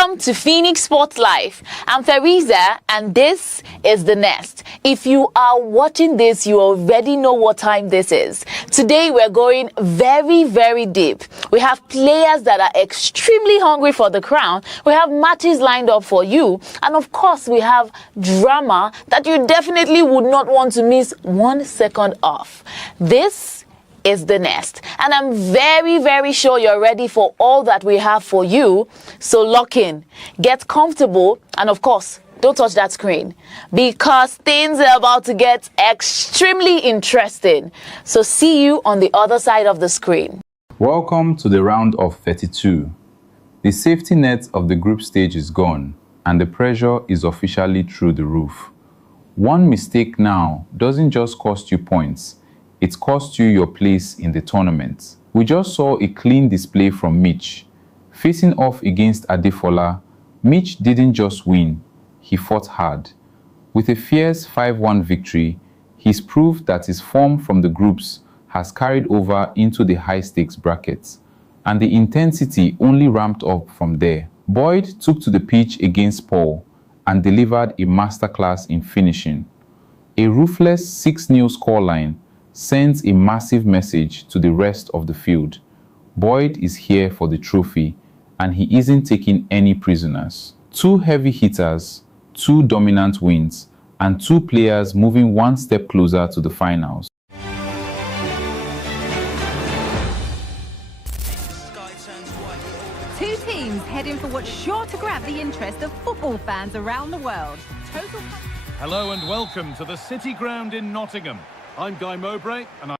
Welcome to Phoenix Sports Live. I'm Theresa and this is The Nest. If you are watching this, you already know what time this is. Today we're going very, very deep. We have players that are extremely hungry for the crown. We have matches lined up for you. And of course, we have drama that you definitely would not want to miss 1 second of. This is The Nest, and I'm very, very sure you're ready for all that we have for you. So lock in, get comfortable, and of course, don't touch that screen because things are about to get extremely interesting. So see you on the other side of the screen. Welcome to the round of 32. The safety net of the group stage is gone, and the pressure is officially through the roof. One mistake now doesn't just cost you points, it cost you your place in the tournament. We just saw a clean display from Mitch. Facing off against Adefola, Mitch didn't just win, he fought hard. With a fierce 5-1 victory, he's proved that his form from the groups has carried over into the high-stakes brackets, and the intensity only ramped up from there. Boyd took to the pitch against Paul and delivered a masterclass in finishing. A ruthless 6-0 scoreline sends a massive message to the rest of the field. Boyd is here for the trophy, and he isn't taking any prisoners. 2 heavy hitters, 2 dominant wins, and 2 players moving 1 step closer to the finals. Two teams heading for what's sure to grab the interest of football fans around the world. Hello and welcome to the City Ground in Nottingham. I'm Guy Mowbray and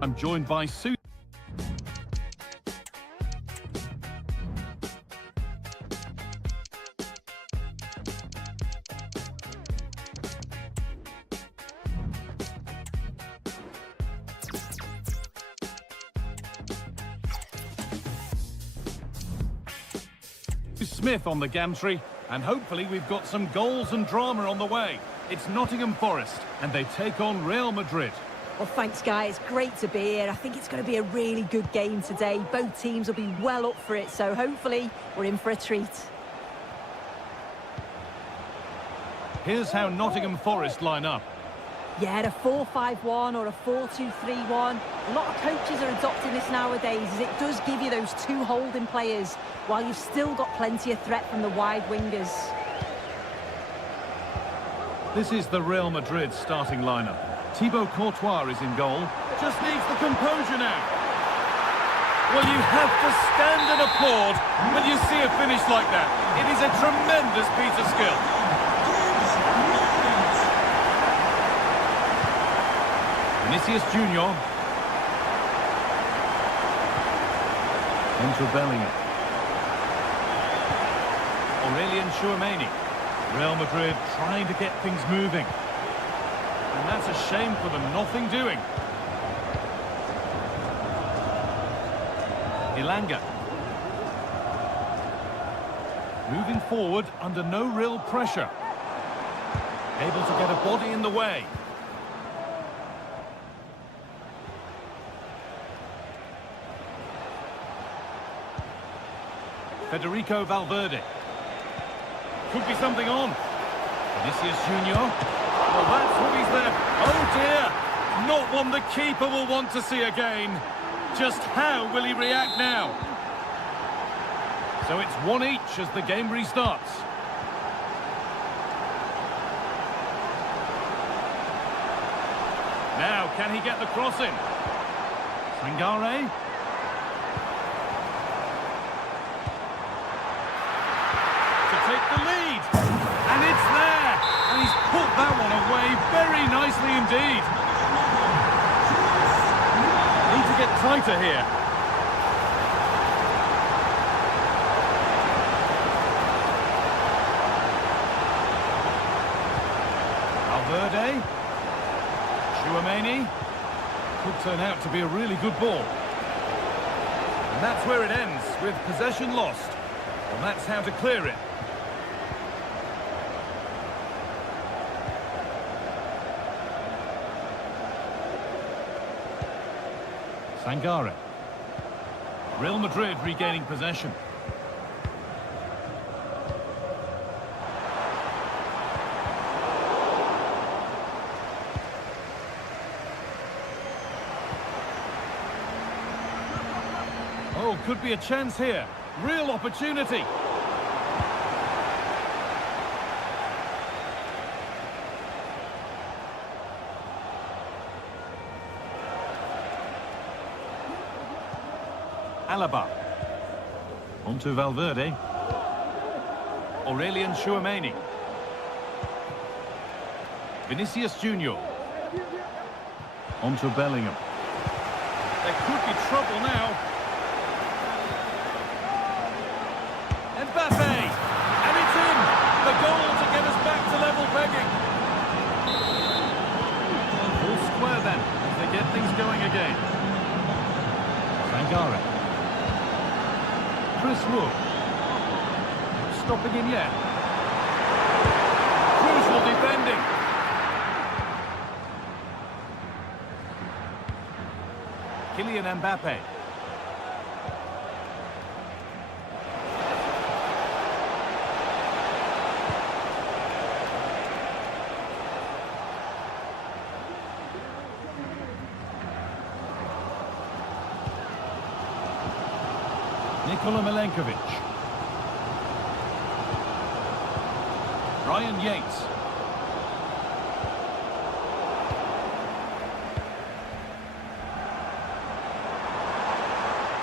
I'm joined by Sue. Smith on the gantry, and hopefully we've got some goals and drama on the way. It's Nottingham Forest, and they take on Real Madrid. Well, thanks, Guy. It's great to be here. I think it's going to be a really good game today. Both teams will be well up for it, so hopefully we're in for a treat. Here's how Nottingham Forest line up. Yeah, a 4-5-1 or a 4-2-3-1. A lot of coaches are adopting this nowadays, as it does give you those 2 holding players, while you've still got plenty of threat from the wide wingers. This is the Real Madrid starting lineup. Thibaut Courtois is in goal. Just needs the composure now. Well, you have to stand and applaud when you see a finish like that. It is a tremendous piece of skill. Vinicius Junior. Into Bellingham. Aurelien Tchouameni. Real Madrid trying to get things moving. And that's a shame for them, nothing doing. Ilanga. Moving forward under no real pressure. Able to get a body in the way. Federico Valverde. Could be something on. Vinicius Junior. Well, that's what he's there. Oh dear! Not one the keeper will want to see again. Just how will he react now? So it's 1 each as the game restarts. Now, can he get the cross in? Sangare. To take the lead. And it's there. And he's put that one away very nicely indeed. Need to get tighter here. Valverde. Tchouameni. Could turn out to be a really good ball. And that's where it ends, with possession lost. And that's how to clear it. Sangare. Real Madrid regaining possession. Oh, could be a chance here. Real opportunity. Alaba. On to Valverde. Aurelian Tchouameni. Vinicius Junior. On to Bellingham. There could be trouble now. Mbappe! And it's in! The goal to get us back to level pegging. Full square then, as they get things going again. Sangare. Chris Wood. Stopping him yet. Crucial defending. Kylian Mbappe. Nikola Milenkovic. Ryan Yates.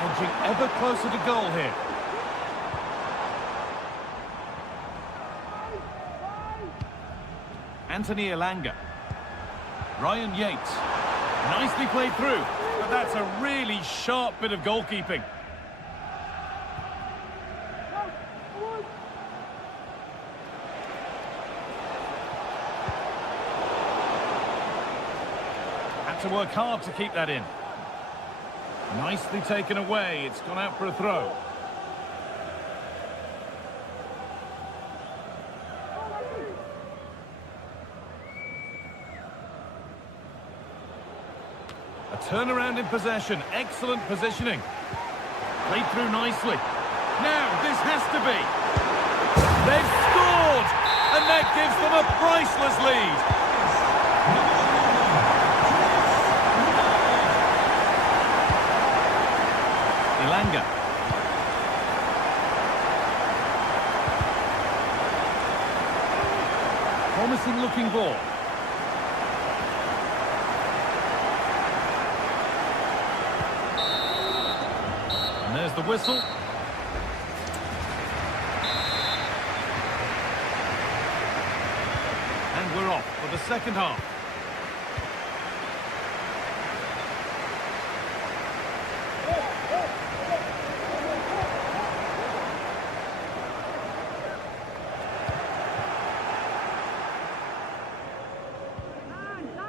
Edging ever closer to goal here. Anthony Elanga. Ryan Yates. Nicely played through, but that's a really sharp bit of goalkeeping. To work hard to keep that in. Nicely taken away. It's gone out for a throw. A turnaround in possession. Excellent positioning. Played through nicely. Now, this has to be. They've scored! And that gives them a priceless lead. Elanga. Promising looking ball. And there's the whistle. And we're off for the second half.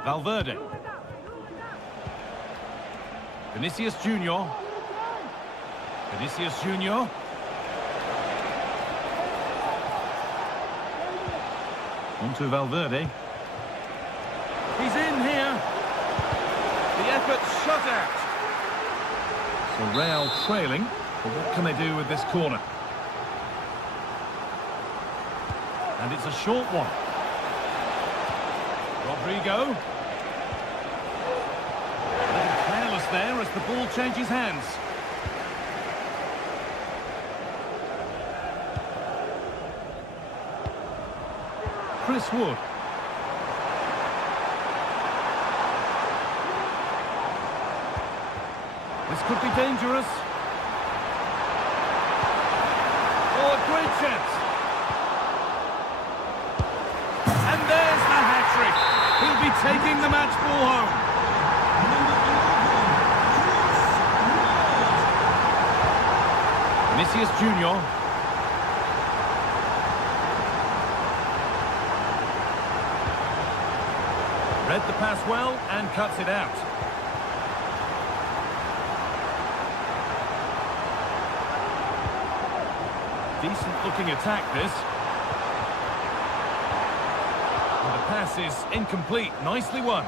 Valverde. Vinicius Junior. Vinicius Junior. On to Valverde. He's in here. The effort shut out. So Real trailing, but what can they do with this corner? And it's a short one. Rodrigo. A little careless there as the ball changes hands. Chris Wood. This could be dangerous. Oh, a great chance. And there's the hat-trick. He'll be taking the match ball home. Vinicius Junior. Read the pass well and cuts it out. Decent looking attack this. And the pass is incomplete. Nicely won.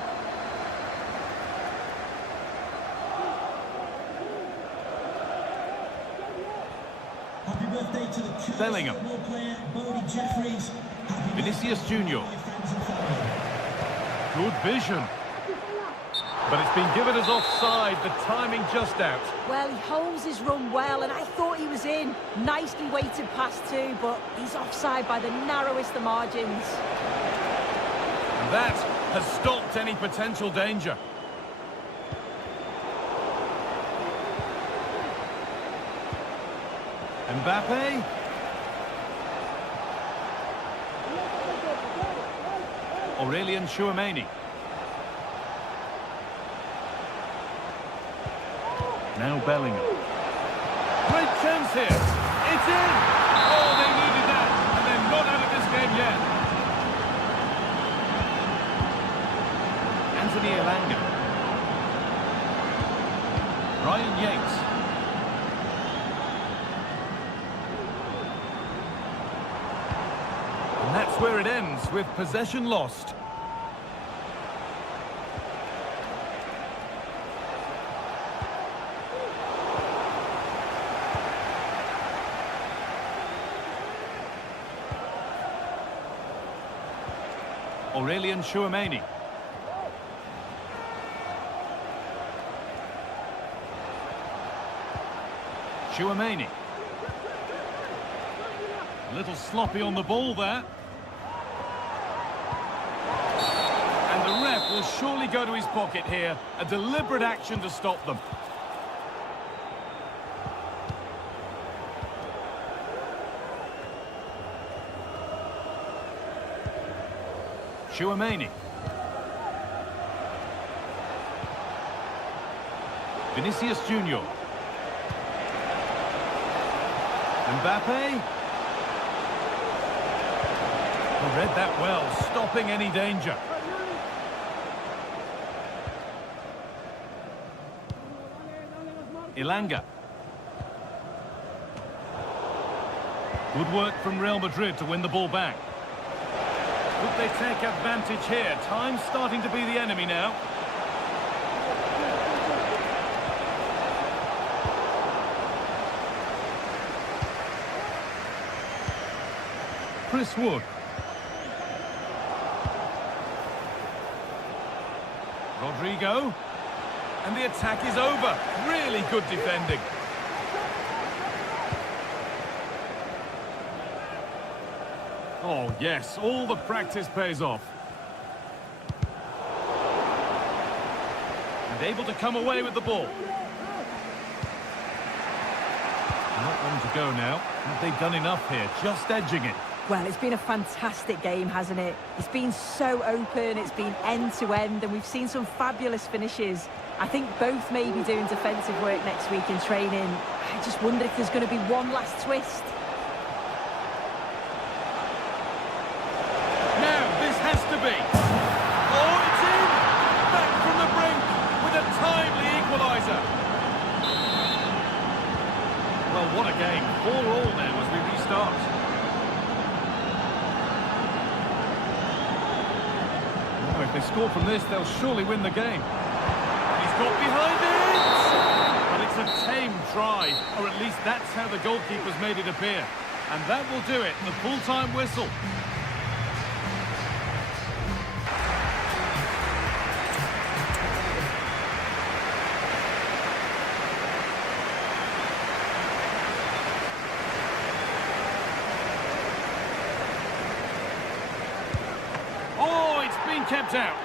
Bellingham. Vinicius Junior. Good vision. But it's been given as offside, the timing just out. Well, he holds his run well, and I thought he was in. Nicely weighted pass too, but he's offside by the narrowest of margins. And that has stopped any potential danger. Mbappe. Aurelian Tchouameni. Now Bellingham. Great chance here. It's in! Oh, they needed that. And they're not out of this game yet. Anthony Elanga. Ryan Yates. And that's where it ends, with possession lost. Aurelian Tchouameni. Tchouameni. A little sloppy on the ball there. And the ref will surely go to his pocket here. A deliberate action to stop them. Tchouameni. Vinicius Junior. Mbappe. He read that well, stopping any danger. Elanga. Good work from Real Madrid to win the ball back. Could they take advantage here? Time's starting to be the enemy now. Chris Wood. Rodrigo. And the attack is over. Really good defending. Oh, yes, all the practice pays off. And able to come away with the ball. Not long to go now. Have they done enough here? Just edging it. Well, it's been a fantastic game, hasn't it? It's been so open, it's been end-to-end, and we've seen some fabulous finishes. I think both may be doing defensive work next week in training. I just wonder if there's going to be one last twist. Now, this has to be. Oh, it's in! Back from the brink with a timely equaliser. Well, what a game. 4-4 now as we restart. Oh, if they score from this, they'll surely win the game. He's got behind it! But it's a tame try, or at least that's how the goalkeeper's made it appear. And that will do it, the full-time whistle. Oh, it's been kept out.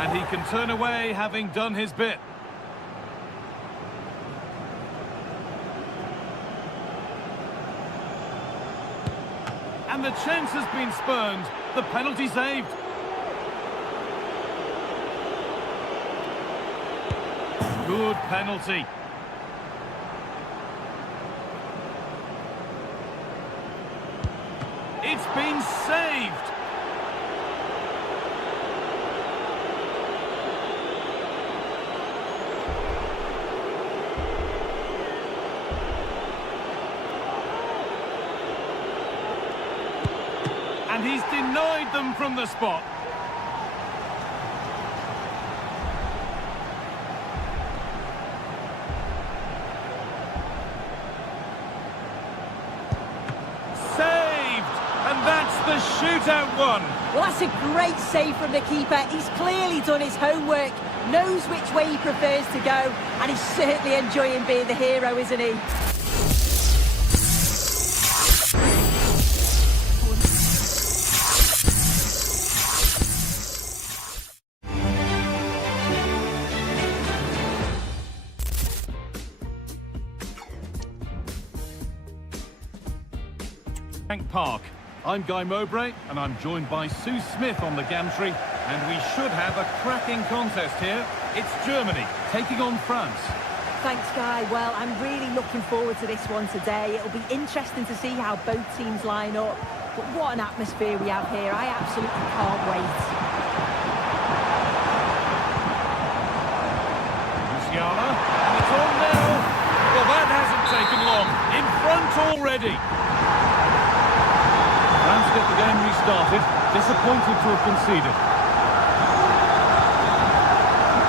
And he can turn away, having done his bit. And the chance has been spurned. The penalty saved. Good penalty. It's been saved. And he's denied them from the spot. shootout one. Well, that's a great save from the keeper. He's clearly done his homework, knows which way he prefers to go, and he's certainly enjoying being the hero, isn't he? Bank Park. I'm Guy Mowbray, and I'm joined by Sue Smith on the gantry, and we should have a cracking contest here. It's Germany taking on France. Thanks, Guy. Well, I'm really looking forward to this one today. It'll be interesting to see how both teams line up. But what an atmosphere we have here. I absolutely can't wait. Musiala, and it's on now. Well, that hasn't taken long. In front already. France get the game restarted. Disappointed to have conceded.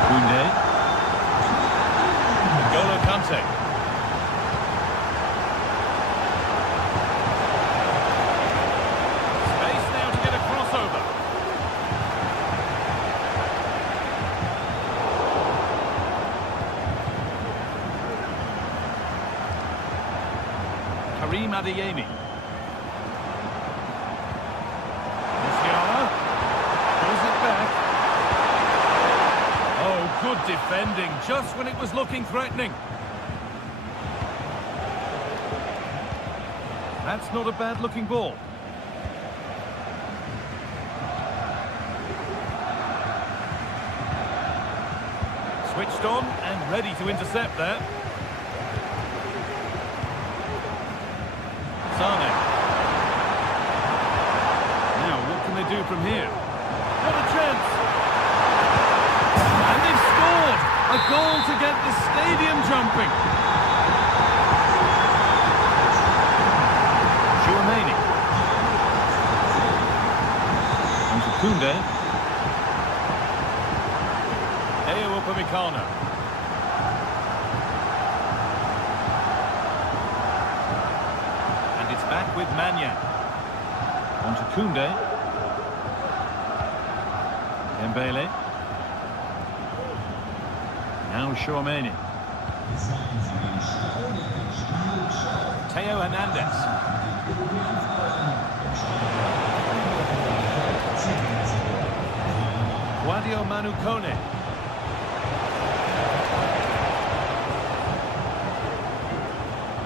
Koundé. N'Golo Kante. Space now to get a crossover. Karim Adeyemi. Good defending, just when it was looking threatening. That's not a bad-looking ball. Switched on and ready to intercept there. Sane. Now, what can they do from here? What a chance! A goal to get the stadium jumping. Chouameni. On to Koundé. Upamecano. And it's back with Maignan. On to Koundé. Dembele. Now Chouameni. Theo Hernandez. Sadio Manu Kone.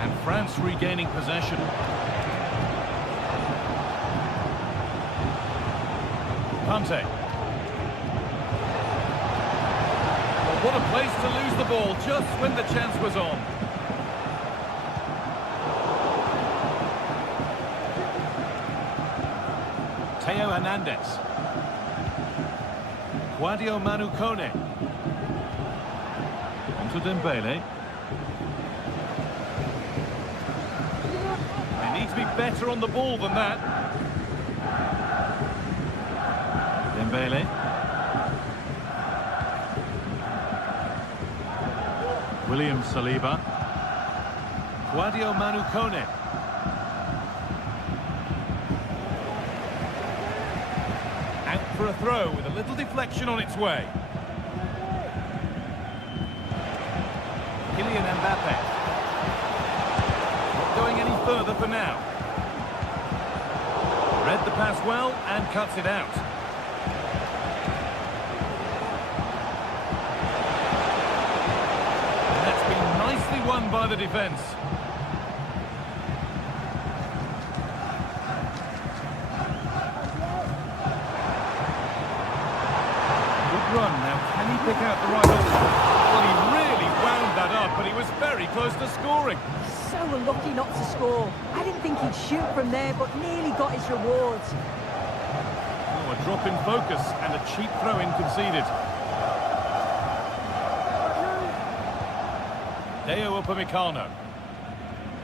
And France regaining possession. Kante. What a place to lose the ball just when the chance was on. Theo Hernandez. Sadio Manu Kone. Onto Dembele. They need to be better on the ball than that. Dembele. William Saliba. Sadio Manu Kone. Out for a throw with a little deflection on its way. Kylian Mbappe. Not going any further for now. Read the pass well and cuts it out. Won by the defence. Good run. Now, can he pick out the right option? Well, he really wound that up, but he was very close to scoring. So lucky not to score. I didn't think he'd shoot from there, but nearly got his rewards. Oh, a drop in focus and a cheap throw-in conceded. Theo Upamecano.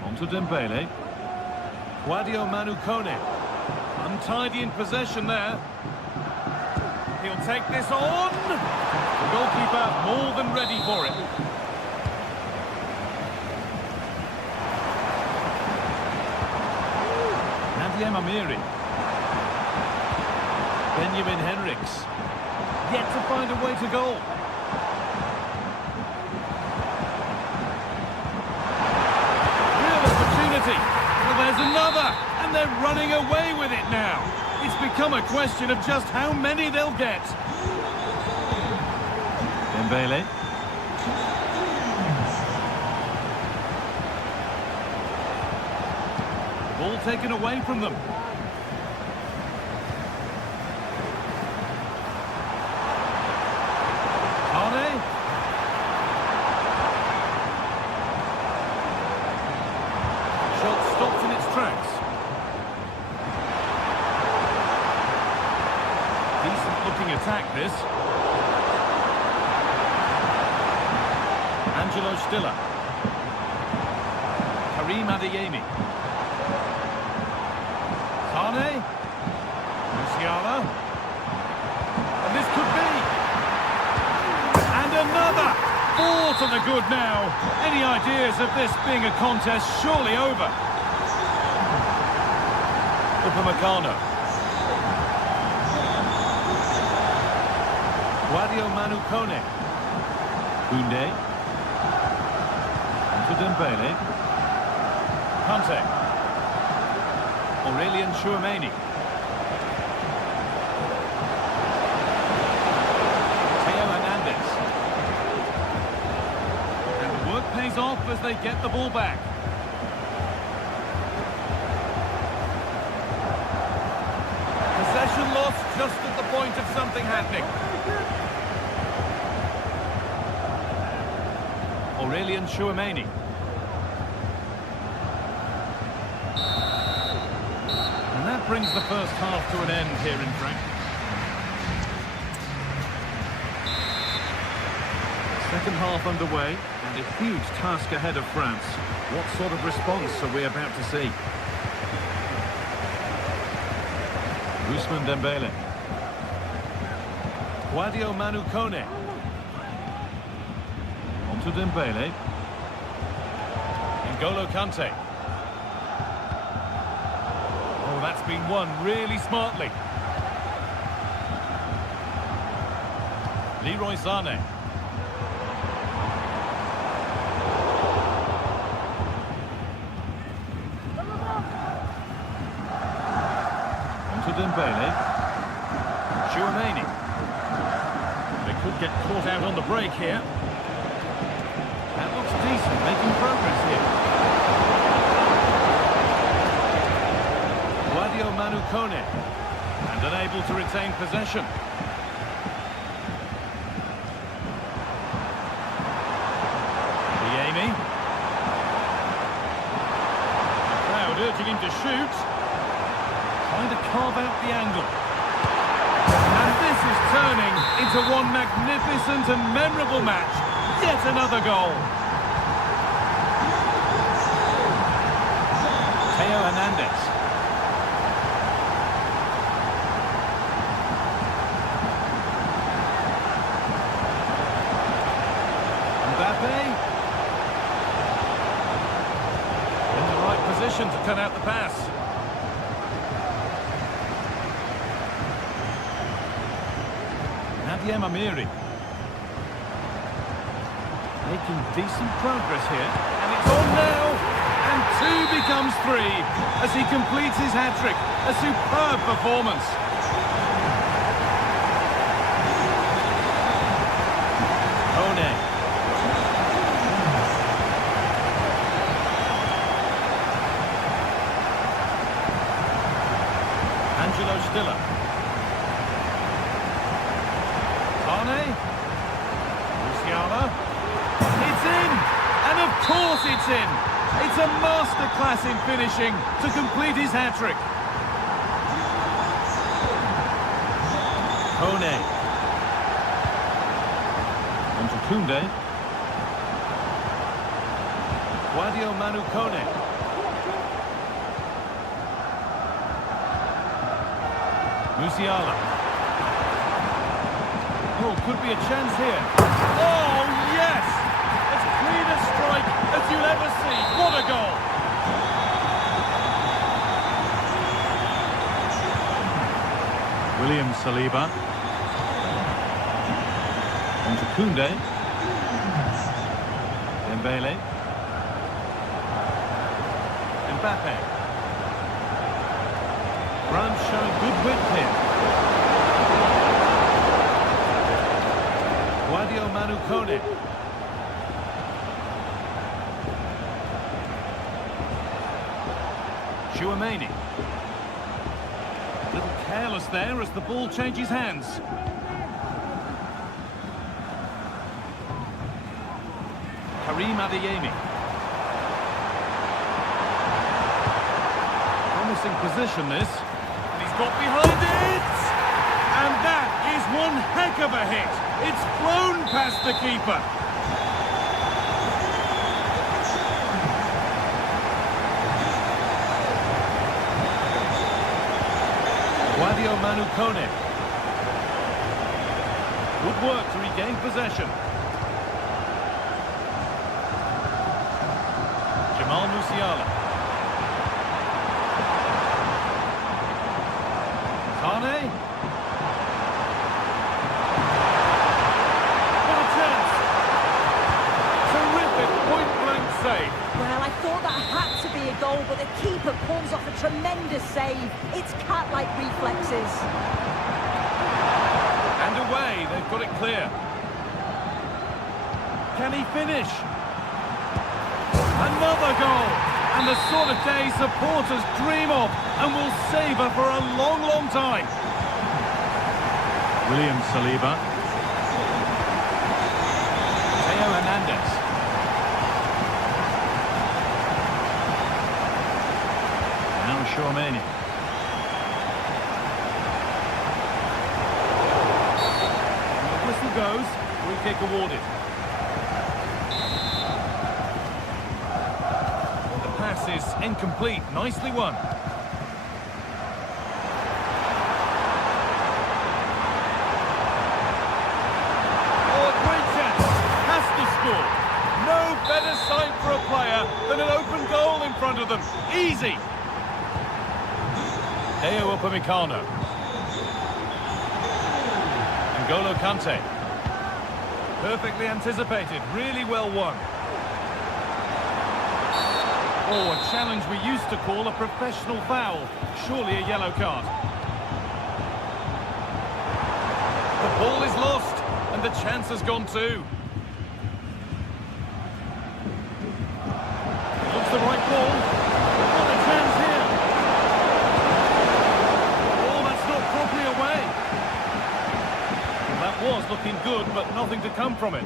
Onto Dembele. Sadio Manu Kone. Untidy in possession there. He'll take this on. The goalkeeper more than ready for it. Nadia Amiri. Benjamin Henriks. Yet to find a way to goal. Real opportunity. Well, there's another. And they're running away with it now. It's become a question of just how many they'll get. Dembele. Ball taken away from them. Arne. Shot stopped in its tracks. Decent looking attack this. Angelo Stiller. Karim Adeyemi. Sane. Musiala. And this could be. And another. 4 to the good now. Any ideas of this being a contest surely over? Upamecano. Guadio Manu Kone. Koundé. To Dembele. Kante. Aurelien Tchouameni. Theo Hernandez. And the work pays off as they get the ball back. Possession lost just at the point of something happening. Aurelien Tchouameni. And that brings the first half to an end here in Frank. Second half underway, and a huge task ahead of France. What sort of response are we about to see? Ousmane Dembele. Guadio Manu Kone. On to Dembele. N'Golo Kante. Oh, that's been won really smartly. Leroy Sané. Dembele. Tchouameni. They could get caught out on the break here. That looks decent, making progress here. Guadio Manu Kone. And unable to retain possession. Adeyemi. The crowd urging him to shoot. Trying to carve out the angle. And this is turning into one magnificent and memorable match. Yet another goal. Theo Hernandez. Mbappe. In the right position to cut out the pass. Amiri. Making decent progress here. And it's on now. And 2 becomes 3 as he completes his hat-trick. A superb performance. Kone. Angelo Stiller. Musiala. It's in! And of course it's in! It's a masterclass in finishing to complete his hat-trick. Kone. On to Koundé. Guadio Manu Kone. Musiala. Oh, could be a chance here. Oh, yes! As clean a strike as you'll ever see. What a goal! William Saliba. On to Koundé. Dembele. Mbappe. France showing good width here. Sadio Manu Kone. Chouameni. A little careless there as the ball changes hands. Karim Adeyemi. Promising position this. And he's got behind it! And that is one heck of a hit. It's flown past the keeper. Sadio Manu Kone. Good work to regain possession. Jamal Musiala. Sane. What a chance. Terrific point-blank save. Well, I thought that had to be a goal, but the keeper pulls off a tremendous save. It's cat-like reflexes. And away, they've got it clear. Can he finish? Another goal! And the sort of day supporters dream of and will savour for a long, long time. William Saliba. Theo Hernandez. Now Chouameni. The whistle goes, free kick awarded. The pass is incomplete, nicely won. Oh, great chance, has to score. No better sight for a player than an open goal in front of them. Easy. Eo Upamecano. N'Golo Kante. Perfectly anticipated, really well won. Oh, a challenge we used to call a professional foul. Surely a yellow card. The ball is lost, and the chance has gone too. It looks the right ball. What a chance here. Oh, that's not properly away. Well, that was looking good, but nothing to come from it.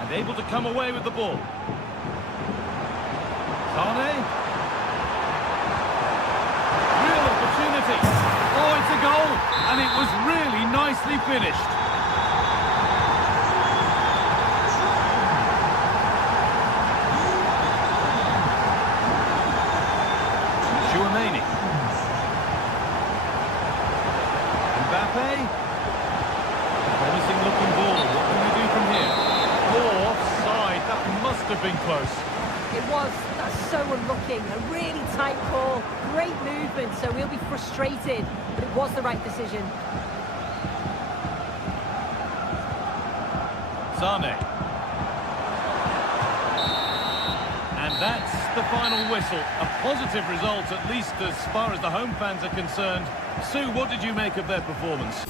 And able to come away with the ball. Sane. Real opportunity. Oh, it's a goal. And it was really nicely finished. Chouameni. Mbappe. Promising looking ball. What can they do from here? Oh, offside. That must have been close. It was. That's so unlucky. A really tight call. Great movement, so we'll be frustrated. But it was the right decision. Sane. And that's the final whistle. A positive result, at least as far as the home fans are concerned. Sue, what did you make of their performance?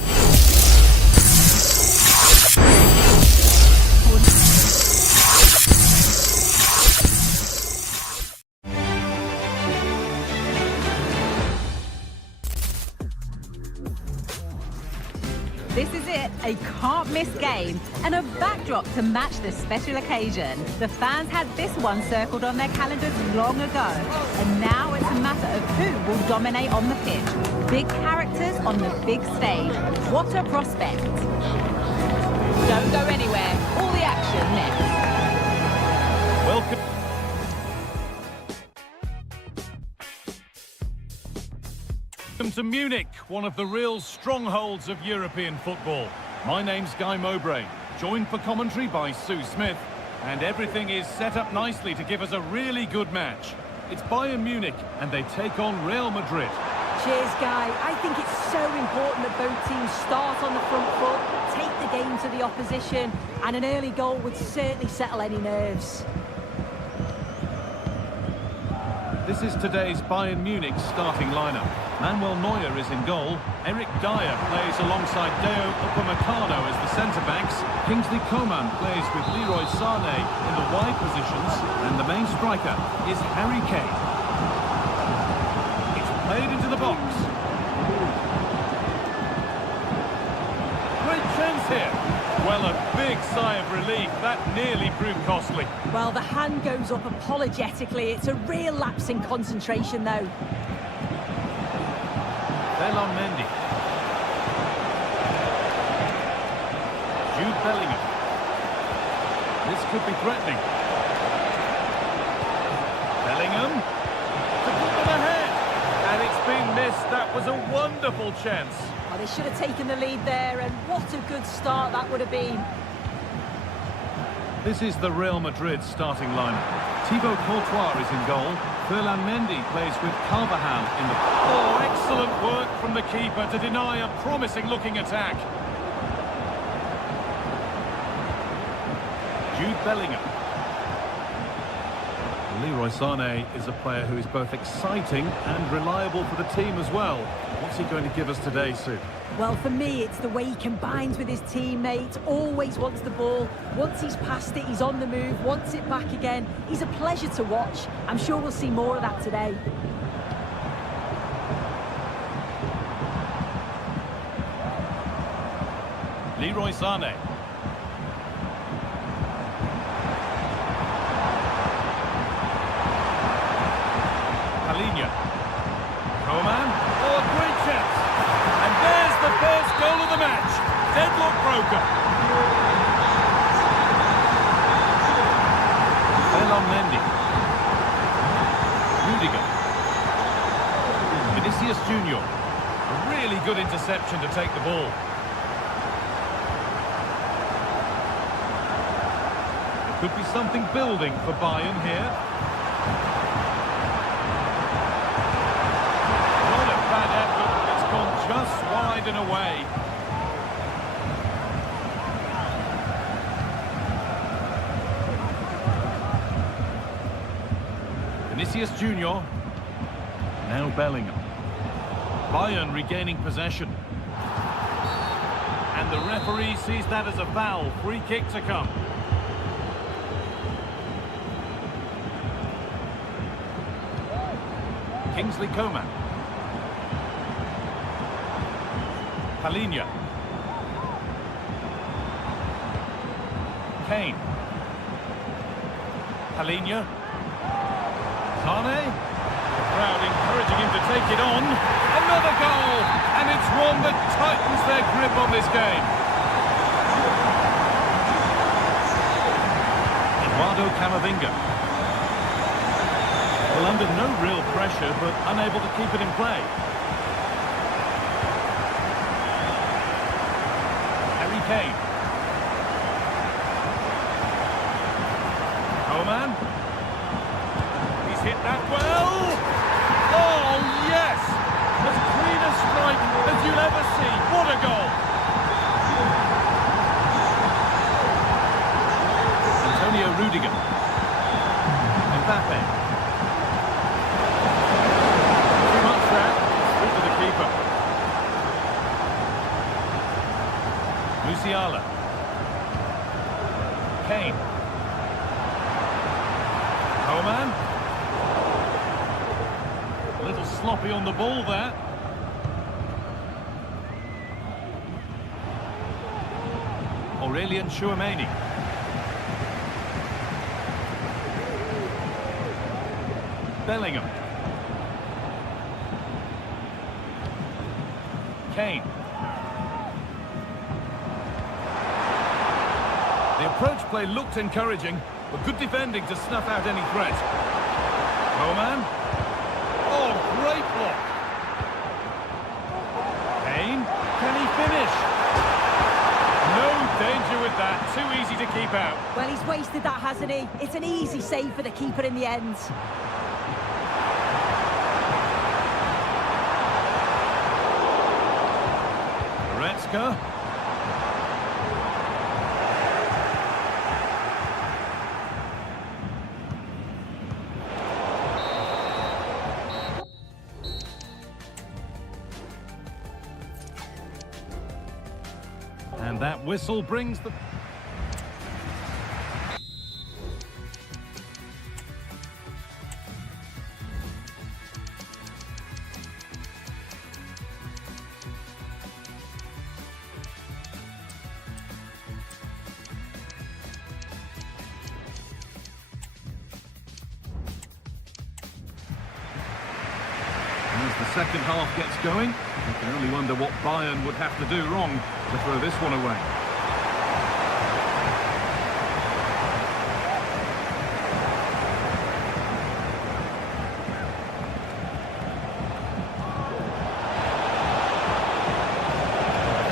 This is it, a can't-miss game and a backdrop to match the special occasion. The fans had this one circled on their calendars long ago, and now it's a matter of who will dominate on the pitch. Big characters on the big stage. What a prospect. Don't go anywhere. All the action next. Welcome to Munich, one of the real strongholds of European football. My name's Guy Mowbray, joined for commentary by Sue Smith, and everything is set up nicely to give us a really good match. It's Bayern Munich, and they take on Real Madrid. Cheers, Guy. I think it's so important that both teams start on the front foot, take the game to the opposition, and an early goal would certainly settle any nerves. This is today's Bayern Munich starting lineup. Manuel Neuer is in goal. Eric Dyer plays alongside Deo Upamecano as the centre-backs. Kingsley Coman plays with Leroy Sané in the wide positions. And the main striker is Harry Kane. It's played into the box. Great chance here. Well, a big sigh of relief. That nearly proved costly. Well, the hand goes up apologetically. It's a real lapse in concentration, though. Mendy. Jude Bellingham. This could be threatening. Bellingham to put them ahead. And it's been missed. That was a wonderful chance. Oh, they should have taken the lead there, and what a good start that would have been. This is the Real Madrid starting lineup. Thibaut Courtois is in goal. Ferland Mendy plays with Carvajal in the... Oh, excellent work from the keeper to deny a promising-looking attack. Jude Bellingham. Leroy Sané is a player who is both exciting and reliable for the team as well. What's he going to give us today, Sue? Well, for me, it's the way he combines with his teammates, always wants the ball. Once he's passed it, he's on the move, wants it back again. He's a pleasure to watch. I'm sure we'll see more of that today. Leroy Sané. Palinha. Coman. Oh, a great chance. And there's the first goal of the match. Deadlock broken. Ferland Mendy. Rudiger. Vinicius Junior. A really good interception to take the ball. There could be something building for Bayern here. Not a bad effort, but it's gone just wide and away. Vinicius Junior. Now Bellingham. Bayern regaining possession. And the referee sees that as a foul. Free kick to come. Kingsley Coman. Palinha. Kane. Palinha. Sané. The crowd encouraging him to take it on. Another goal! And it's one that tightens their grip on this game. Eduardo Camavinga. Well, under no real pressure, but unable to keep it in play. Harry Kane. Coman. He's hit that well. Oh, yes! As clean a strike as you'll ever see. What a goal! Antonio Rudiger. Mbappe. Musiala. Kane. Coman. A little sloppy on the ball there. Aurelien Tchouameni. Bellingham. Kane. The approach play looked encouraging, but good defending to snuff out any threat. Coman. Oh, great block. Kane. Can he finish? No danger with that. Too easy to keep out. Well, he's wasted that, hasn't he? It's an easy save for the keeper in the end. attacker. And that whistle brings the... As the second half gets going, you can only wonder what Bayern would have to do wrong to throw this one away.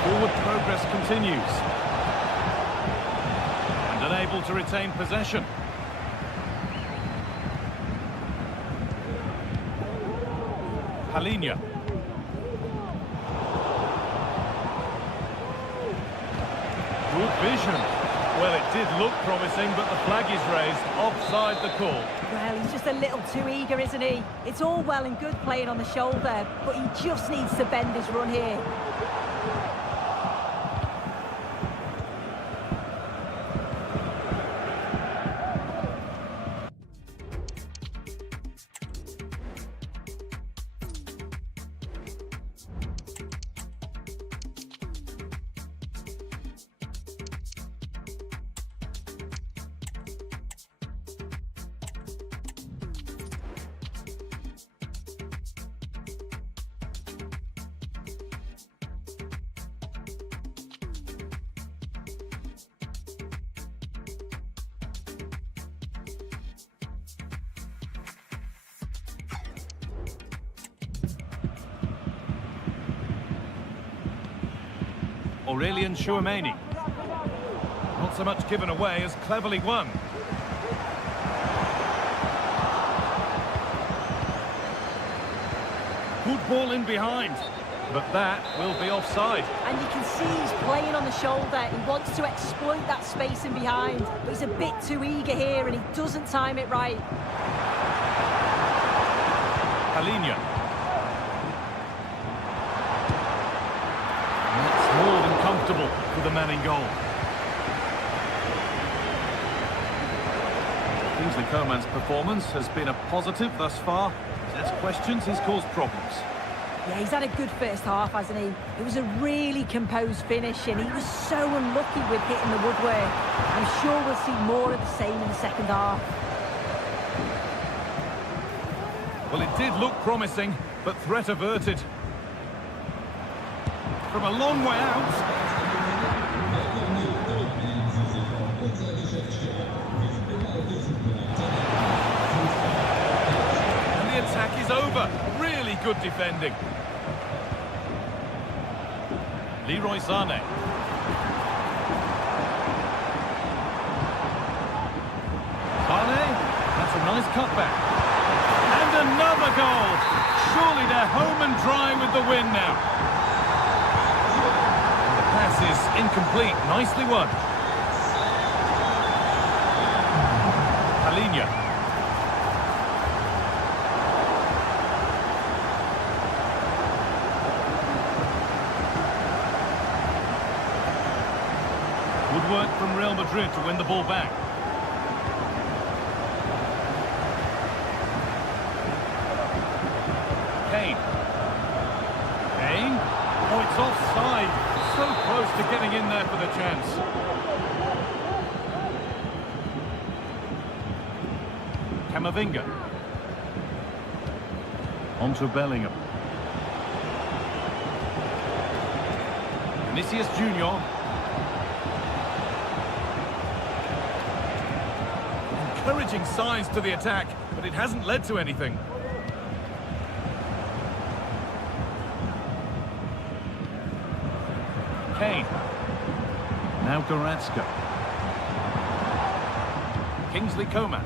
Forward progress continues. And unable to retain possession. Palinha. Good vision. Well, it did look promising, but the flag is raised offside the call. Well, he's just a little too eager, isn't he? It's all well and good playing on the shoulder, but he just needs to bend his run here. Aurelian Chouameni. Not so much given away as cleverly won. Good ball in behind, but that will be offside. And you can see he's playing on the shoulder. He wants to exploit that space in behind, but he's a bit too eager here and he doesn't time it right. Palinha. That's more than comfortable for the man in goal. Kingsley Coman's performance has been a positive thus far. He's asked questions, he's caused problems. Yeah, he's had a good first half, hasn't he? It was a really composed finish and he was so unlucky with hitting the woodwork. I'm sure we'll see more of the same in the second half. Well, it did look promising, but threat averted. From a long way out. And the attack is over. Really good defending. Leroy Sané. Sané, that's a nice cutback. And another goal. Surely they're home and dry with the win now. The pass is incomplete. Nicely won. Palinha. Good work from Real Madrid to win the ball back. Kane. Kane. Oh, it's offside. So close to getting in there for the chance. Camavinga. On to Bellingham. Vinicius Junior. Encouraging signs to the attack, but it hasn't led to anything. Kane. Now Goretzka. Kingsley Coman.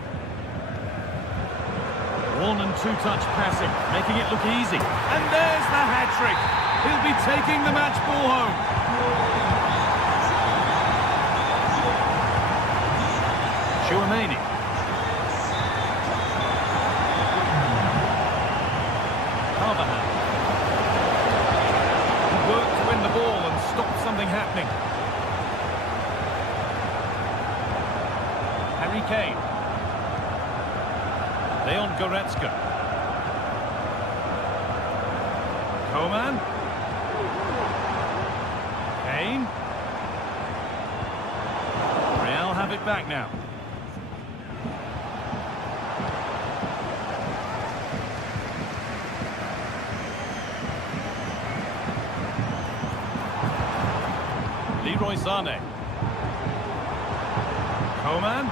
One and two touch passing, making it look easy. And there's the hat-trick. He'll be taking the match ball home. Chouameni. Work to win the ball and stop something happening. Harry Kane. Leon Goretzka. Coman. Kane. Real have it back now. Leroy Sané. Coman.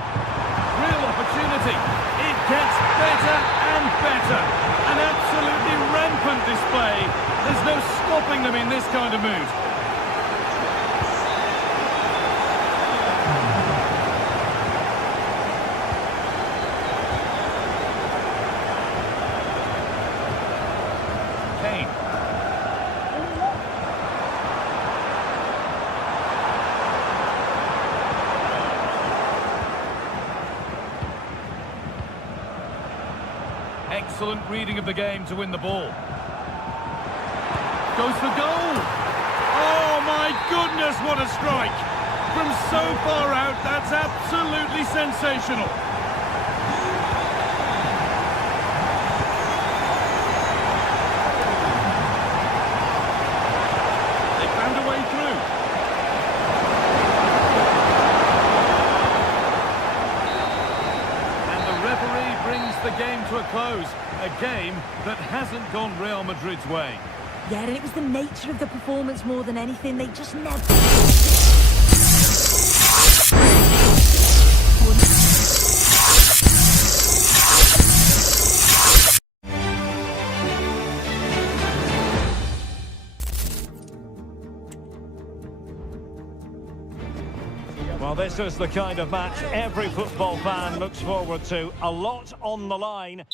Real opportunity. It gets better and better. An absolutely rampant display. There's no stopping them in this kind of mood. Kane. Excellent reading of the game to win the ball. Goes for goal! Oh my goodness, what a strike! From so far out, that's absolutely sensational. They found a way through. And the referee brings the game to a close. A game that hasn't gone Real Madrid's way. Yeah, and it was the nature of the performance more than anything. They just never... Well, this is the kind of match every football fan looks forward to. A lot on the line.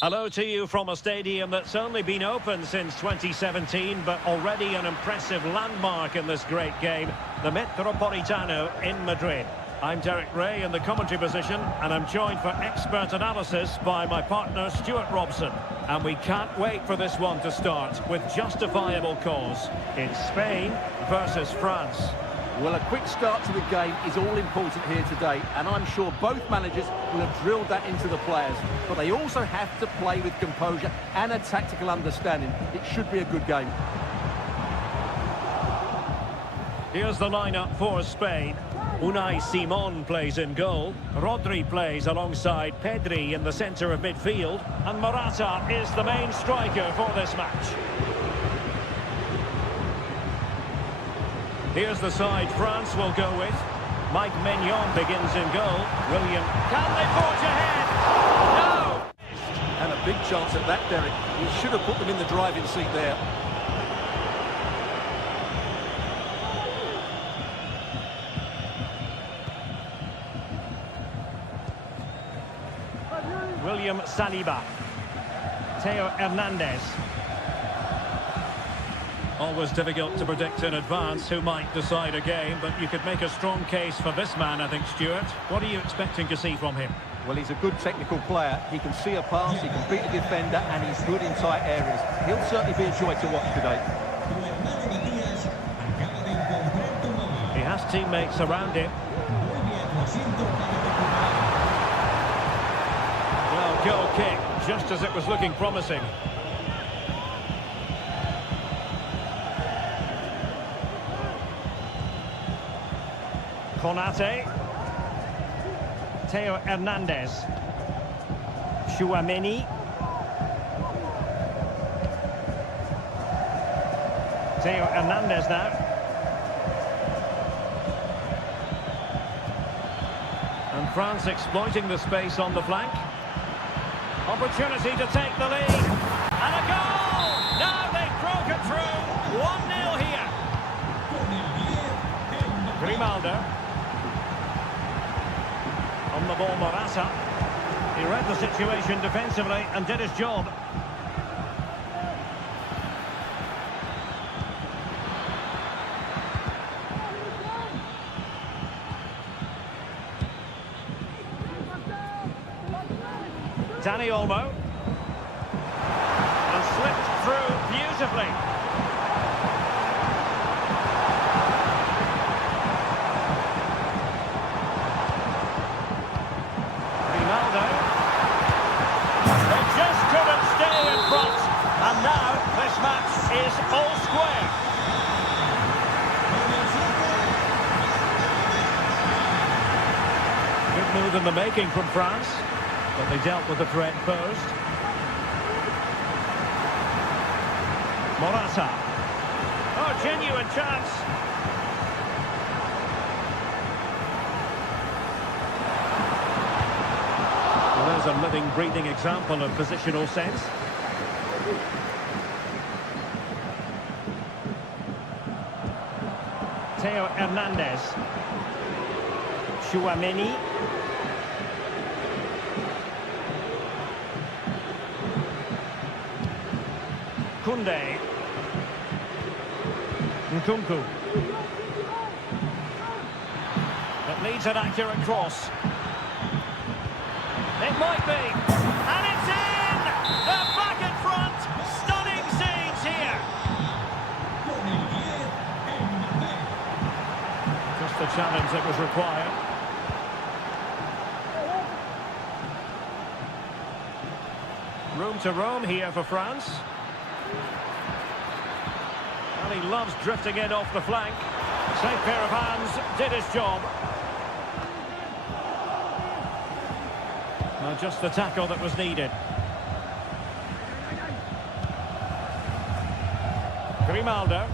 Hello to you from a stadium that's only been open since 2017, but already an impressive landmark in this great game, the Metropolitano in Madrid. I'm Derek Ray in the commentary position, and I'm joined for expert analysis by my partner Stuart Robson. And we can't wait for this one to start with justifiable cause. It's Spain versus France. Well, a quick start to the game is all important here today, and I'm sure both managers will have drilled that into the players, but they also have to play with composure and a tactical understanding. It should be a good game. Here's the lineup for Spain. Unai Simon plays in goal. Rodri plays alongside Pedri in the centre of midfield, and Morata is the main striker for this match. Here's the side France will go with. Mike Maignan begins in goal. William, can they forge ahead? No! And a big chance at that, Derek. He should have put them in the driving seat there. William Saliba. Theo Hernandez. Always difficult to predict in advance who might decide a game, but you could make a strong case for this man, I think, Stuart. What are you expecting to see from him? Well, he's a good technical player. He can see a pass, he can beat the defender, and he's good in tight areas. He'll certainly be a joy to watch today. He has teammates around him. Well, goal kick, just as it was looking promising. Konate. Theo Hernandez. Chouameni. Theo Hernandez now. And France exploiting the space on the flank. Opportunity to take the lead. And a goal! Now they've broken through. 1-0 here. Grimaldo. On the ball, Morata. He read the situation defensively and did his job. Danny Olmo. And slipped through beautifully. Ronaldo. They just couldn't stay in front. And now this match is all square. Good move in the making from France, but they dealt with the threat posed. Morata. Oh, genuine chance. Well, there's a living, breathing example of positional sense. Theo Hernandez. Chouameni. Koundé. Nkunku. It needs an accurate cross. It might be. And it's in! They're back in front! Stunning scenes here! Just the challenge that was required. Room to roam here for France. And he loves drifting in off the flank. Safe pair of hands, did his job. Well, just the tackle that was needed. Grimaldo.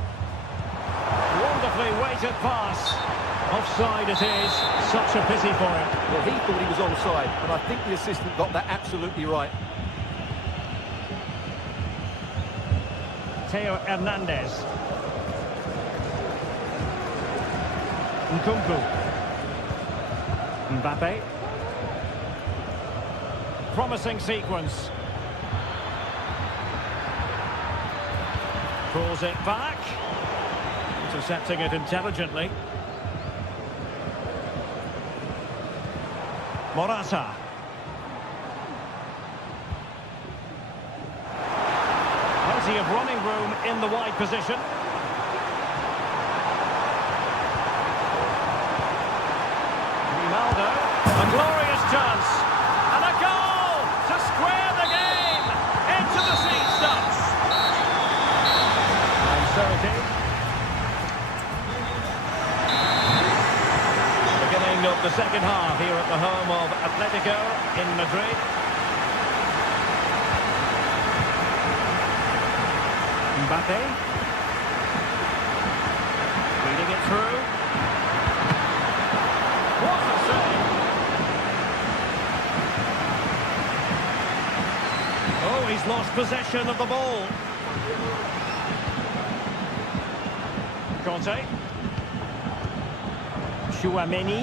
Wonderfully weighted pass. Offside it is. Such a pity for him. Well, he thought he was onside, but I think the assistant got that absolutely right. Theo Hernandez. Nkunku. Mbappe. Promising sequence. Pulls it back. Intercepting it intelligently. Morata. Plenty of running room in the wide position. Ronaldo. A glorious chance. And a goal to square the game. Into the seat stops. And so it is. Beginning of the second half here at the home of Atletico in Madrid. Mbappe. Feeding it through. What a save! Oh, he's lost possession of the ball. Conte. Chouameni.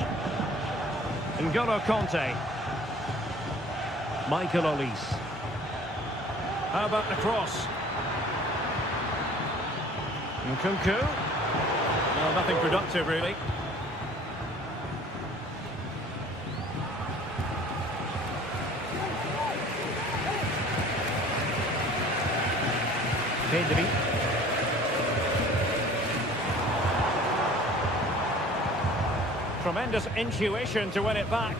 N'Golo Conte. Michael Olise. How about the cross? Nkunku. No, nothing productive, really. Pedri. Tremendous intuition to win it back.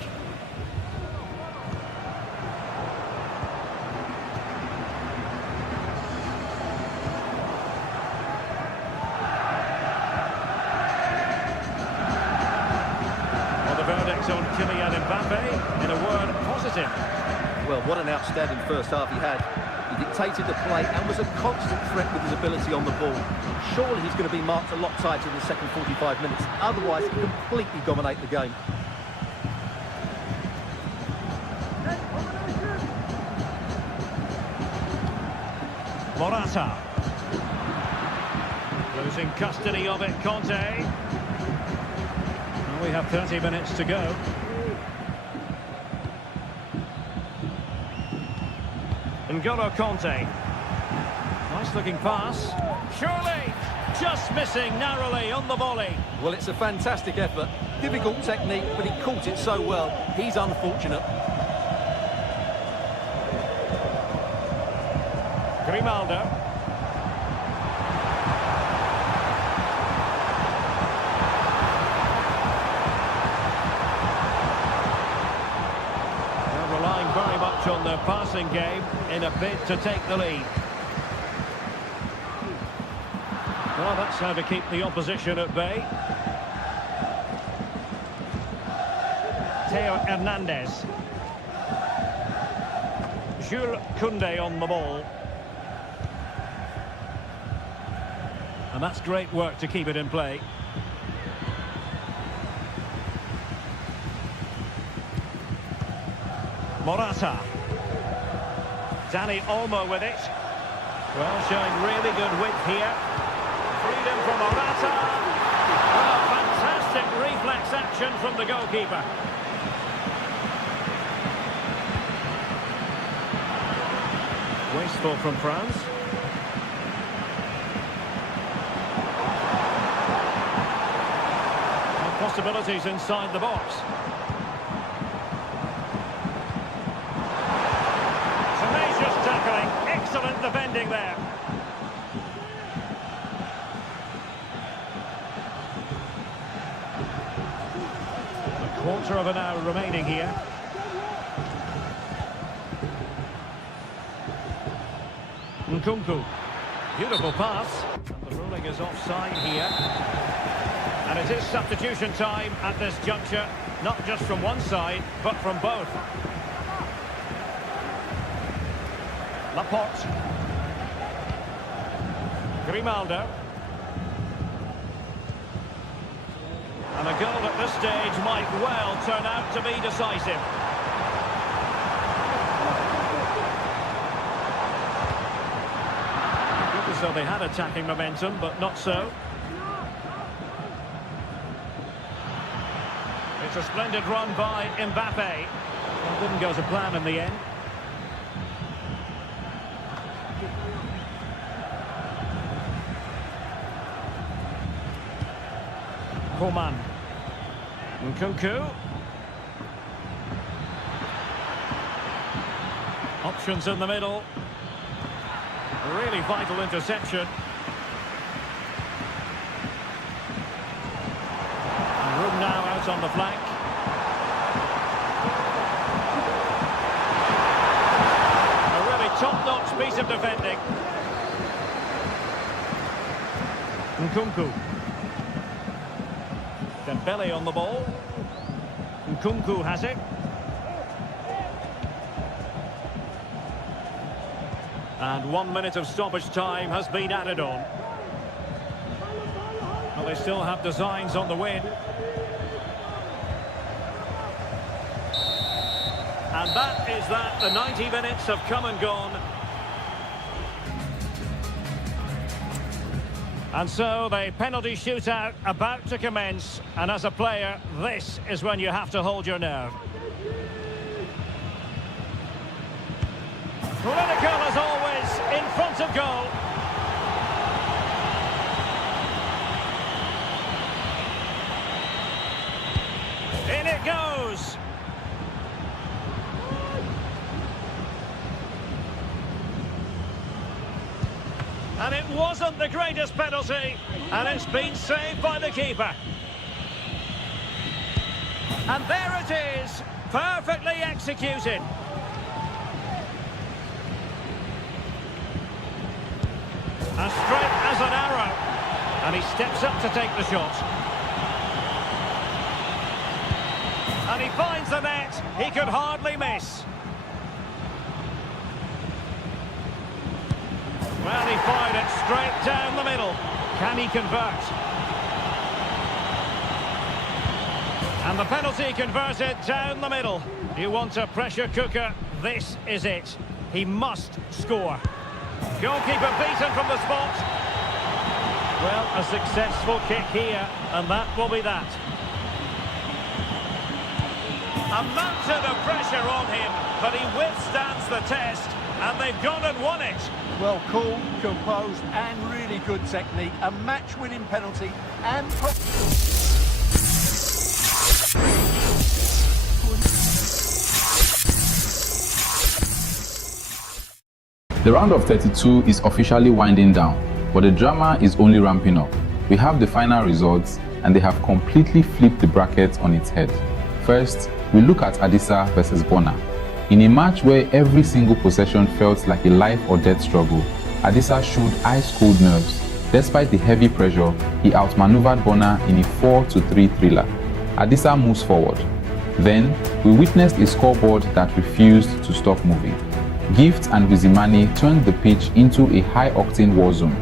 On Kylian Mbappe, in a word, positive. Well, what an outstanding first half he had. He dictated the play and was a constant threat with his ability on the ball. Surely he's going to be marked a lot tighter in the second 45 minutes. Otherwise, he completely dominate the game. Morata. Losing custody of it, Conte. We have 30 minutes to go. N'Golo Conte. Nice looking pass. Surely just missing narrowly on the volley. Well, it's a fantastic effort. Difficult technique, but he caught it so well. He's unfortunate. Grimaldo. They're relying very much on their passing game in a bid to take the lead. Well, that's how to keep the opposition at bay. Theo Hernandez. Jules Koundé on the ball. And that's great work to keep it in play. Morata. Dani Olmo with it. Well, showing really good width here. Freedom from Morata. Oh, fantastic reflex action from the goalkeeper. Wasteful from France. And possibilities inside the box. Tenacious tackling. Excellent defending there. A quarter of an hour remaining here. Nkunku. Beautiful pass. And the ruling is offside here. And it is substitution time at this juncture. Not just from one side, but from both. Laporte. Grimaldo. And a goal at this stage might well turn out to be decisive. So they had attacking momentum, but not so. It's a splendid run by Mbappe. Well, didn't go to plan in the end. Coman. Nkunku. Options in the middle. Really vital interception. And room now out on the flank. A really top-notch piece of defending. Nkunku. Dembele on the ball. Nkunku has it. And 1 minute of stoppage time has been added on. Well, they still have designs on the win. And that is that. The 90 minutes have come and gone. And so the penalty shootout about to commence. And as a player, this is when you have to hold your nerve. Clinical as always, in front of goal. In it goes. And it wasn't the greatest penalty, and it's been saved by the keeper. And there it is, perfectly executed. As straight as an arrow. And he steps up to take the shot. And he finds the net. He could hardly miss. Well, he fired it straight down the middle. Can he convert? And the penalty converted down the middle. You want a pressure cooker? This is it. He must score. Goalkeeper beaten from the spot. Well, a successful kick here, and that will be that. A mountain of pressure on him, but he withstands the test, and they've gone and won it. Well, cool, composed, and really good technique. A match-winning penalty and... The round of 32 is officially winding down, but the drama is only ramping up. We have the final results, and they have completely flipped the bracket on its head. First, we look at Adisa versus Bona. In a match where every single possession felt like a life or death struggle, Adisa showed ice-cold nerves. Despite the heavy pressure, he outmaneuvered Bona in a 4-3 thriller. Adisa moves forward. Then, we witnessed a scoreboard that refused to stop moving. Gift and Wizimani turned the pitch into a high-octane war zone.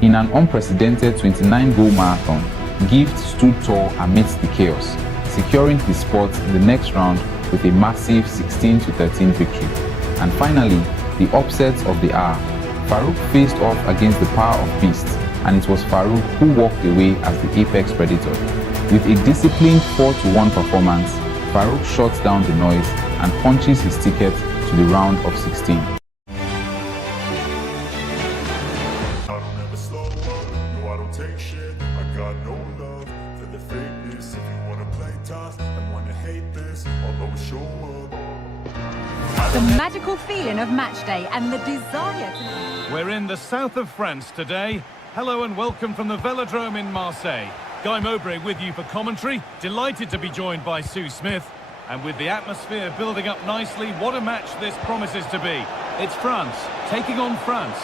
In an unprecedented 29-goal marathon, Gift stood tall amidst the chaos, securing his spot in the next round with a massive 16-13 victory. And finally, the upset of the hour. Farouk faced off against the power of Beast, and it was Farouk who walked away as the apex predator. With a disciplined 4-1 performance, Farouk shuts down the noise and punches his ticket to the round of 16. I don't ever slow up, no I don't take shit. I got no love for the fakeness. If you wanna play tough and wanna hate this, I'll always show up. The magical feeling of match day and the desire to... We're in the south of France today. Hello and welcome from the Velodrome in Marseille. Guy Mowbray with you for commentary. Delighted to be joined by Sue Smith. And with the atmosphere building up nicely, what a match this promises to be. It's France taking on France.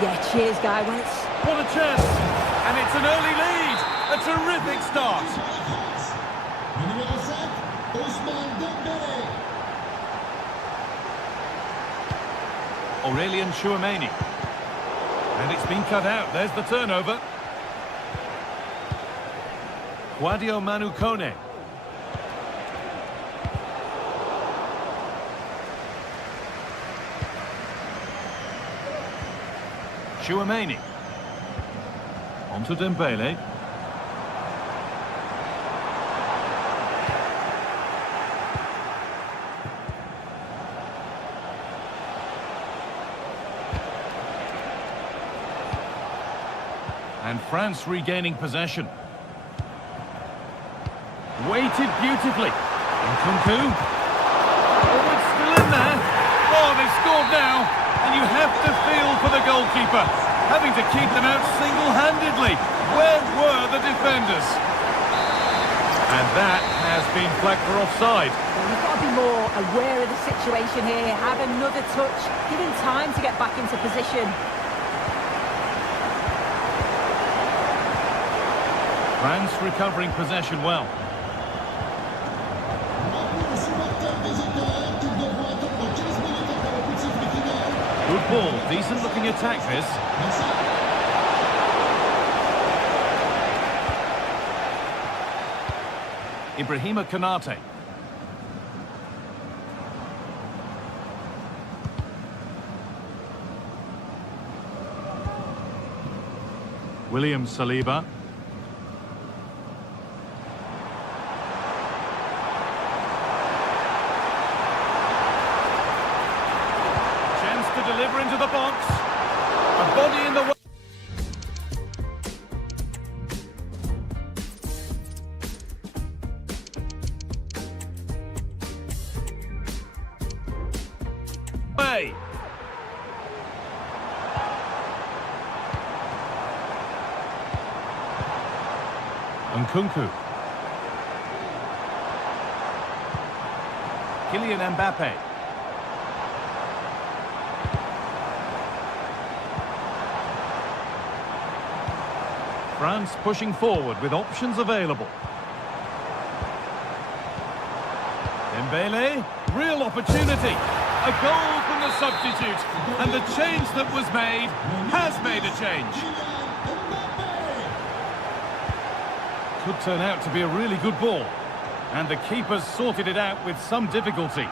Yeah, cheers, Guy. Well, What a chance! And it's an early lead! A terrific start! Aurélien Chouameni. And it's been cut out. There's the turnover. Guadio Manu Kone. Chouameni. Onto Dembele. And France regaining possession. Weighted beautifully. Nkunku. Oh, it's still in there. Oh, they've scored now. And you have to feel for the goalkeeper, having to keep them out single-handedly. Where were the defenders? And that has been flagged for offside. well, you've got to be more aware of the situation here. Have another touch. Give him time to get back into position. France recovering possession well. Good ball, decent looking attack this. Ibrahima Konate. William Saliba. Deliver into the box. A body in the way. Nkunku. Kylian Mbappe. France pushing forward with options available. Dembele, real opportunity. A goal from the substitute. And the change that was made has made a change. Could turn out to be a really good ball. And the keeper's sorted it out with some difficulty.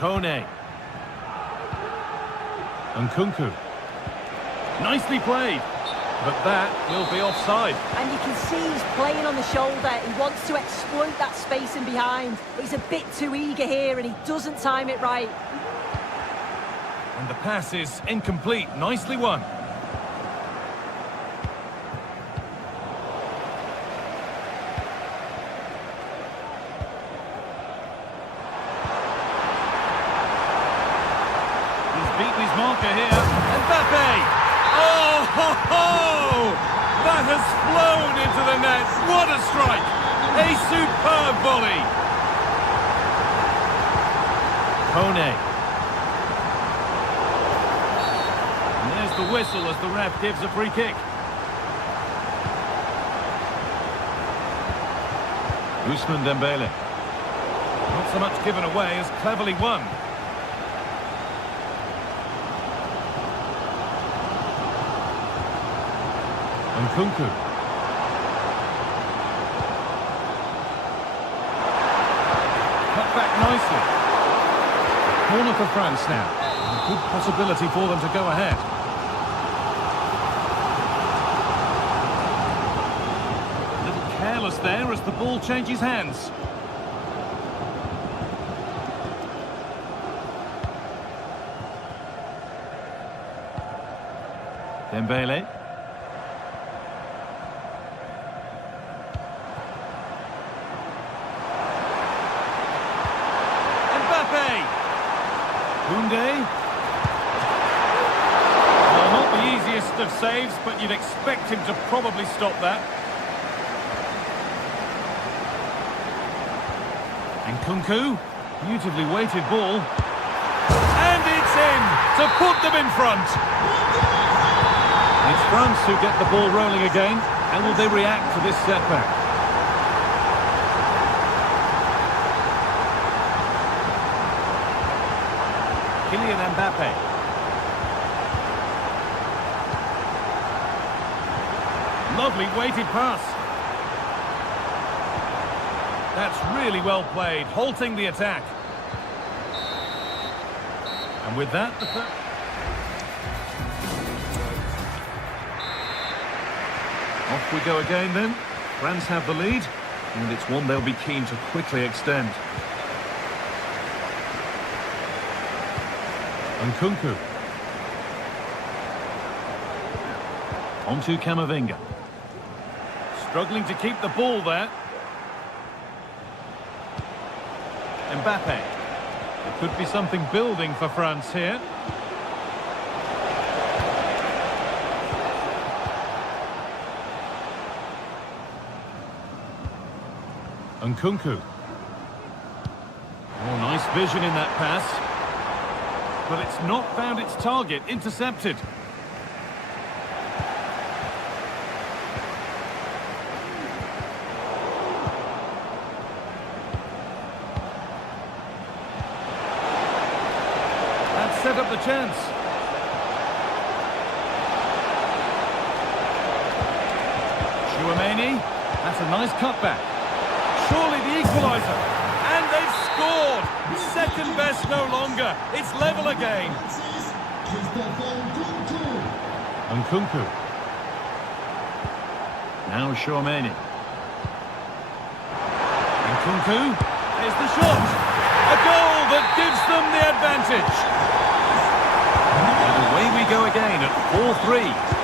Kone. Nkunku. Nicely played. But that will be offside. And you can see he's playing on the shoulder. He wants to exploit that space in behind. But he's a bit too eager here and he doesn't time it right. And the pass is incomplete. Nicely won. marker here. Mbappe! Oh, ho, ho! That has flown into the net. What a strike! A superb volley. Kone. And there's the whistle as the ref gives a free kick. Ousmane Dembele. Not so much given away as cleverly won. Nkunku. Cut back nicely. Corner for France now. A good possibility for them to go ahead. A little careless there as the ball changes hands. Dembele. Koundé. Well, not the easiest of saves, but you'd expect him to probably stop that. And Nkunku, beautifully weighted ball. And it's in to put them in front. It's France who get the ball rolling again. And will they react to this setback? Kylian Mbappe. Lovely weighted pass. That's really well played, halting the attack. And with that, off we go again then. France have the lead, and it's one they'll be keen to quickly extend. Nkunku. On to Camavinga. Struggling to keep the ball there. Mbappe. There could be something building for France here. Nkunku. Oh, nice vision in that pass. But it's not found its target, intercepted. That set up the chance. Chouameni, that's a nice cutback. Surely the equaliser. And they've scored! Second best no longer. It's level again. Nkunku. Now Chouameni. Nkunku. There's the shot. A goal that gives them the advantage. And away we go again at 4-3.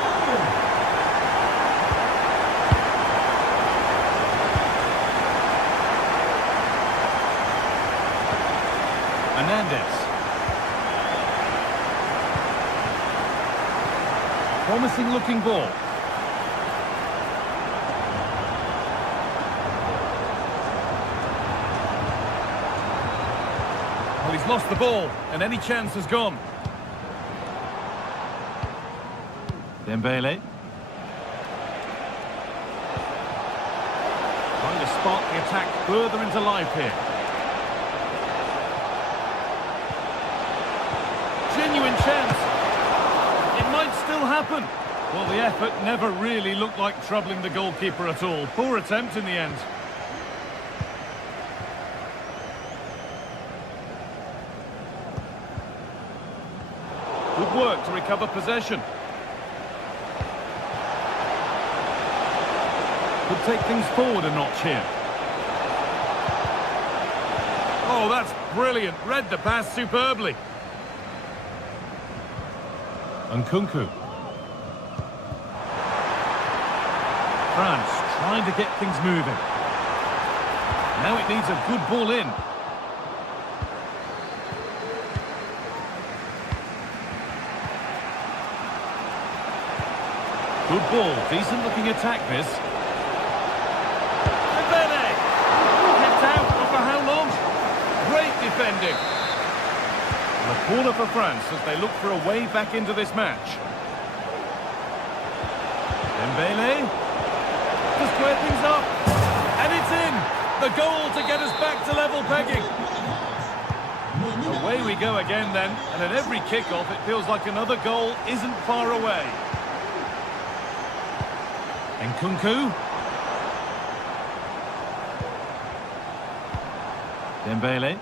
Hernandez. Promising looking ball. Well, he's lost the ball, and any chance has gone. Dembele. Trying to spark the attack further into life here. Genuine chance. It might still happen. Well, the effort never really looked like troubling the goalkeeper at all. Poor attempt in the end. Good work to recover possession. Could take things forward a notch here. Oh, that's brilliant. Read the pass superbly. Nkunku. France trying to get things moving. Now it needs a good ball in. Good ball, decent looking attack this. Dembele! Kept out, but for how long? Great defending. And a corner for France as they look for a way back into this match. Dembele to square things up. And it's in! The goal to get us back to level pegging. Away we go again then, and at every kick-off it feels like another goal isn't far away. Nkunku. Dembele.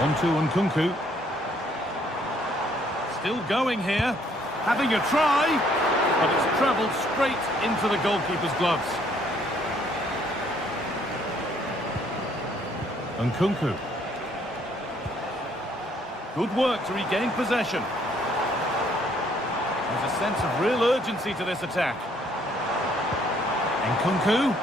On to Nkunku. Still going here. Having a try. But it's travelled straight into the goalkeeper's gloves. Nkunku. Good work to regain possession. There's a sense of real urgency to this attack. Nkunku.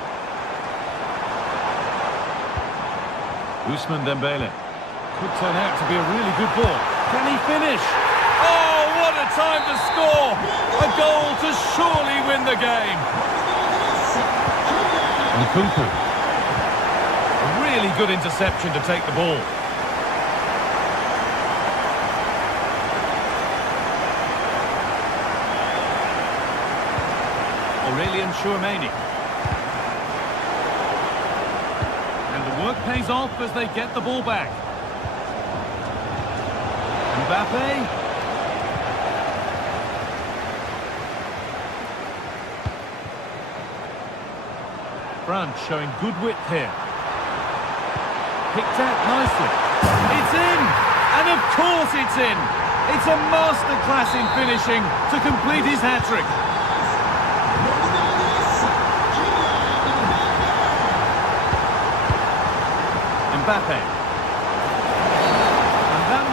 Ousmane Dembele. Could turn out to be a really good ball. Can he finish? Oh, what a time to score! A goal to surely win the game. Nkunku. A really good interception to take the ball. Tchouaméni. And the work pays off as they get the ball back. Mbappe. France showing good width here. Picked out nicely. It's in! And of course it's in! It's a masterclass in finishing to complete his hat-trick. Mbappe. And that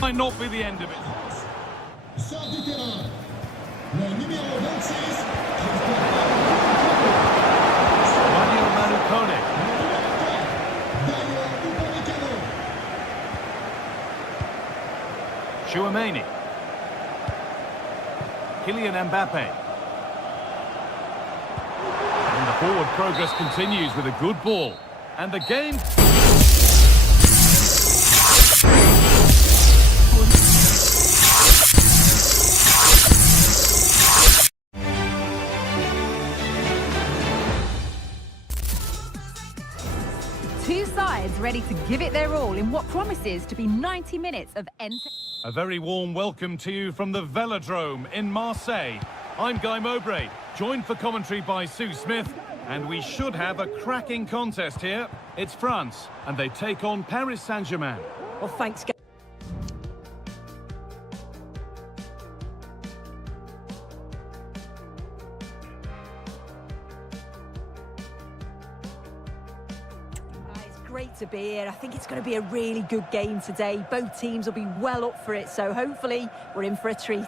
might not be the end of it. Tchouaméni. Kylian Mbappe. And the forward progress continues with a good ball. And the game... Two sides ready to give it their all in what promises to be 90 minutes of entertainment. A very warm welcome to you from the Velodrome in Marseille. I'm Guy Mowbray, joined for commentary by Sue Smith, and we should have a cracking contest here. It's France, and they take on Paris Saint-Germain. Well, thanks, Guy. Great to be here. I think it's going to be a really good game today. Both teams will be well up for it, so hopefully we're in for a treat.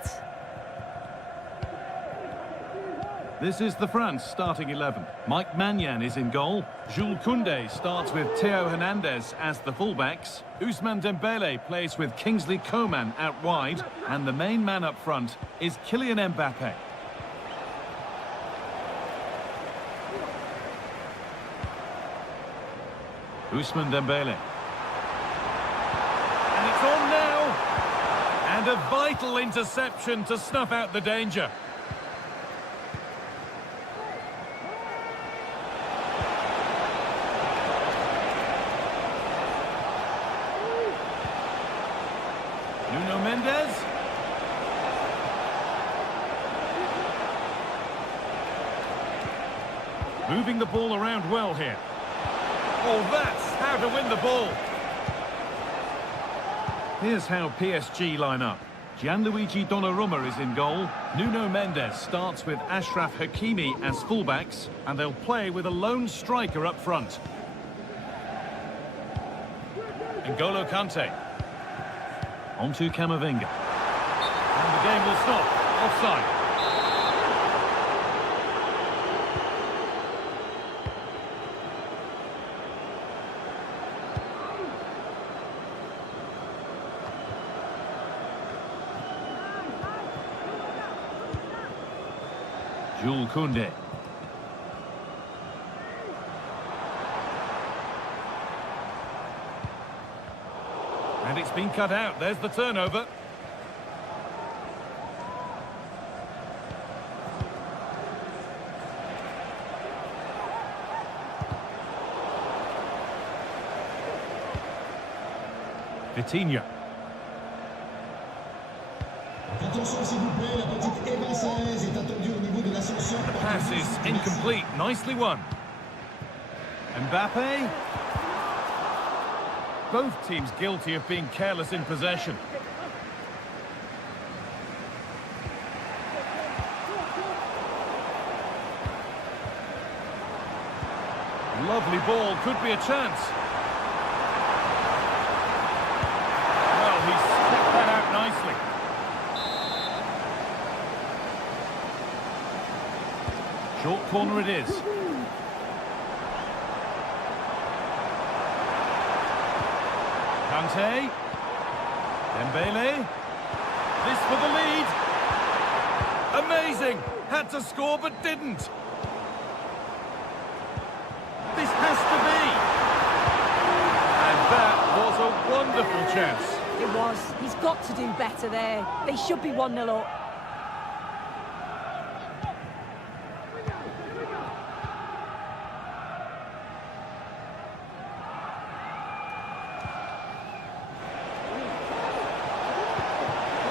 This is the France starting 11. Mike Maignan is in goal. Jules Koundé starts with Theo Hernandez as the fullbacks. Ousmane Dembele plays with Kingsley Coman out wide. And the main man up front is Kylian Mbappe. Ousmane Dembele. And it's on now. And a vital interception to snuff out the danger. Nuno Mendes. Moving the ball around well here. Oh, that's how to win the ball. Here's how PSG line up. Gianluigi Donnarumma is in goal. Nuno Mendes starts with Achraf Hakimi as fullbacks, and they'll play with a lone striker up front. N'Golo Kante. On to Camavinga. And the game will stop. Offside. Jules Koundé. And it's been cut out. There's the turnover. Vitinha. Attention s'il vous plaît, la petite évinceuse est attendue au niveau de l'ascension. The pass is incomplete. Nicely won. Mbappe. Both teams guilty of being careless in possession. Lovely ball, could be a chance. Well, he's kept that out nicely. Short corner it is. Kante. Dembele. This for the lead. Amazing! Had to score but didn't. This has to be. And that was a wonderful chance. It was. He's got to do better there. They should be 1-0 up.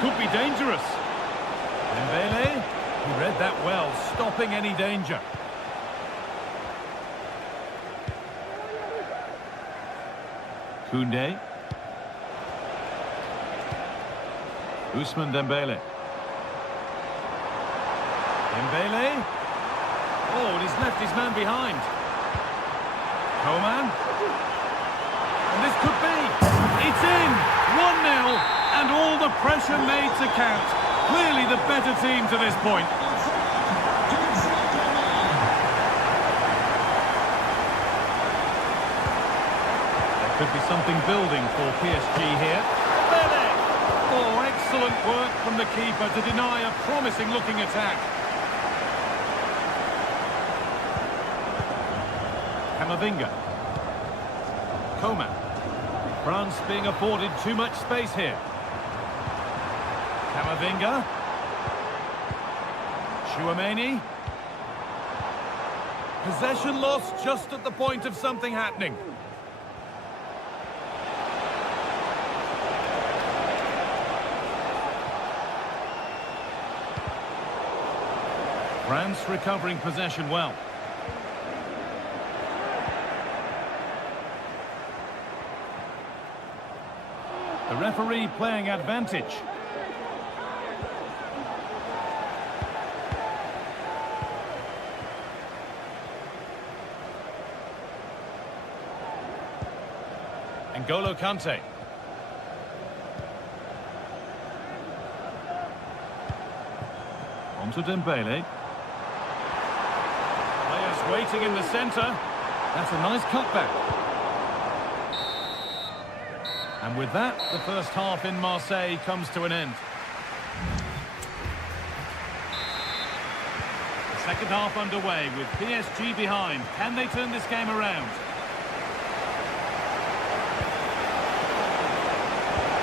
Could be dangerous. Dembele, he read that well, stopping any danger. Koundé. Ousmane Dembele. Dembele. Oh, and he's left his man behind. Coman. And this could be. It's in. 1-0. And all the pressure made to count. Clearly the better team to this point. There could be something building for PSG here. Bele! Oh, excellent work from the keeper to deny a promising looking attack. Camavinga. Coman. France being afforded too much space here. Camavinga. Chouameni. Possession lost just at the point of something happening. France recovering possession well. The referee playing advantage. N'Golo Kante. On to Dembele. Players waiting in the centre. That's a nice cutback. And with that, the first half in Marseille comes to an end. The second half underway with PSG behind. Can they turn this game around?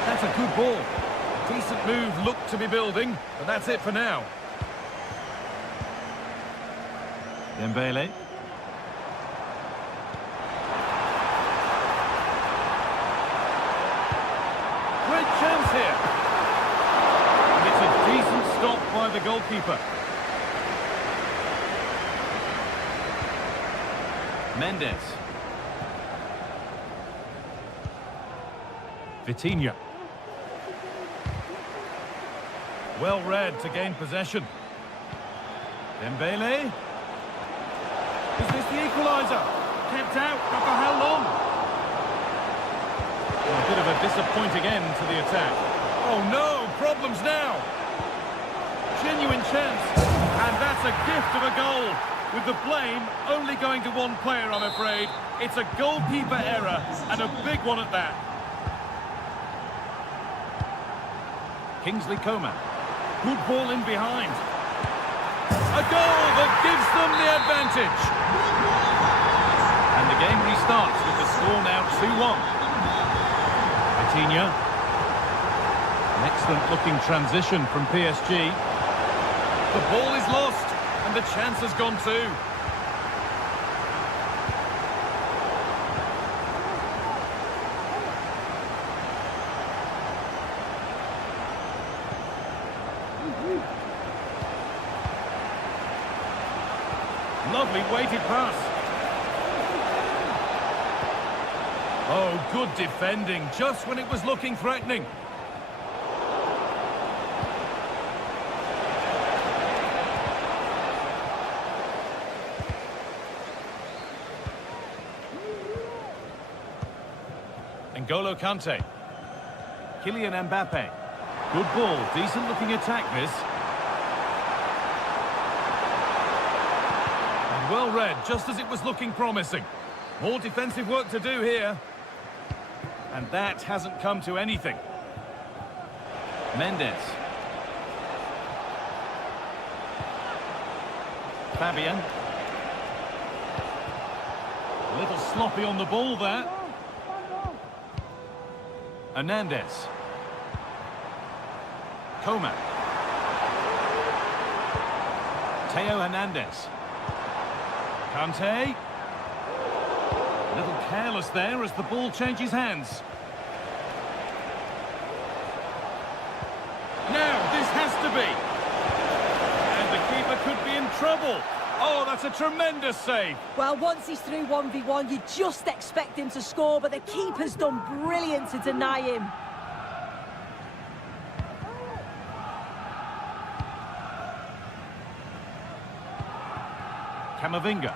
That's a good ball. Decent move looked to be building, but that's it for now. Dembele. Great chance here. And it's a decent stop by the goalkeeper. Mendes. Vitinha. Well read to gain possession. Dembele. Is this the equaliser? Kept out, but for how long? A bit of a disappointing end to the attack. Oh no, problems now. genuine chance. And that's a gift of a goal. With the blame only going to one player, I'm afraid. It's a goalkeeper error, and a big one at that. Kingsley Coman. Good ball in behind. A goal that gives them the advantage. And the game restarts with the score now 2-1. Coutinho. An excellent looking transition from PSG. The ball is lost. And the chance has gone too. Lovely weighted pass. Oh, good defending, just when it was looking threatening. N'Golo Kante. Kylian Mbappe. Good ball, decent looking attack this. And well read, just as it was looking promising. More defensive work to do here. And that hasn't come to anything. Mendes. Fabian. A little sloppy on the ball there. Hernandez. Coman. Theo Hernandez. Kante. A little careless there as the ball changes hands. Now, this has to be. And the keeper could be in trouble. Oh, that's a tremendous save. Well, once he's through 1v1, you just expect him to score, but the keeper's done brilliant to deny him. Camavinga.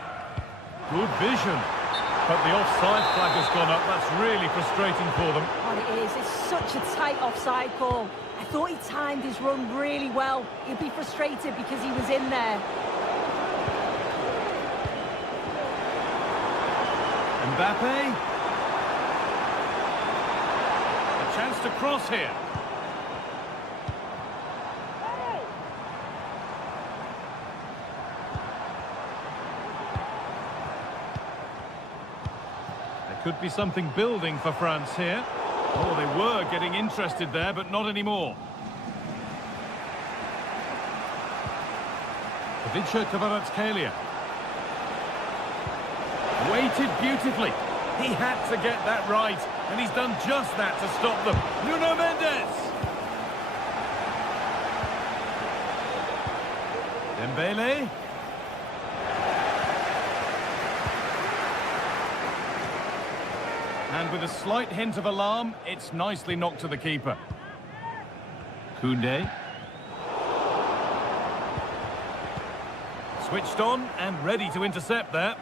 Good vision. But the offside flag has gone up. That's really frustrating for them. Oh, it is. It's such a tight offside call. I thought he timed his run really well. He'd be frustrated because he was in there. Mbappe. A chance to cross here. There could be something building for France here. Oh, they were getting interested there, but not anymore. Ivica Kvaratskhelia. Waited beautifully. He had to get that right, and he's done just that to stop them. Nuno Mendes. Dembele. And with a slight hint of alarm, it's nicely knocked to the keeper. Koundé. Switched on and ready to intercept there.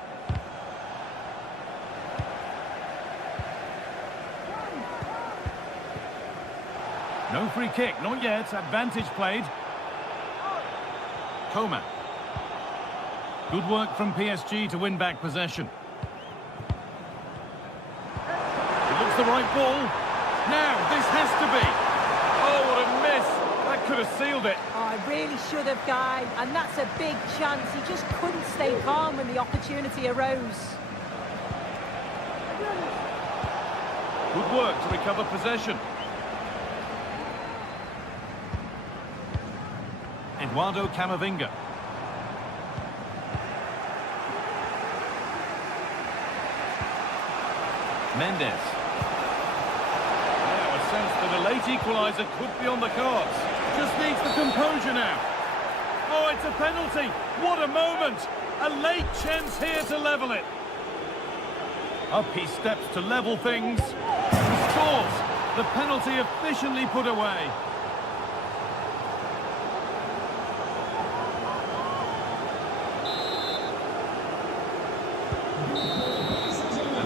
No free kick, not yet. Advantage played. Coman. Good work from PSG to win back possession. It looks the right ball. Now, this has to be. Oh, what a miss. That could have sealed it. Oh, I really should have, Guy. And that's a big chance. He just couldn't stay calm when the opportunity arose. Good work to recover possession. Eduardo Camavinga. Mendes. Now a sense that a late equaliser could be on the cards. Just needs the composure now. Oh, it's a penalty. What a moment. A late chance here to level it. Up he steps to level things. He scores. The penalty efficiently put away.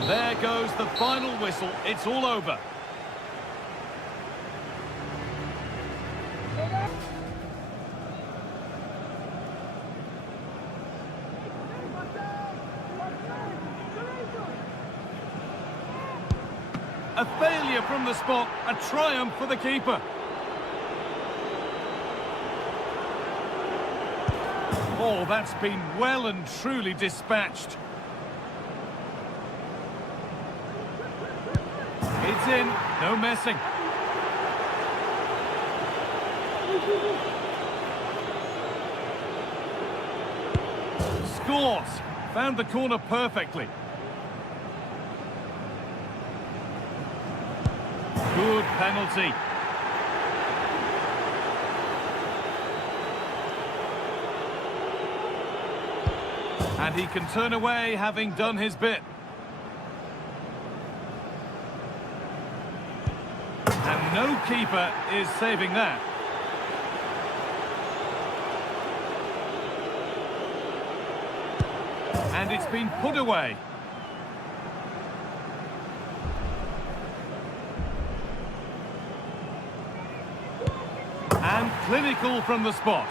There goes the final whistle. It's all over. A failure from the spot, a triumph for the keeper. Oh, that's been well and truly dispatched. It's in, no messing. Scores! Found the corner perfectly. Good penalty. And he can turn away, having done his bit. And no keeper is saving that. And it's been put away. And clinical from the spot.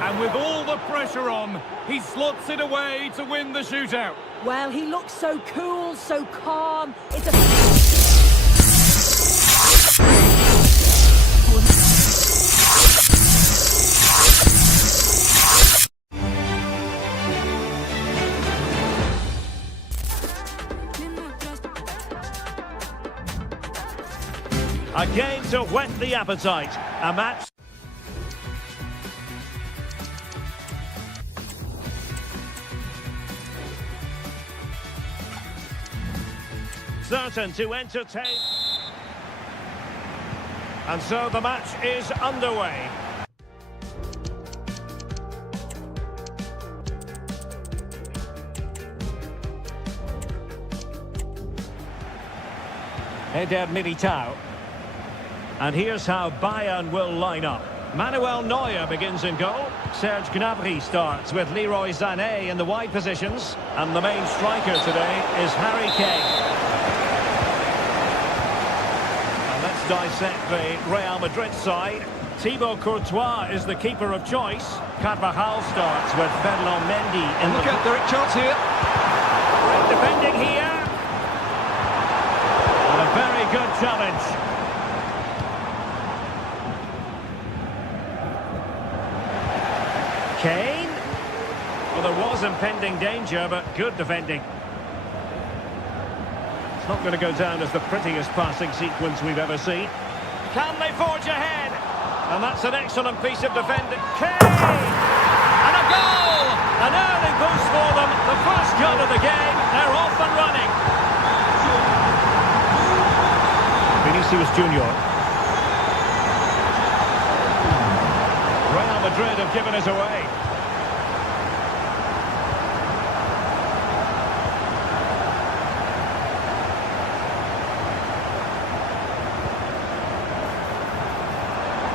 And with all the pressure on, he slots it away to win the shootout. Well, he looks so cool, so calm. It's a... A game to whet the appetite. A match. Certain to entertain. And so the match is underway. Eder Militao. And here's how Bayern will line up. Manuel Neuer begins in goal. Serge Gnabry starts with Leroy Sané in the wide positions. And the main striker today is Harry Kane. And let's dissect the Real Madrid side. Thibaut Courtois is the keeper of choice. Carvajal starts with Ferland Mendy in Look out, direct chance here. Great defending here. And a very good challenge. Kane. Well, there was impending danger, but good defending. It's not going to go down as the prettiest passing sequence we've ever seen. Can they forge ahead? And that's an excellent piece of defending. Kane! And a goal! An early boost for them. The first goal of the game. They're off and running. Vinicius Junior. Real Madrid have given us away.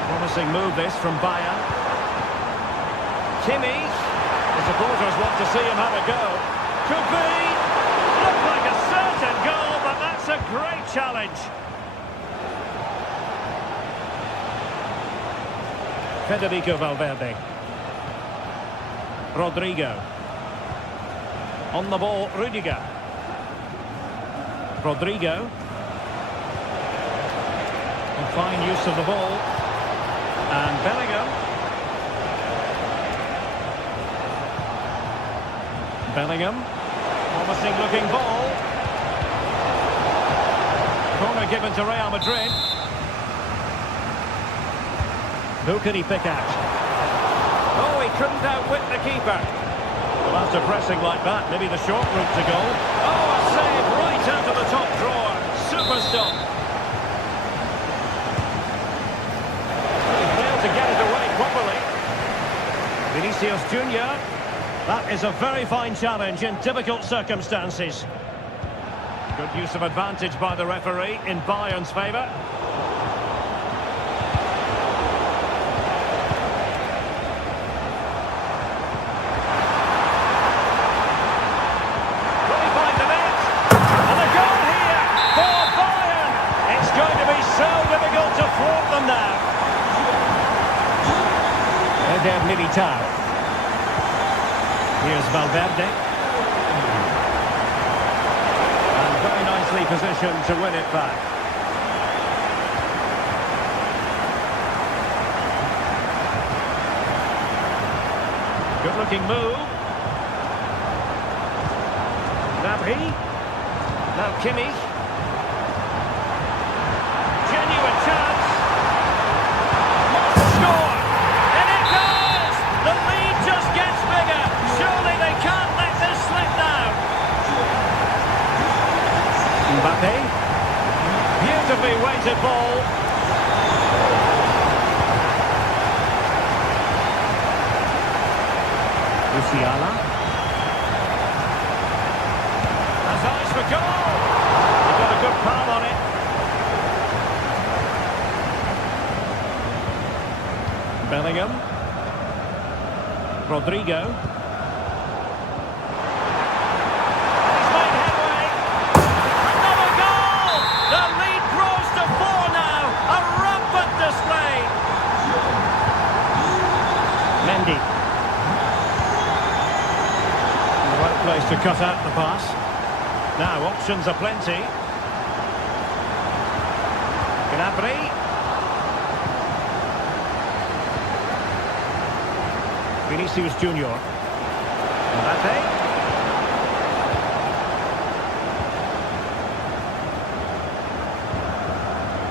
Promising move this from Bayern. Kimmich. The supporters want to see him have a go. Could be. Looked like a certain goal, but that's a great challenge. Federico Valverde. Rodrigo. On the ball, Rudiger. Rodrigo. And fine use of the ball. And Bellingham. Bellingham. Promising looking ball. Corner given to Real Madrid. Who can he pick out? Oh, he couldn't outwit the keeper. Well, after pressing like that, maybe the short route to goal. Oh, a save right out of the top drawer. Super stop. He failed to get it away properly. Vinicius Junior. That is a very fine challenge in difficult circumstances. Good use of advantage by the referee in Bayern's favour. Militao. Here's Valverde. And very nicely positioned to win it back. Good looking move. Gnabry. Now Kimmich. Genuine chance. Must score. And it goes! The lead just gets bigger. Surely they can't let this slip now. Mbappe. Beautifully weighted ball. Musiala. Has eyes for goal. He got a good palm on it. Bellingham. Rodrigo. He's made headway. Another goal! The lead grows to 4 now. A rampant display. Mendy. The right place to cut out the pass. Now options are plenty. Gnabry. Vinicius Junior. Mbappe.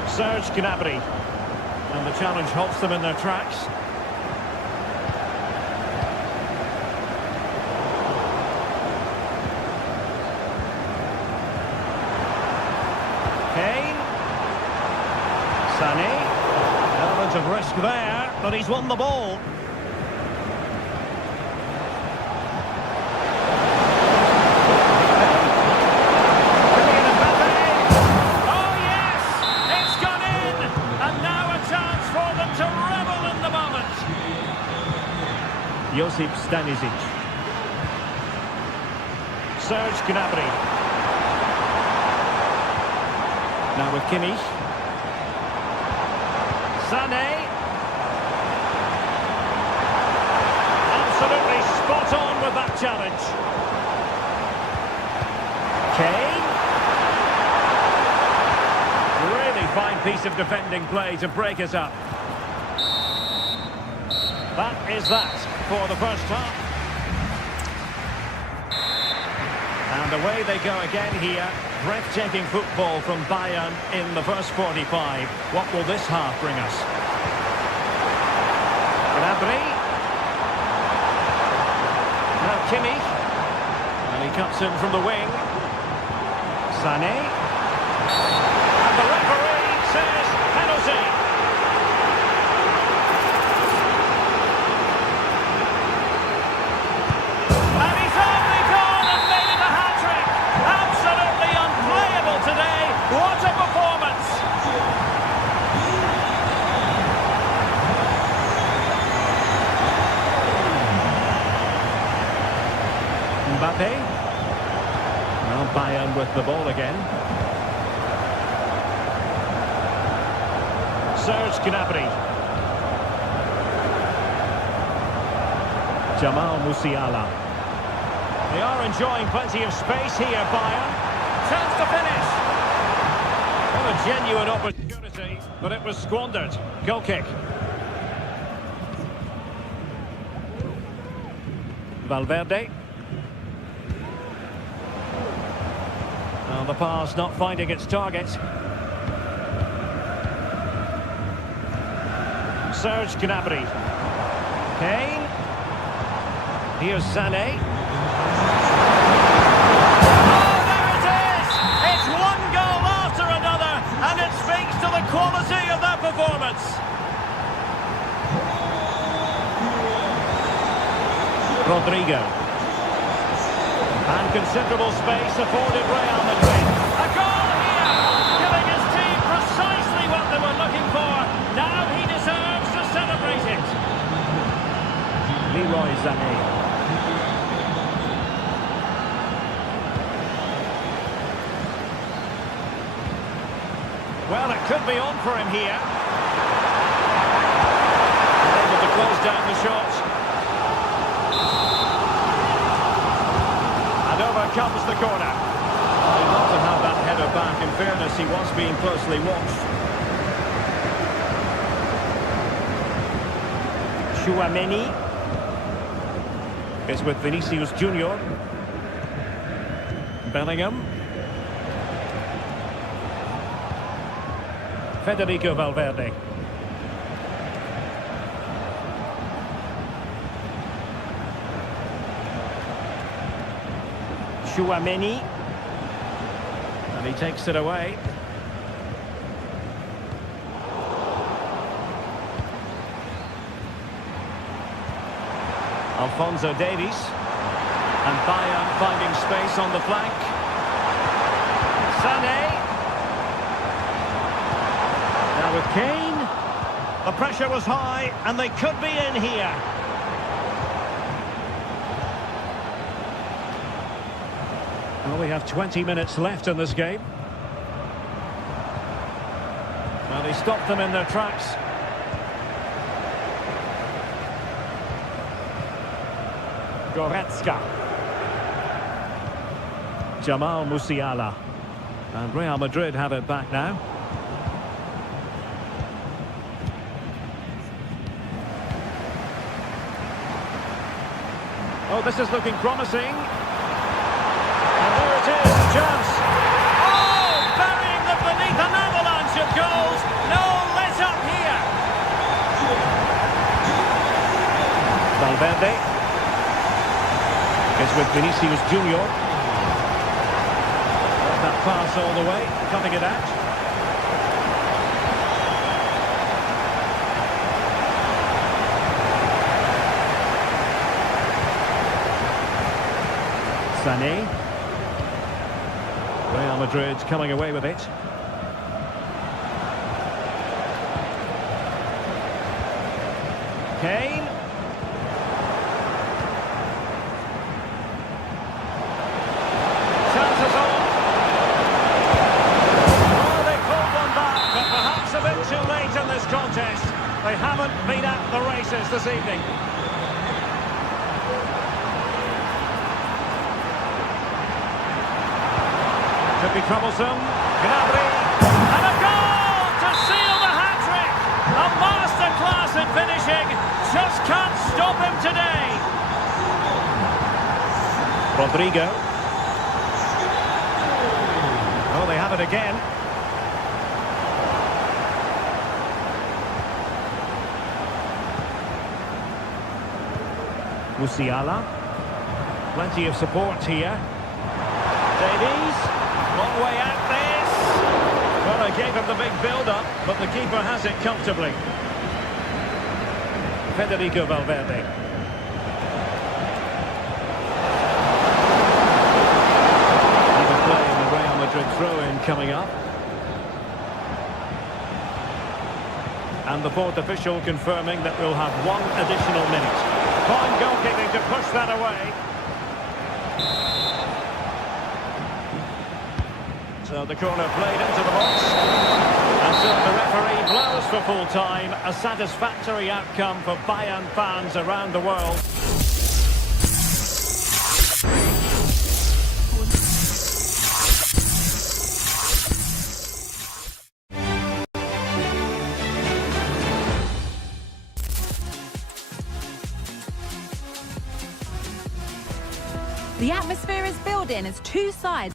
Serge Gnabry. And the challenge halts them in their tracks. Kane. Sané. Element of risk there, but he's won the ball. Josip Stanisic. Serge Gnabry. Now with Kimmich. Sané. Absolutely spot on with that challenge. Kane. Really fine piece of defending play to break us up. That is that for the first half. And away they go again here. Breathtaking football from Bayern in the first 45. What will this half bring us? Gnabry. Now Kimmich. And he cuts in from the wing. Sané. And the referee says penalty. What a performance! Mbappe. Now Bayern with the ball again. Serge Gnabry. Jamal Musiala. They are enjoying plenty of space here, Bayern. Chance to finish. What a genuine opportunity, but it was squandered. Goal kick. Valverde. Now the pass not finding its target. Serge Gnabry. Kane. Here's Sané. Quality of that performance. Rodrigo. And considerable space afforded Real Madrid. A goal here, giving his team precisely what they were looking for. Now he deserves to celebrate it. Leroy Sané. Well, it could be on for him here. Able to close down the shot. comes the corner. He'd love to have that header back. In fairness, he was being closely watched. Chouameni is with Vinicius Junior. Bellingham. Federico Valverde. Chouameni. And he takes it away. Alphonso Davies. And Bayern finding space on the flank. Sané. Now with Kane. The pressure was high and they could be in here. Well, we have 20 minutes left in this game. Well, he stopped them in their tracks. Goretzka. Jamal Musiala. And Real Madrid have it back now. Oh, this is looking promising. And there it is, a chance. Oh, burying them beneath an avalanche of goals. No let up here. Valverde is with Vinicius Junior. That pass all the way, cutting it out. Sané. Real Madrid coming away with it. Kane. Chances on. Oh, they pulled one back, but perhaps a bit too late in this contest. They haven't been at the races this evening. Could be troublesome. Gnabry. And a goal to seal the hat-trick. A masterclass in finishing. Just can't stop him today. Rodrigo. Oh, they have it again. Musiala. Plenty of support here. Davies. Long way out this. Well, they gave him the big build-up, but the keeper has it comfortably. Federico Valverde. Even play in the Real Madrid throw-in coming up. And the fourth official confirming that we'll have one additional minute. Fine goalkeeping to push that away. So the corner played into the box. And so the referee blows for full time. A satisfactory outcome for Bayern fans around the world. The atmosphere is building as two sides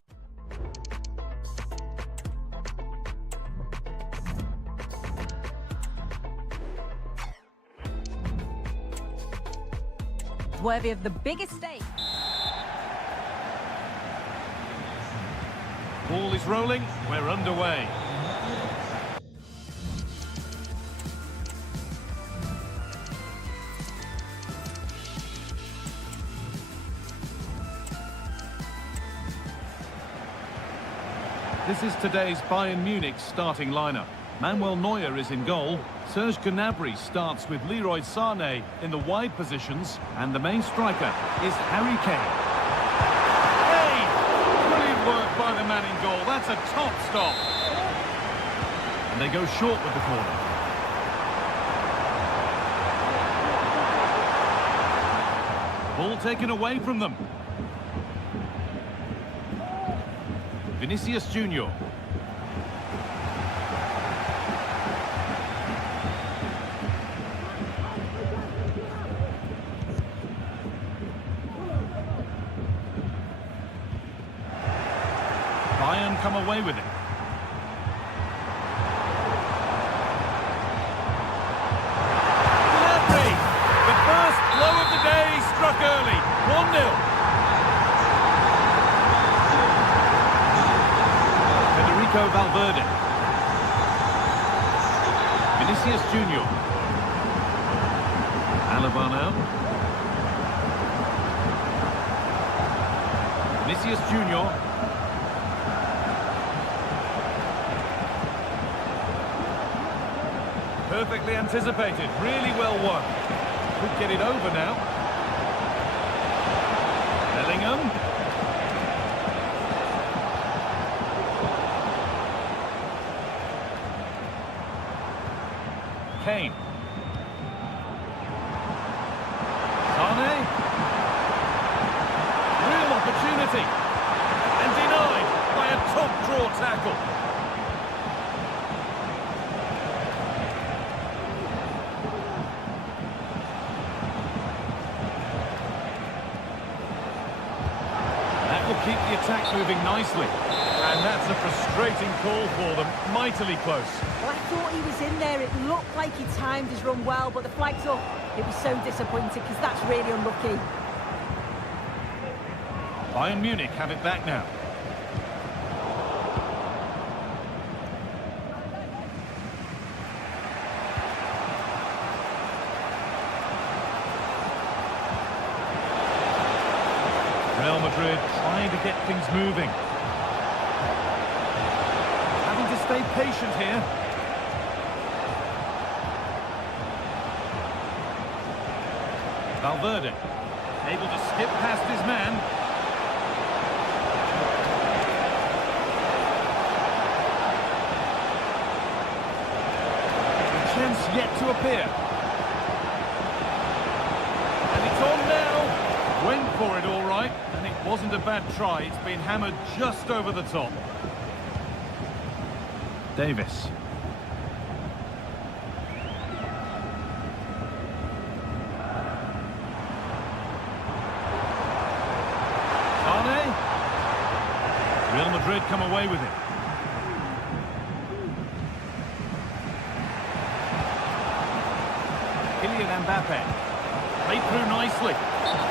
worthy of the biggest stake. Ball is rolling, we're underway. This is today's Bayern Munich starting lineup. Manuel Neuer is in goal. Serge Gnabry starts with Leroy Sané in the wide positions, and the main striker is Harry Kane. Hey! Brilliant work by the man in goal. That's a top stop. And they go short with the corner. Ball taken away from them. Vinicius Junior. Bayern come away with it. Gnabry! The first blow of the day struck early. 1-0. Federico Valverde. Vinicius Junior. Alaba now. Vinicius Junior. Perfectly anticipated, really well won. Could get it over now. Bellingham. Kane. Sane. Real opportunity. And denied by a top draw tackle. Keep the attack moving nicely. And that's a frustrating call for them. Mightily close. Well, I thought he was in there. It looked like he timed his run well, but the flag's up. It was so disappointing because that's really unlucky. Bayern Munich have it back now. Real Madrid trying to get things moving. Having to stay patient here. Valverde able to skip past his man. The chance yet to appear. And it's on now. Went for it all right, and it wasn't a bad try. It's been hammered just over the top. Davis. Sane. Real Madrid come away with it. Kylian Mbappe. Played through nicely.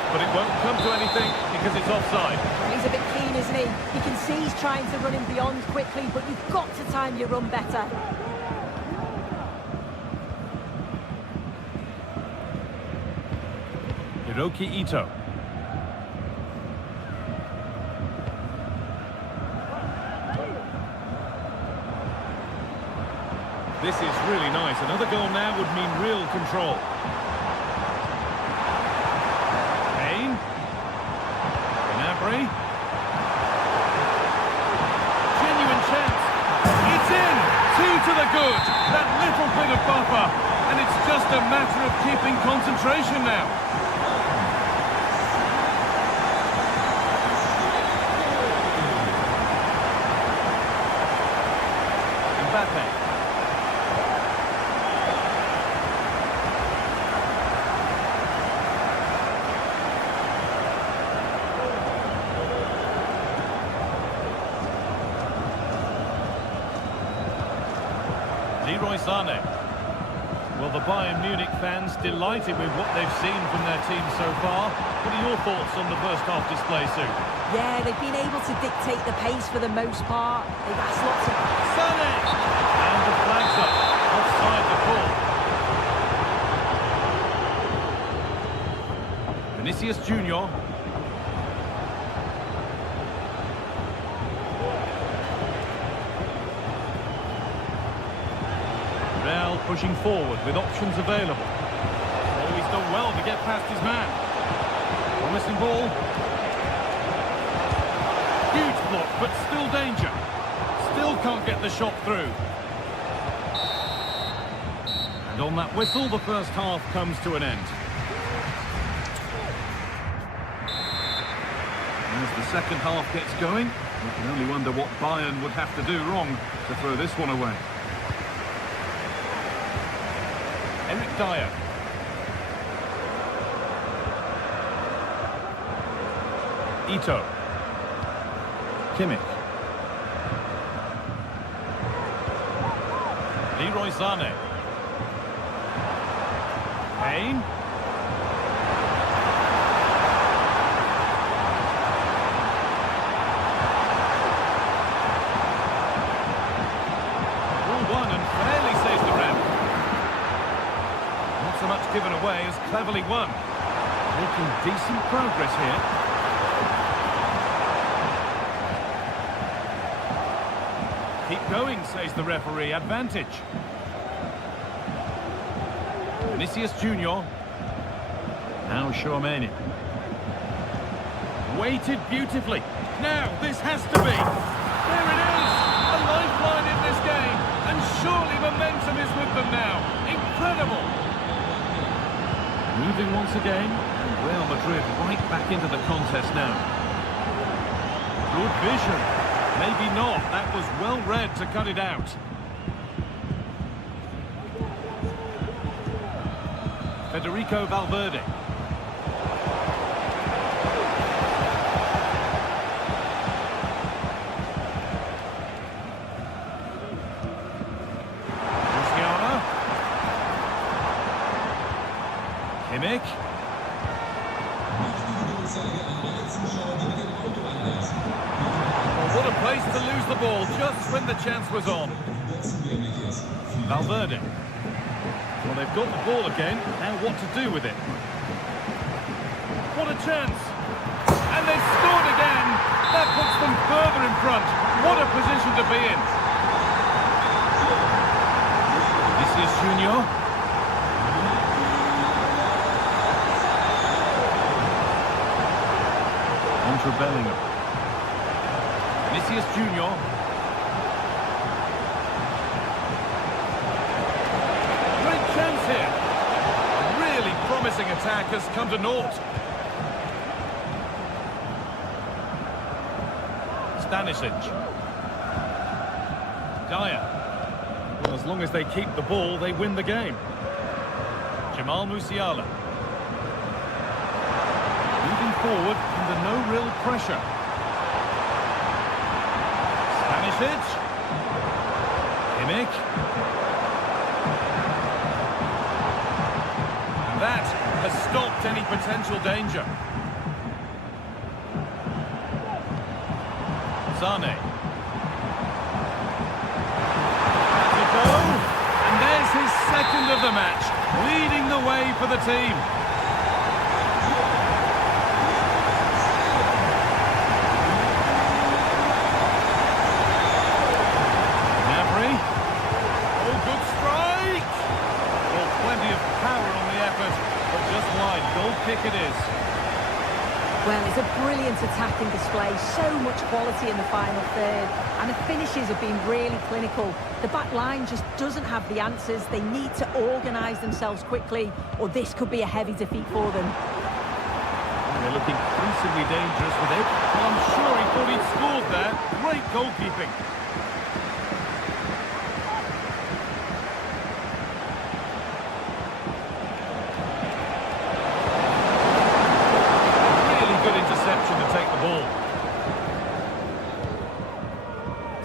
But it won't come to anything because it's offside. He's a bit keen, isn't he? You can see he's trying to run him beyond quickly, but you've got to time your run better. Hiroki Ito. This is really nice. Another goal now would mean real control. Genuine chance. It's in. 2 to the good. That little bit of buffer. And it's just a matter of keeping concentration now. Mbappe. Leroy Sane. Well, the Bayern Munich fans delighted with what they've seen from their team so far. What are your thoughts on the first half display, Sue? Yeah, they've been able to dictate the pace for the most part. They've asked lots of... Sane! And the flag's up. Offside the call. Vinicius Junior. Real pushing forward with options available. Oh, he's done well to get past his man. Promising ball. Huge block, but still danger. Still can't get the shot through. And on that whistle, the first half comes to an end. As the second half gets going, You can only wonder what Bayern would have to do wrong to throw this one away. Eric Dyer. Ito. Kimmich. Leroy Sané. Kane. Fairly saves the ref. Not so much given away as cleverly won. Making decent progress here. Keep going, says the referee. Advantage. Vinicius Junior. Now Tchouaméni. Waited beautifully. Now this has to be. There it is. A lifeline in this game. And surely momentum is with them now. Incredible. Moving once again. And Real Madrid right back into the contest now. Good vision. Maybe not. That was well read to cut it out. Federico Valverde. Kimmich. Well, what a place to lose the ball just when the chance was on. Valverde. Well, they've got the ball again. Now what to do with it? What a chance. And they've scored again. That puts them further in front. What a position to be in. Vinicius Junior. Bellingham. Vinicius Junior. Great chance here. A really promising attack has come to naught. Stanisic. Dyer. Well, as long as they keep the ball, they win the game. Jamal Musiala. Forward under no real pressure. Stanisic. Kimmich. And that has stopped any potential danger. Sané. To go. And there's his second of the match, leading the way for the team. Kick it is. Well, it's a brilliant attacking display, so much quality in the final third, and the finishes have been really clinical. The back line just doesn't have the answers. They need to organise themselves quickly, or this could be a heavy defeat for them. They're looking increasingly dangerous with it. I'm sure he thought he'd scored there. Great goalkeeping.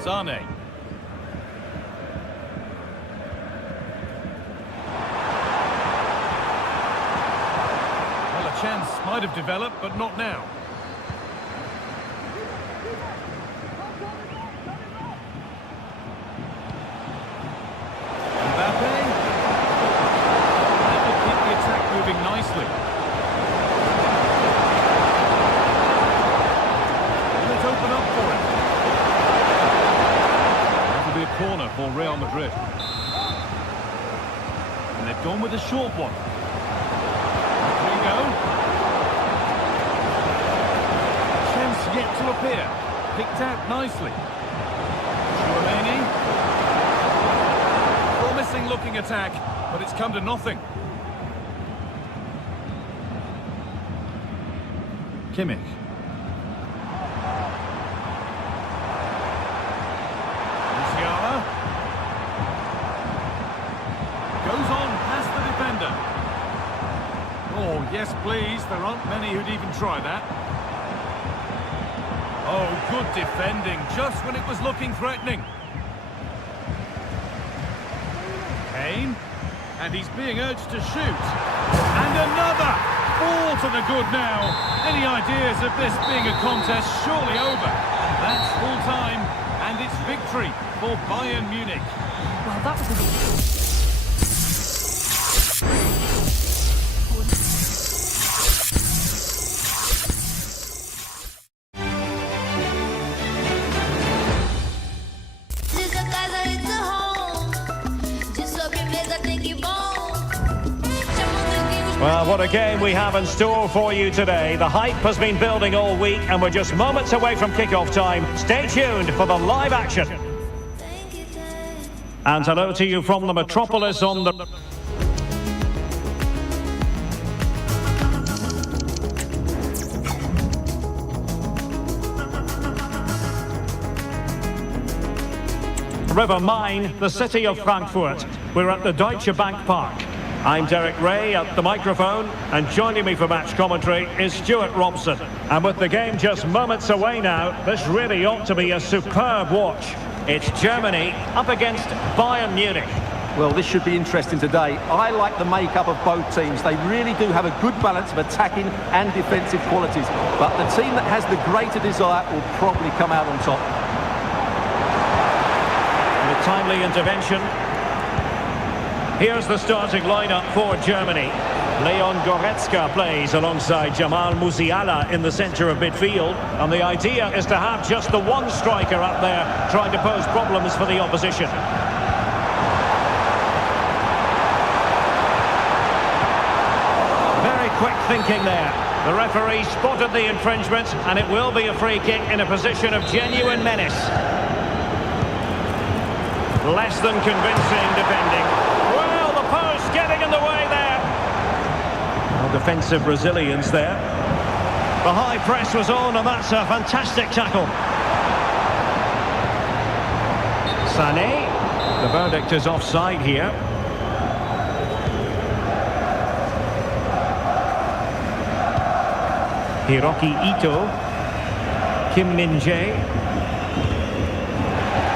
Sané. Well, a chance might have developed, but not now. Mbappe. That will keep the attack moving nicely. Will it open up for him? A corner for Real Madrid. And they've gone with a short one. Here we go. Chance yet to appear. Picked out nicely. Tchouaméni. Promising looking attack, but it's come to nothing. Kimmich. Yes, please. There aren't many who'd even try that. Oh, good defending, just when it was looking threatening. Kane, and he's being urged to shoot. And another! All to the good now. Any ideas of this being a contest surely over? That's full time, and it's victory for Bayern Munich. Well, that was a... Well, what a game we have in store for you today. The hype has been building all week and we're just moments away from kickoff time. Stay tuned for the live action. And hello to you from the metropolis on the... River Main, the city of Frankfurt. We're at the Deutsche Bank Park. I'm Derek Ray at the microphone, and joining me for match commentary is Stuart Robson. And with the game just moments away now, this really ought to be a superb watch. It's Germany up against Bayern Munich. Well, this should be interesting today. I like the makeup of both teams. They really do have a good balance of attacking and defensive qualities. But the team that has the greater desire will probably come out on top. And a timely intervention. Here's the starting lineup for Germany. Leon Goretzka plays alongside Jamal Musiala in the centre of midfield. And the idea is to have just the one striker up there trying to pose problems for the opposition. Very quick thinking there. The referee spotted the infringement and it will be a free kick in a position of genuine menace. Less than convincing defending. Getting in the way there. Well, defensive resilience there. The high press was on and that's a fantastic tackle. Sané. The verdict is offside here. Hiroki Ito. Kim Min-jae.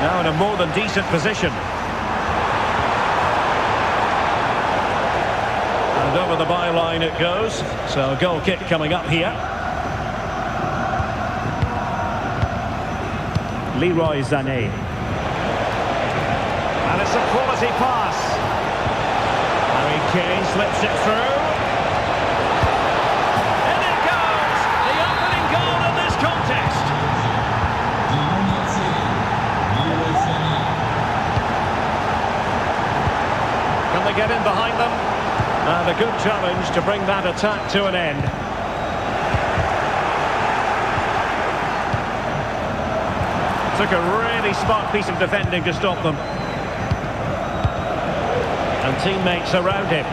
Now in a more than decent position. Over the byline it goes, so a goal kick coming up here. Leroy Sané. And it's a quality pass. Harry Kane slips it through. In it goes! The opening goal in this contest. Can they get in behind them? And a good challenge to bring that attack to an end. Took a really smart piece of defending to stop them. And teammates around him.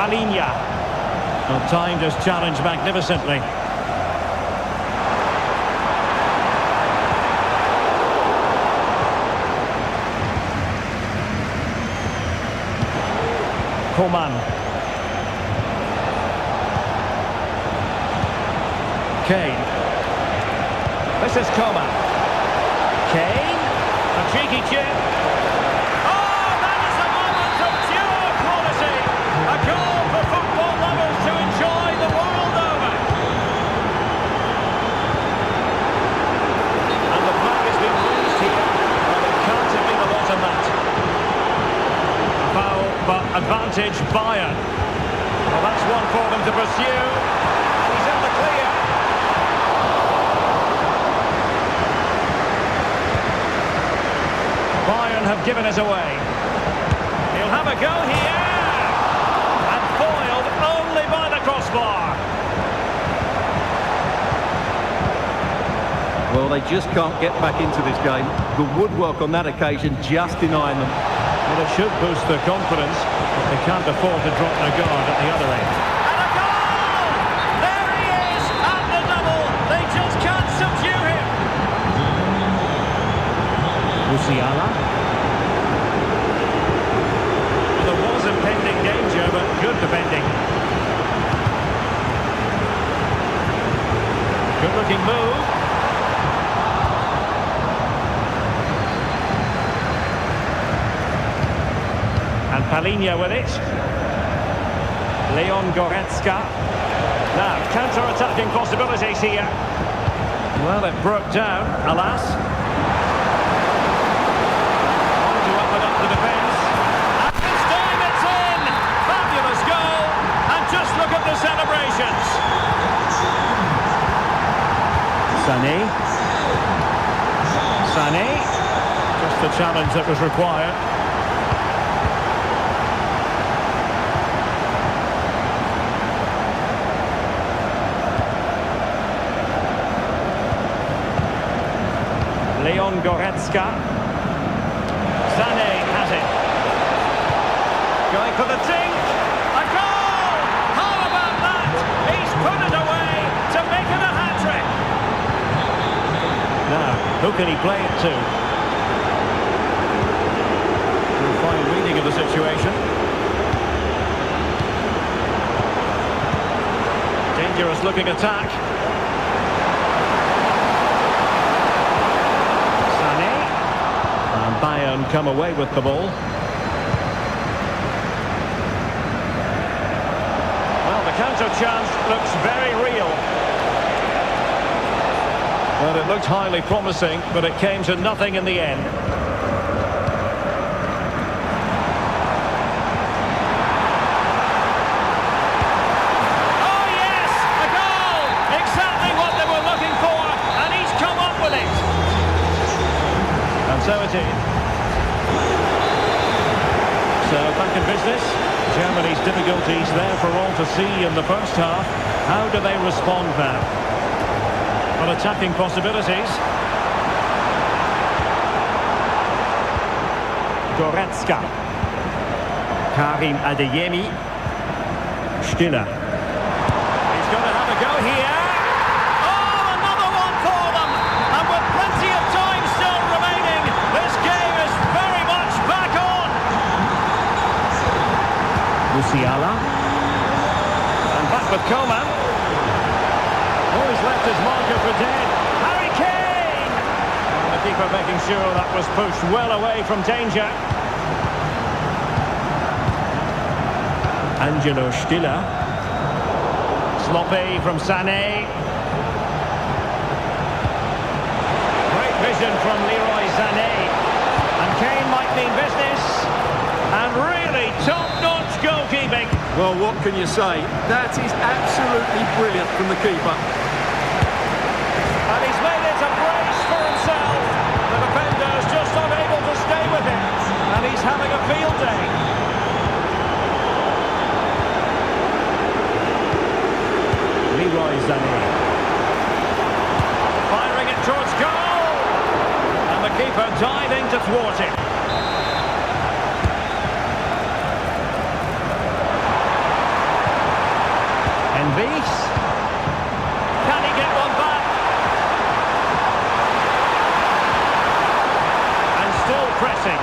Palinha. Well, timed his challenge magnificently. Coman. Kane. This is Coman. Kane. A cheeky chip. Oh, that is a moment of pure quality. A goal for football lovers to enjoy the world over. And the flag has been raised here. Well, it can't have been a lot on that. Foul, but advantage Bayern. Well, that's one for them to pursue. He's in the clear. Bayern have given us away. He'll have a go here. And foiled only by the crossbar. Well, they just can't get back into this game. The woodwork on that occasion just denying them. Well, it should boost their confidence, but they can't afford to drop their guard at the other end. And a goal! There he is at the double. They just can't subdue him. Musiala. Good-looking move. And Palinha with it. Leon Goretzka. Now, counter-attacking possibilities here. Well, it broke down, alas. On to open up the defence. And this time it's in! Fabulous goal! And just look at the celebrations. Sané. Just the challenge that was required. Leon Goretzka. Sané has it. Going for the dink. A goal! How about that? He's put it away to make it a hat-trick. Now, who can he play it to? Fine reading of the situation. Dangerous looking attack. Bayern come away with the ball. Well, the counter chance looks very real. Well, it looked highly promising, but it came to nothing in the end. Oh yes, a goal! Exactly what they were looking for, and he's come up with it. And so it is. So back in business. Germany's difficulties there for all to see in the first half. How do they respond now? On attacking possibilities. Goretzka. Karim Adeyemi. Stiller. He's going to have a go here. Oh, another one for them! And with plenty of time still remaining, this game is very much back on! Musiala. And back with Coman. Oh, he's left his marker for dead. Harry Kane! And the keeper making sure that was pushed well away from danger. Angelo Stiller. Sloppy from Sané. Great vision from Leroy Sané. And Kane might mean business. And really top-notch goalkeeping. Well, what can you say? That is absolutely brilliant from the keeper. And he's made it a brace for himself. The defender's just unable to stay with him. And he's having a field day. Leroy Sané. Firing it towards goal. And the keeper diving to thwart it. Envis. Can he get one back? And still pressing.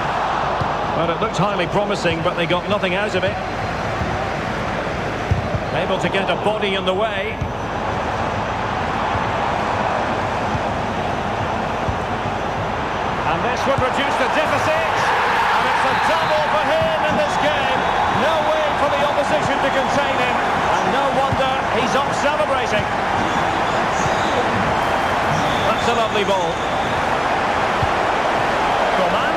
Well, it looked highly promising, but they got nothing out of it. Able to get a body in the way. And this would reduce the deficit. And it's a double for him in this game. No way for the opposition to contain him. And no wonder he's off celebrating. That's a lovely ball. Coman.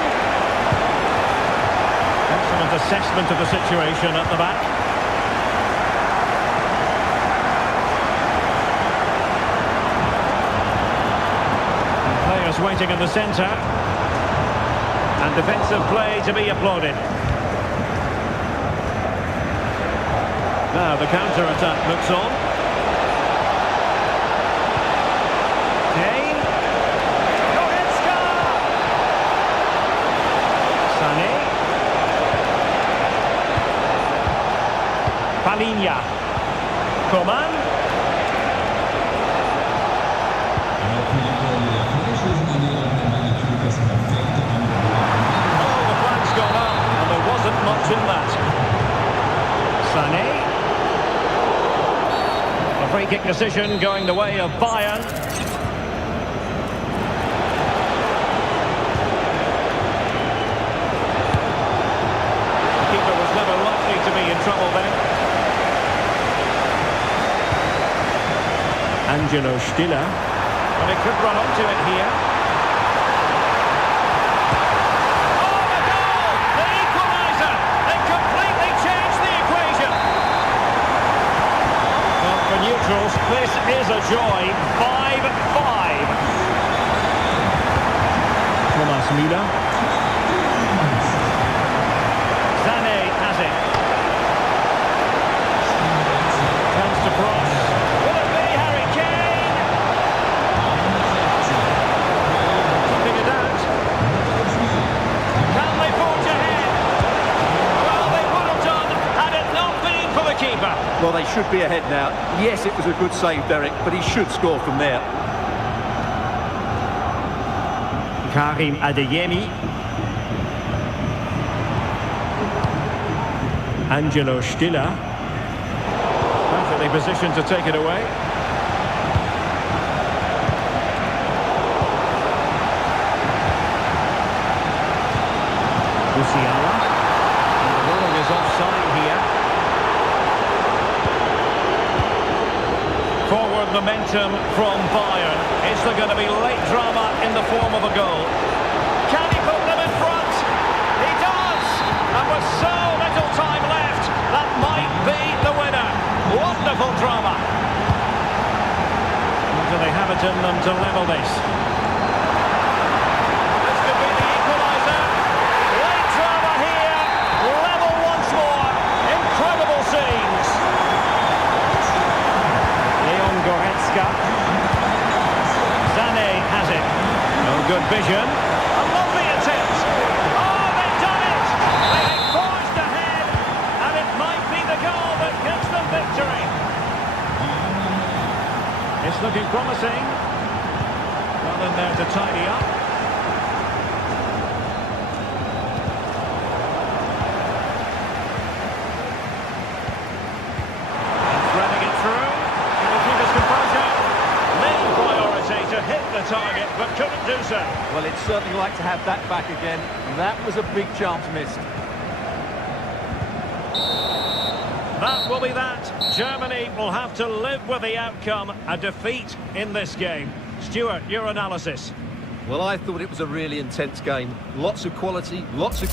Excellent assessment of the situation at the back. And players waiting in the centre. And defensive play to be applauded. Now the counter-attack looks on. Kane. Goretzka. Sané. Palinha. Coman. Oh, the flag's gone up, and there wasn't much in that. Sané. kick decision going the way of Bayern. The keeper was never likely to be in trouble then. Angelo Stiller. Well, he could run onto it here. Oh, the goal! The equaliser! They completely changed the equation. Well, for neutrals, this is a joy. 5-5. Thomas Müller. Sané has it. Turns to cross. Will it be Harry Kane? Keeping it out. Can they forge ahead? Well, they would have done had it not been for the keeper. Well, they should be ahead now. Yes, it was a good save, Derek, but he should score from there. Karim Adeyemi. Angelo Stiller. Perfectly positioned to take it away. Musiala. And the ruling is offside here. Forward momentum from Bayern. Is there going to be late drama in the form of a goal? Can he put them in front? He does! And with so little time left, that might be the winner. Wonderful drama. Or do they have it in them to level this? This could be the equaliser. Late drama here. Level once more. Incredible scenes. Leon Goretzka. Sané has it. No good vision. A lovely attempt. Oh, they've done it! They forged ahead, and it might be the goal that gives them victory. It's looking promising. Well in there to tidy up. And threading it through. Can he keep his composure? Main priority to hit the target, but couldn't do so. Well, it's certainly like to have that back again. That was a big chance missed. That will be that. Germany will have to live with the outcome, a defeat in this game. Stuart, your analysis. Well, I thought it was a really intense game. Lots of quality, lots of...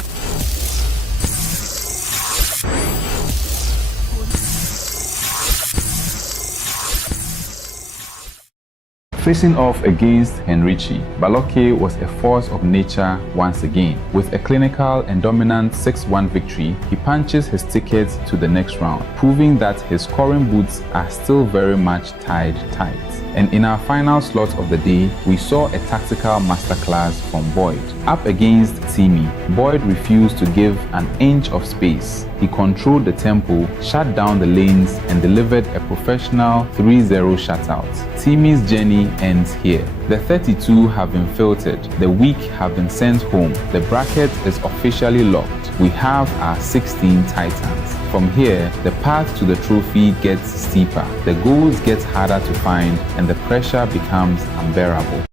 Facing off against Henrici, Baloke was a force of nature once again. With a clinical and dominant 6-1 victory, he punches his ticket to the next round, proving that his scoring boots are still very much tied tight. And in our final slot of the day, we saw a tactical masterclass from Boyd. Up against Timi, Boyd refused to give an inch of space. He controlled the tempo, shut down the lanes, and delivered a professional 3-0 shutout. Timi's journey ends here. The 32 have been filtered, the weak have been sent home, the bracket is officially locked. We have our 16 Titans. From here, the path to the trophy gets steeper, the goals get harder to find, and the pressure becomes unbearable.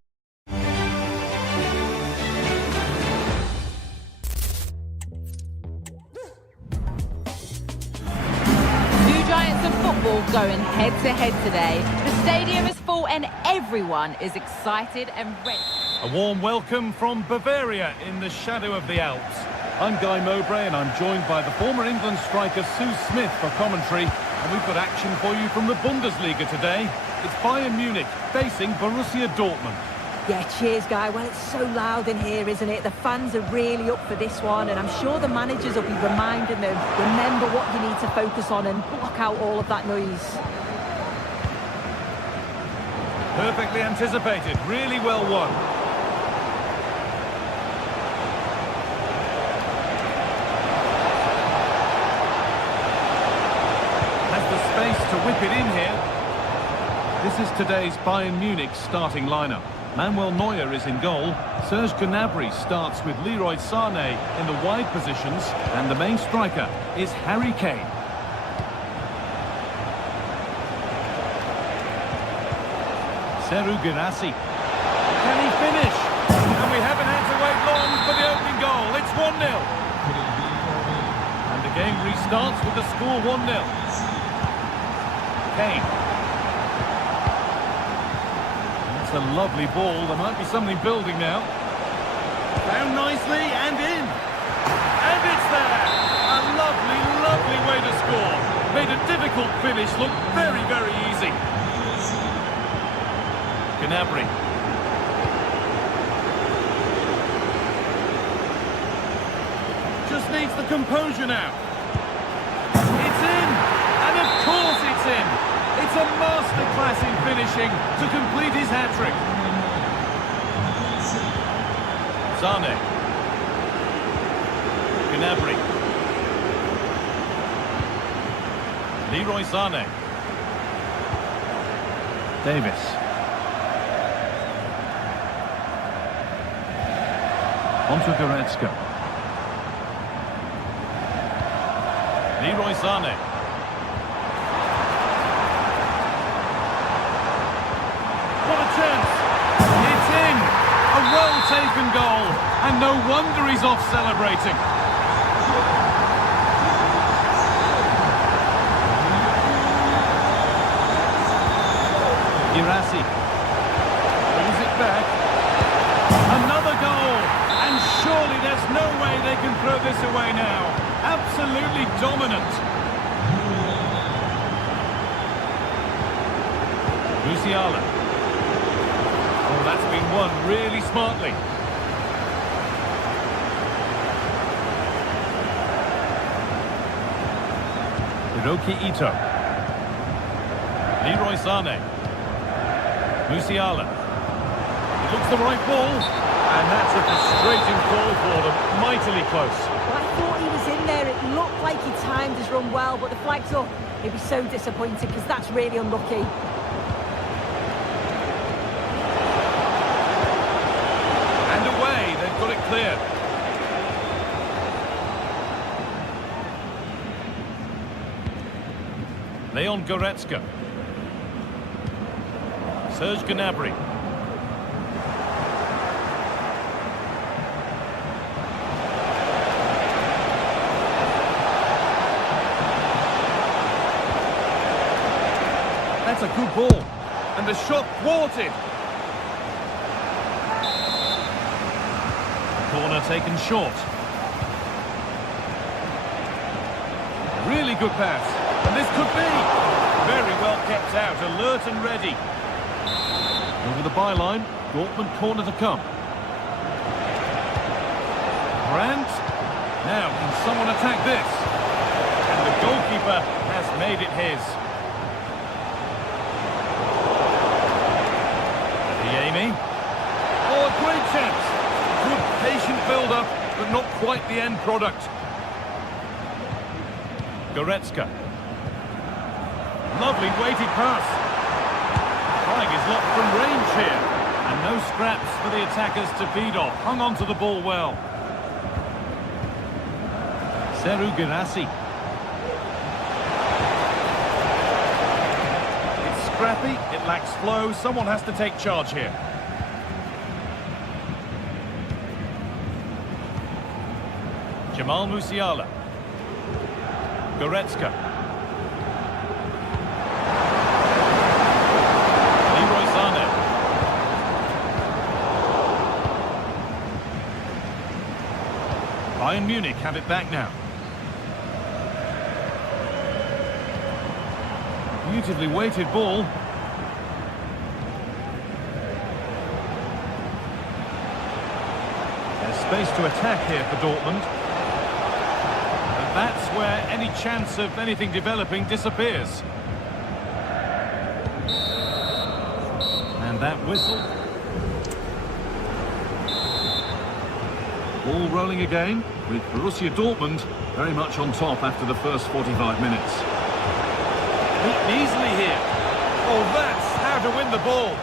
Going head-to-head today. The stadium is full and everyone is excited and ready. A warm welcome from Bavaria in the shadow of the Alps. I'm Guy Mowbray and I'm joined by the former England striker Sue Smith for commentary. And we've got action for you from the Bundesliga today. It's Bayern Munich facing Borussia Dortmund. Yeah, cheers, Guy. Well, it's so loud in here, isn't it? The fans are really up for this one, and I'm sure the managers will be reminding them, remember what you need to focus on and block out all of that noise. Perfectly anticipated, really well won. Has the space to whip it in here. This is today's Bayern Munich starting lineup. Manuel Neuer is in goal. Serge Gnabry starts with Leroy Sané in the wide positions, and the main striker is Harry Kane. Seru Girassi. Can he finish? And we haven't had to wait long for the opening goal. It's 1-0. And the game restarts with the score 1-0. Kane. That's a lovely ball. There might be something building now. Found nicely and in. And it's there. A lovely, lovely way to score. Made a difficult finish look very, very easy. Gnabry. Just needs the composure now. It's in. And of course it's in. It's a masterclass in finishing to complete his hat-trick. Sane. Gnabry. Leroy Sane. Davis. Onto Goretzka. Leroy Sane. What a chance! It's in! A well-taken goal, and no wonder he's off celebrating. Girassi brings it back. Another goal, and surely there's no way they can throw this away now. Absolutely dominant. Musiala. Oh, that's been won really smartly. Hiroki Ito. Leroy Sane. Musiala. It looks the right ball. And that's a frustrating call for them. Mightily close. Well, I thought he was in there. It looked like he timed his run well, but the flag's up. He'd be so disappointed because that's really unlucky. And away, they've got it cleared. Leon Goretzka. Serge Gnabry. That's a good ball. And the shot thwarted. Corner taken short. Really good pass. And this could be. Very well kept out, alert and ready. Over the byline, Dortmund corner to come. Brandt. Now, can someone attack this? And the goalkeeper has made it his. Amy. Oh, a great chance. Good patient build-up, but not quite the end product. Goretzka. Lovely weighted pass. Flag is locked from range here. And no scraps for the attackers to feed off. Hung on to the ball well. Seru Girassi. Scrappy, it lacks flow, someone has to take charge here. Jamal Musiala. Goretzka. Leroy Sane. Bayern Munich have it back now. Beautifully weighted ball. There's space to attack here for Dortmund. And that's where any chance of anything developing disappears. And that whistle. Ball rolling again, with Borussia Dortmund very much on top after the first 45 minutes. Beaten easily here. Oh, that's how to win the ball.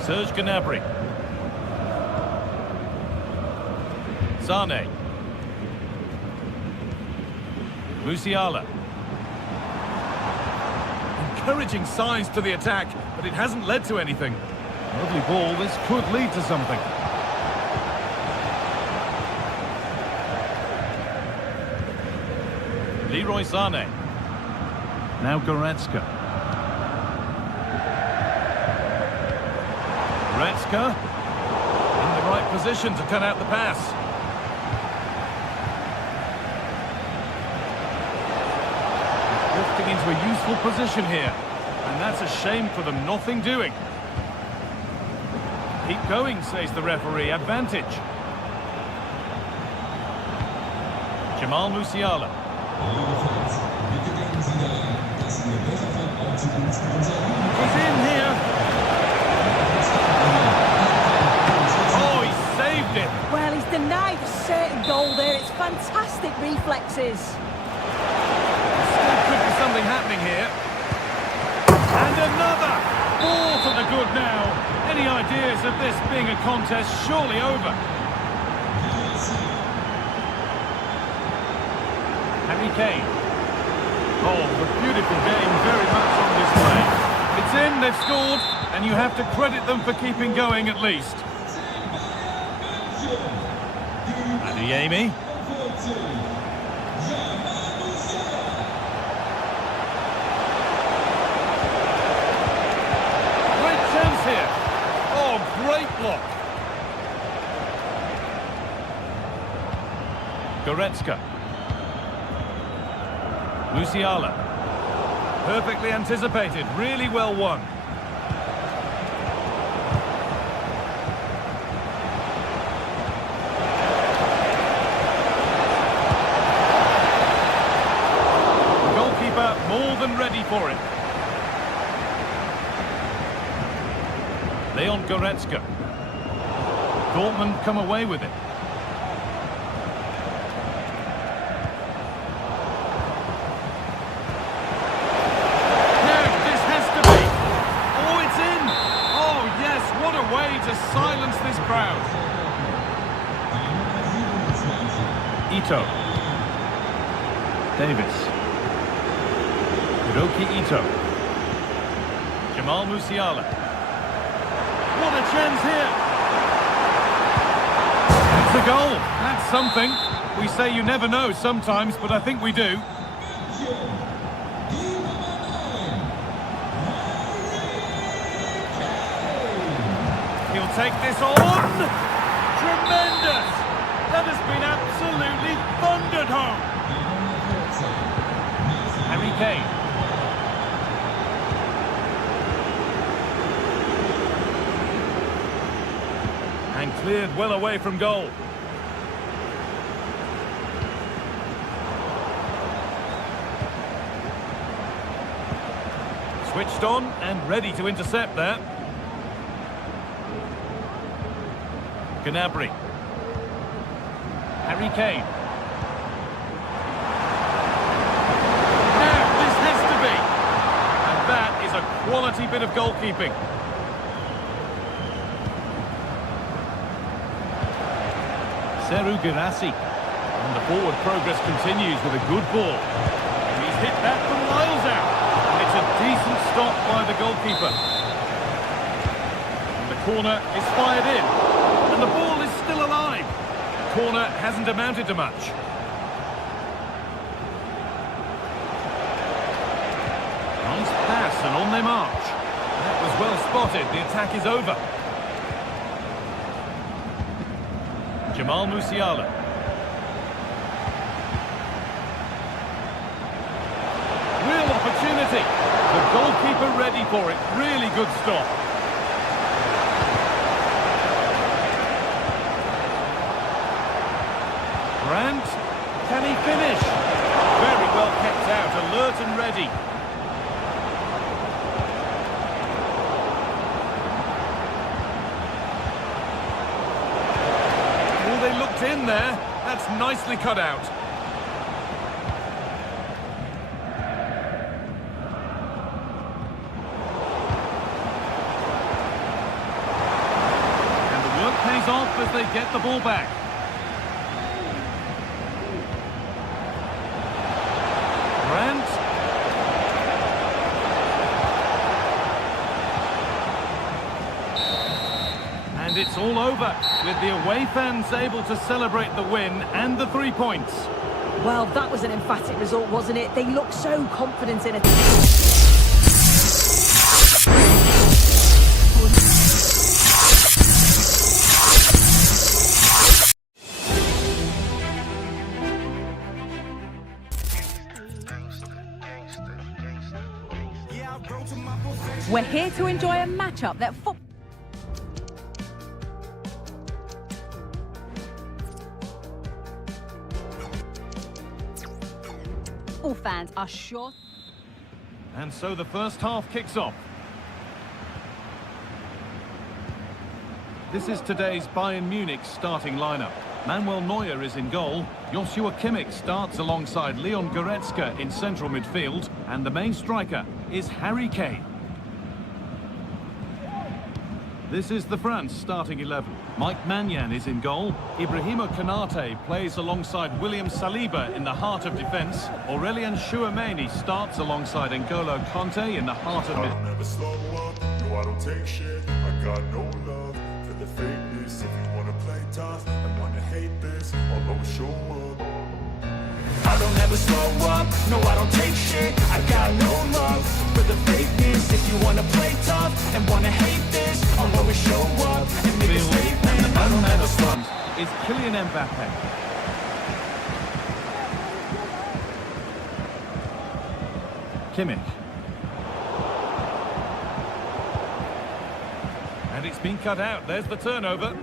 Serge Gnabry. Sane. Musiala. And encouraging signs to the attack, but it hasn't led to anything. Lovely ball, this could lead to something. Leroy Sané. Now Goretzka. Goretzka in the right position to cut out the pass. Drifting into a useful position here. And that's a shame for them, nothing doing. Keep going, says the referee. Advantage. Jamal Musiala. He's in here. Oh, he saved it. Well, he's denied a certain goal there. It's fantastic reflexes. Still could be something happening here. And another. Ball to the good now. Any ideas of this being a contest surely over? Harry Kane. Oh, the beautiful game very much on display. It's in, they've scored, and you have to credit them for keeping going at least. Adeyemi. Great chance here. Oh, great block. Goretzka. Musiala. Perfectly anticipated, really well won. The goalkeeper more than ready for it. Leon Goretzka. Dortmund come away with it. To silence this crowd. Ito. Davis. Hiroki Ito. Jamal Musiala. What a chance here. It's a goal. That's something. We say you never know sometimes, but I think we do. Take this on! Tremendous! That has been absolutely thundered home! Harry Kane. And cleared well away from goal. Switched on and ready to intercept there. Gnabry. Harry Kane. Now, this has to be. And that is a quality bit of goalkeeping. Serhou Guirassy. And the forward progress continues with a good ball. And he's hit that from miles out. And it's a decent stop by the goalkeeper. And the corner is fired in. And the ball is still alive. The corner hasn't amounted to much. Nice pass and on they march. That was well spotted. The attack is over. Jamal Musiala. Real opportunity. The goalkeeper ready for it. Really good stop. Brandt, can he finish? Very well kept out, alert and ready. Oh, they looked in there. That's nicely cut out. And the work pays off as they get the ball back. it's all over, with the away fans able to celebrate the win and the 3 points. Well, that was an emphatic result, wasn't it? They look so confident in it. We're here to enjoy a matchup that football fans are sure. And so the first half kicks off. This is today's Bayern Munich starting lineup. Manuel Neuer is in goal. Joshua Kimmich starts alongside Leon Goretzka in central midfield. And the main striker is Harry Kane. This is the France starting 11. Mike Maignan is in goal. Ibrahima Konate plays alongside William Saliba in the heart of defence. Aurelien Chouameni starts alongside N'Golo Kanté in the heart of I mid. don't ever slow up, no I don't take shit. I got no love for the fakeness. If you wanna play tough and wanna hate this, I'll always show up. I don't ever slow up, no I don't take shit. I got no love for the fakeness. If you wanna play tough and wanna hate this, I'll always show up and make a statement. I don't ever slow up. Is Kylian Mbappe. Kimmich. And it's been cut out. There's the turnover.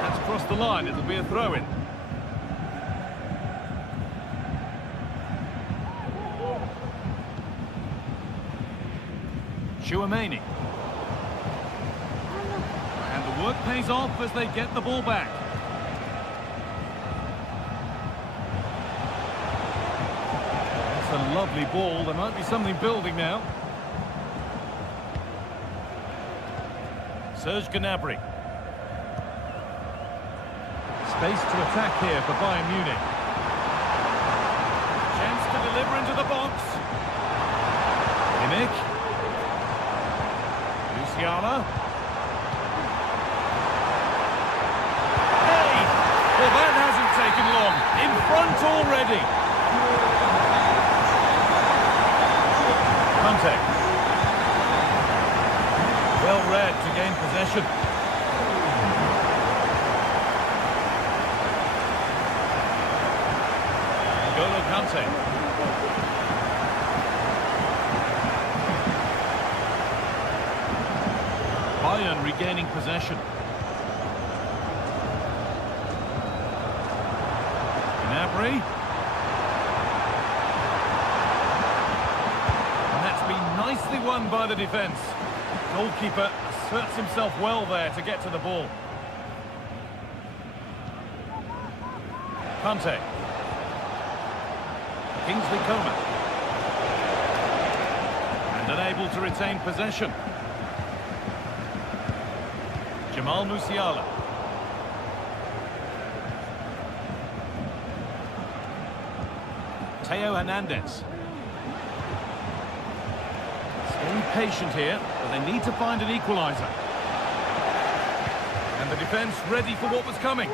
That's crossed the line. It'll be a throw-in. Chouameni. And the work pays off as they get the ball back. That's a lovely ball. There might be something building now. Serge Gnabry. Space to attack here for Bayern Munich. Chance to deliver into the box. Kimmich. Musiala. Hey! Well, that hasn't taken long. In front already. Conte. Well read to gain possession. N'Golo Kanté. Bayern regaining possession. Gnabry. And that's been nicely won by the defence. Goalkeeper asserts himself well there to get to the ball. Kanté. Kingsley Coman. And unable to retain possession. Jamal Musiala. Theo Hernandez. Staying patient here, but they need to find an equaliser. And the defence ready for what was coming.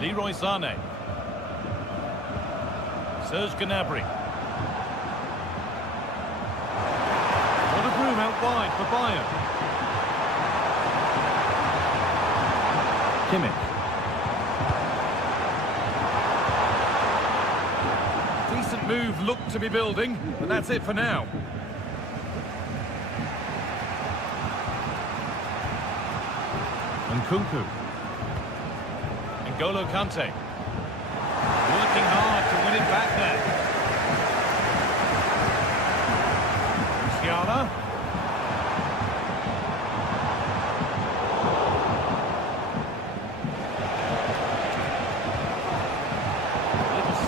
Leroy Sané. Serge Gnabry. Room out wide for Bayern. Kimmich. Decent move looked to be building, but that's it for now. Nkunku. N'Golo Kanté. Working hard to win it back there. Musiala.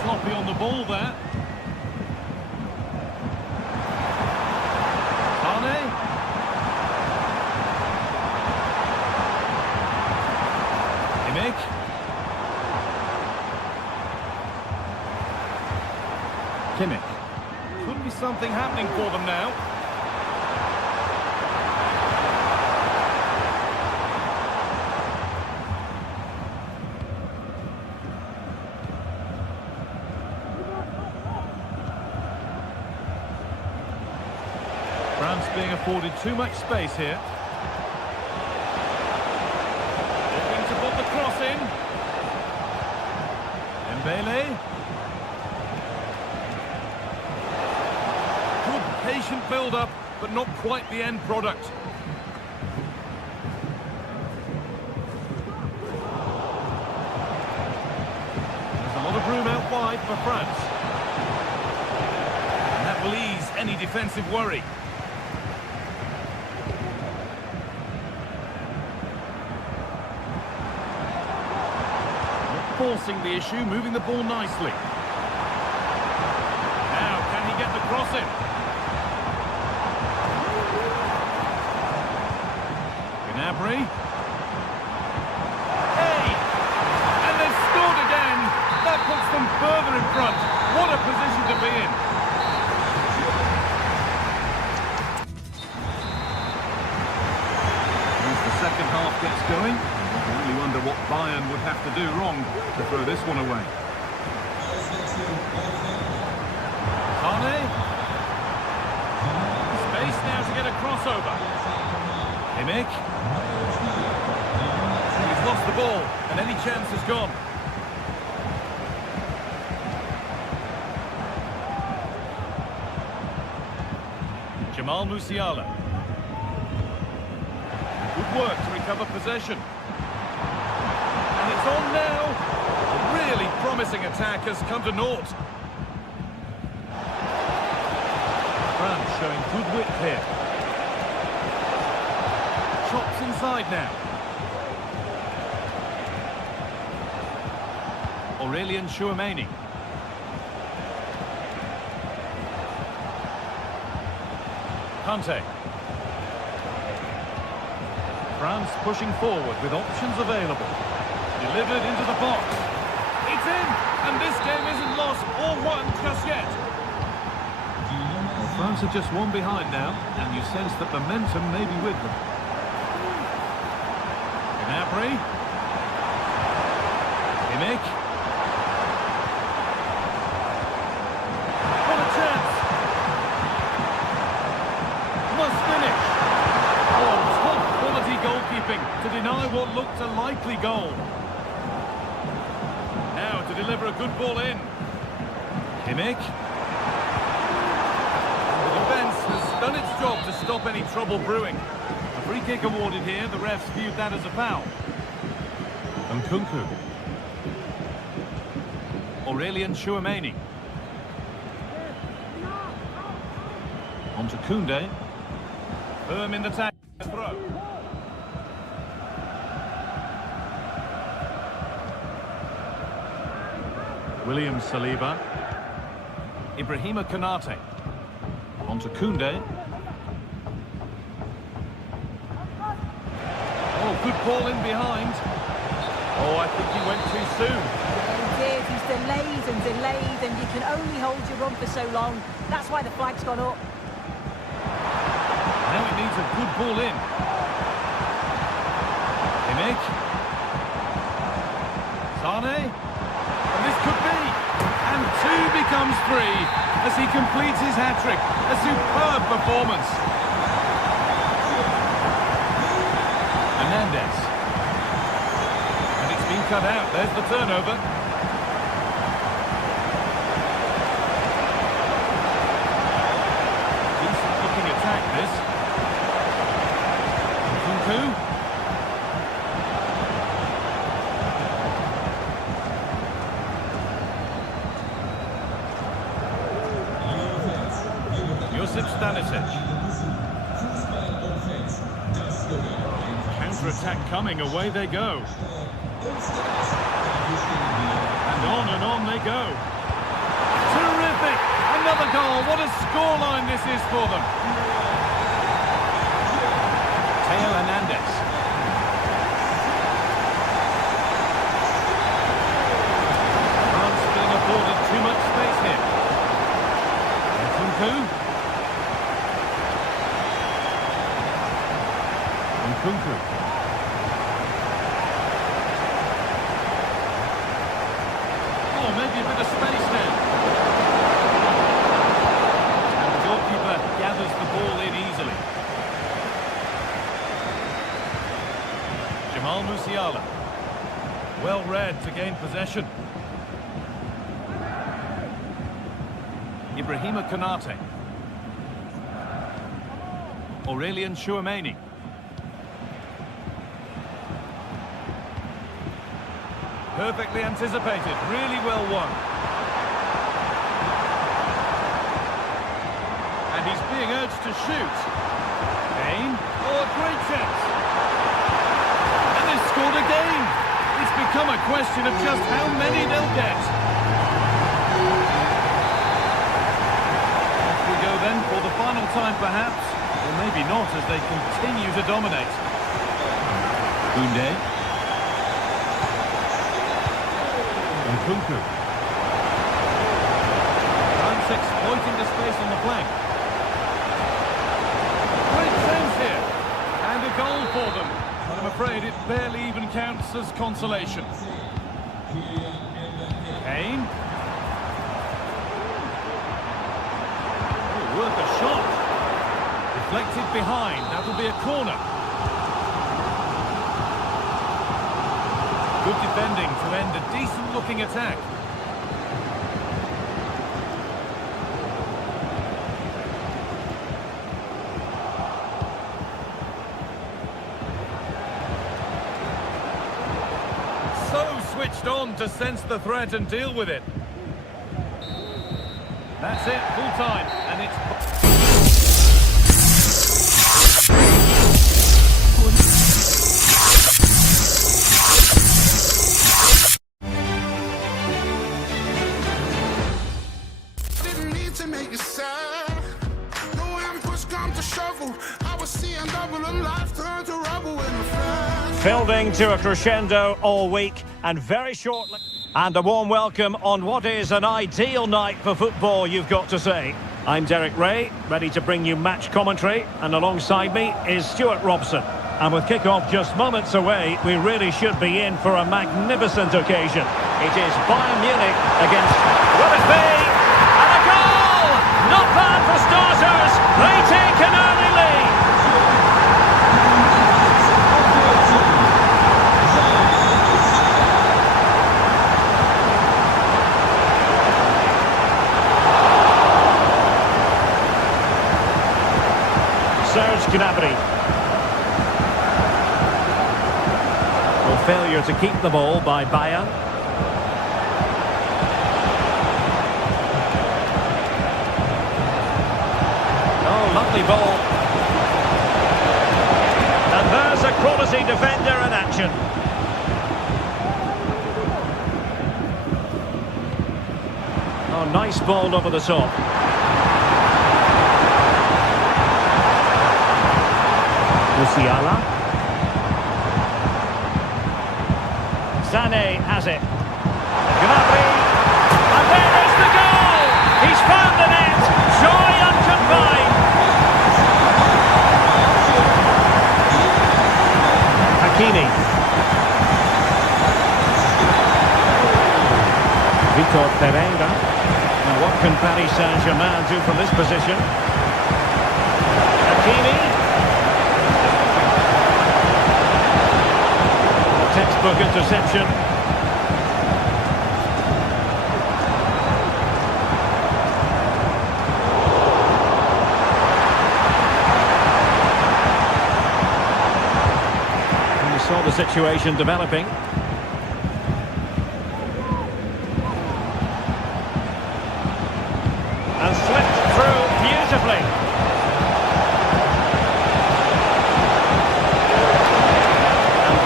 Sloppy on the ball there. Sané. Kimmich. Kimmich. be something happening for them now. France being afforded too much space here. Looking to put the cross in. Dembele. Good patient build-up, but not quite the end product. There's a lot of room out wide for France. And that will ease any defensive worry. Forcing the issue, moving the ball nicely. Now, can he get the cross in? Gnabry. Hey! And they've scored again! That puts them further in front. What a position to be in. As the second half gets going, you wonder what Bayern would have to do wrong to throw this one away. Sane. Space now to get a crossover. Kimmich. He's lost the ball, and any chance is gone. Jamal Musiala. Good work to recover possession. It's on now. A really promising attack has come to naught. France showing good width here. Chops inside now. Aurelien Chouameni. Kante. France pushing forward with options available. Delivered into the box. It's in, and this game isn't lost or won just yet. Well, France are just one behind now, and you sense that momentum may be with them. Gnabry. Kimmich. What a chance! Must finish. Oh, top quality goalkeeping to deny what looked a likely goal. Now to deliver a good ball in. Kimmich. The defence has done its job to stop any trouble brewing. A free kick awarded here. The refs viewed that as a foul. Nkunku. Aurelien Chouameni. On to Koundé. Firm in the tackle. Throw. William Saliba. Ibrahima Konate. On to Koundé. Oh, good ball in behind. Oh, I think he went too soon. Yeah, he did. He's delayed, and you can only hold your run for so long. That's why the flag's gone up. Now it needs a good ball in. Kimmich. Sane. And this could be. And 2 becomes 3 as he completes his hat-trick. A superb performance. Hernandez. And it's been cut out. There's the turnover. Decent looking attack, this. Nkunku. Counter-attack coming, away they go. And on they go. Terrific! Another goal, what a scoreline this is for them. Theo Hernandez. France being afforded too much space here. Nkunku. Oh, maybe a bit of space now. And the goalkeeper gathers the ball in easily. Jamal Musiala. Well read to gain possession. Ibrahima Konate. Aurelien Chouameni. Perfectly anticipated, really well won. And he's being urged to shoot. Kane. Oh, a great chance. And they've scored again. It's become a question of just how many they'll get. Off we go then for the final time perhaps. Or maybe not as they continue to dominate. Koundé. Nkunku. France exploiting the space on the flank. Great chance here. And a goal for them. But I'm afraid it barely even counts as consolation. Kane. Oh, worth a shot. Deflected behind. That'll be a corner. Good defending to end a decent-looking attack. So switched on to sense the threat and deal with it. That's it, full time, and it's... Building to a crescendo all week, and very shortly. And a warm welcome on what is an ideal night for football, you've got to say. I'm Derek Ray, ready to bring you match commentary, and alongside me is Stuart Robson. And with kick-off just moments away, we really should be in for a magnificent occasion. It is Bayern Munich against... Will it be? And a goal! Not bad for starters. They take an early lead. Gnabry. Well, failure to keep the ball by Bayern. Oh, lovely ball. And there's a quality defender in action. Oh, nice ball over the top. Musiala. Sané has it. Gnabry. And there is the goal! He's found the net! Joy unconfined! Hakimi. Vitor Pereira. Now what can Paris Saint-Germain do from this position? Hakimi. Textbook interception. And we saw the situation developing. And slipped through beautifully.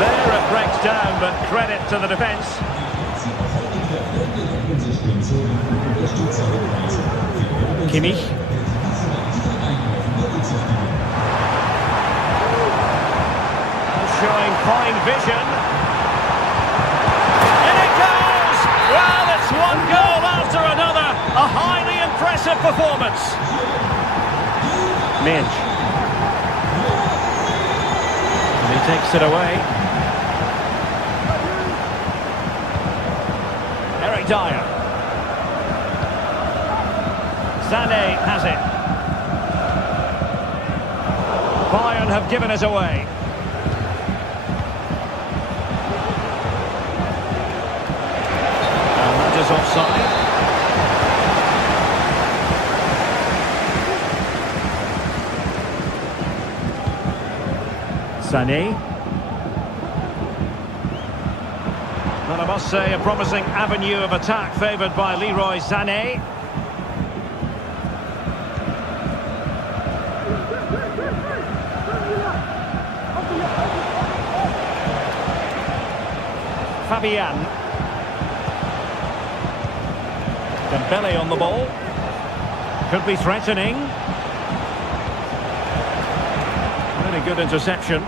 There it breaks down, but credit to the defence. Kimmich. Showing fine vision. And it goes! Well, it's one goal after another. A highly impressive performance. Minch. And he takes it away. Dyer. Sané has it. Bayern have given it away. And that is offside. Sané. And I must say, a promising avenue of attack favoured by Leroy Sané. Fabian. Dembele on the ball. Could be threatening. Really good interception.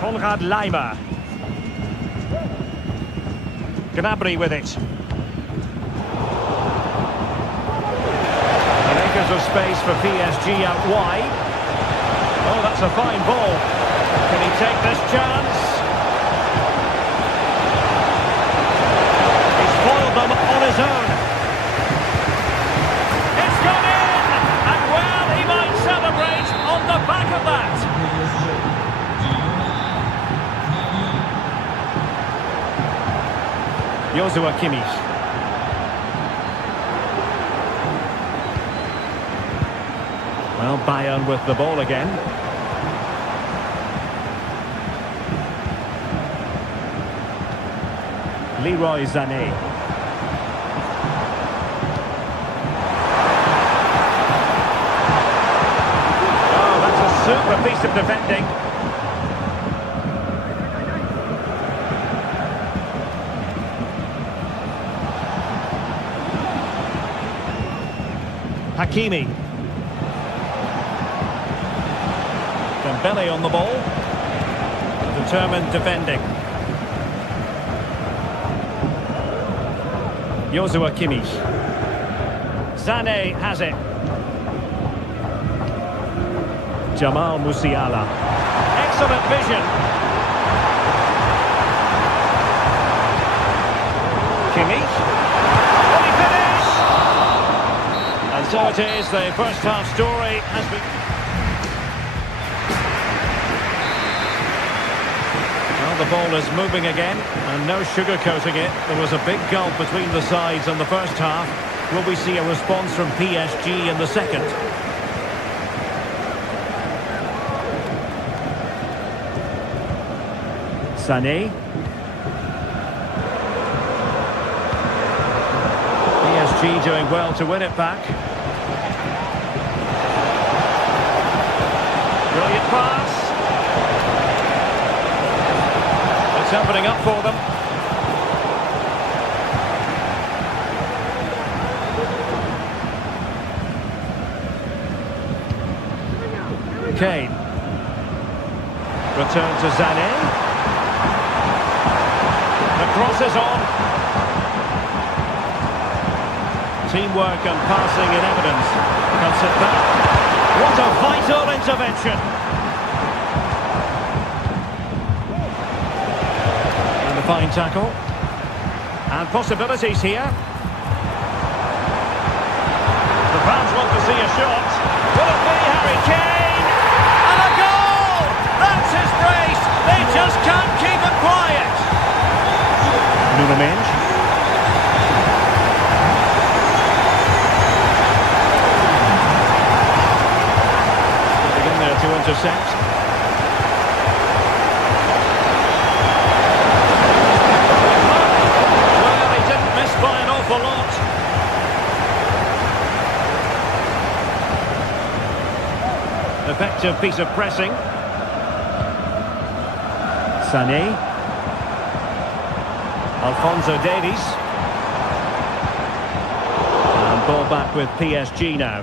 Konrad Laimer. Gnabry with it. And acres of space for PSG out wide. Oh, that's a fine ball. Can he take this chance? He's foiled them on his own. It's gone in! And well, he might celebrate on the back of that. Joshua Kimmich. Well, Bayern with the ball again. Leroy Sané. Oh, that's a super piece of defending. Hakimi. Dembele on the ball. Determined defending. Joshua Kimmich. Sané has it. Jamal Musiala. Excellent vision. Kimmich. Will he finish? And so it is, the first half story has been... The ball is moving again, and no sugarcoating it. There was a big gulf between the sides in the first half. Will we see a response from PSG in the second? Sané. PSG doing well to win it back. Brilliant pass. It's opening up for them. Kane. Return to Sané. The cross is on. Teamwork and passing in evidence. Cuts it back. What a vital intervention. Fine tackle. And possibilities here. The fans want to see a shot. Will it be Harry Kane? And a goal! That's his brace. They just can't keep it quiet. Nuno. Getting in there to intercept. By an awful lot. Effective piece of pressing. Sané. Alphonso Davies. And ball back with PSG now.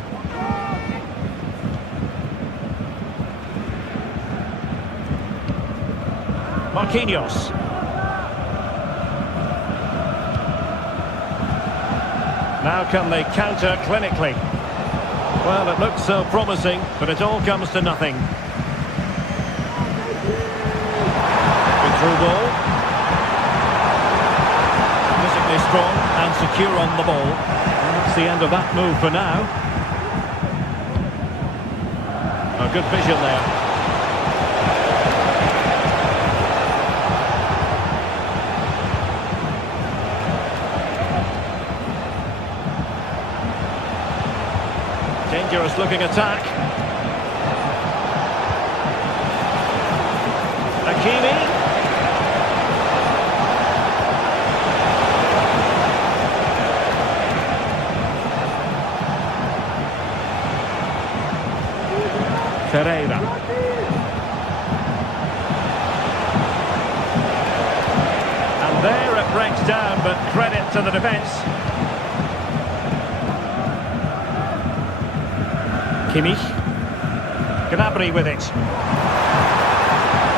Marquinhos. Now can they counter clinically? Well, it looks so promising, but it all comes to nothing. strong and secure on the ball. And that's the end of that move for now. A good vision there. Dangerous looking attack. Hakimi. Pereira. And there it breaks down, but credit to the defence. Kimmich. Gnabry with it.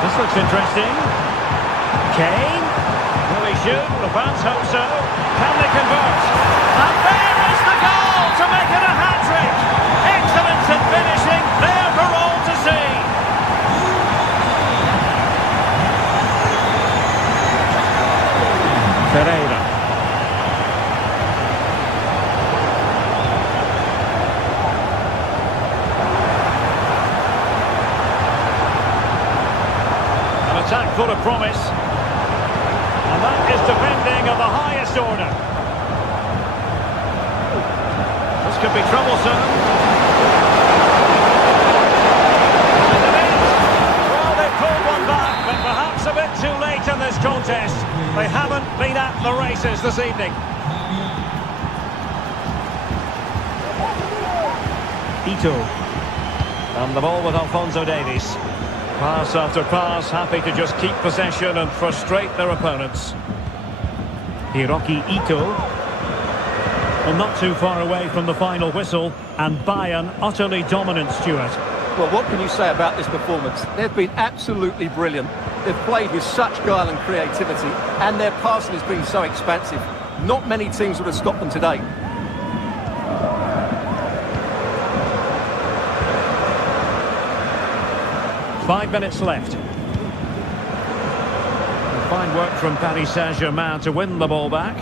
This looks interesting. Kane. Will he shoot? The fans hope so. Can they convert? And there is the goal to make it a hat-trick. Excellence in finishing, there for all to see. Pereira. Attack full of promise, and that is defending of the highest order. This could be troublesome. Well, they pulled one back, but perhaps a bit too late in this contest. They haven't been at the races this evening. Ito, and the ball with Alphonso Davies. Pass after pass, happy to just keep possession and frustrate their opponents. Hiroki Ito. Well, not too far away from the final whistle, and Bayern utterly dominant, Stuart. Well, what can you say about this performance? They've been absolutely brilliant. They've played with such guile and creativity, and their passing has been so expansive. Not many teams would have stopped them today. Five minutes left. Fine work from Paris Saint-Germain to win the ball back.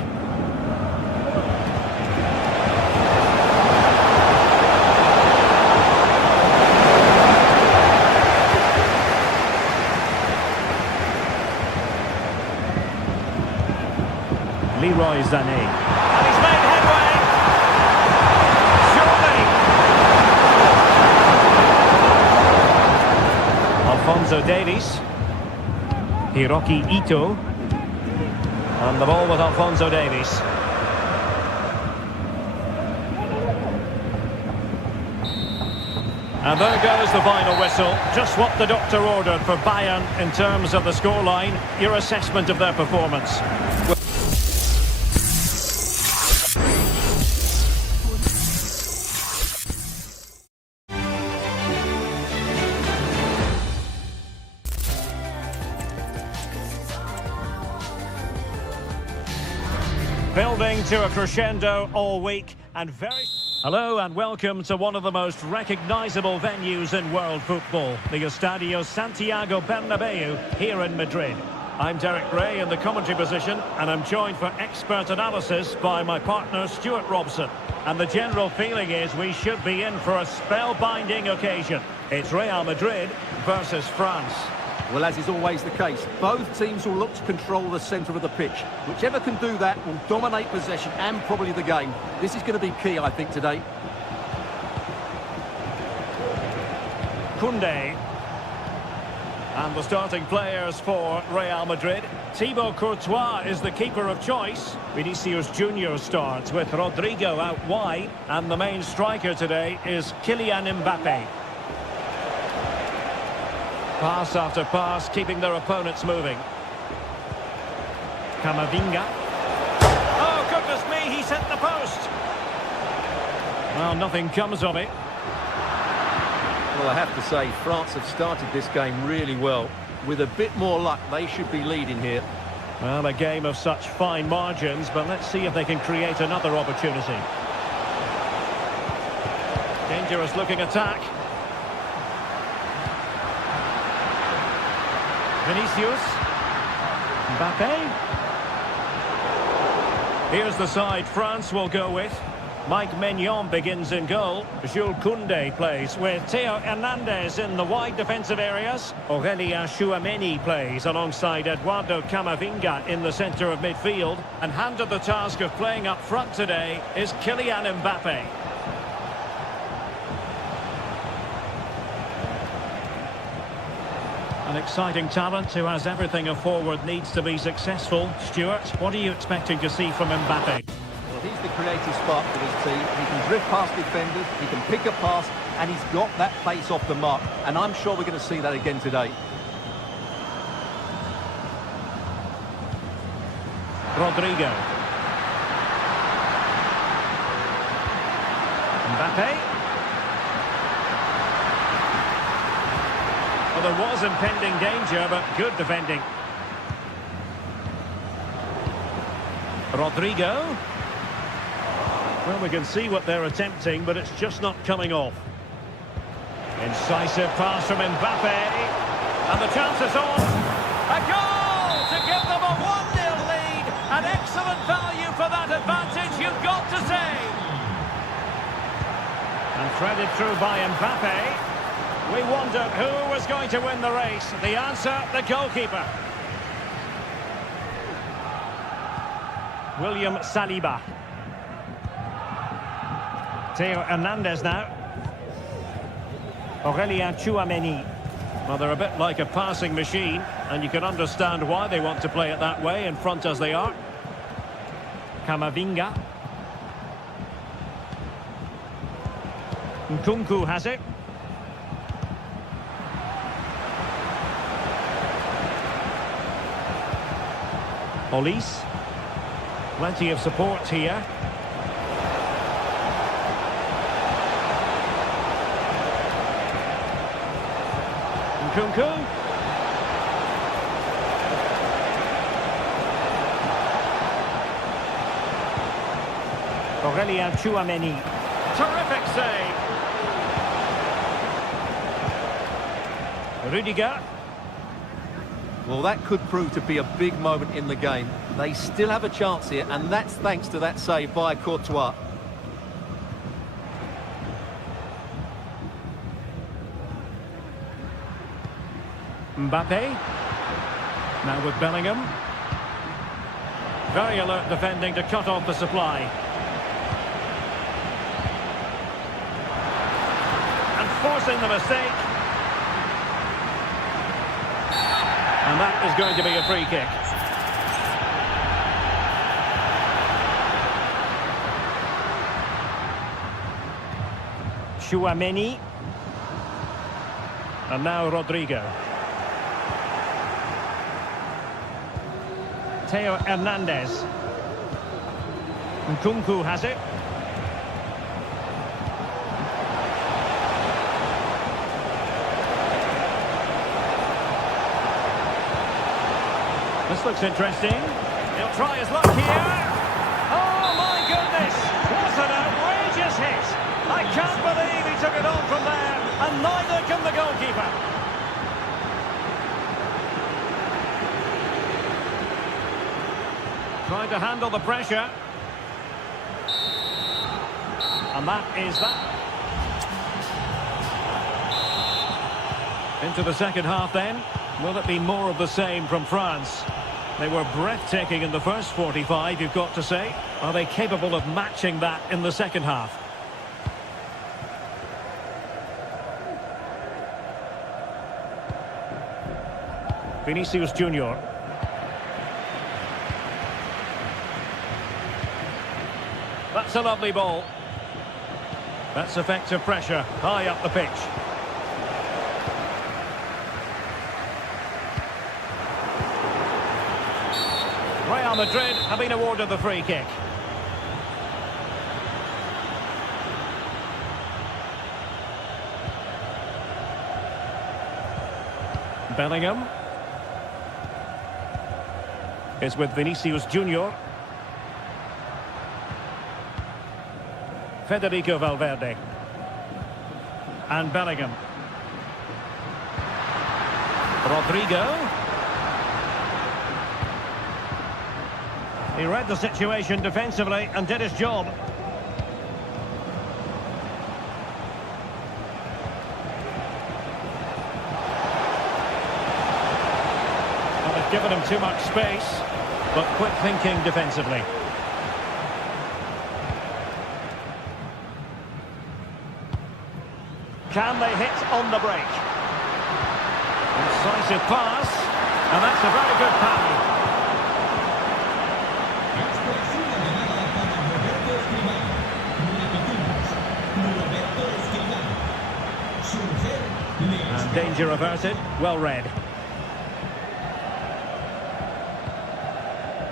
Leroy Sané. And he's made headway. Surely. Alphonso Davies. Hiroki Ito. And the ball with Alphonso Davies. And there goes the final whistle. Just what the doctor ordered for Bayern in terms of the scoreline. Your assessment of their performance. Building to a crescendo all week and very... Hello and welcome to one of the most recognisable venues in world football, the Estadio Santiago Bernabeu here in Madrid. I'm Derek Ray in the commentary position and I'm joined for expert analysis by my partner Stuart Robson. And the general feeling is we should be in for a spellbinding occasion. It's Real Madrid versus France. Well, as is always the case, both teams will look to control the centre of the pitch. Whichever can do that will dominate possession and probably the game. This is going to be key, I think, today. Koundé. And the starting players for Real Madrid. Thibaut Courtois is the keeper of choice. Vinicius Junior starts with Rodrigo out wide. And the main striker today is Kylian Mbappe. Pass after pass, keeping their opponents moving. Camavinga. Oh, goodness me, he's hit the post. Well, nothing comes of it. Well, I have to say, France have started this game really well. With a bit more luck, they should be leading here. Well, a game of such fine margins, but let's see if they can create another opportunity. Dangerous looking attack. Vinicius. Mbappe. Here's the side France will go with. Mike Maignan begins in goal. Jules Koundé plays with Theo Hernandez in the wide defensive areas. Aurélien Tchouameni plays alongside Eduardo Camavinga in the centre of midfield. And handed the task of playing up front today is Kylian Mbappe. An exciting talent who has everything a forward needs to be successful. Stuart, what are you expecting to see from Mbappe? Well, he's the creative spark for this team. He can drift past defenders, he can pick a pass, and he's got that pace off the mark. And I'm sure we're going to see that again today. Rodrigo. Mbappe. Well, there was impending danger, but good defending. Rodrigo. Well, we can see what they're attempting, but it's just not coming off. Incisive pass from Mbappe. And the chance is on. A goal to give them a 1-0 lead. An excellent value for that advantage, you've got to say. And threaded through by Mbappe. We wondered who was going to win the race. The answer, the goalkeeper. William Saliba. Theo Hernandez now. Aurélien Tchouameni. Well, they're a bit like a passing machine, and you can understand why they want to play it that way, in front as they are. Camavinga. Nkunku has it. Olise. Plenty of support here. Nkunku. Aurélien Tchouameni. Terrific save. Rudiger. Well, that could prove to be a big moment in the game. They still have a chance here, and that's thanks to that save by Courtois. Mbappe. Now with Bellingham. Very alert defending to cut off the supply. And forcing the mistake. And that is going to be a free kick. Tchouameni. And now Rodrigo. Theo Hernandez. Nkunku has it. This looks interesting. He'll try his luck here. Oh, my goodness. What an outrageous hit. I can't believe he took it on from there. And neither can the goalkeeper. Trying to handle the pressure. And that is that. Into the second half then. Will it be more of the same from France? They were breathtaking in the first 45, you've got to say. Are they capable of matching that in the second half? Vinicius Junior. That's a lovely ball. That's effective pressure, high up the pitch. Real Madrid have been awarded the free kick. Bellingham is with Vinicius Junior. Federico Valverde. And Bellingham. Rodrigo. He read the situation defensively and did his job. Well, they've given him too much space, but quick thinking defensively. Can they hit on the break? Incisive pass, and that's a very good parry. And danger averted, well read.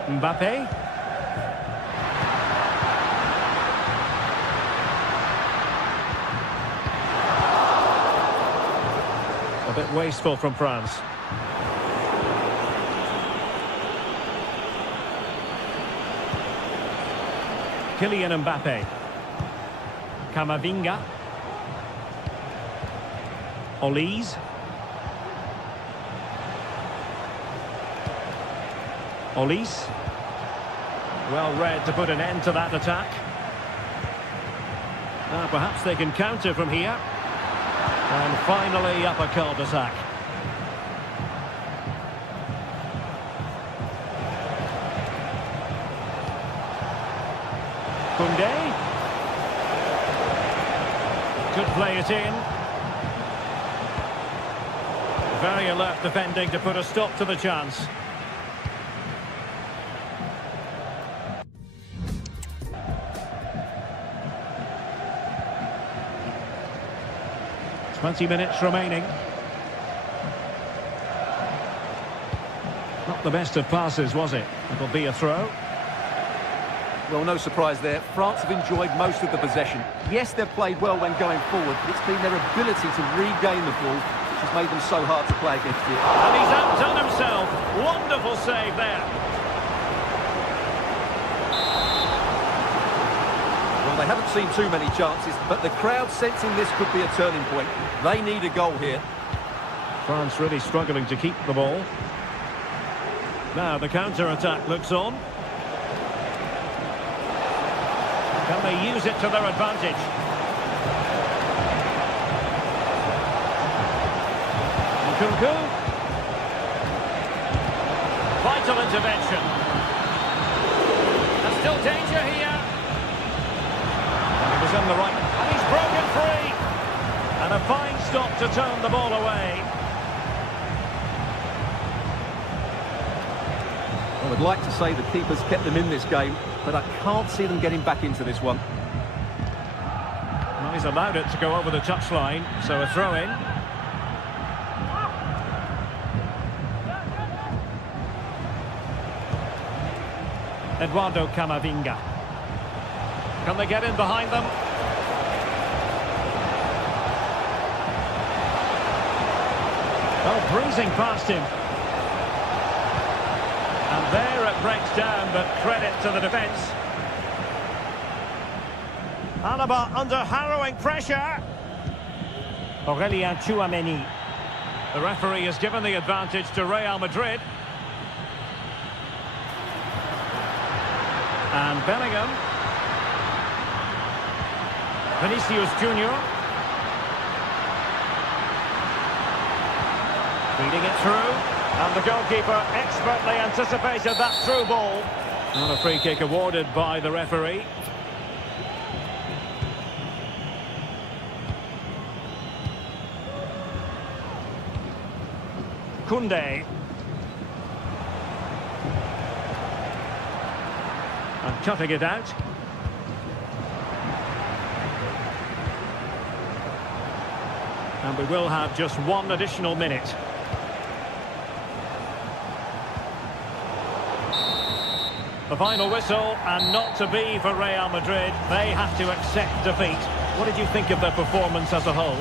Mbappe. A bit wasteful from France. Kylian Mbappe. Camavinga. Olise. Olise. Well read to put an end to that attack. Now perhaps they can counter from here. And finally up a cul-de-sac. Koundé. Could play it in. Very alert defending to put a stop to the chance. Twenty minutes remaining. Not the best of passes, was it? It'll be a throw. Well, no surprise there. France have enjoyed most of the possession. Yes, they've played well when going forward, but it's been their ability to regain the ball which has made them so hard to play against here. And he's outdone himself. Wonderful save there. Well, they haven't seen too many chances, but the crowd sensing this could be a turning point. They need a goal here. France really struggling to keep the ball. Now the counter-attack looks on. Can they use it to their advantage? Nkunku. Vital intervention. There's still danger here. And he was in the right. And he's broken free. And a fine stop to turn the ball away. I would like to say the keeper's kept them in this game, but I can't see them getting back into this one. Well, he's allowed it to go over the touchline, so a throw-in. Eduardo Camavinga. Can they get in behind them? Oh, breezing past him. And there it breaks down, but credit to the defence. Alaba under harrowing pressure. Aurélien Tchouameni. The referee has given the advantage to Real Madrid. And Bellingham. Vinicius Junior. Feeding it through. And the goalkeeper expertly anticipated that through ball. And a free kick awarded by the referee. Koundé. And cutting it out. And we will have just one additional minute. The final whistle, and not to be for Real Madrid. They have to accept defeat. What did you think of their performance as a whole?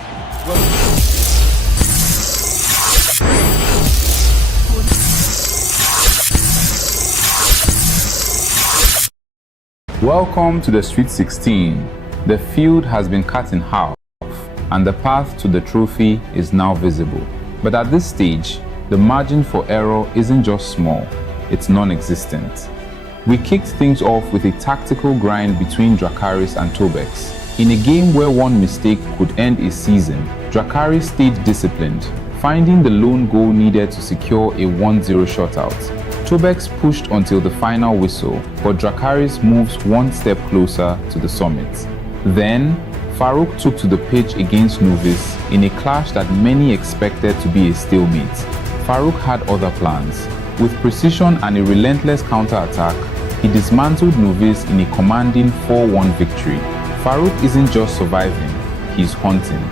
Welcome to the Sweet 16. The field has been cut in half, and the path to the trophy is now visible. But at this stage, the margin for error isn't just small, it's non-existent. We kicked things off with a tactical grind between Dracarys and Tobex. In a game where one mistake could end a season, Dracarys stayed disciplined, finding the lone goal needed to secure a 1-0 shutout. Tobex pushed until the final whistle, but Dracarys moves one step closer to the summit. Then, Farouk took to the pitch against Novice in a clash that many expected to be a stalemate. Farouk had other plans. With precision and a relentless counter-attack, he dismantled Novice in a commanding 4-1 victory. Farouk isn't just surviving, he's hunting.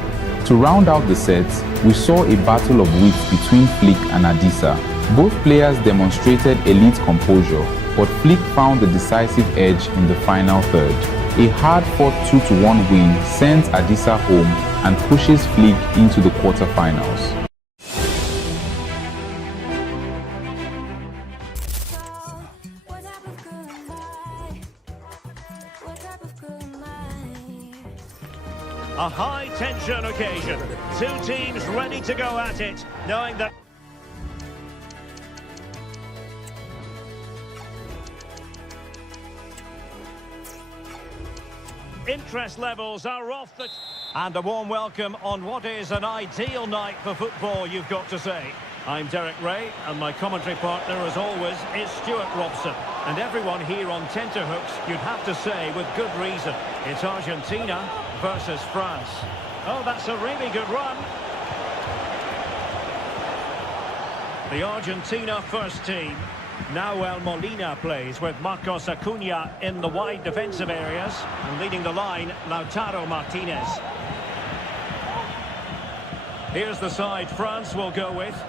To round out the set, we saw a battle of wits between Flick and Adisa. Both players demonstrated elite composure, but Flick found the decisive edge in the final third. A hard-fought 2-1 win sends Adisa home and pushes Flick into the quarterfinals. A high-tension occasion. Two teams ready to go at it, knowing that... interest levels are off the... And a warm welcome on what is an ideal night for football, you've got to say. I'm Derek Ray, and my commentary partner, as always, is Stuart Robson. And everyone here on tenterhooks, you'd have to say, with good reason. It's Argentina versus France. Oh, that's a really good run. The Argentina first team. Nahuel Molina plays with Marcos Acuna in the wide defensive areas, and leading the line, Lautaro Martinez. Here's the side France will go with.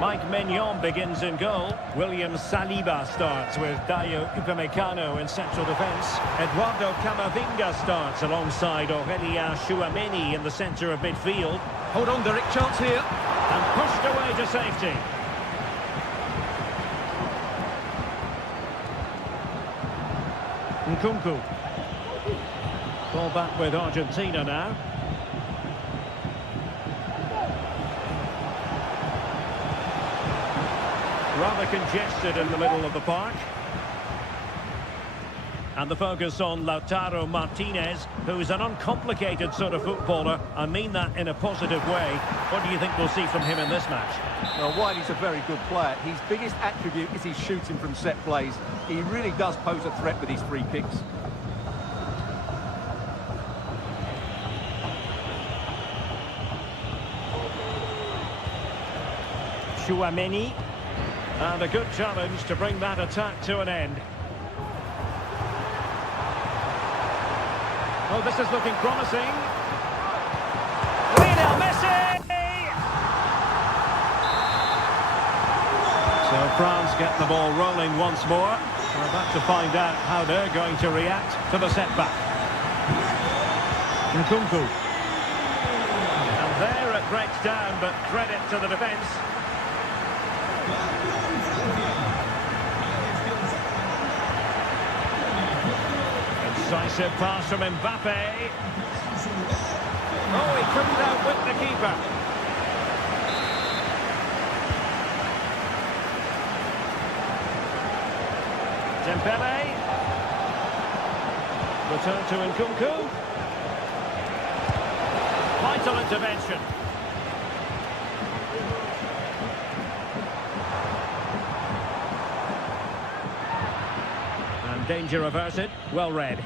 Mike Maignan begins in goal. William Saliba starts with Dayo Upamecano in central defence. Eduardo Camavinga starts alongside Aurélien Tchouameni in the centre of midfield. Hold on, Derek, chance here. And pushed away to safety. Nkunku. Ball back with Argentina now. Rather congested in the middle of the park. And the focus on Lautaro Martinez, who's an uncomplicated sort of footballer. I mean that in a positive way. What do you think we'll see from him in this match? Well, while he's a very good player, his biggest attribute is his shooting from set plays. He really does pose a threat with his free kicks. Tchouameni. And a good challenge to bring that attack to an end. Oh, this is looking promising. Lionel Messi! So France get the ball rolling once more. We're about to find out how they're going to react to the setback. Nkunku. And there it breaks down, but credit to the defence. Decisive pass from Mbappe. Oh, he couldn't outwit the keeper. Dembele. Return to Nkunku. Vital intervention. And danger averted. Well read.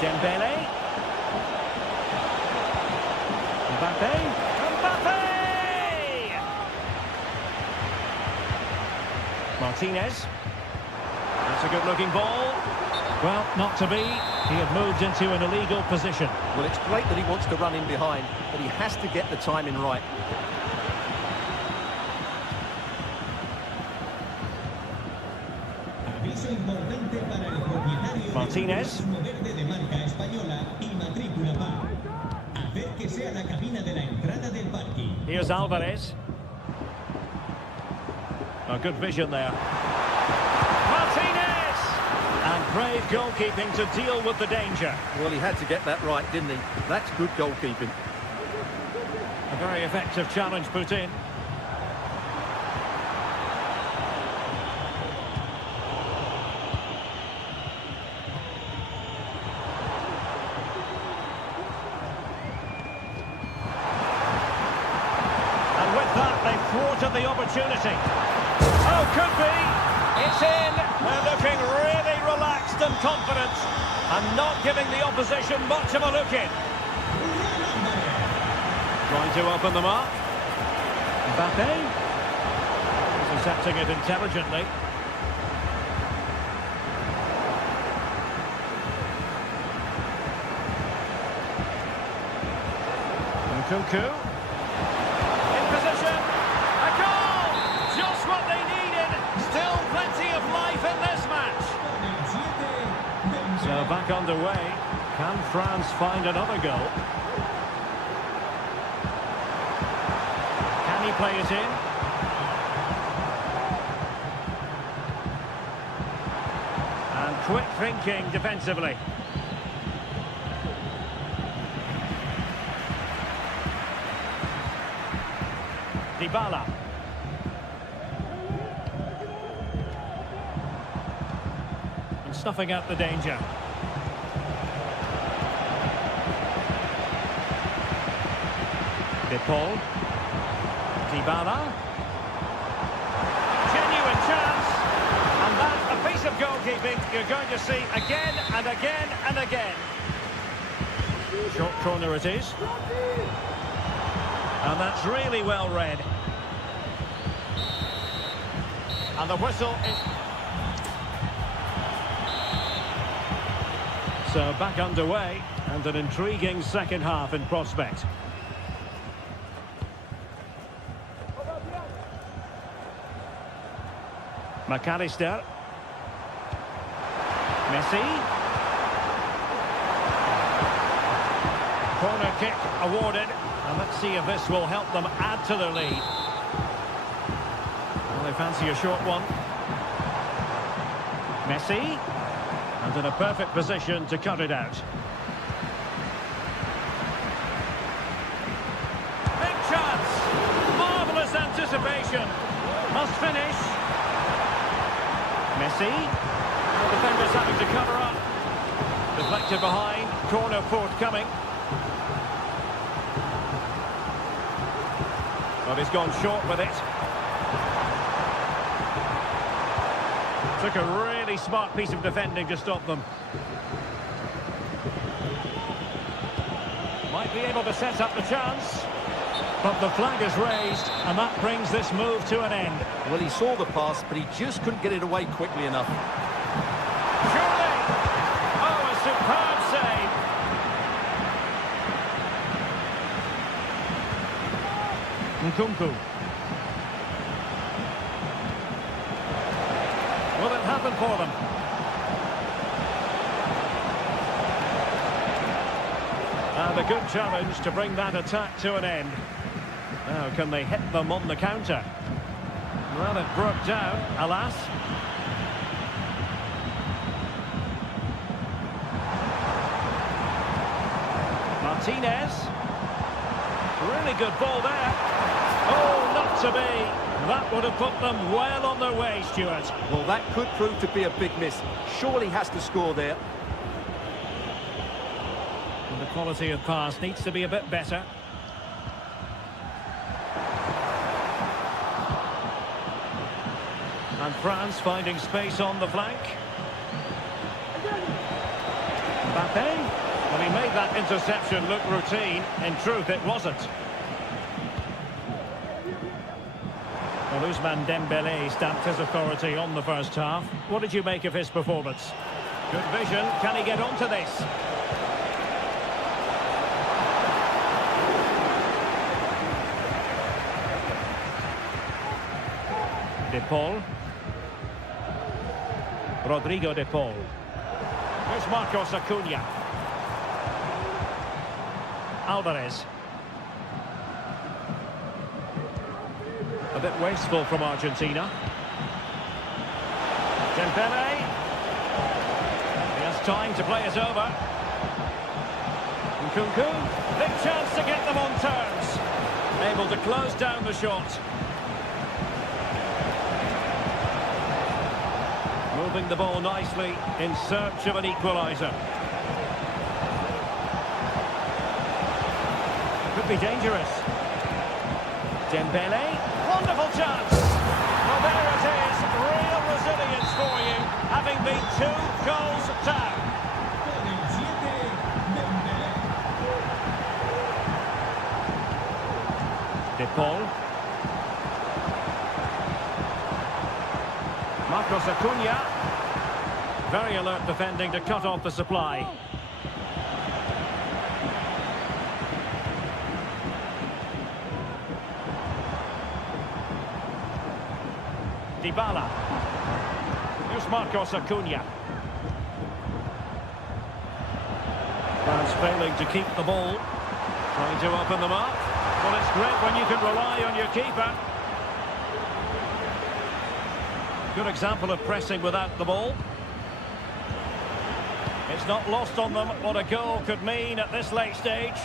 Dembele. Mbappe. Mbappe! Martinez. That's a good-looking ball. Well, not to be. He had moved into an illegal position. Well, it's great that he wants to run in behind, but he has to get the timing right. Martinez. Here's Alvarez. Oh, good vision there. Martinez! And brave goalkeeping to deal with the danger. Well, he had to get that right, didn't he? That's good goalkeeping. A very effective challenge put in. With that, they've thwarted the opportunity. Oh, could be. It's in. They're looking really relaxed and confident and not giving the opposition much of a look in. Trying to open them up. Mbappe. Intercepting it intelligently. Nkunku. In position. A goal! Just what they needed. Still plenty of life in this match. So back underway. Can France find another goal? Can he play it in? And quick thinking defensively. Dybala. And snuffing out the danger. De Paul. Dybala. Genuine chance. And that's a piece of goalkeeping you're going to see again and again and again. Short corner it is. And that's really well read. And the whistle is... So back underway, and an intriguing second half in prospect. McAllister. Messi. Corner kick awarded. And let's see if this will help them add to their lead. Well, they fancy a short one. Messi. And in a perfect position to cut it out. Big chance. Marvellous anticipation. Must finish. Messi. The defenders having to cover up. Deflected behind. Corner forthcoming. But he's gone short with it. Took a really smart piece of defending to stop them. Might be able to set up the chance. But the flag is raised, and that brings this move to an end. Well, he saw the pass, but he just couldn't get it away quickly enough. Surely! Oh, a superb save! Nkunku. Will it happen for them? And a good challenge to bring that attack to an end. Now, can they hit them on the counter? Well, it broke down, alas. Martinez. Really good ball there. Oh, not to be. That would have put them well on their way, Stuart. Well, that could prove to be a big miss. Surely has to score there. And the quality of pass needs to be a bit better. And France finding space on the flank. Mbappe. Well, he made that interception look routine. In truth, it wasn't. Well, Ousmane Dembélé stamped his authority on the first half. What did you make of his performance? Good vision. Can he get onto this? De Paul. Rodrigo De Paul. Here's Marcos Acuna. Alvarez. A bit wasteful from Argentina. Dembélé. He has time to play it over. Nkunku. Big chance to get them on terms. Able to close down the shot. Moving the ball nicely in search of an equaliser. Could be dangerous. Dembele, wonderful chance. Well, there it is, real resilience for you, having been 2 goals down. De Paul. Marcos Acuna. Very alert defending to cut off the supply. Dybala. Here's Marcos Acuna. France failing to keep the ball. Trying to open them up. Well, it's great when you can rely on your keeper. Good example of pressing without the ball. It's not lost on them what a goal could mean at this late stage.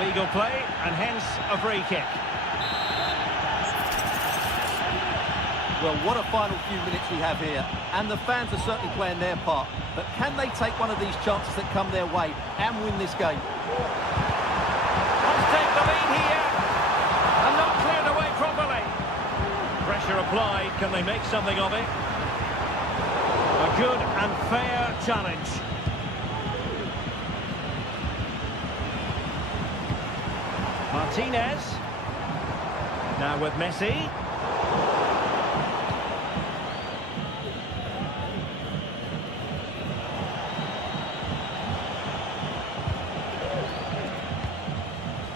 Illegal play, and hence a free kick. Well, what a final few minutes we have here. And the fans are certainly playing their part. But can they take one of these chances that come their way and win this game? Let's take the lead here. And not cleared away properly. Pressure applied. Can they make something of it? A good and fair challenge. Martinez. Now with Messi.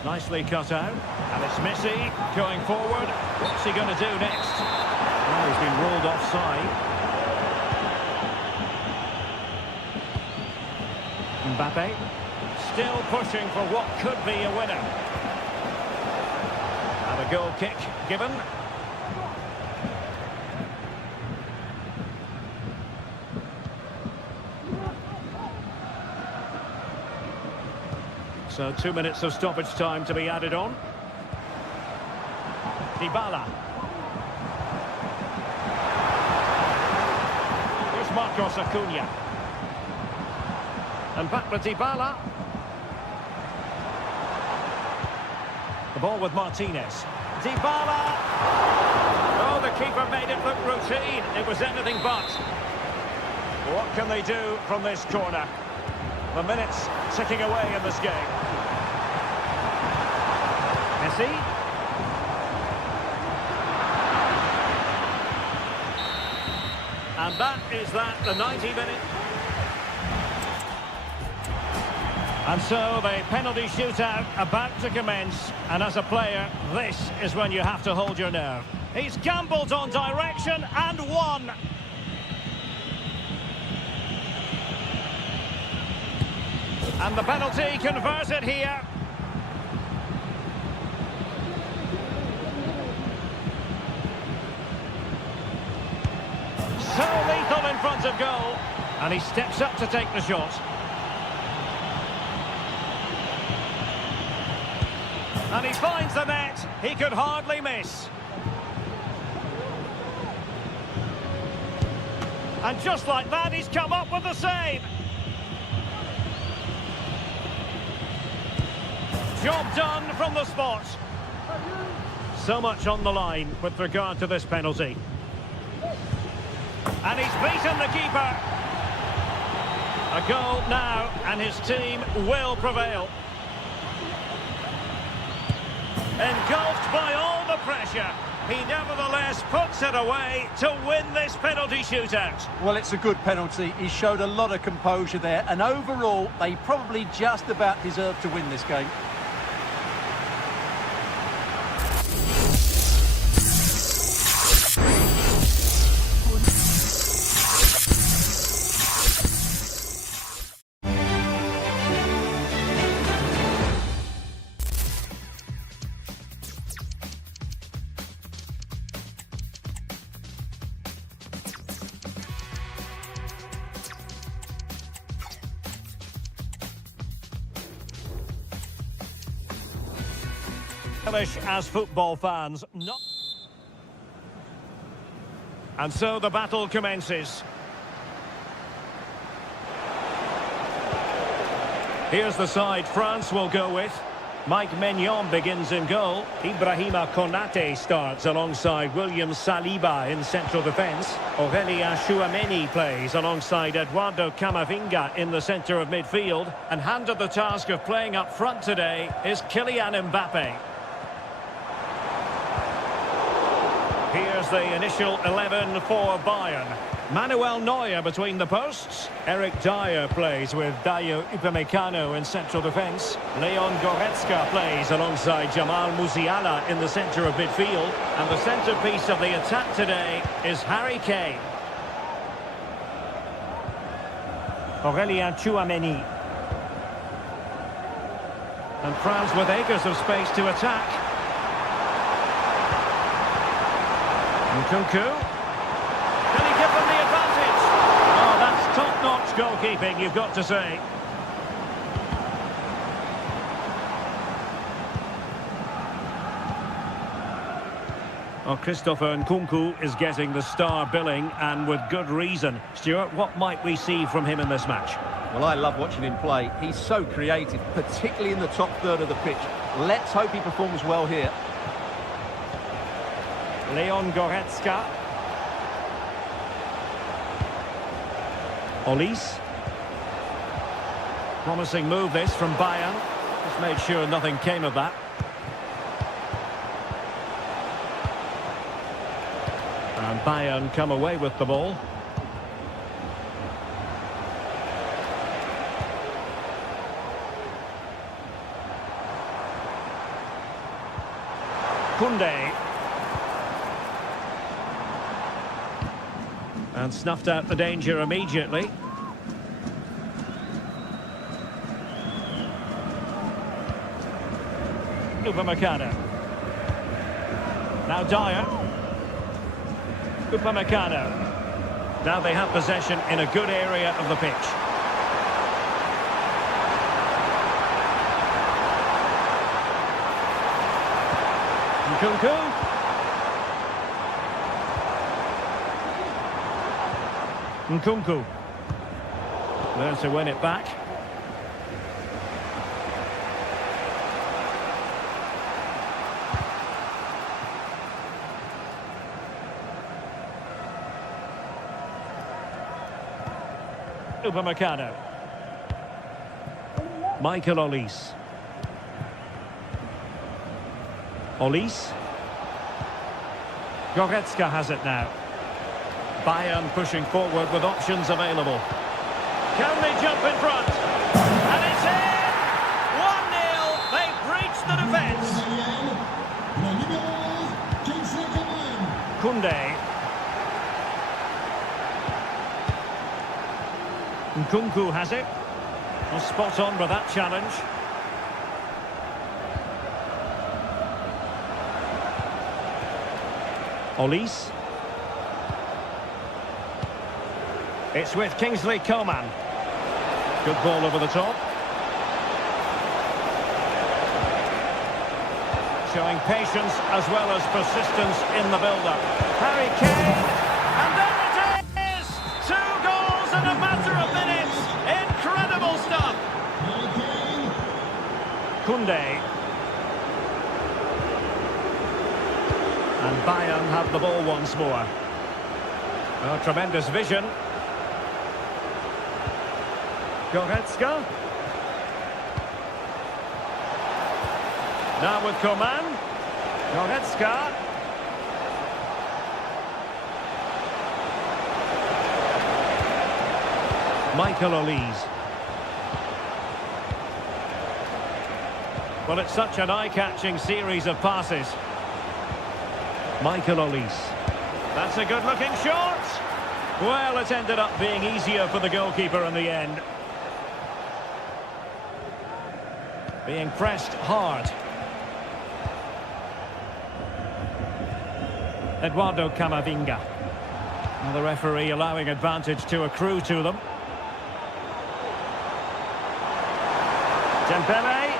Nicely cut out. And it's Messi going forward. What's he going to do next? Oh, he's been ruled offside. Mbappe. Still pushing for what could be a winner. And a goal kick given. So 2 minutes of stoppage time to be added on. Dybala. Here's Marcos Acuna. And back with Dybala. The ball with Martinez. Dybala! Oh, the keeper made it look routine. It was anything but. What can they do from this corner? The minutes ticking away in this game. Messi. And that is that, the 90 minute. And so the penalty shootout about to commence. And as a player, this is when you have to hold your nerve. He's gambled on direction and won. And the penalty converted here. So lethal in front of goal. And he steps up to take the shot. And he finds the net. He could hardly miss. And just like that, he's come up with the save. Job done from the spot. So much on the line with regard to this penalty. And he's beaten the keeper. A goal now, and his team will prevail. Engulfed by all the pressure, he nevertheless puts it away to win this penalty shootout. Well, it's a good penalty. He showed a lot of composure there, and overall, they probably just about deserve to win this game. As football fans, not. And so the battle commences. Here's the side France will go with. Mike Maignan begins in goal. Ibrahima Konate starts alongside William Saliba in central defence. Aurélien Tchouameni plays alongside Eduardo Camavinga in the centre of midfield. And handed the task of playing up front today is Kylian Mbappe. Here's the initial 11 for Bayern. Manuel Neuer between the posts. Eric Dyer plays with Dayo Upamecano in central defence. Leon Goretzka plays alongside Jamal Musiala in the centre of midfield. And the centrepiece of the attack today is Harry Kane. Aurélien Tchouameni. And France with acres of space to attack. Nkunku. Can he give them the advantage? Oh, that's top-notch goalkeeping, you've got to say. Well, Christopher Nkunku is getting the star billing, and with good reason. Stuart, what might we see from him in this match? Well, I love watching him play. He's so creative, particularly in the top third of the pitch. Let's hope he performs well here. Leon Goretzka. Olise. Promising move this from Bayern. Just made sure nothing came of that. And Bayern come away with the ball. Koundé. And snuffed out the danger immediately. Upamecano. Now Dyer. Upamecano. Now they have possession in a good area of the pitch. Nkunku. Nkunku. Learns to win it back. Upamecano. Michael Olise. Olise. Goretzka has it now. Bayern pushing forward with options available. Can they jump in front? And it's in! 1-0. They've breached the defence. Koundé. Nkunku has it. Well, spot on with that challenge. Olise. It's with Kingsley Coman. Good ball over the top. Showing patience as well as persistence in the build-up. Harry Kane. And there it is! 2 goals in a matter of minutes. Incredible stuff. Koundé. And Bayern have the ball once more. Oh, tremendous vision. Goretzka. Now with Coman. Goretzka. Michael Olise. Well, it's such an eye-catching series of passes. Michael Olise. That's a good-looking shot. Well, it ended up being easier for the goalkeeper in the end. Being pressed hard. Eduardo Camavinga. And the referee allowing advantage to accrue to them. Dembele.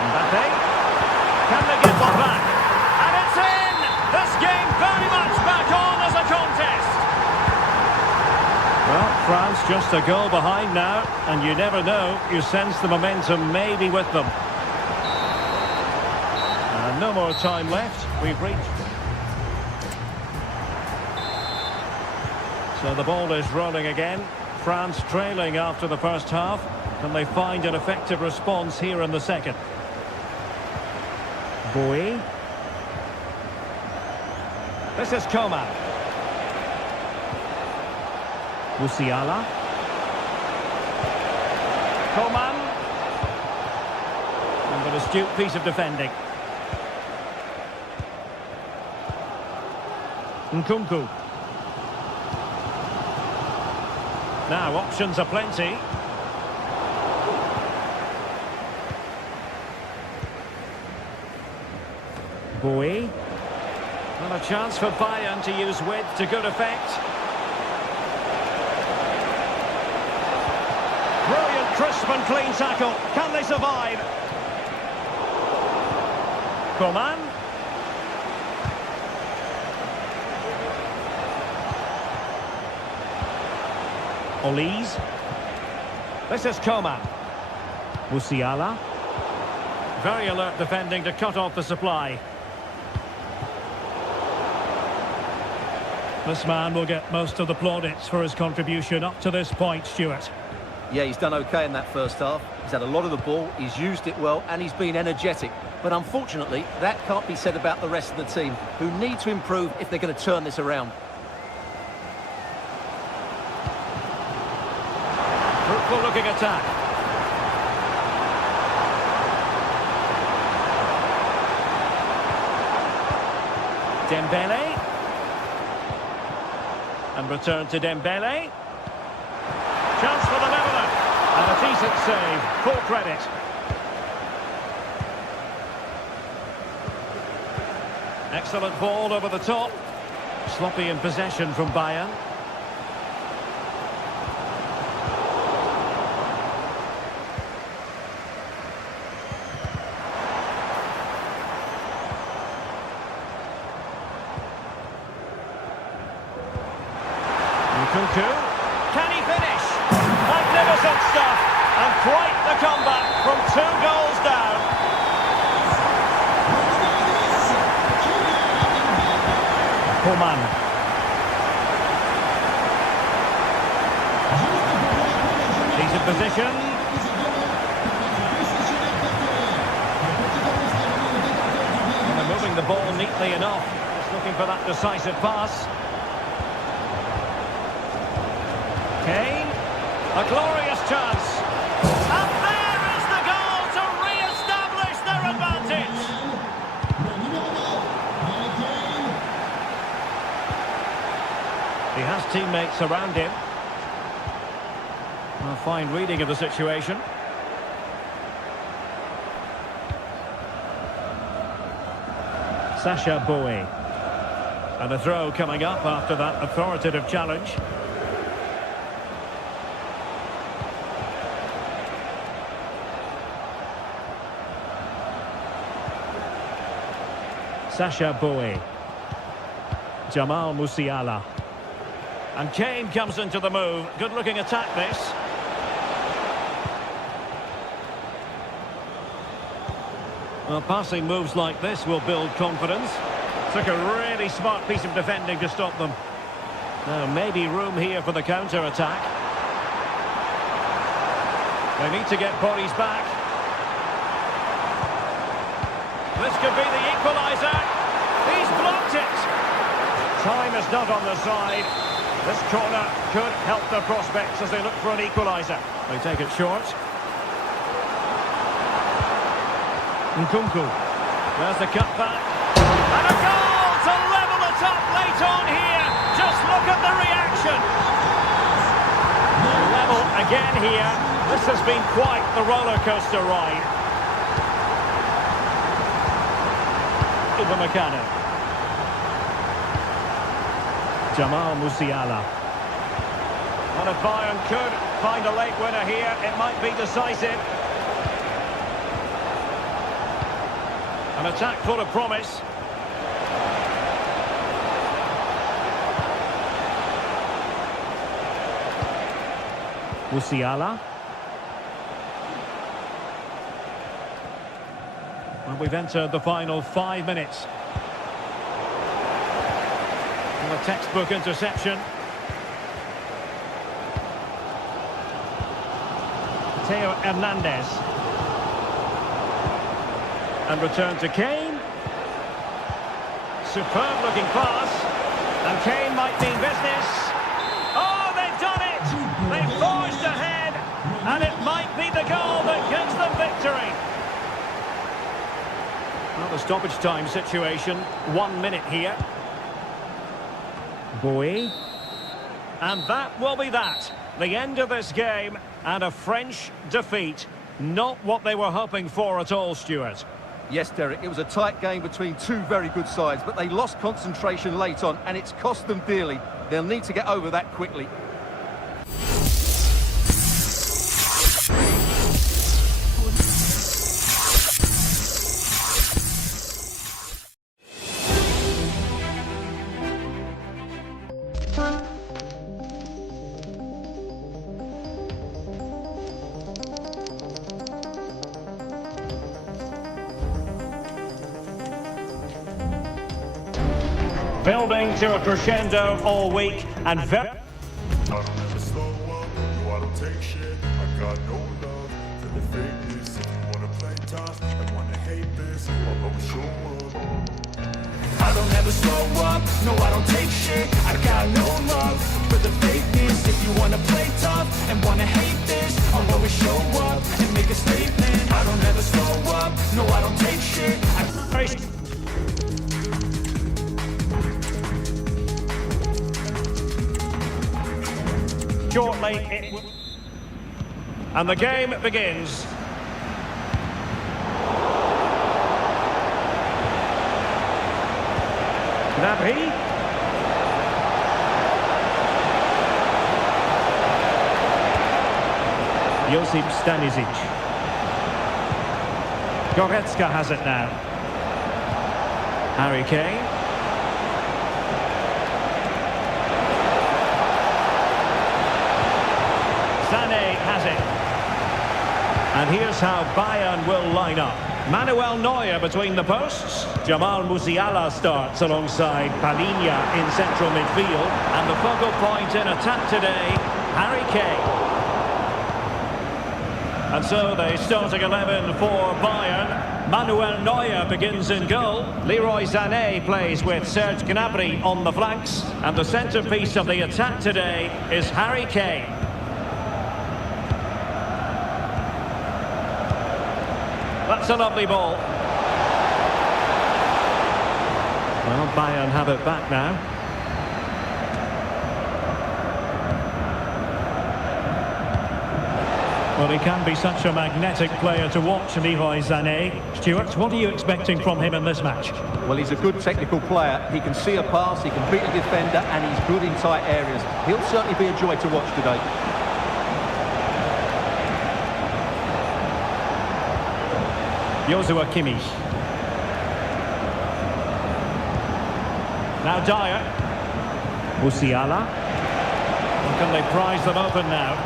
Mbappe. Can they get one back? And it's in! This game very much back on as a contest. Well, France It's just a goal behind now, and you never know. You sense the momentum maybe with them. And no more time left. We've reached. So the ball is rolling again. France trailing after the first half. Can they find an effective response here in the second? Bowie. This is Coman. Musiala. Coman. And an astute piece of defending. Nkunku. Now, options are plenty. Bowie. And a chance for Bayern to use width to good effect. Brilliant, crisp and clean tackle. Can they survive? Coman. Olise. This is Coman. Musiala. Very alert defending to cut off the supply. This man will get most of the plaudits for his contribution up to this point, Stuart. Yeah, he's done okay in that first half. He's had a lot of the ball, he's used it well, and he's been energetic. But unfortunately, that can't be said about the rest of the team, who need to improve if they're going to turn this around. Fruitful looking attack. Dembele. And return to Dembele. Chance for the leveller. And a decent save. Full credit. Excellent ball over the top. Sloppy in possession from Bayern. Nkunku. Can he finish? Magnificent stuff. And quite the comeback from 2 goals down. Coman. He's in position. And they're moving the ball neatly enough. Just looking for that decisive pass. Kane, a glorious chance. And there is the goal to re-establish their advantage. He has teammates around him. A fine reading of the situation. Sacha Bowie. And a throw coming up after that authoritative challenge. Sacha Bowie. Jamal Musiala. And Kane comes into the move. Good-looking attack, this. Well, passing moves like this will build confidence. Took a really smart piece of defending to stop them. Now, maybe room here for the counter-attack. They need to get bodies back. This could be the equaliser. He's blocked it. Time is not on the side. This corner could help their prospects as they look for an equaliser. They take it short. Nkunku. There's the cutback. And a goal to level it up late on here. Just look at the reaction. Level again here. This has been quite the roller coaster ride. Upamecano. Jamal Musiala. And if Bayern could find a late winner here, it might be decisive. An attack full of promise. Musiala. And we've entered the final 5 minutes. And a textbook interception. Theo Hernandez. And return to Kane. Superb looking pass. And Kane might mean business. Oh, they've done it! They've forged ahead. And it might be the goal that gives them victory. Well, the stoppage time situation. 1 minute here. Boy. And that will be that. The end of this game. And a French defeat. Not what they were hoping for at all, Stuart. Yes, Derek, it was a tight game between two very good sides, but they lost concentration late on, and it's cost them dearly. They'll need to get over that quickly. Building to a crescendo all week and very... I don't ever slow up, no I don't take shit. I got no love for the fakeness. If you wanna play tough and wanna hate this, I'll always show up. I don't ever slow up, no I don't take shit. I got no love for the fakeness. If you wanna play tough and wanna hate this, I'll always show up and make a statement. I don't ever slow up, no I don't take shit. Shortly, and the game begins. Gnabry. Josip Stanisic. Goretzka has it now. Harry Kane. Sané has it. And here's how Bayern will line up. Manuel Neuer between the posts. Jamal Musiala starts alongside Palinha in central midfield. And the focal point in attack today, Harry Kane. And so the starting 11 for Bayern. Manuel Neuer begins in goal. Leroy Sané plays with Serge Gnabry on the flanks. And the centrepiece of the attack today is Harry Kane. That's a lovely ball. Well, Bayern have it back now. Well, he can be such a magnetic player to watch, Leroy Sané. Stuart, what are you expecting from him in this match? Well, he's a good technical player. He can see a pass, he can beat a defender, and he's good in tight areas. He'll certainly be a joy to watch today. Joshua Kimmich. Now Dyer. Musiala. Or can they prize them open now?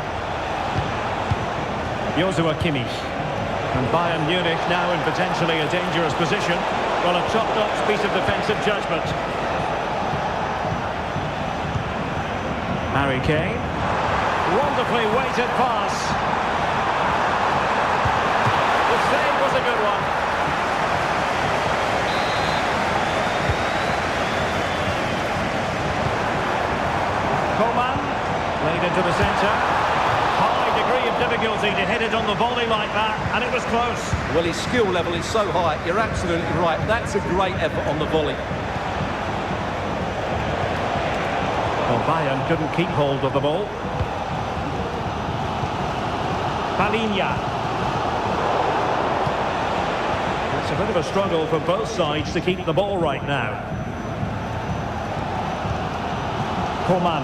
Joshua Kimmich. And Bayern Munich now in potentially a dangerous position. Well, a top-notch piece of defensive judgment. Harry Kane. Wonderfully weighted pass. The save was a good one. Coman laid into the centre. High degree of difficulty to hit it on the volley like that, and it was close. Well, his skill level is so high. You're absolutely right. That's a great effort on the volley. Well, Bayern couldn't keep hold of the ball. Palinha. It's a bit of a struggle for both sides to keep the ball right now. Coman.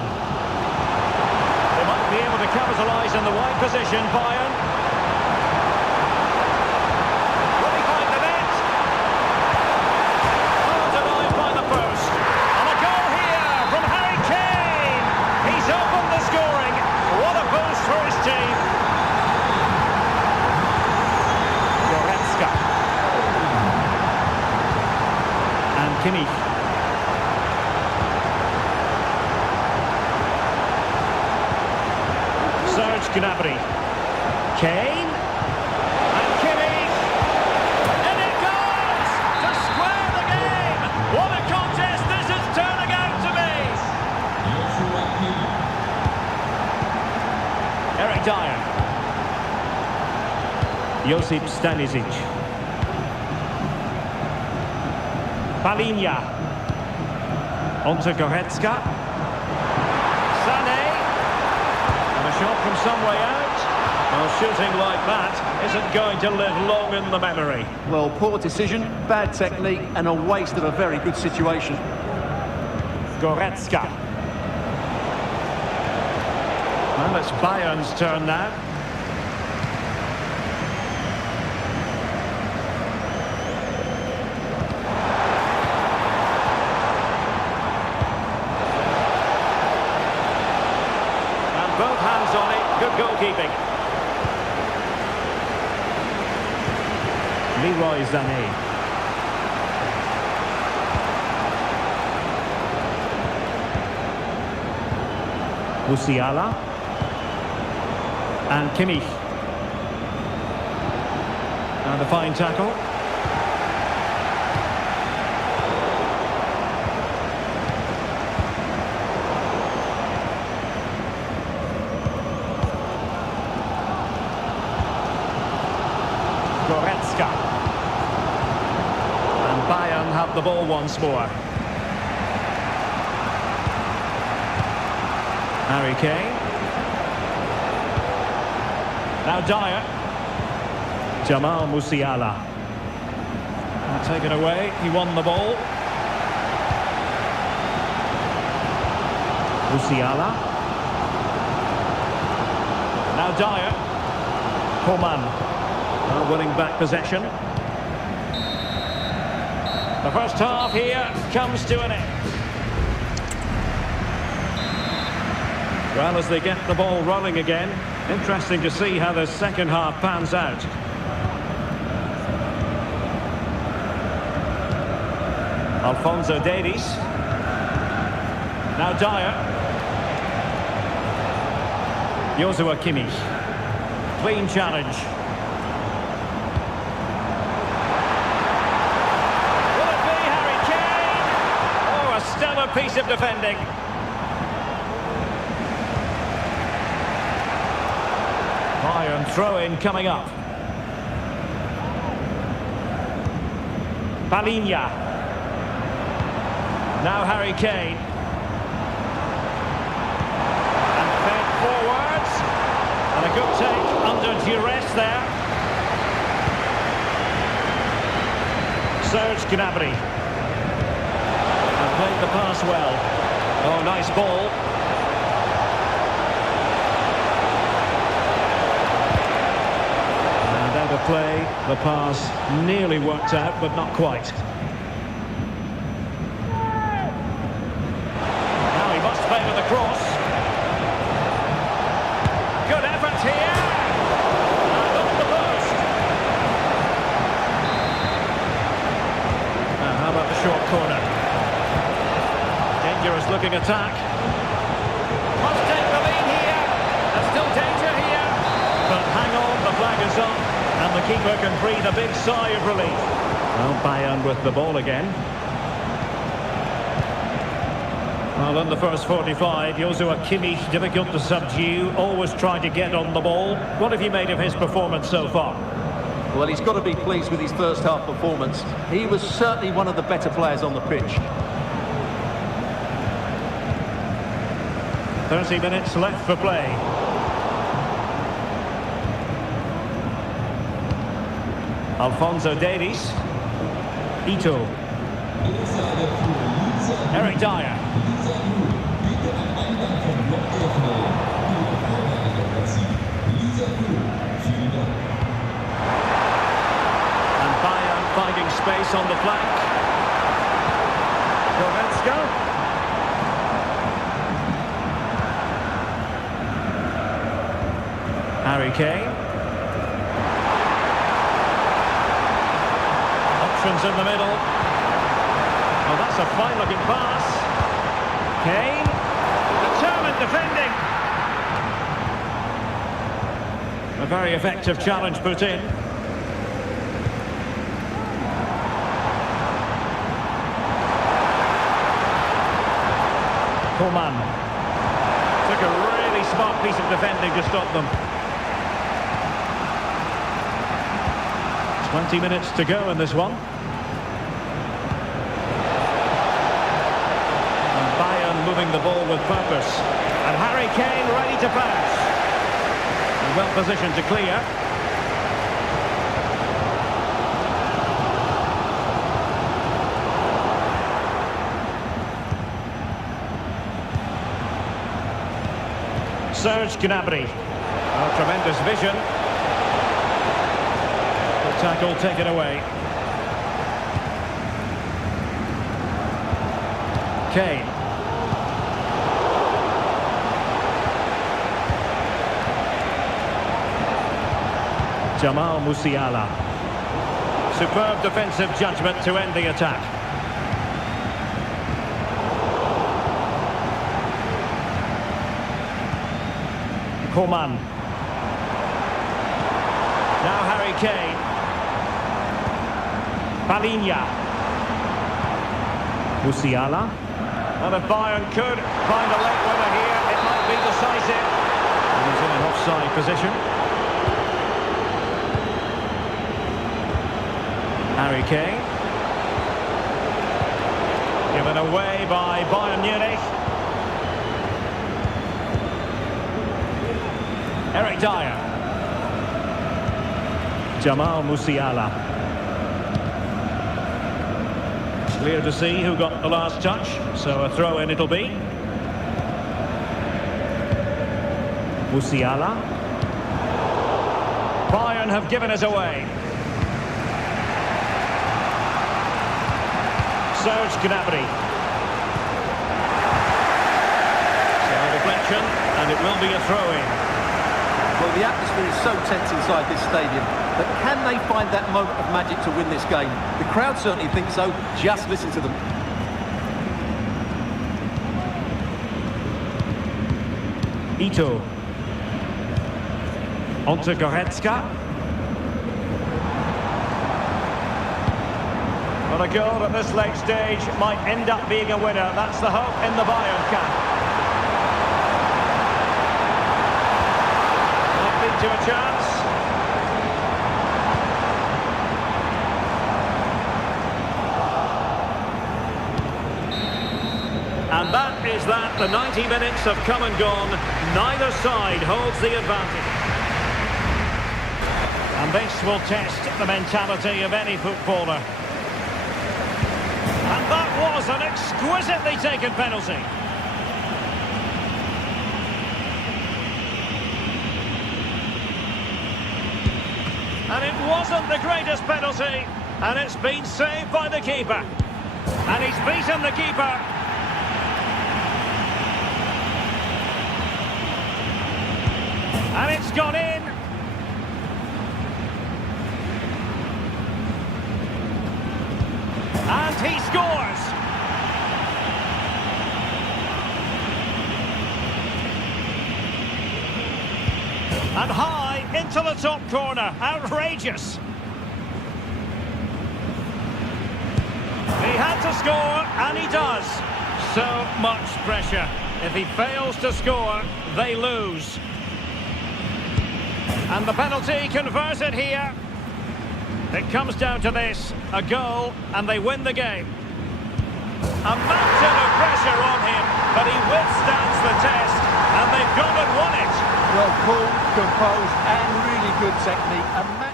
They might be able to capitalise in the wide position, Bayern. Well, behind the net. Oh, denied by the post. And a goal here from Harry Kane. He's opened the scoring. What a boost for his team. Kimmich. Serge Gnabry. Kane. And Kimmich. And it goes! To square the game! What a contest this is turning out to be! Eric Dyer. Josip Stanisic. Palinha. Onto Goretzka. Sané. And a shot from some way out. Well, shooting like that isn't going to live long in the memory. Well, poor decision, bad technique, and a waste of a very good situation. Goretzka. Well, it's Bayern's turn now. And both hands on it, good goalkeeping. Leroy Sané. Musiala. And Kimmich. And a fine tackle. Goretzka. And Bayern have the ball once more. Harry Kane. Now Dyer. Jamal Musiala. And taken away, he won the ball. Musiala. Now Dyer. Coman. Winning back possession. The first half here comes to an end. Well, as they get the ball rolling again, interesting to see how the second half pans out. Alphonso Davies. Now Dyer. Joshua Kimmich. Clean challenge. Will it be Harry Kane? Oh, a stellar piece of defending. Bayern throw-in coming up. Palinha. Now Harry Kane. And fed forwards. And a good take under duress there. Serge Gnabry. And played the pass well. Oh, nice ball. Play, the pass nearly worked out, but not quite. Now he must favour the cross. Good effort here. And off the post. Now how about the short corner? Dangerous looking attack. Must take the lead here. There's still danger here. But hang on, the flag is up. And the keeper can breathe a big sigh of relief. Well, Bayern with the ball again. Well, in the first 45, Joshua Kimmich difficult to subdue, always trying to get on the ball. What have you made of his performance so far? Well, he's got to be pleased with his first half performance. He was certainly one of the better players on the pitch. 30 minutes left for play. Alphonso Davies. Ito. Eric Dyer. And Bayern finding space on the flank. Goretzka. Harry Kane. In the middle. Well, That's a fine-looking pass. Kane, determined defending. A very effective challenge put in. Coman took a really smart piece of defending to stop them. 20 minutes to go in this one. And Bayern moving the ball with purpose. And Harry Kane ready to pass. Well positioned to clear. Serge Gnabry. Oh, tremendous vision. The tackle taken away. Kane. Jamal Musiala. Superb defensive judgment to end the attack. Coman. Now Harry Kane. Palinha. Musiala. And if Bayern could find a late winner here, it might be decisive. He's in an offside position. Harry Kane. Given away by Bayern Munich. Eric Dyer. Jamal Musiala. Clear to see who got the last touch, so a throw in it'll be. Musiala. Bayern have given us away. Serge Gnabry. So a deflection, and it will be a throw-in. Well, the atmosphere is so tense inside this stadium, but can they find that moment of magic to win this game? The crowd certainly think so. Just listen to them. Ito. Onto Goretzka. But a goal at this late stage might end up being a winner. That's the hope in the Bayern camp. Might lead to a chance. And that is that. The 90 minutes have come and gone. Neither side holds the advantage. And this will test the mentality of any footballer. And that was an exquisitely taken penalty. And it wasn't the greatest penalty. And it's been saved by the keeper. And he's beaten the keeper. And it's gone in. And he scores. And high into the top corner. Outrageous. He had to score, and he does. So much pressure. If he fails to score, they lose. And the penalty converted here. It comes down to this, a goal, and they win the game. A mountain of pressure on him, but he withstands the test, and they've gone and won it. Well, cool, composed, and really good technique. A match.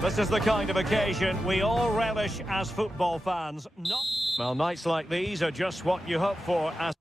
This is the kind of occasion we all relish as football fans. Well, nights like these are just what you hope for as...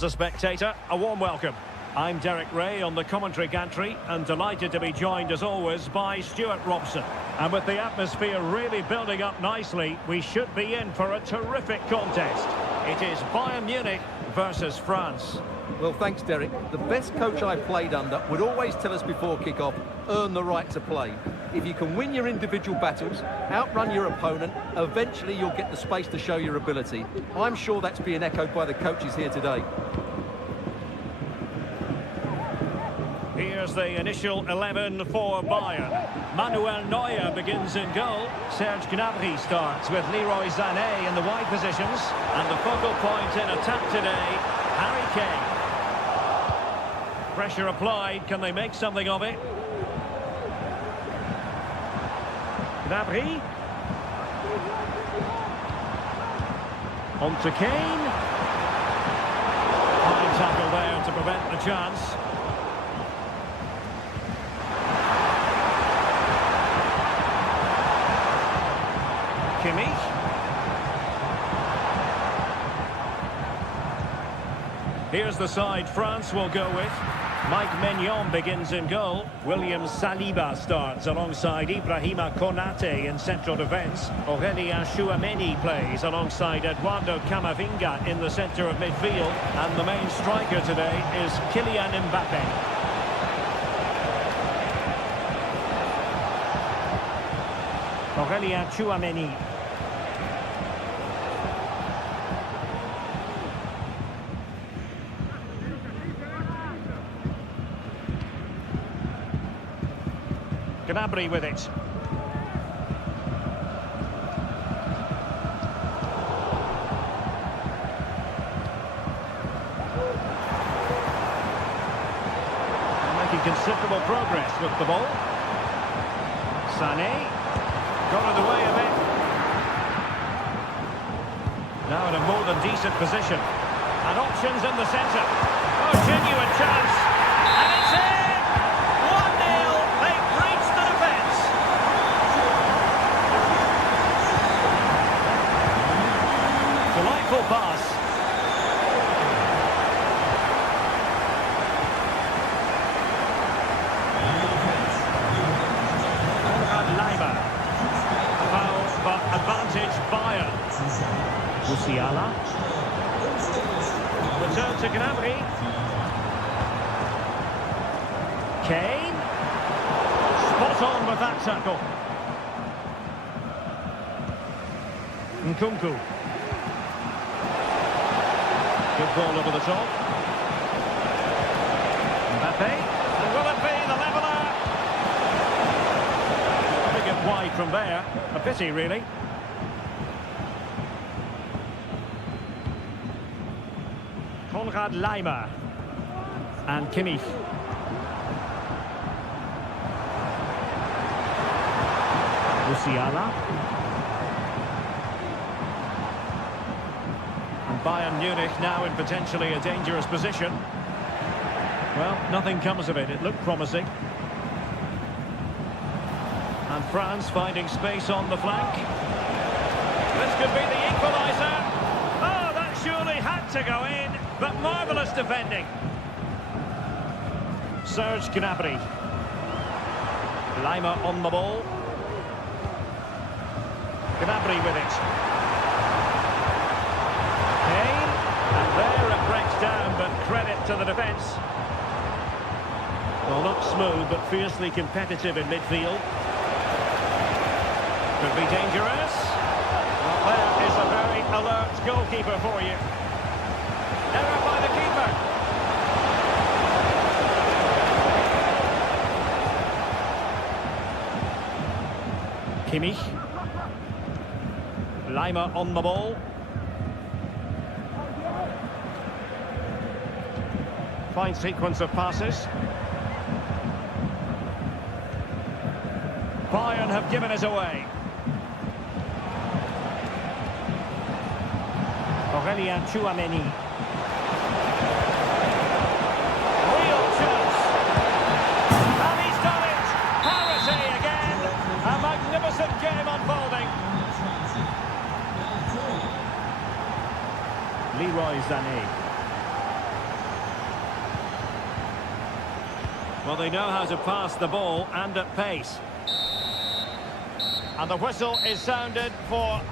As a spectator, a warm welcome. I'm Derek Ray on the commentary gantry and delighted to be joined as always by Stuart Robson. And with the atmosphere really building up nicely, we should be in for a terrific contest. It is Bayern Munich versus France. Well, thanks, Derek. The best coach I've played under would always tell us before kick-off, earn the right to play. If you can win your individual battles, outrun your opponent, eventually you'll get the space to show your ability. I'm sure that's being echoed by the coaches here today. Here's the initial 11 for Bayern. Manuel Neuer begins in goal. Serge Gnabry starts with Leroy Sané in the wide positions. And the focal point in attack today, Harry Kane. Pressure applied. Can they make something of it? Gnabry. On to Kane. High tackle there to prevent the chance. Kimmich. Here's the side France will go with. Mike Maignan begins in goal. William Saliba starts alongside Ibrahima Konate in central defence. Aurélien Tchouameni plays alongside Eduardo Camavinga in the centre of midfield. And the main striker today is Kylian Mbappe. Aurélien Tchouameni. Gnabry with it. Making considerable progress with the ball. Sané got in the way of it. Now in a more than decent position. And options in the centre. Oh, genuine chance. And it's in! 1-0. They've breached the defence. Delightful pass. Leiber. Foul, but advantage Bayern. Musiala. Return to Gnabry. Kane. Spot on with that tackle. Nkunku. Good ball over the top. Mbappe. And will it be the leveller? Putting it wide from there. A pity, really. Konrad Laimer. And Kimmich. Musiala. And Bayern Munich now in potentially a dangerous position. Well, nothing comes of it. It looked promising. And France finding space on the flank. This could be the equaliser. Oh, that surely had to go in. But marvellous defending. Serge Gnabry. Laimer on the ball. Gnabry with it. Kane. And there it breaks down, but credit to the defence. Well, not smooth, but fiercely competitive in midfield. Could be dangerous. Well, there is a very alert goalkeeper for you. Error by the keeper. Kimmich. Laimer on the ball. Fine sequence of passes. Bayern have given it away. Aurélien Tchouameni. Real chance. And he's done it. Parity again. A magnificent game unfolding. Leroy Sané. Well, they know how to pass the ball and at pace. And the whistle is sounded for...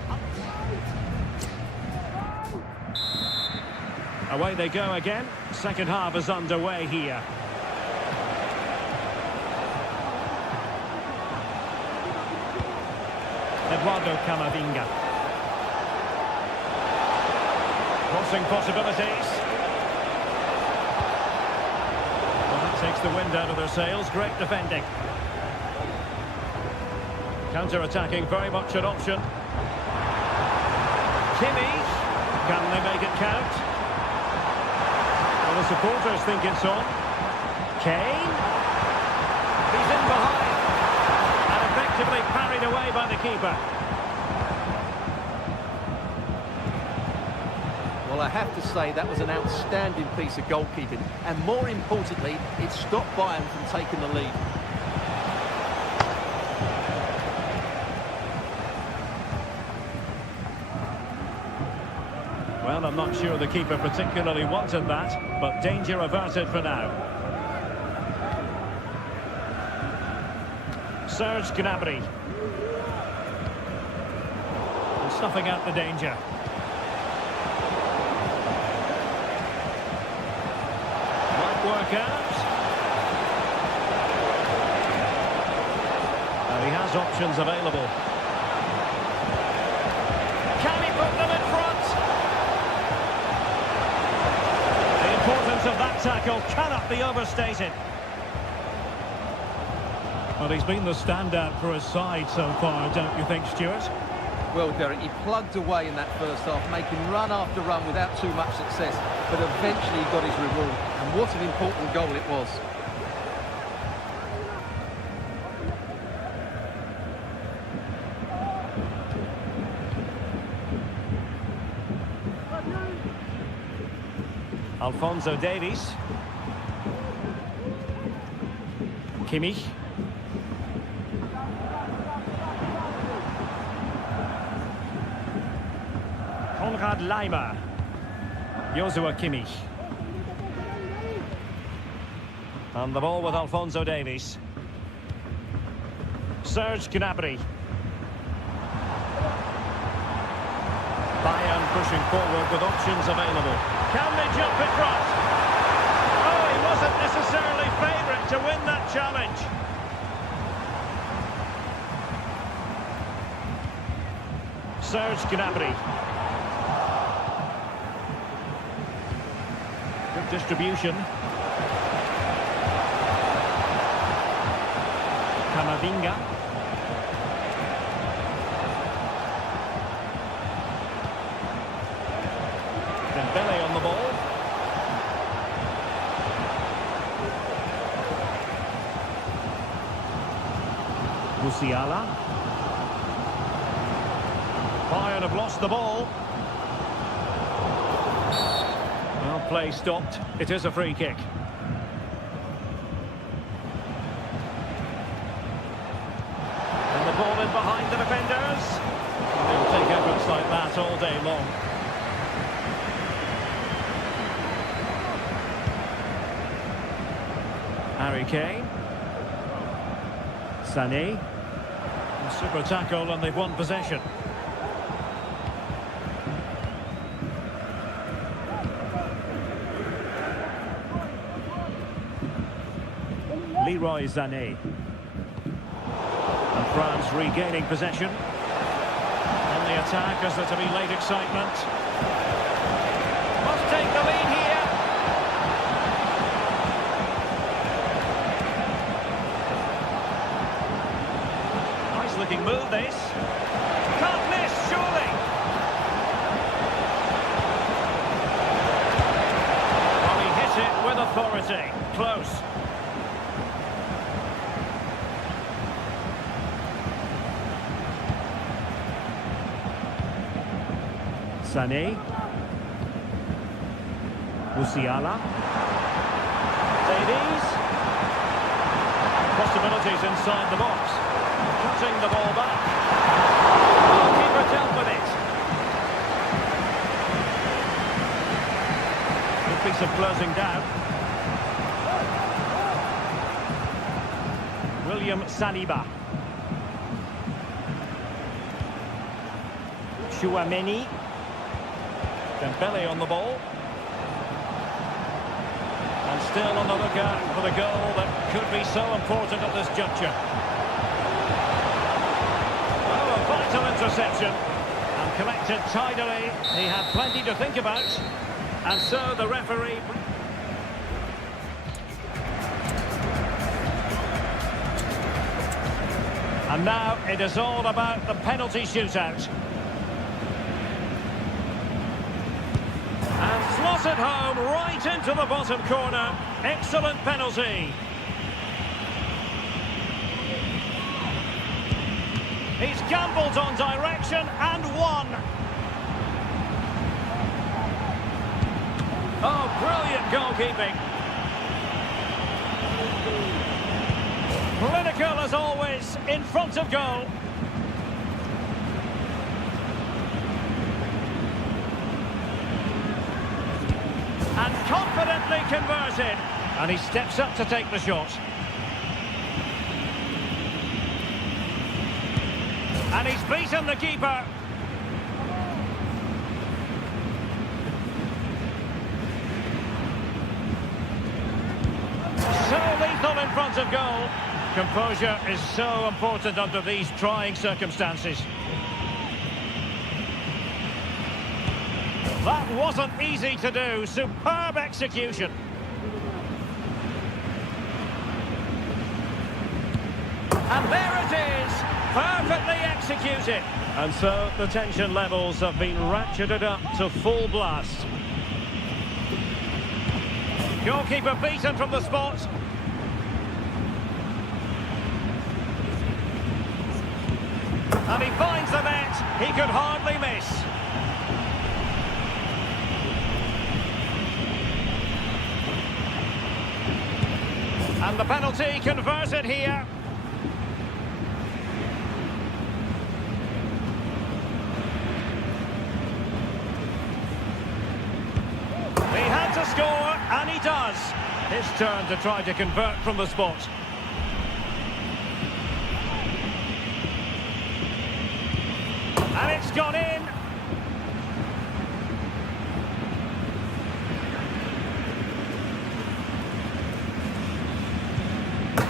Away they go again. Second half is underway here. Eduardo Camavinga. Crossing possibilities. Well, that takes the wind out of their sails. Great defending. Counter-attacking, very much an option. Kimmich. Can they make it count? Well, the supporters think it's on. Kane. He's in behind. And effectively parried away by the keeper. Well, I have to say that was an outstanding piece of goalkeeping. And more importantly, it stopped Bayern from taking the lead. Well, I'm not sure the keeper particularly wanted that, but danger averted for now. Serge Gnabry. And snuffing out the danger. Might work out. And he has options available. Can he put them in front? The importance of that tackle cannot be overstated. Well, he's been the standout for his side so far, don't you think, Stuart? Well, Derek, he plugged away in that first half, making run after run without too much success, but eventually he got his reward. And what an important goal it was. Alphonso Davies. Kimmich. Konrad Laimer. Joshua Kimmich. And the ball with Alphonso Davies. Serge Gnabry. Bayern pushing forward with options available. Can they jump in front? Oh, he wasn't necessarily favourite to win that challenge. Serge Gnabry. Good distribution. Camavinga. Dembele on the ball. Musiala. Bayern have lost the ball. Well, play stopped. It is a free kick. And the ball in behind the defenders. They'll take efforts like that all day long. Harry Kane. Sané. Super tackle and they've won possession. Leroy Sané. And France regaining possession. On the attack as there to be late excitement. Must take the lead here. Looking move this. Can't miss, surely. Well, he hit it with authority. Close. Sané. Musiala. Davies. Possibilities inside the box. Cutting the ball back. Oh, keeper dealt with it. Good piece of closing down. William Saliba. Chouameni. Dembele on the ball. And still on the lookout for the goal that could be so important at this juncture. Oh, a vital interception. And collected tidily. He had plenty to think about. And so the referee... And now it is all about the penalty shootout. And slotted home right into the bottom corner. Excellent penalty. He's gambled on direction and won. Oh, brilliant goalkeeping. Clinical as always, in front of goal. And confidently converted. And he steps up to take the shot. And he's beaten the keeper. So lethal in front of goal. Composure is so important under these trying circumstances. That wasn't easy to do. Superb execution. And there it is. Perfectly executed. And so the tension levels have been ratcheted up to full blast. Goalkeeper beaten from the spot. And he finds the net. He could hardly miss. And the penalty converted here. He had to score, and he does. His turn to try to convert from the spot. And it's gone in.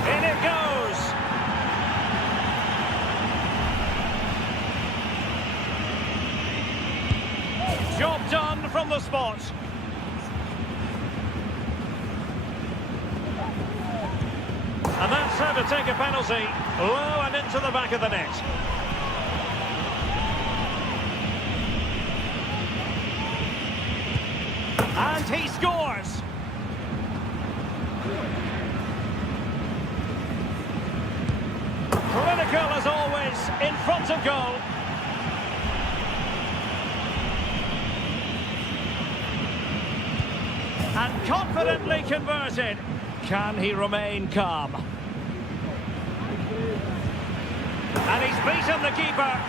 In it goes. Job done from the spot. And that's how to take a penalty. Low and into the back of the net. And he scores! Clinical as always, in front of goal. And confidently converted. Can he remain calm? And he's beaten the keeper.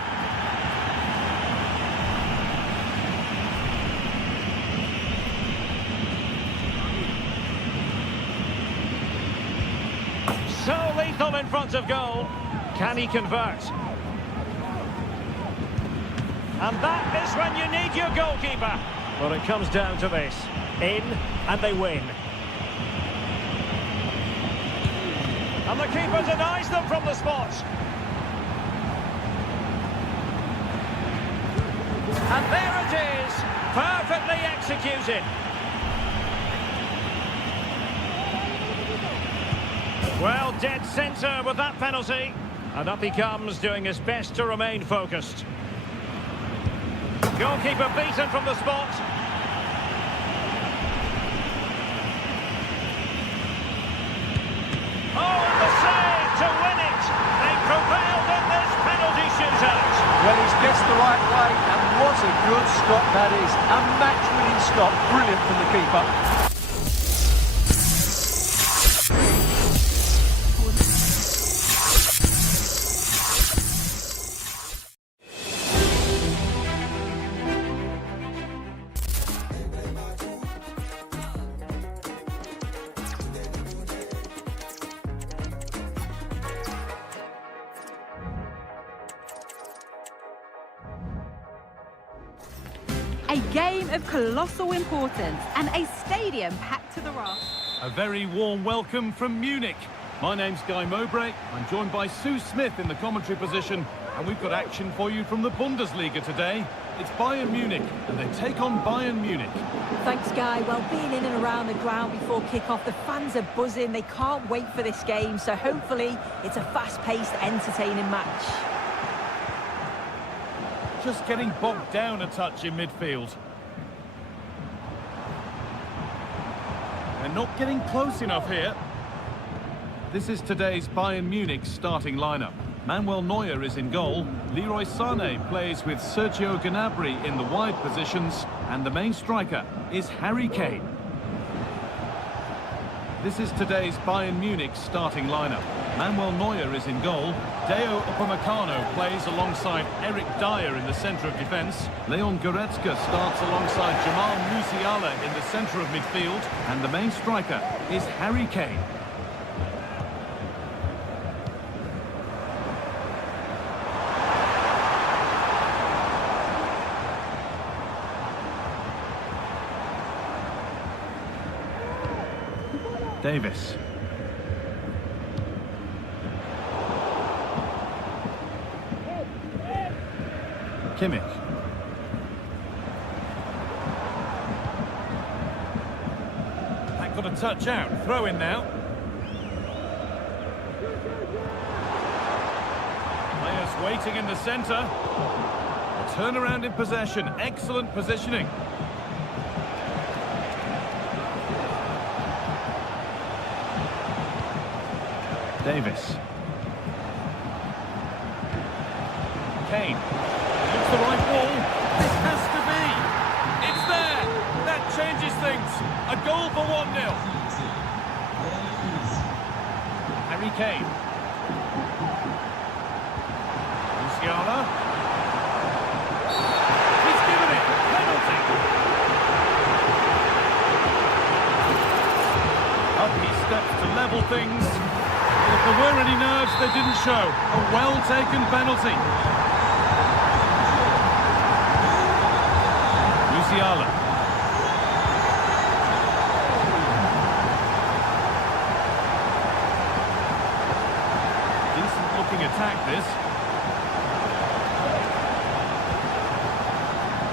So lethal in front of goal. Can he convert? And that is when you need your goalkeeper. Well, it comes down to this. In, and they win. And the keeper denies them from the spot. And there it is. Perfectly executed. Well, dead centre with that penalty. And up he comes, doing his best to remain focused. Goalkeeper beaten from the spot. Oh, and the save to win it. They prevailed in this penalty shootout. Well, he's guessed the right way, and what a good stop that is. A match-winning stop. Brilliant from the keeper. A game of colossal importance and a stadium packed to the rafters. A very warm welcome from Munich. My name's Guy Mowbray. I'm joined by Sue Smith in the commentary position, and we've got action for you from the Bundesliga today. It's Bayern Munich, and they take on Bayern Munich. Thanks, Guy. Well, being in and around the ground before kick-off, the fans are buzzing. They can't wait for this game, so hopefully it's a fast-paced, entertaining match. Just getting bogged down a touch in midfield. They're not getting close enough here. This is today's Bayern Munich starting lineup. Manuel Neuer is in goal. Leroy Sané plays with Sergio Gnabry in the wide positions, and the main striker is Harry Kane. This is today's Bayern Munich starting lineup. Manuel Neuer is in goal. Deo Upamecano plays alongside Eric Dyer in the centre of defence. Leon Goretzka starts alongside Jamal Musiala in the centre of midfield, and the main striker is Harry Kane. Davis. Kimmich. That got a touch out. Throw in now. Players waiting in the centre. A turnaround in possession. Excellent positioning. Davis. Kane. Looks the right ball. This has to be. It's there. That changes things. A goal for 1-0. Harry Kane. Musiala. He's given it. Penalty. Up he steps to level things. If there were any nerves, they didn't show. A well-taken penalty. Musiala. Decent-looking attack, this.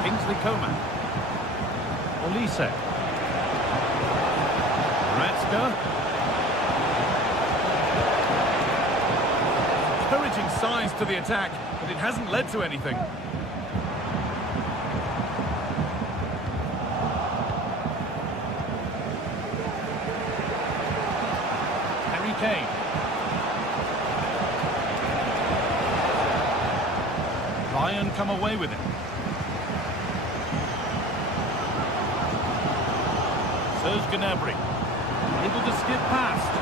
Kingsley Coman. Olise. Goretzka. Encouraging signs to the attack, but it hasn't led to anything. Harry Kane. Bayern come away with it. Serge Gnabry. Able to skip past.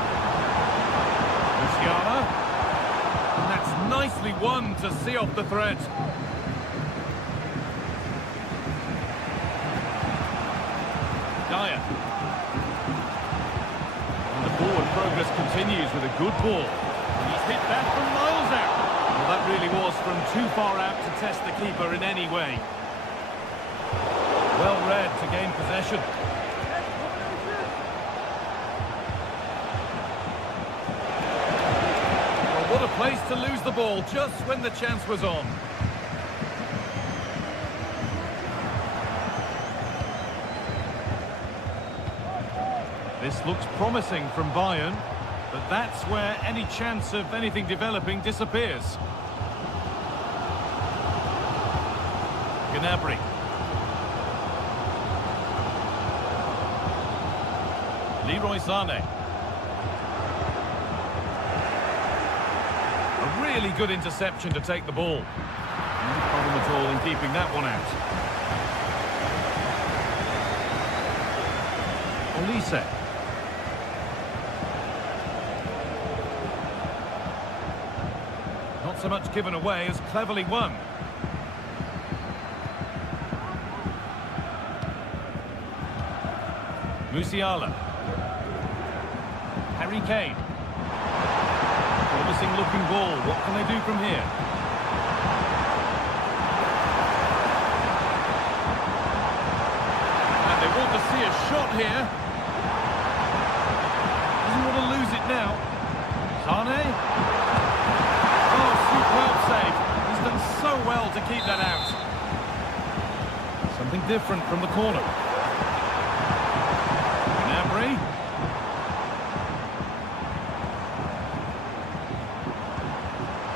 Musiala. And that's nicely won to see off the threat. Dyer. And the forward progress continues with a good ball. He's hit that from miles out. Well, that really was from too far out to test the keeper in any way. Well read to gain possession. What a place to lose the ball just when the chance was on. This looks promising from Bayern, but that's where any chance of anything developing disappears. Gnabry. Leroy Sané. Really good interception to take the ball. No problem at all in keeping that one out. Olise. Not so much given away as cleverly won. Musiala. Harry Kane. Promising looking ball. What can they do from here? shot here. Doesn't want to lose it now. Sane. Oh, superb save. He's done so well to keep that out. Something different from the corner. Gnabry.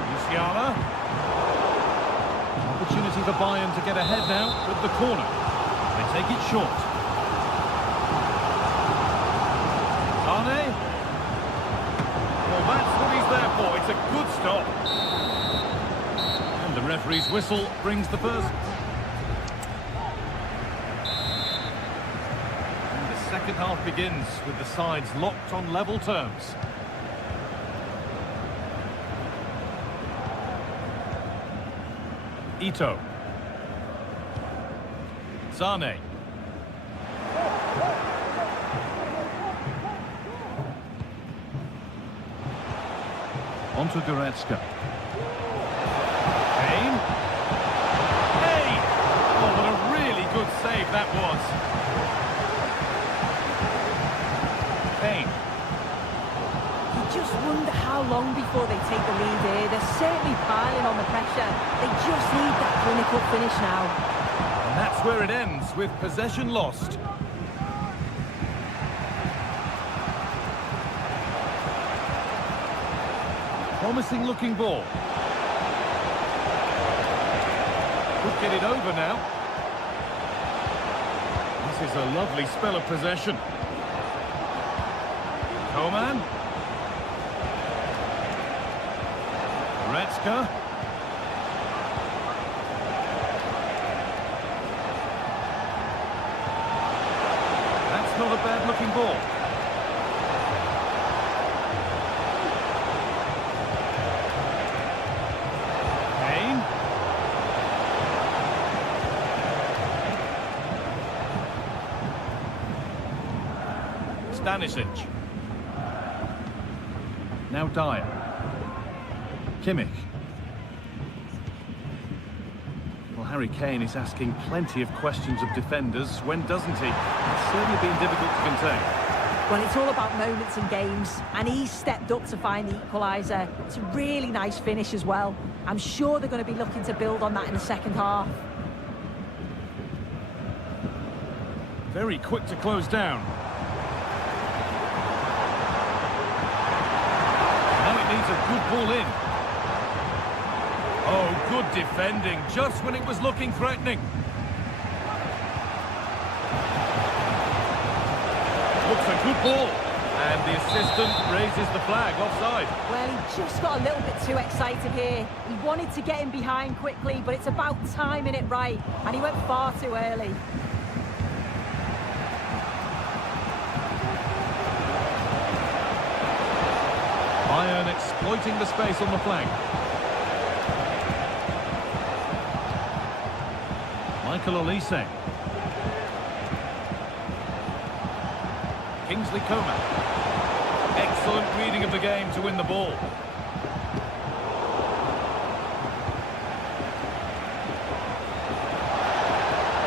Musiala. Opportunity for Bayern to get ahead now with the corner. They take it short. Sane. Well, that's what he's there for. It's a good stop. And the referee's whistle brings the first. And the second half begins with the sides locked on level terms. Ito. Sane. On to Goretzka. Kane. Hey! Oh, what a really good save that was. Kane. You just wonder how long before they take the lead here. They're certainly piling on the pressure. They just need that clinical finish now. And that's where it ends, with possession lost. Promising looking ball. Could get it over now. This is a lovely spell of possession. Coman. Goretzka. That's not a bad looking ball. Kane. Stanisic. Now Dyer. Kimmich. Well, Harry Kane is asking plenty of questions of defenders. When doesn't he? It's certainly been difficult to contain. Well, it's all about moments in games, and he's stepped up to find the equaliser. It's a really nice finish as well. I'm sure they're going to be looking to build on that in the second half. Very quick to close down. Now it needs a good ball in. Oh, good defending, just when it was looking threatening. Looks a good ball. And the assistant raises the flag, offside. Well, he just got a little bit too excited here. He wanted to get him behind quickly, but it's about timing it right, and he went far too early. Bayern exploiting the space on the flank. Michael Olise. Kingsley Coman. Excellent reading of the game to win the ball.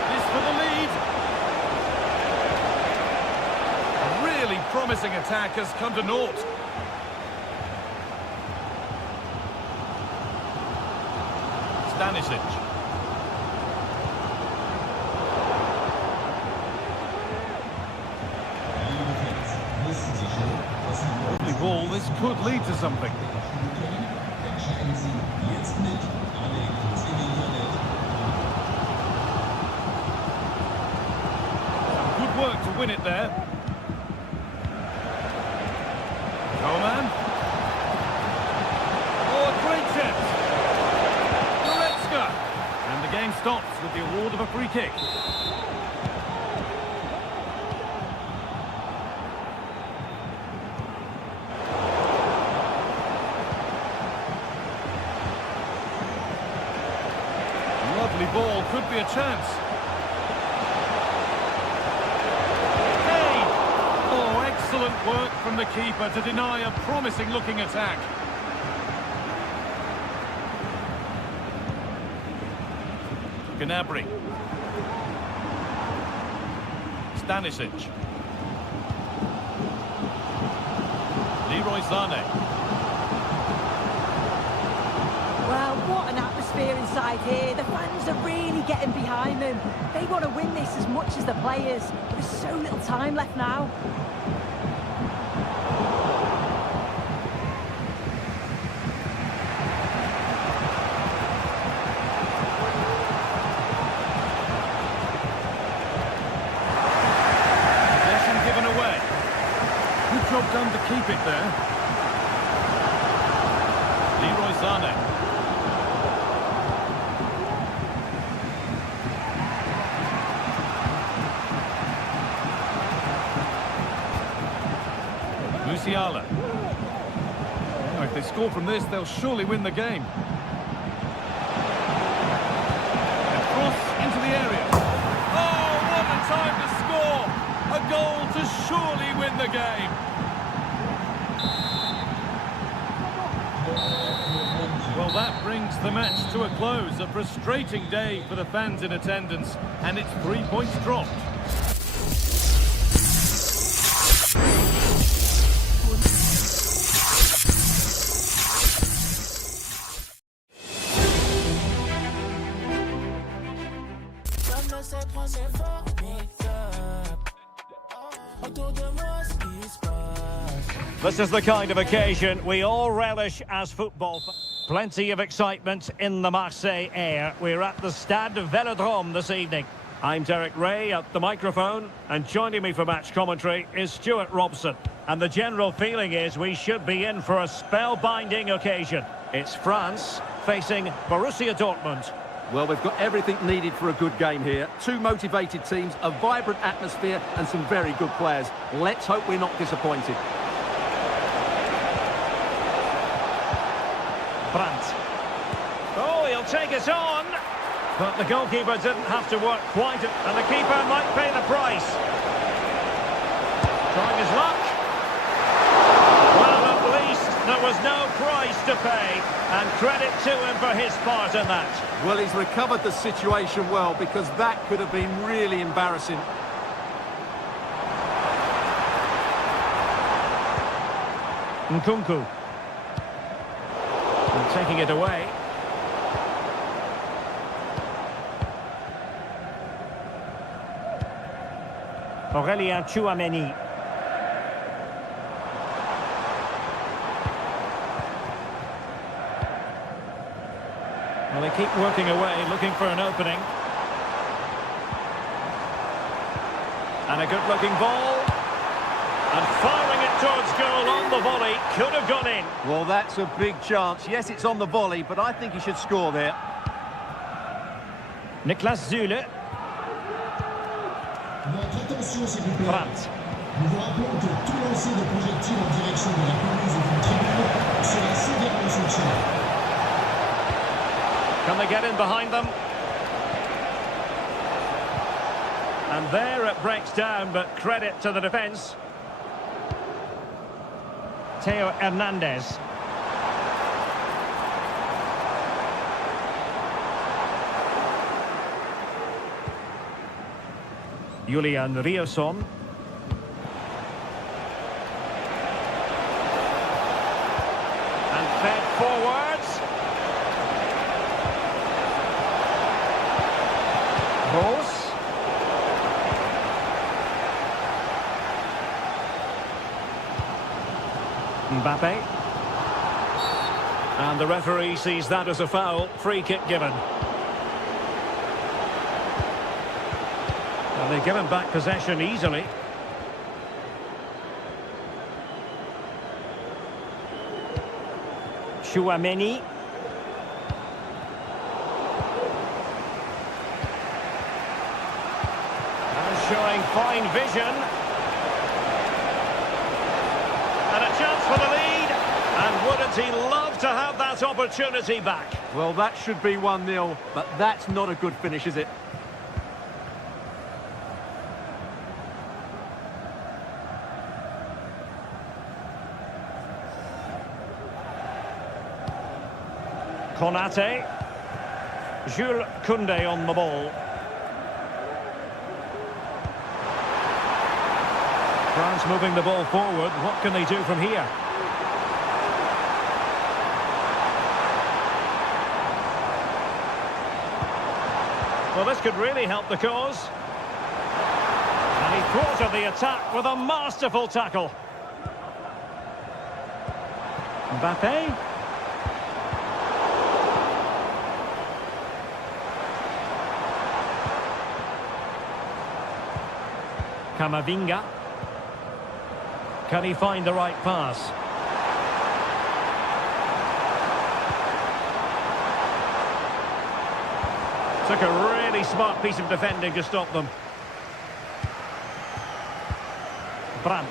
This for the lead. A really promising attack has come to naught. Stanisic. Lovely ball, this could lead to something. Some good work to win it there. Coman. Oh, a great chance. Goretzka. And the game stops with the award of a free kick. Lovely ball, could be a chance. Hey! Oh, excellent work from the keeper to deny a promising looking attack. Gnabry. Stanisic. Leroy Sané. Well, what an atmosphere inside here. The fans are really getting behind them. They want to win this as much as the players. There's so little time left now. Possession given away. Good job done to keep it there. Leroy Sané. Musiala. Oh, if they score from this, they'll surely win the game. A cross into the area. Oh, what a time to score! A goal to surely win the game. Well, that brings the match to a close. A frustrating day for the fans in attendance, and it's 3 points dropped. This is the kind of occasion we all relish as football fans. Plenty of excitement in the Marseille air. We're at the Stade Vélodrome this evening. I'm Derek Ray at the microphone, and joining me for match commentary is Stuart Robson. And the general feeling is we should be in for a spellbinding occasion. It's France facing Borussia Dortmund. Well, we've got everything needed for a good game here. Two motivated teams, a vibrant atmosphere and some very good players. Let's hope we're not disappointed. Brandt. Oh, he'll take it on. But the goalkeeper didn't have to work quite, and the keeper might pay the price. Trying his luck. Well, at least there was no price to pay, and credit to him for his part in that. Well, he's recovered the situation well, because that could have been really embarrassing. Nkunku. And taking it away. Aurélien Tchouaméni. Well, they keep working away, looking for an opening. And a good-looking ball. And firing it towards goal on the volley. Could have gone in. Well, that's a big chance. Yes, it's on the volley, but I think he should score there. Niklas Süle. Votre attention, s'il vous plaît. Brandt. Nous vous rappelons que tout lancer de projectile en direction de la pelouse ou d'une tribune sera sévèrement sanctionné. Can they get in behind them? And there it breaks down, but credit to the defence. Theo Hernandez. Julian Rierson. And fed forwards. Rose. Mbappe. And the referee sees that as a foul. Free kick given. Well, they've given back possession easily. Tchouaméni. And showing fine vision. And a chance for the lead. And wouldn't he love to have that opportunity back? Well, that should be 1-0, but that's not a good finish, is it? Konate. Jules Koundé on the ball. France moving the ball forward. What can they do from here? Well, this could really help the cause. And he thwarted the attack with a masterful tackle. Mbappe. Camavinga. Can he find the right pass? Took a really smart piece of defending to stop them. Brandt.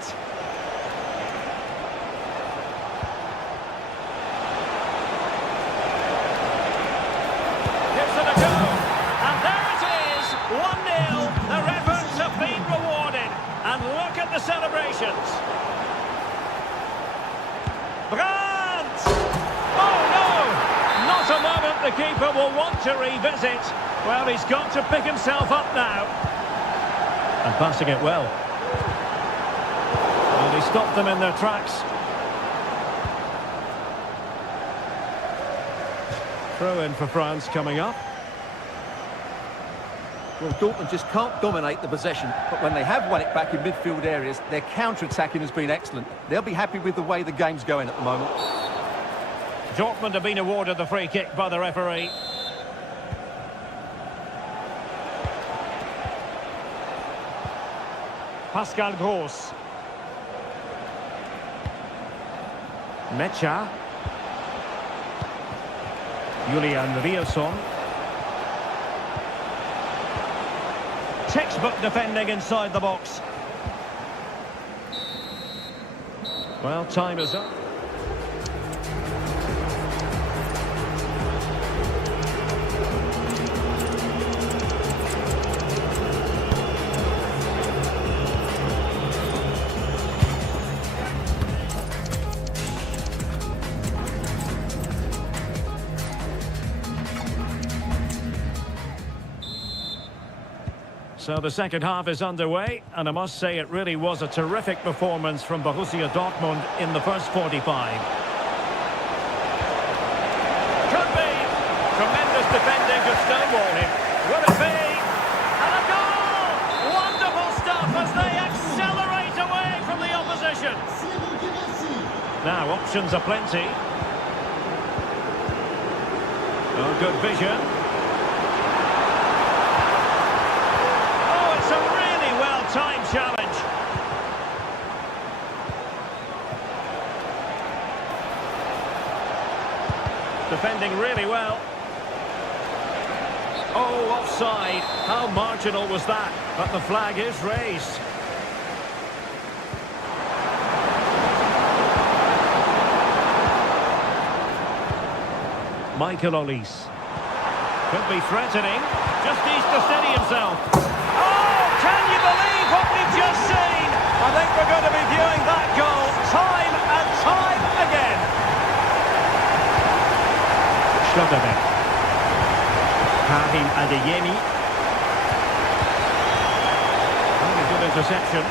Gives it a go. And there it is. 1-0. Their efforts have been rewarded. And look at the celebrations. Brandt! Oh no! Not a moment the keeper will want to revisit. Well, he's got to pick himself up now. And passing it well. And he stopped them in their tracks. Throw in for France coming up. Well, Dortmund just can't dominate the possession, but when they have won it back in midfield areas, their counter-attacking has been excellent. They'll be happy with the way the game's going at the moment. Dortmund have been awarded the free kick by the referee. Pascal Gross. Mecha. Julian Rielson. Textbook defending inside the box. Well, time is up. So the second half is underway, and I must say it really was a terrific performance from Borussia Dortmund in the first 45. Could be! Tremendous defending to stonewall him. Will it be? And a goal! Wonderful stuff as they accelerate away from the opposition. Now, options are plenty. Oh, good vision. Time challenge. Defending really well. Oh, offside. How marginal was that? But the flag is raised. Michael Olise. Could be threatening. Just needs to steady himself. Can you believe what we've just seen? I think we're going to be viewing that goal time and time again. Schlotterbeck. Karim Adeyemi. Very good interception.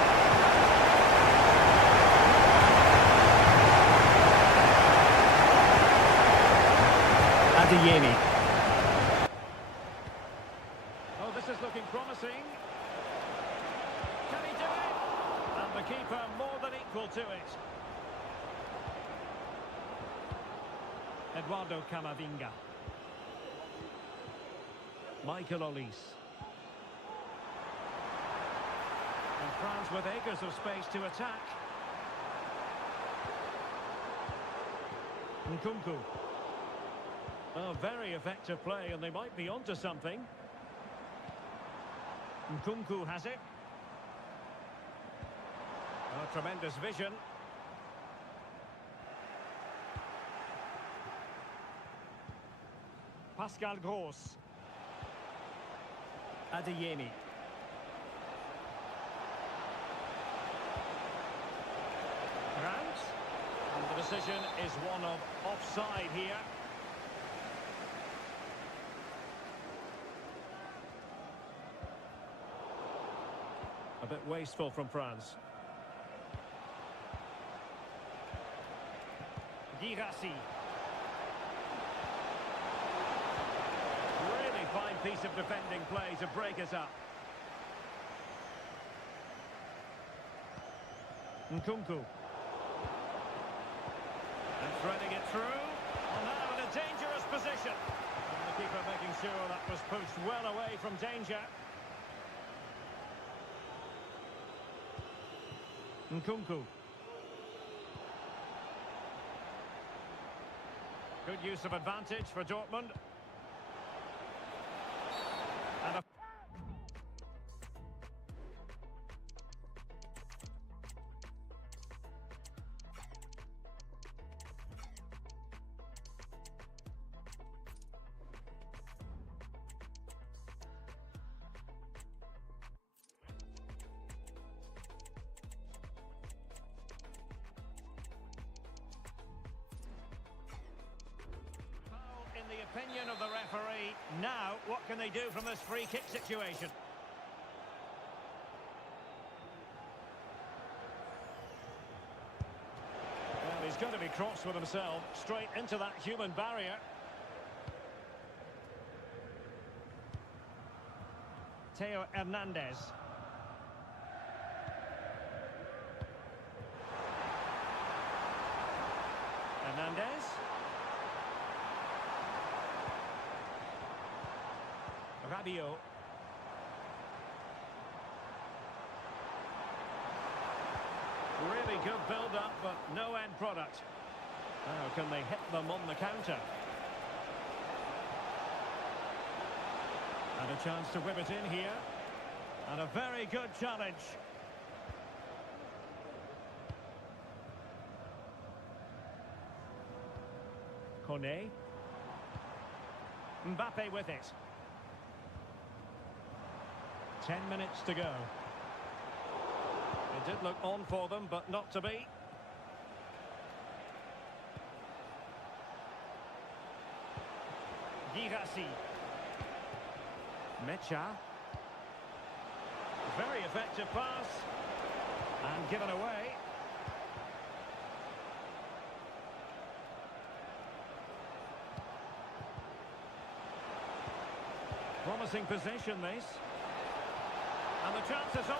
Adeyemi. Oh, this is looking promising. Can he do it? And the keeper more than equal to it. Eduardo Camavinga. Michael Olise. And France with acres of space to attack. Nkunku. Oh, very effective play, and they might be onto something. Nkunku has it. Oh, tremendous vision. Pascal Gross. Adeyemi. Brandt. And the decision is one of offside here. A bit wasteful from France. Girassi. Really fine piece of defending play to break us up. Nkunku. And threading it through. Well, now in a dangerous position. And the keeper making sure that was pushed well away from danger. Nkunku. Good use of advantage for Dortmund. And a in the opinion of the referee. Now, what can they do from this free kick situation? Well, he's going to be cross with himself, straight into that human barrier. Theo Hernandez. Hernandez. Rabiot. Really good build-up, but no end product. Now, can they hit them on the counter? And a chance to whip it in here. And a very good challenge. Kone. Mbappe with it. 10 minutes to go. It did look on for them, but not to be. Girassi. Mecha. Very effective pass. And given away. Promising possession, this. And the chance is on.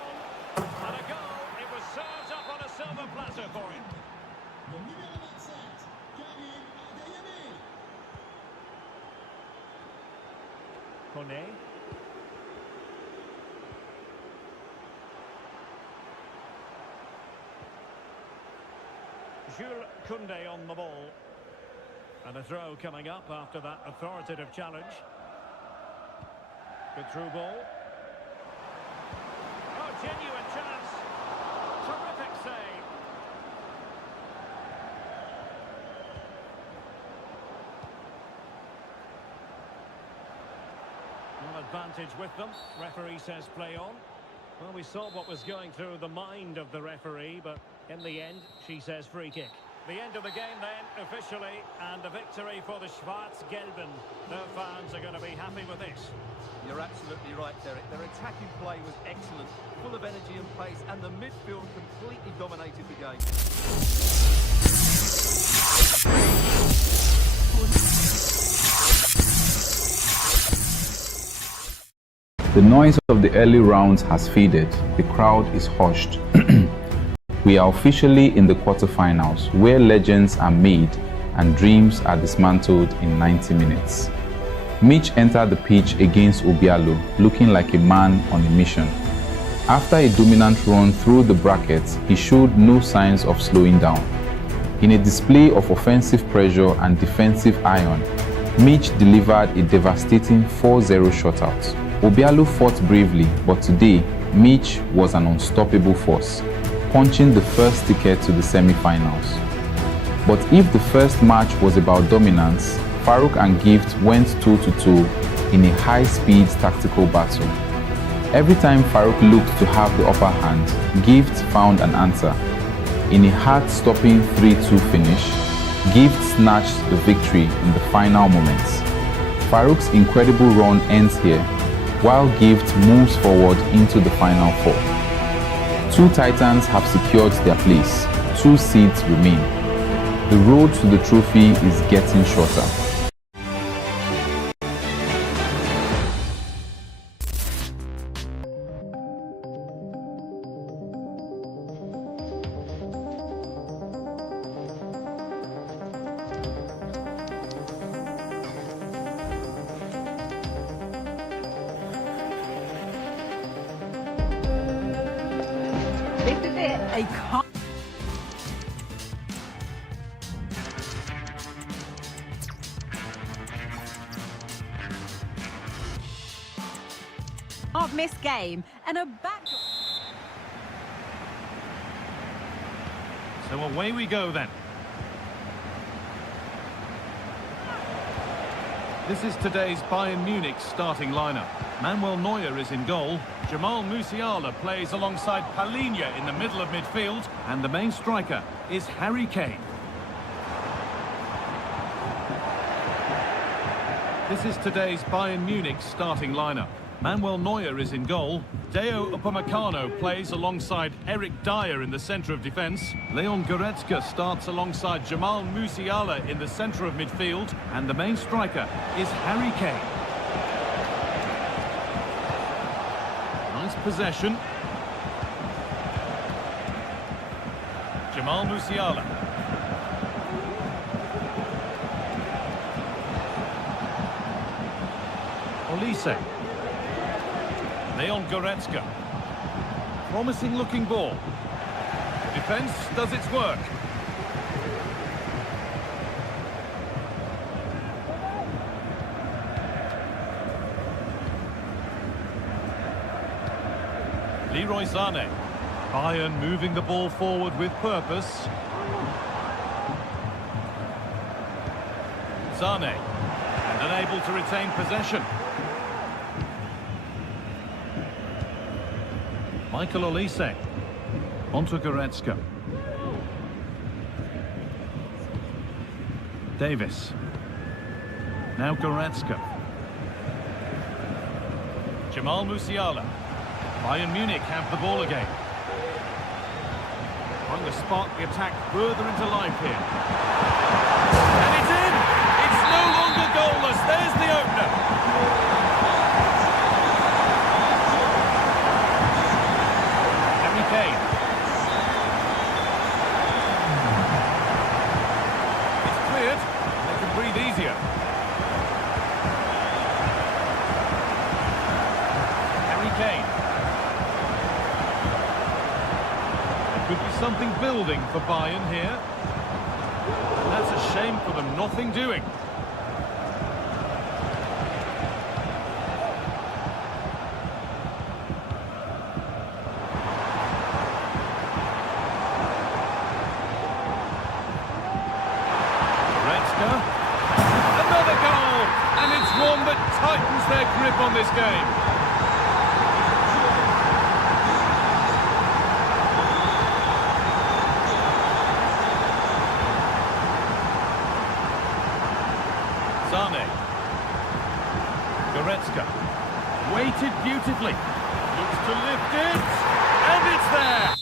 And a goal. It was served up on a silver platter for him. Le numéro 27, Karim Adeyemi. Kone. Jules Koundé on the ball. And a throw coming up after that authoritative challenge. Good through ball. Oh, genuine chance. Terrific save. No advantage with them. Referee says play on. Well, we saw what was going through the mind of the referee, but in the end, she says free kick. The end of the game then, officially, and a victory for the Schwarz-Gelben. Their fans are going to be happy with this. You're absolutely right, Derek. Their attacking play was excellent, full of energy and pace, and the midfield completely dominated the game. The noise of the early rounds has faded. The crowd is hushed. We are officially in the quarterfinals, where legends are made and dreams are dismantled in 90 minutes. Mitch entered the pitch against Obialo, looking like a man on a mission. After a dominant run through the brackets, he showed no signs of slowing down. In a display of offensive pressure and defensive iron, Mitch delivered a devastating 4-0 shutout. Obialo fought bravely, but today, Mitch was an unstoppable force, punching the first ticket to the semi-finals. But if the first match was about dominance, Farouk and Gift went toe-to-toe in a high-speed tactical battle. Every time Farouk looked to have the upper hand, Gift found an answer. In a heart-stopping 3-2 finish, Gift snatched the victory in the final moments. Farouk's incredible run ends here, while Gift moves forward into the final four. Two Titans have secured their place. 2 seeds remain. The road to the trophy is getting shorter. This is it, a can't miss game and a back. So away we go then. This is today's Bayern Munich starting lineup. Manuel Neuer is in goal. Jamal Musiala plays alongside Palhinha in the middle of midfield. And the main striker is Harry Kane. This is today's Bayern Munich starting lineup. Manuel Neuer is in goal. Deo Upamecano plays alongside Eric Dyer in the centre of defence. Leon Goretzka starts alongside Jamal Musiala in the centre of midfield. And the main striker is Harry Kane. Nice possession. Jamal Musiala. Olise. Leon Goretzka. Promising looking ball. Defence does its work. Leroy Sané. Bayern moving the ball forward with purpose. Sané. And unable to retain possession. Michael Olise. Onto Goretzka. Davis. Now Goretzka. Jamal Musiala. Bayern Munich have the ball again. Trying to spark the attack further into life here. And it's in! It's no longer goalless. There's the opener. Harry Kane. It's cleared. They can breathe easier. Harry Kane. Could be something building for Bayern here. And that's a shame for them, nothing doing. Goretzka. Another goal! And it's one that tightens their grip on this game. Sané. Goretzka. Weighted beautifully. Looks to lift it. And it's there.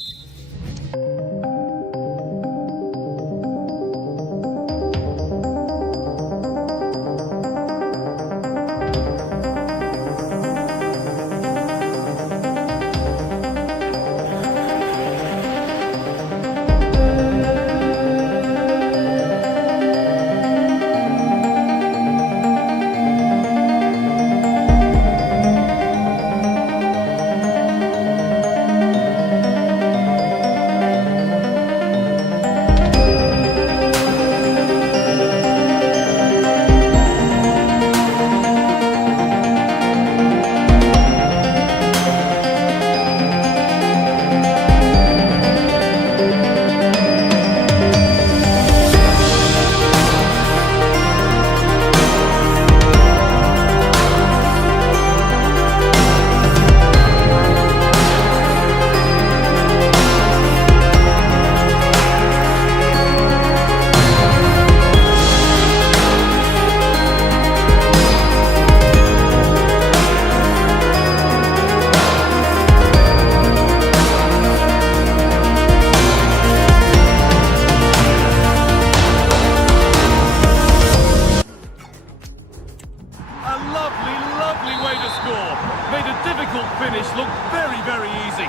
finish looked very, very easy.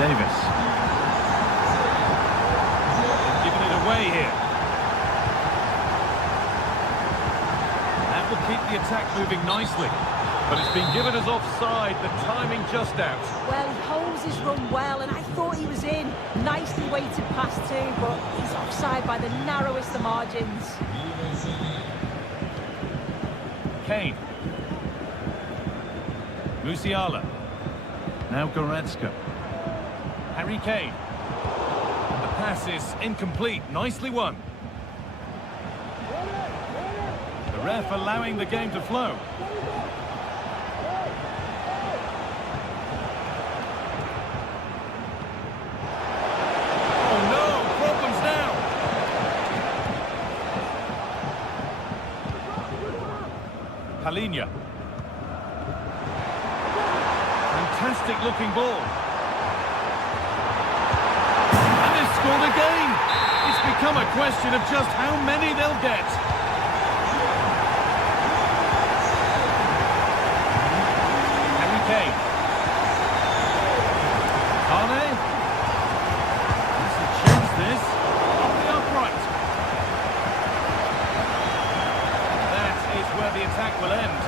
Davis. They've given it away here. That will keep the attack moving nicely. But it's been given as offside, the timing just out. Well, he holds his run well, and I thought he was in. Nicely weighted pass too, but he's offside by the narrowest of margins. Kane. Musiala. Now Goretzka. Harry Kane. And the pass is incomplete. Nicely won. The ref allowing the game to flow. Palinia. Fantastic looking ball. And they've scored again. It's become a question of just how many they'll get. Harry Kane. Kane. It's a chance this. Off the upright. Where the attack will end.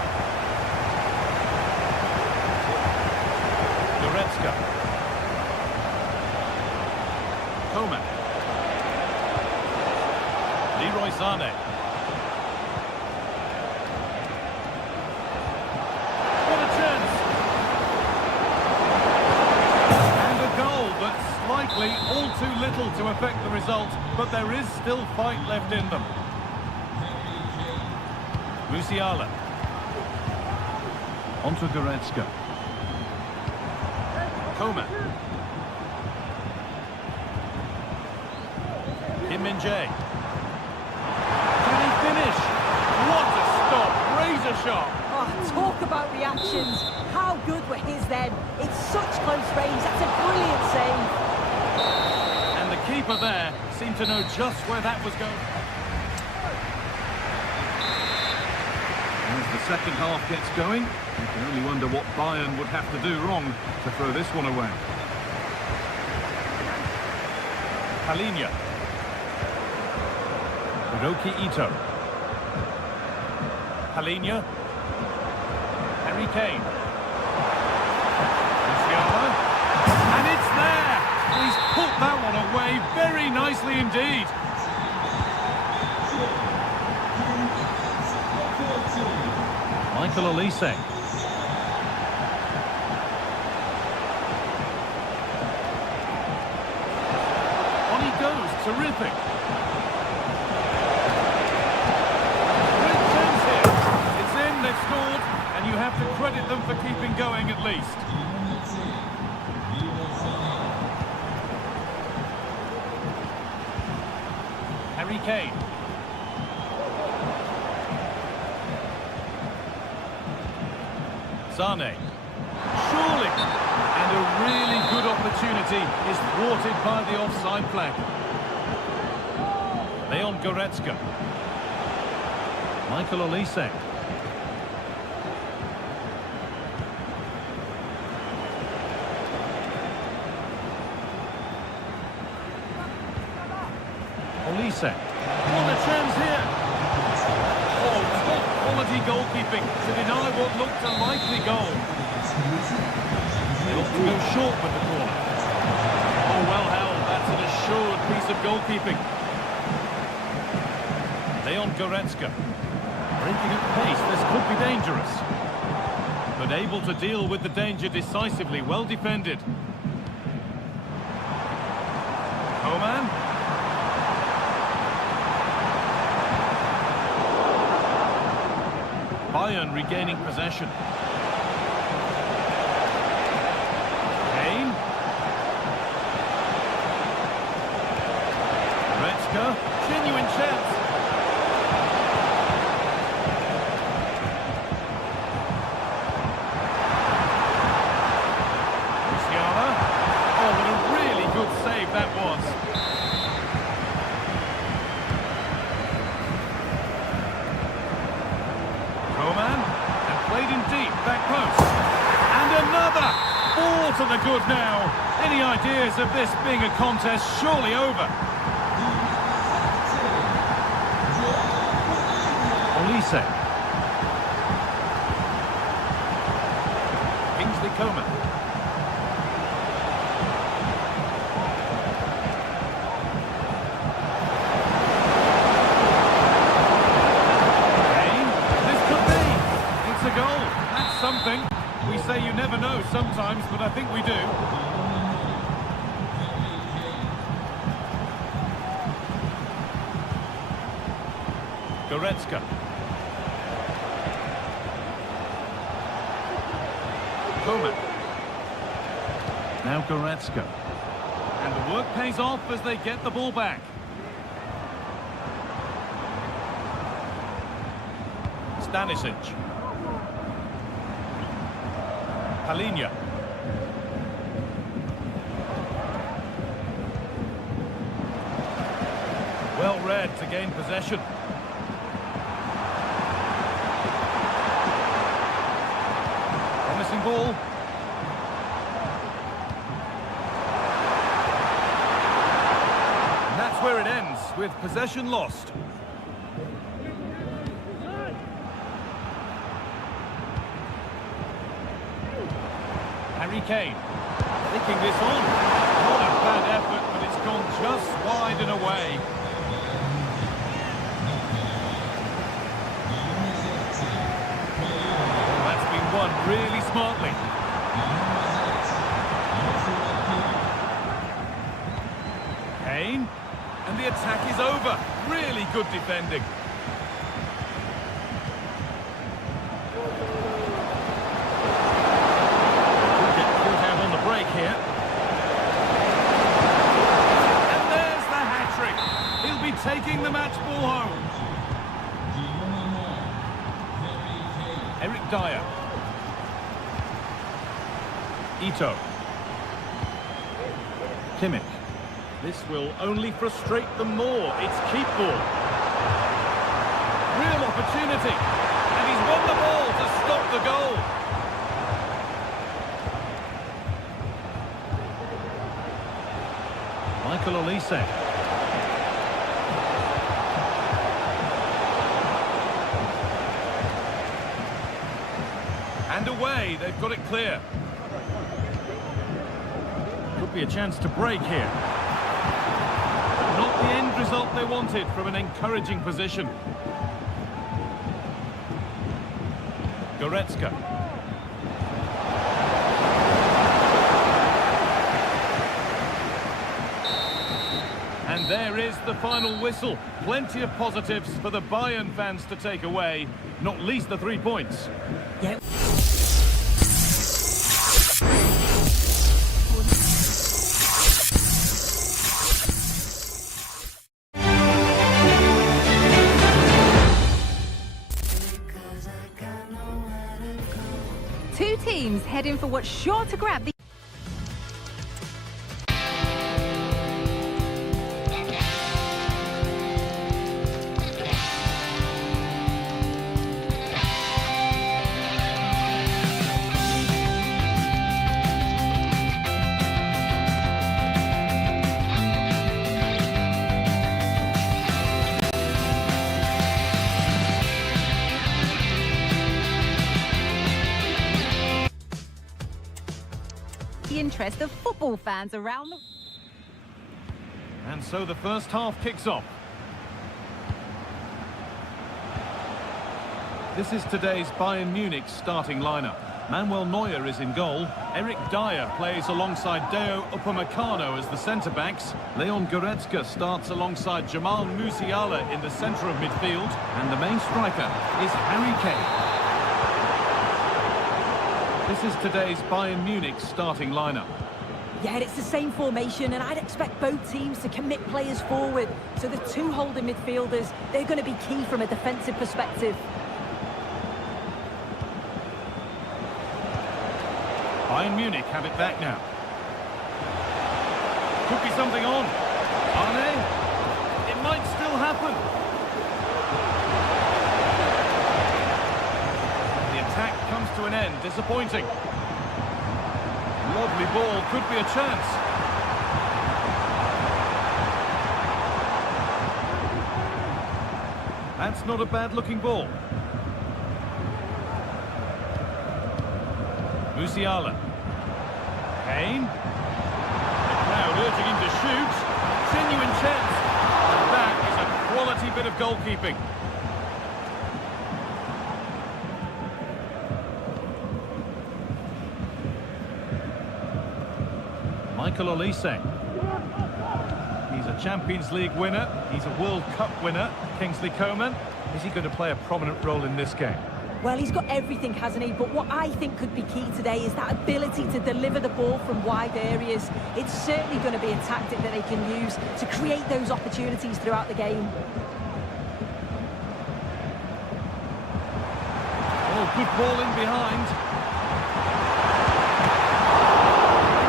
Goretzka. Coman. Leroy Sané. What a chance! And a goal, but slightly all too little to affect the result, but there is still fight left in them. Musiala. Onto Goretzka. Coman. Kim Min-jae. Can he finish? What a stop! Razor sharp. Oh, talk about reactions. How good were his then? It's such close range. That's a brilliant save. And the keeper there seemed to know just where that was going. As the second half gets going, you can only wonder what Bayern would have to do wrong to throw this one away. Palinia. Hiroki Ito. Palinia. Harry Kane. Musiala. And it's there! He's put that one away very nicely indeed. Michael Olise. On he goes, terrific. Great chance here. It's in, they've scored, and you have to credit them for keeping going at least. Harry Kane. Sané. Surely. And a really good opportunity is thwarted by the offside flag. Leon Goretzka. Michael Olise. Olise. What a chance here. Oh, top quality goalkeeping to deny what looked a likely goal. They ought to go short with the corner. Oh, well held. That's an assured piece of goalkeeping. Leon Goretzka. Breaking at pace, this could be dangerous. But able to deal with the danger decisively, well defended. Coman. Bayern regaining possession. Kane. Goretzka. Genuine chance. Musiala. Oh, what a really good save that was. Coman. And played in deep back to the good now. Any ideas of this being a contest surely over? Olise. Kingsley Coman. Something. We say you never know sometimes, but I think we do. Goretzka. Coman. Now Goretzka. And the work pays off as they get the ball back. Stanisic. Palinha. Well read to gain possession. Promising ball. And that's where it ends, with possession lost. Harry Kane, taking this on. Not a bad effort, but it's gone just wide and away. That's been won really smartly. Kane, and the attack is over. Really good defending. Here. And there's the hat-trick. He'll be taking the match ball home. Eric Dyer. Ito. Kimmich. This will only frustrate them more. It's keep ball. Real opportunity. And he's won the ball to stop the goal. Michael Olise. And away, they've got it clear. Could be a chance to break here. Not the end result they wanted from an encouraging position. Goretzka. And there is the final whistle. Plenty of positives for the Bayern fans to take away, not least the 3 points. Yeah. Two teams heading for what's sure to grab the... interest of football fans around the... And so the first half kicks off. This is today's Bayern Munich starting lineup. Manuel Neuer is in goal. Eric Dyer plays alongside Deo Upamecano as the centre-backs. Leon Goretzka starts alongside Jamal Musiala in the centre of midfield. And the main striker is Harry Kane. This is today's Bayern Munich starting lineup. Yeah, it's the same formation, and I'd expect both teams to commit players forward. So the two holding midfielders, they're going to be key from a defensive perspective. Bayern Munich have it back now. Could be something on. Arne? It might still happen. The attack comes to an end. Disappointing. Lovely ball, could be a chance. That's not a bad-looking ball. Musiala. Kane. The crowd urging him to shoot. Genuine chance. And that is a quality bit of goalkeeping. Michael Olise. He's a Champions League winner. He's a World Cup winner. Kingsley Coman. Is he going to play a prominent role in this game? Well, he's got everything, hasn't he? But what I think could be key today is that ability to deliver the ball from wide areas. It's certainly going to be a tactic that they can use to create those opportunities throughout the game. Oh, good ball in behind.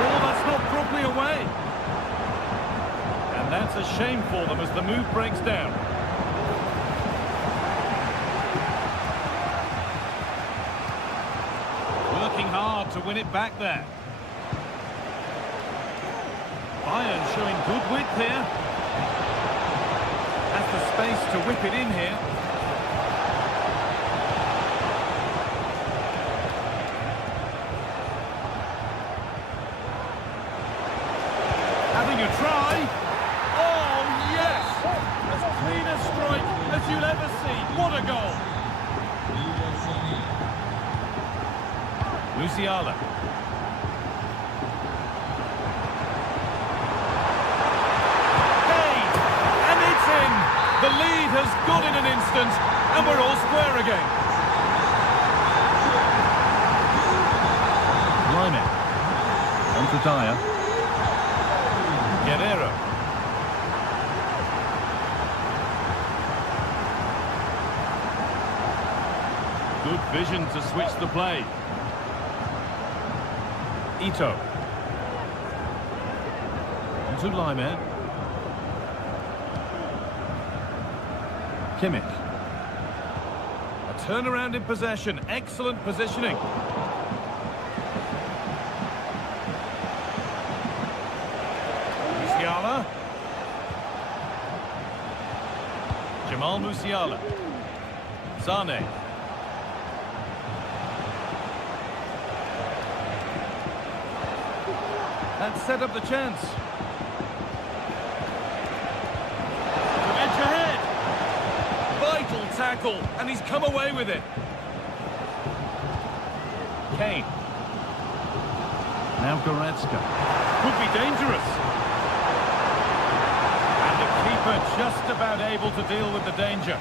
Oh, that's not properly away. And that's a shame for them as the move breaks down. Working hard to win it back there. Bayern showing good width here. Has the space to whip it in here. Having a try. Oh, yes! As clean a strike as you'll ever see. What a goal! Musiala. Hey! And it's in! The lead has gone in an instant, and we're all square again. Lyman. On to Dyer. Guerrero. Good vision to switch the play. Ito. On to Lyman. Kimmich. A turnaround in possession. Excellent positioning. Musiala. Jamal Musiala. Sane. That set up the chance. To edge ahead. Vital tackle, and he's come away with it. Kane. Now Goretzka. Could be dangerous. And the keeper just about able to deal with the danger.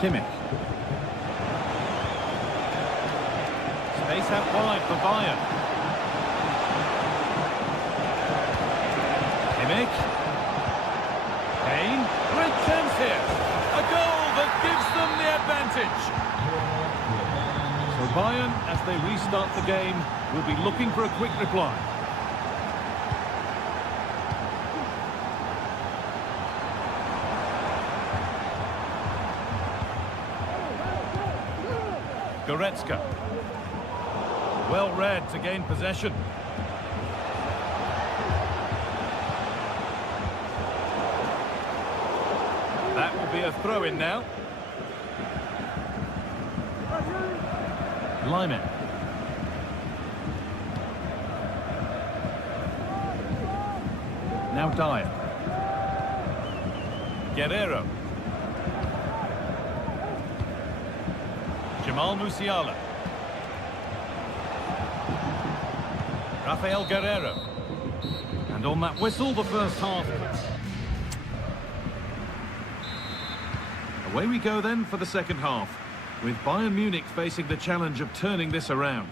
Kimmich. Space out wide for Bayern. Kimmich. Kane. Great chance here. A goal that gives them the advantage. So Bayern, as they restart the game, will be looking for a quick reply. Goretzka. Well read to gain possession. That will be a throw-in now. Lyman. Now Dyer. Guerrero. Jamal Musiala. Rafael Guerrero. And on that whistle, the first half. Away we go then for the second half, with Bayern Munich facing the challenge of turning this around.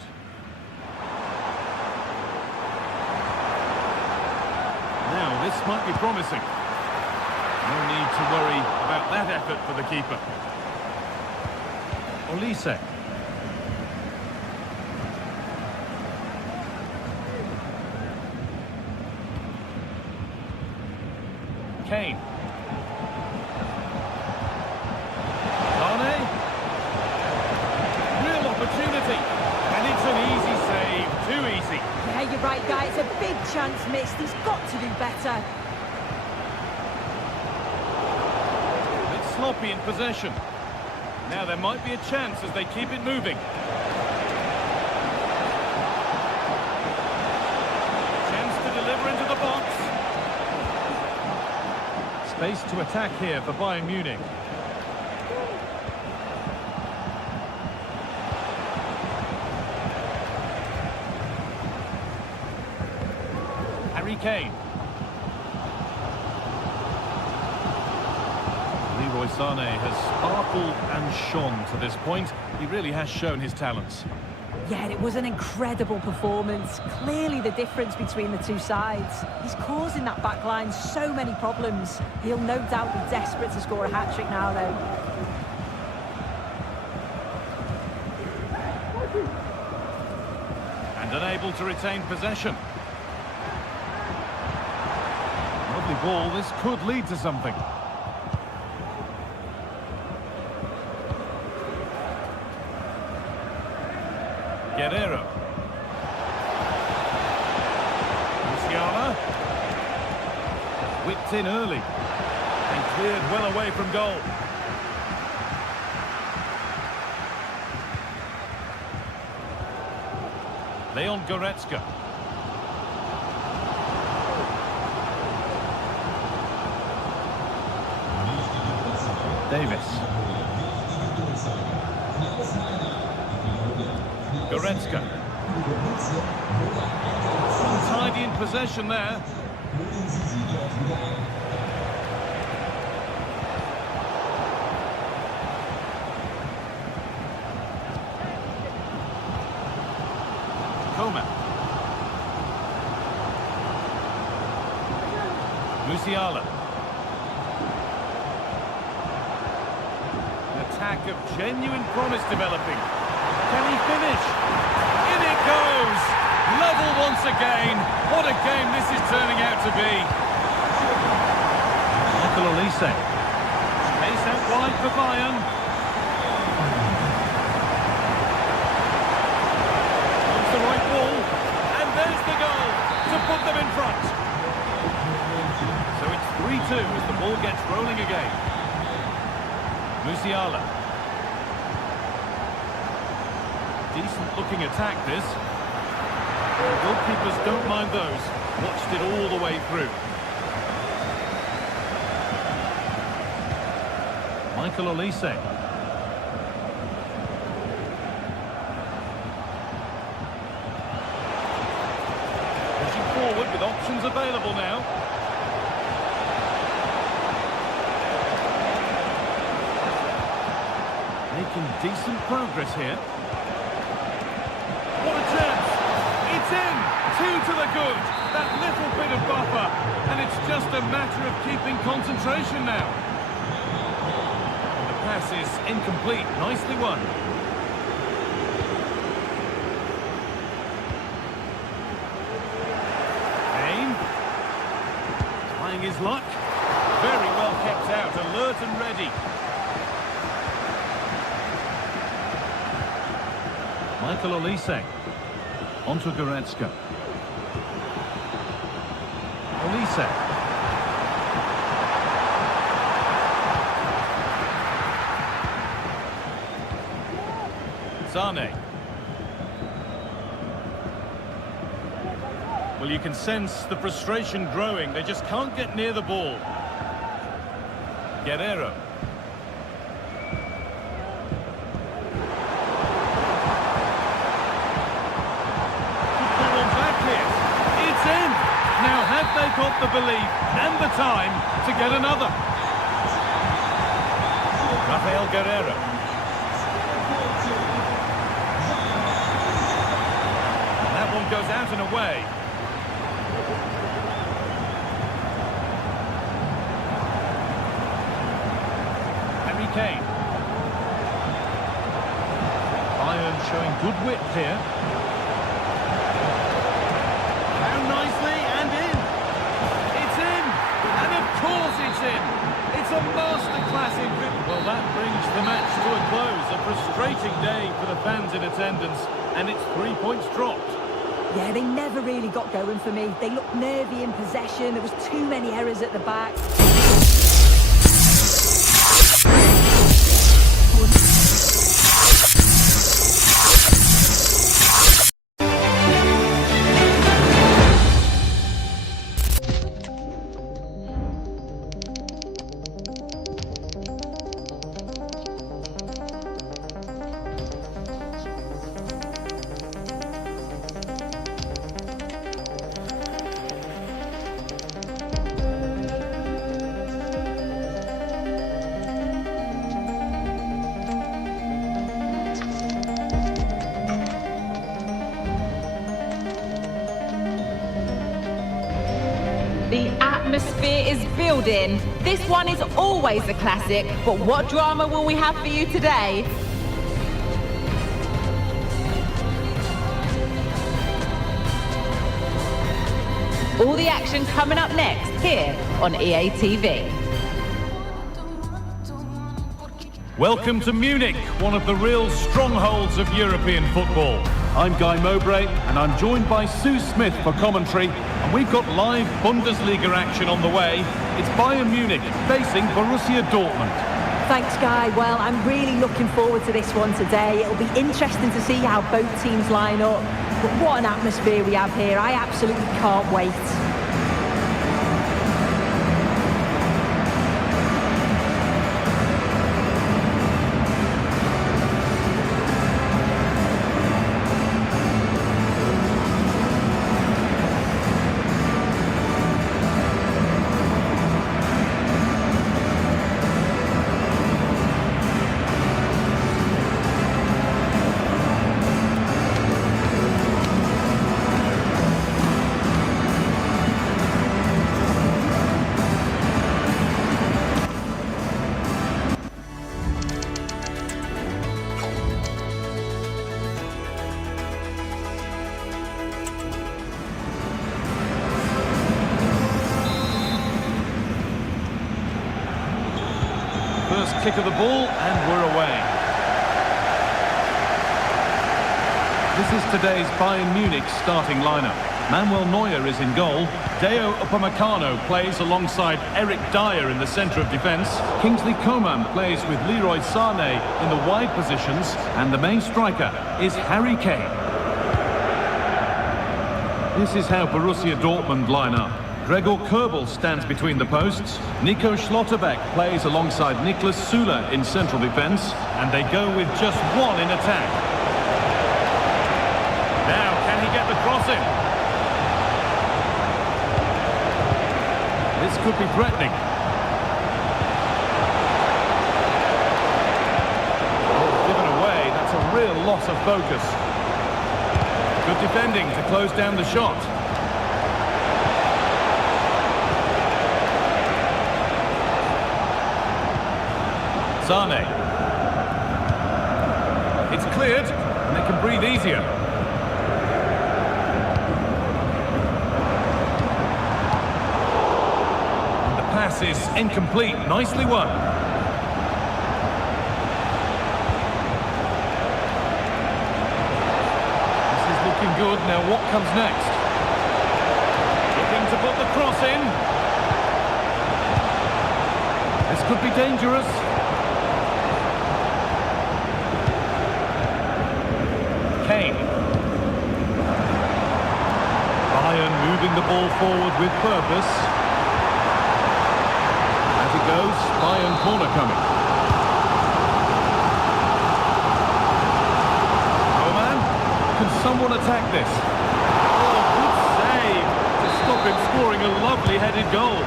Now, this might be promising. No need to worry about that effort for the keeper. Olise. Kane. Sane. chance missed. He's got to do better. A bit sloppy in possession. Now there might be a chance as they keep it moving. Chance to deliver into the box. Space to attack here for Bayern Munich. Harry Kane. Leroy Sané has sparkled and shone to this point. He really has shown his talents. Yeah, it was an incredible performance. Clearly the difference between the two sides. He's causing that back line so many problems. He'll no doubt be desperate to score a hat-trick now, though. And unable to retain possession. Lovely ball, this could lead to something. Guerrero. Musiala. Whipped in early. And cleared well away from goal. Leon Goretzka. Davis. Goretzka. Untidy in possession there. Coman. Musiala. An attack of genuine promise developing. Can he finish? In it goes! Level once again. What a game this is turning out to be. Michael Olise. Space out wide for Bayern. It's the right ball. And there's the goal to put them in front. So it's 3-2 as the ball gets rolling again. Musiala. Decent looking attack this. The goalkeepers don't mind those. Watched it all the way through. Michael Olise. Pushing forward with options available now. Making decent progress here. What a chance! It's in! 2 to the good! That little bit of buffer, and it's just a matter of keeping concentration now. The pass is incomplete. Nicely won. Kane. Trying his luck. Very well kept out, alert and ready. Michael Olise. Onto Goretzka. Olise. Sané. Well, you can sense the frustration growing. They just can't get near the ball. Guerrero. Now have they got the belief and the time to get another? Rafael Guerrero. And that one goes out and away. Harry Kane. Bayern showing good width here. It's a masterclass in football. Well, that brings the match to a close. A frustrating day for the fans in attendance, and it's 3 points dropped. Yeah, they never really got going for me. They looked nervy in possession. There was too many errors at the back. The atmosphere is building. This one is always a classic, but what drama will we have for you today? All the action coming up next here on EA TV. Welcome to Munich, one of the real strongholds of European football. I'm Guy Mowbray, and I'm joined by Sue Smith for commentary, and we've got live Bundesliga action on the way. It's Bayern Munich facing Borussia Dortmund. Thanks, Guy. Well, I'm really looking forward to this one today. It'll be interesting to see how both teams line up. But what an atmosphere we have here. I absolutely can't wait. First kick of the ball, and we're away. This is today's Bayern Munich starting lineup. Manuel Neuer is in goal. Deo Upamecano plays alongside Eric Dyer in the centre of defence. Kingsley Coman plays with Leroy Sané in the wide positions. And the main striker is Harry Kane. This is how Borussia Dortmund line up. Gregor Kobel stands between the posts. Nico Schlotterbeck plays alongside Niklas Süle in central defence. And they go with just one in attack. Now, can he get the cross in? This could be threatening. Oh, given away, that's a real loss of focus. Good defending to close down the shot. Sané. It's cleared, and they can breathe easier. And the pass is incomplete. Nicely won. This is looking good. Now what comes next? Looking to put the cross in. This could be dangerous. Kane. Bayern moving the ball forward with purpose. As it goes, Bayern corner coming. Coman, can someone attack this? Oh, good save to stop him scoring a lovely headed goal.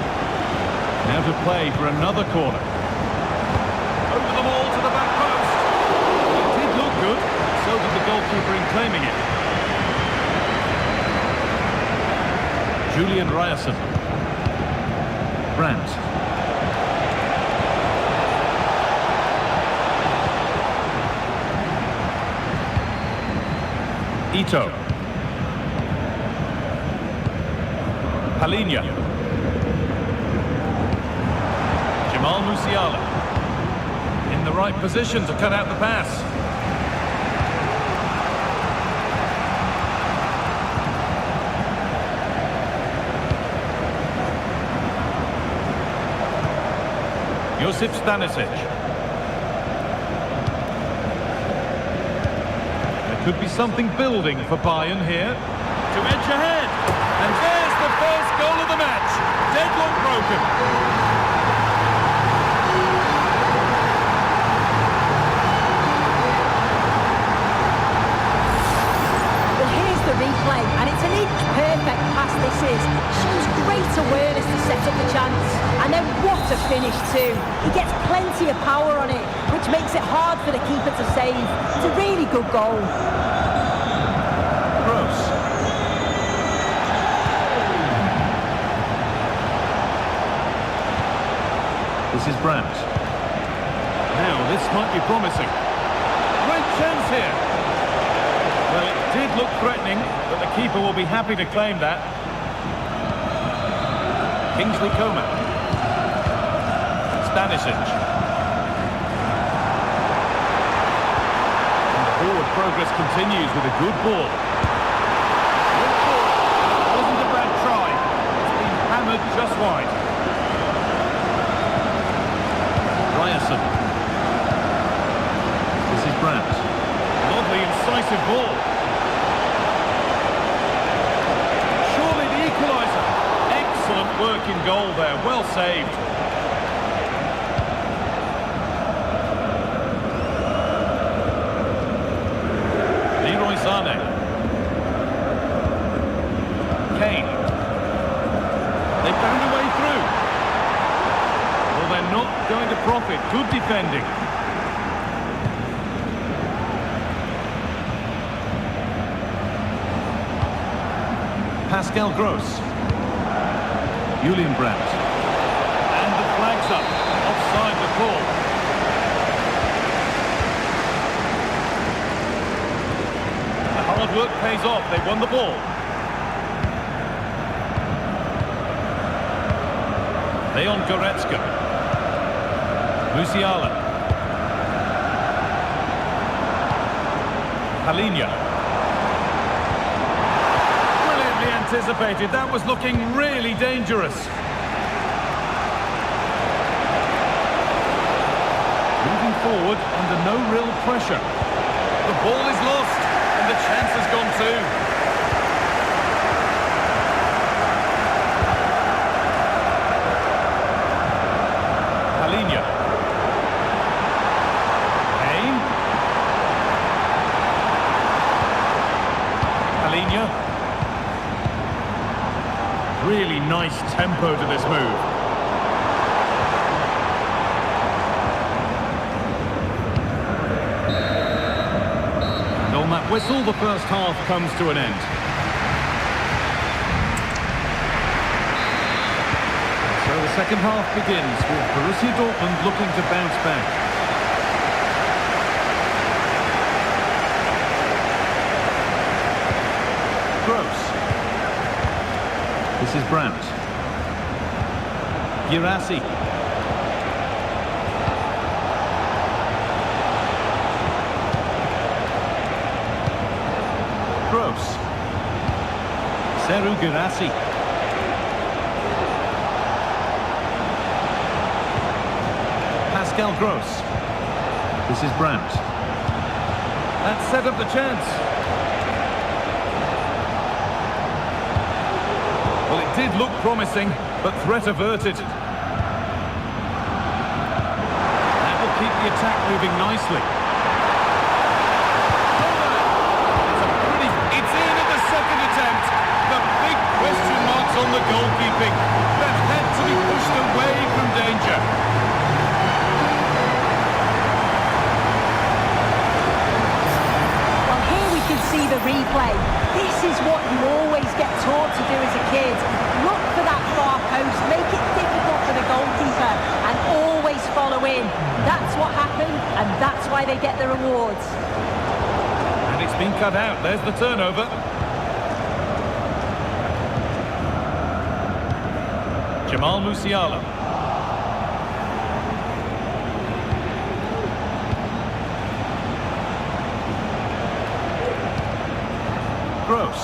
Now to play for another corner. Over the ball to the back post. It did look good. So did the goalkeeper in claiming it. Julian Ryerson. Brandt. Ito. Palinha. Jamal Musiala. In the right position to cut out the pass. Josip Stanisic. There could be something building for Bayern here. To edge ahead. And there's the first goal of the match. Deadlock broken. Well, here's the replay, and it's an inch-perfect pass this is. Shows great awareness to set up the chance. And then what a finish too. He gets plenty of power on it, which makes it hard for the keeper to save. It's a really good goal. Gross. This is Brandt. Now, this might be promising. Great chance here. Well, it did look threatening, but the keeper will be happy to claim that. Kingsley Coman. Stanisic. And the forward progress continues with a good ball. Good ball. It wasn't a bad try. It's been hammered just wide. Ryerson. This is Brandt. Lovely, incisive ball. Surely the equaliser. Excellent work in goal there. Well saved. Leroy Sané. Kane. They found a way through. Well, they're not going to profit. Good defending. Pascal Gross. Julian Brandt. And the flag's up. Offside the call. The hard work pays off. They won the ball. Leon Goretzka. Musiala. Palinha. Brilliantly anticipated. That was looking really dangerous. Moving forward under no real pressure. The ball is lost and the chance has gone too. Palinha. Kane. Palinha. Really nice tempo to this move. And on that whistle, the first half comes to an end. So the second half begins with Borussia Dortmund looking to bounce back. Gross. This is Brandt. Girassi. Gross. Serhou Girassi. Pascal Gross. This is Brandt. That set up the chance. Well, it did look promising, but threat averted. That will keep the attack moving nicely. It's in at the second attempt. The big question marks on the goalkeeping. That had to be pushed away from danger. See the replay. This is what you always get taught to do as a kid. Look for that far post, make it difficult for the goalkeeper, and always follow in. That's what happened, and that's why they get the rewards. And it's been cut out. There's the turnover. Jamal Musiala. Gross.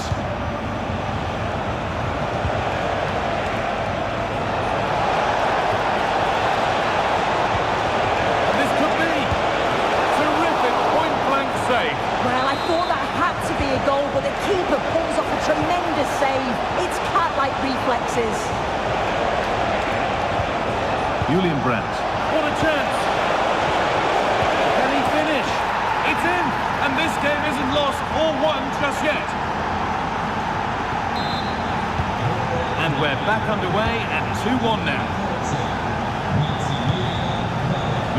save. Well, I thought that had to be a goal, but the keeper pulls off a tremendous save. It's cat-like reflexes. Julian Brandt. What a chance! Can he finish? It's in! And this game isn't lost or won just yet. And we're back underway at 2-1 now.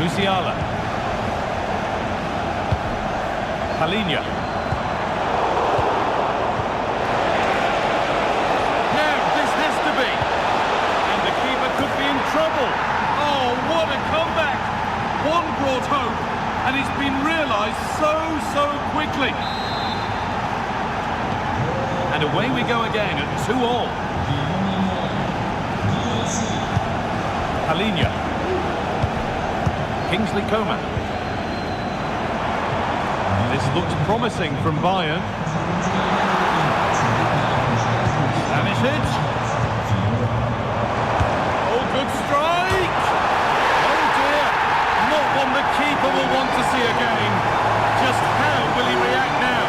Musiala. Palinha. Now, this has to be. And the keeper could be in trouble. Oh, what a comeback. One brought hope, and it's been realised so quickly. And away we go again at 2-2. Palinha. Kingsley Coman. This looks promising from Bayern. Stanisic. Oh, good strike! Oh dear, not one the keeper will want to see again. Just how will he react now?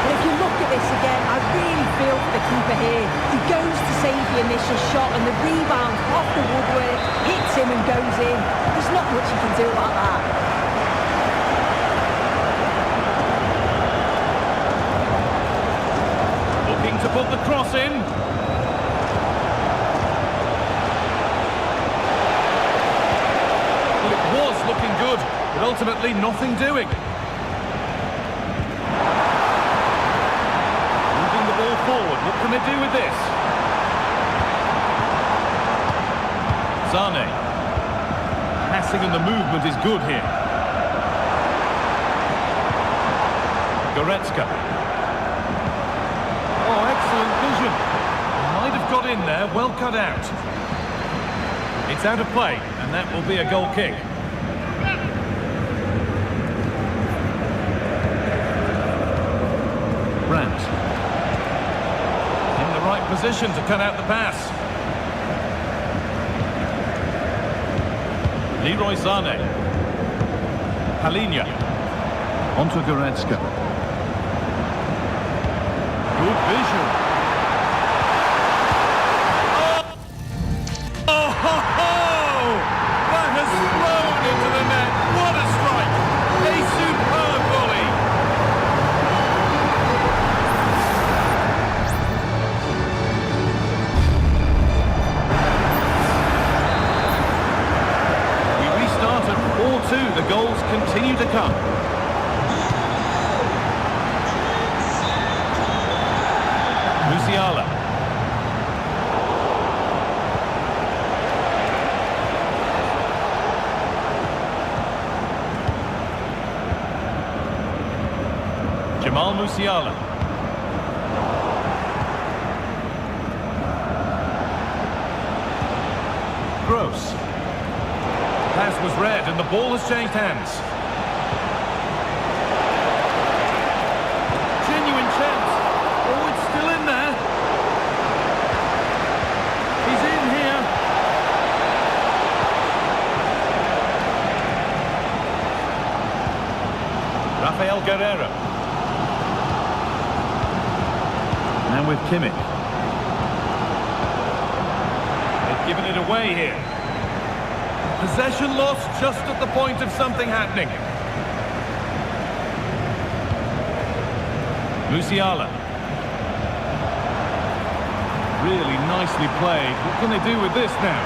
But if you look at this again, I really feel for the keeper here. He goes to save the initial shot and the rebound off the woodwork hits him and goes in. There's not much you can do about that. Looking to put the cross in. Well, it was looking good, but ultimately nothing doing. Moving the ball forward, what can they do with this? Zane. Passing and the movement is good here. Goretzka. Oh, excellent vision. Might have got in there, well cut out. It's out of play, and that will be a goal kick. Brandt. In the right position to cut out the pass. Leroy Sané. Palinha. Onto Goretzka. Good vision. Oh, ho, ho! That has flown into the net. What a strike! A superb volley. We restart at 4-2. The goals continue to come. Musiala. Jamal Musiala. Gross. Pass was read and the ball has changed hands. Genuine chance. Oh, it's still in there. He's in here. Rafael Guerreiro. Now with Kimmich. They've given it away here. Possession lost just at the point of something happening. Musiala. Really nicely played. What can they do with this now?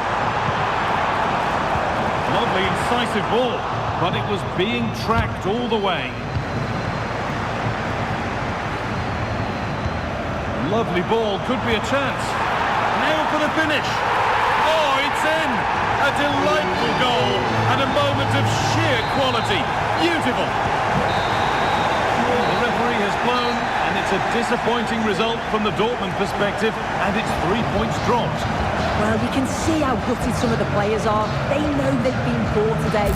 Lovely incisive ball, but it was being tracked all the way. Lovely ball, could be a chance. Now for the finish. Oh, it's in! A delightful goal and a moment of sheer quality. Beautiful. The referee has blown, and it's a disappointing result from the Dortmund perspective, and it's 3 points dropped. Well, you can see how gutted some of the players are. They know they've been poor today.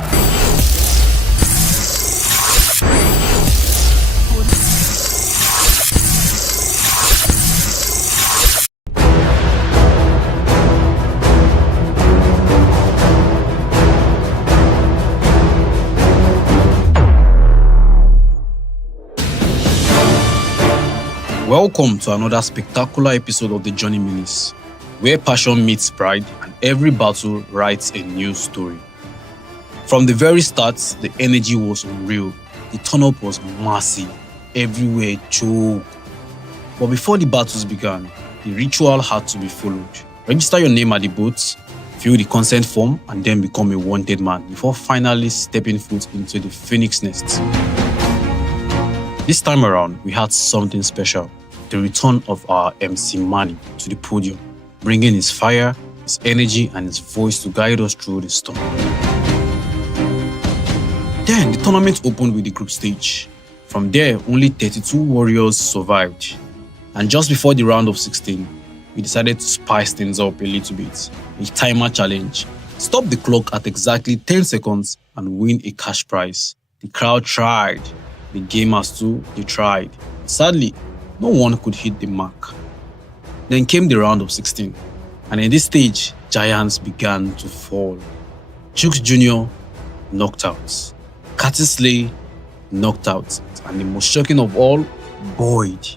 Welcome to another spectacular episode of the Journey Minis, where passion meets pride and every battle writes a new story. From the very start, the energy was unreal. The turn-up was massive. Everywhere choke. But before the battles began, the ritual had to be followed. Register your name at the booth, fill the consent form, and then become a wanted man before finally stepping foot into the Phoenix Nest. This time around, we had something special. The return of our MC Manny to the podium, bringing his fire, his energy, and his voice to guide us through the storm. Then the tournament opened with the group stage. From there, only 32 warriors survived. And just before the round of 16, we decided to spice things up a little bit. A timer challenge. Stop the clock at exactly 10 seconds and win a cash prize. The crowd tried. The gamers too, they tried. Sadly, no one could hit the mark. Then came the round of 16. And in this stage, giants began to fall. Chooks Jr. knocked out. Curtis Slay knocked out. And the most shocking of all, Boyd,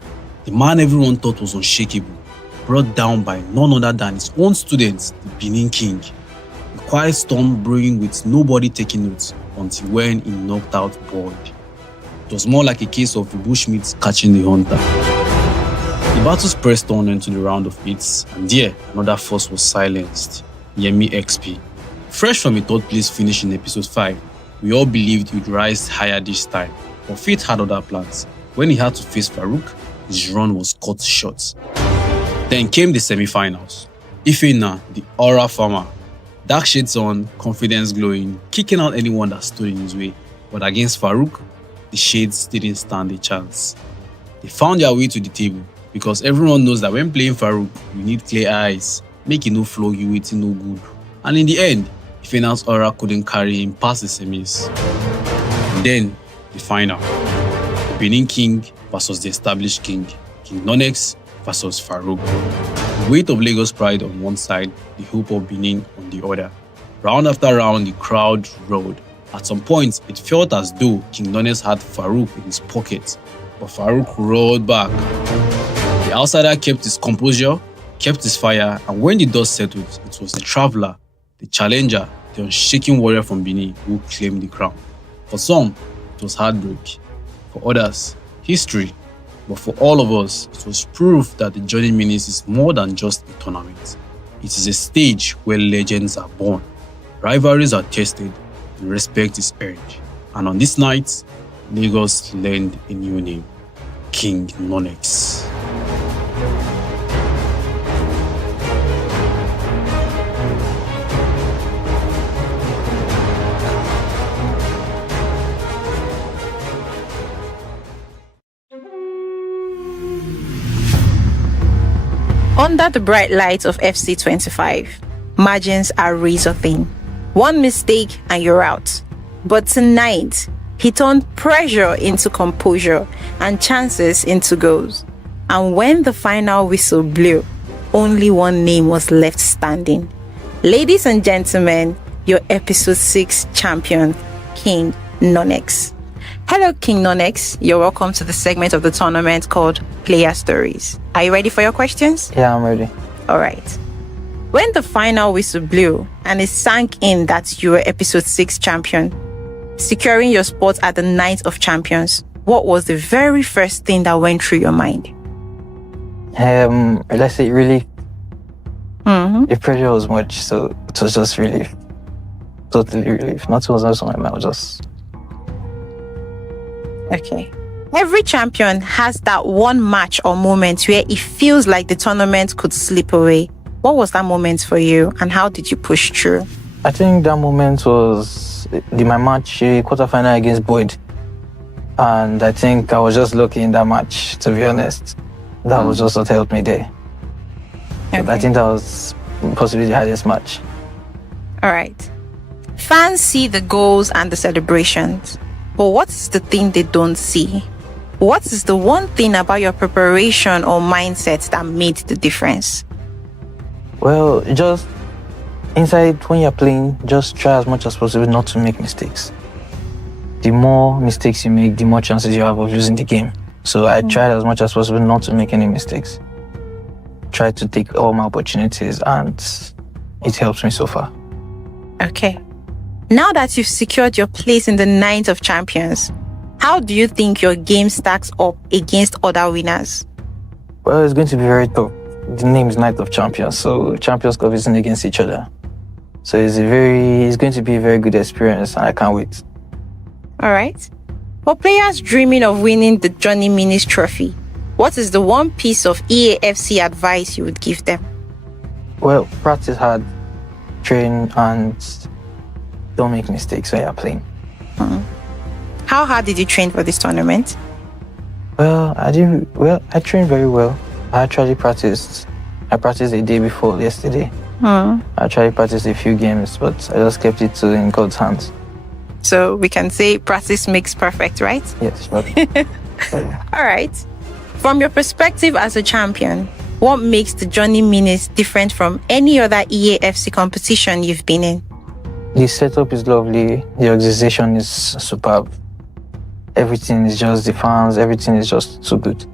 the man everyone thought was unshakable, brought down by none other than his own student, the Benin King. A quiet storm brewing with nobody taking notes until when he knocked out Boyd. It was more like a case of the bushmeat catching the hunter. The battles pressed on into the round of 8, and there, another force was silenced, Yemi XP. Fresh from a third place finish in episode 5, we all believed he would rise higher this time, but fate had other plans. When he had to face Farouk, his run was cut short. Then came the semi-finals. Ifeina, the aura farmer, dark shades on, confidence glowing, kicking out anyone that stood in his way. But against Farouk, the shades didn't stand a chance. They found their way to the table because everyone knows that when playing Farouk, you need clear eyes, make it no flow, you waiting no good. And in the end, Ifeina's aura couldn't carry him past the semis. And then, the final. The Benin King versus the established King, King Nonex versus Farouk. The weight of Lagos pride on one side, the hope of Benin on the other. Round after round, the crowd roared. At some point, it felt as though King Nonex had Farouk in his pocket, but Farouk roared back. The outsider kept his composure, kept his fire, and when the dust settled, it was the traveler, the challenger, the unshaken warrior from Benin who claimed the crown. For some, it was heartbreak. For others, history. But for all of us, it was proof that the Journey Minis is more than just a tournament. It is a stage where legends are born, rivalries are tested, and respect is earned. And on this night, Lagos learned a new name, King Nonex. Under the bright light of FC25, margins are razor thin. One mistake and you're out. But tonight, he turned pressure into composure and chances into goals. And when the final whistle blew, only one name was left standing. Ladies and gentlemen, your episode 6 champion, King Nonex. Hello, King Nonex. You're welcome to the segment of the tournament called Player Stories. Are you ready for your questions? Yeah, I'm ready. All right. When the final whistle blew and it sank in that you were episode 6 champion, securing your spot at the Night of Champions, what was the very first thing that went through your mind? Let's say relief. The pressure was much, so it was just relief. Totally relief. Nothing was else on my mind, it was just... Okay. Every champion has that one match or moment where it feels like the tournament could slip away. What was that moment for you and how did you push through? I think that moment was my match, quarterfinal against Boyd. And I think I was just lucky in that match, to be honest. That was just what helped me there. Okay. I think that was possibly the hardest match. All right. Fans see the goals and the celebrations. But what is the thing they don't see? What is the one thing about your preparation or mindset that made the difference? Well, just inside when you're playing, just try as much as possible not to make mistakes. The more mistakes you make, the more chances you have of losing the game. So I tried as much as possible not to make any mistakes. Tried to take all my opportunities, and it helps me so far. Okay. Now that you've secured your place in the Ninth of Champions, how do you think your game stacks up against other winners? Well, it's going to be very tough. The name is Ninth of Champions, so Champions Cup isn't against each other. So it's going to be a very good experience, and I can't wait. All right. For players dreaming of winning the Johnny Minis Trophy, what is the one piece of EAFC advice you would give them? Well, practice hard, train, and don't make mistakes when you're playing. How hard did you train for this tournament? Well, I trained very well. I actually practiced. I practiced a day before yesterday. I actually practiced a few games, but I just kept it in God's hands. So we can say practice makes perfect, right? Yes, but All right. From your perspective as a champion, what makes the Johnny Minis different from any other EAFC competition you've been in? the setup is lovely. The organization is superb. Everything is just the fans. Everything is just so good.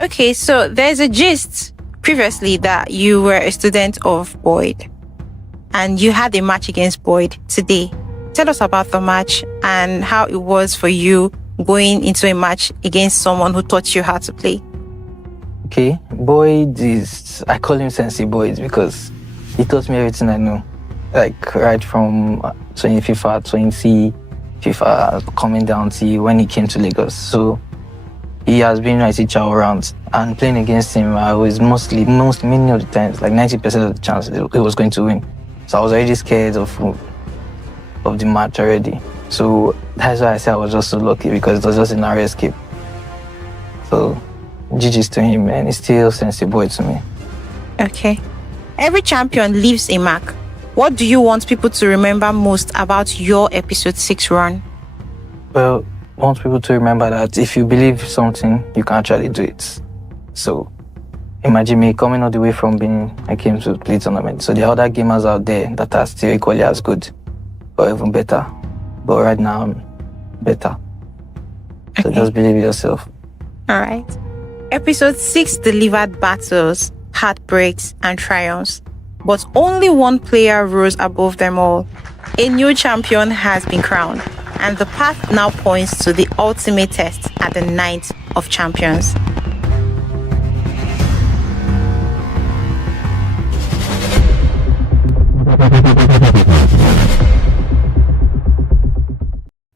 Okay, so there's a gist previously that you were a student of Boyd and you had a match against Boyd today. Tell us about the match and how it was for you going into a match against someone who taught you how to play. Okay, Boyd is, I call him Sensei Boyd because he taught me everything I know. Like right from 20 FIFA, 20 FIFA, coming down to when he came to Lagos. So he has been my teacher all around. And playing against him, I was many of the times, like 90% of the chance, he was going to win. So I was already scared of the match already. So that's why I say I was just so lucky, because it was just a narrow escape. So GG's to him, and he's still Sensei Boy to me. Okay. Every champion leaves a mark. What do you want people to remember most about your episode 6 run? Well, I want people to remember that if you believe something, you can actually do it. So imagine me coming all the way from Benin. I came to play tournament. So there are other gamers out there that are still equally as good or even better. But right now, I'm better. So just believe in yourself. All right. Episode 6 delivered battles, heartbreaks, and triumphs. But only one player rose above them all. A new champion has been crowned, and the path now points to the ultimate test at the 9th of Champions.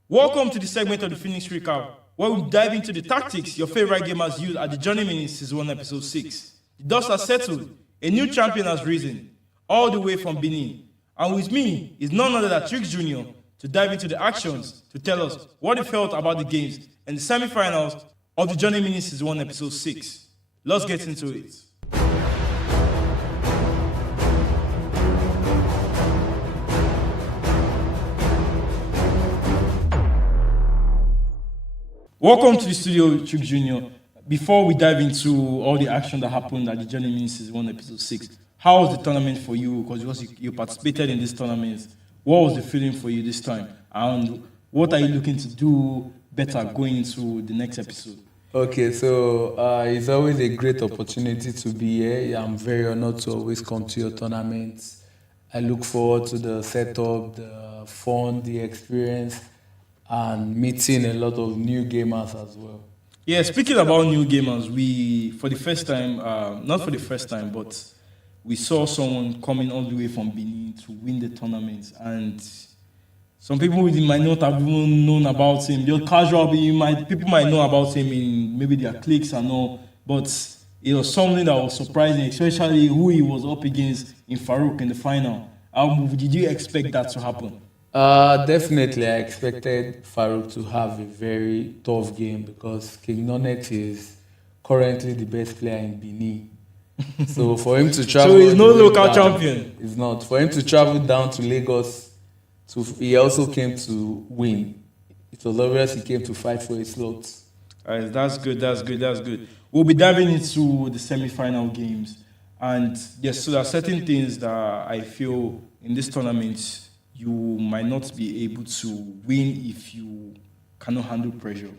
Welcome to the segment of the Phoenix Recap, where we dive into the tactics your favorite gamers use at the Johnny Minis Season 1 Episode 6. The dust has settled, a new champion has risen, all the way from Benin. And with me is none other than Trix Jr. to dive into the actions to tell us what he felt about the games and the semi-finals of the Johnny Minis Season 1 Episode 6. Let's get into it. Welcome to the studio, Trix Jr. Before we dive into all the action that happened at the Johnny Minis Season 1 Episode 6, how was the tournament for you? Because you participated in this tournament. What was the feeling for you this time? And what are you looking to do better going into the next episode? Okay, so it's always a great opportunity to be here. I'm very honored to always come to your tournaments. I look forward to the setup, the fun, the experience, and meeting a lot of new gamers as well. Yeah, speaking about new gamers, not for the first time, but we saw someone coming all the way from Benin to win the tournament. And some people might not have even known about him. Just casual, people might know about him in maybe their cliques and all. But it was something that was surprising, especially who he was up against in Farouk in the final. Did you expect that to happen? Definitely, I expected Farouk to have a very tough game because King Nonex is currently the best player in Benin. So for him to travel, so he's no local champion. He's not. For him to travel down to Lagos, he also came to win. It was obvious he came to fight for his slots. That's good. We'll be diving into the semi-final games, and yes, so there are certain things that I feel in this tournament you might not be able to win if you cannot handle pressure.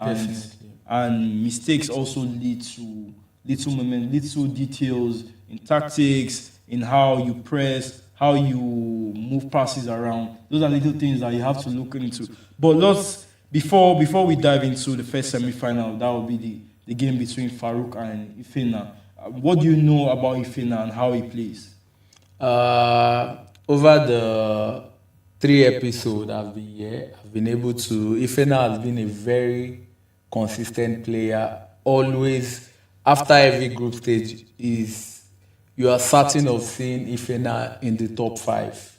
and mistakes also lead to little moments, little details in tactics, in how you press, how you move passes around. Those are little things that you have to look into. But before we dive into the first semi-final, that will be the game between Farouk and Ifena. What do you know about Ifena and how he plays? Over the 3 episodes I've been here, I've been able to. Ifena has been a very consistent player. Always, after every group stage, you are certain of seeing Ifena in the top 5,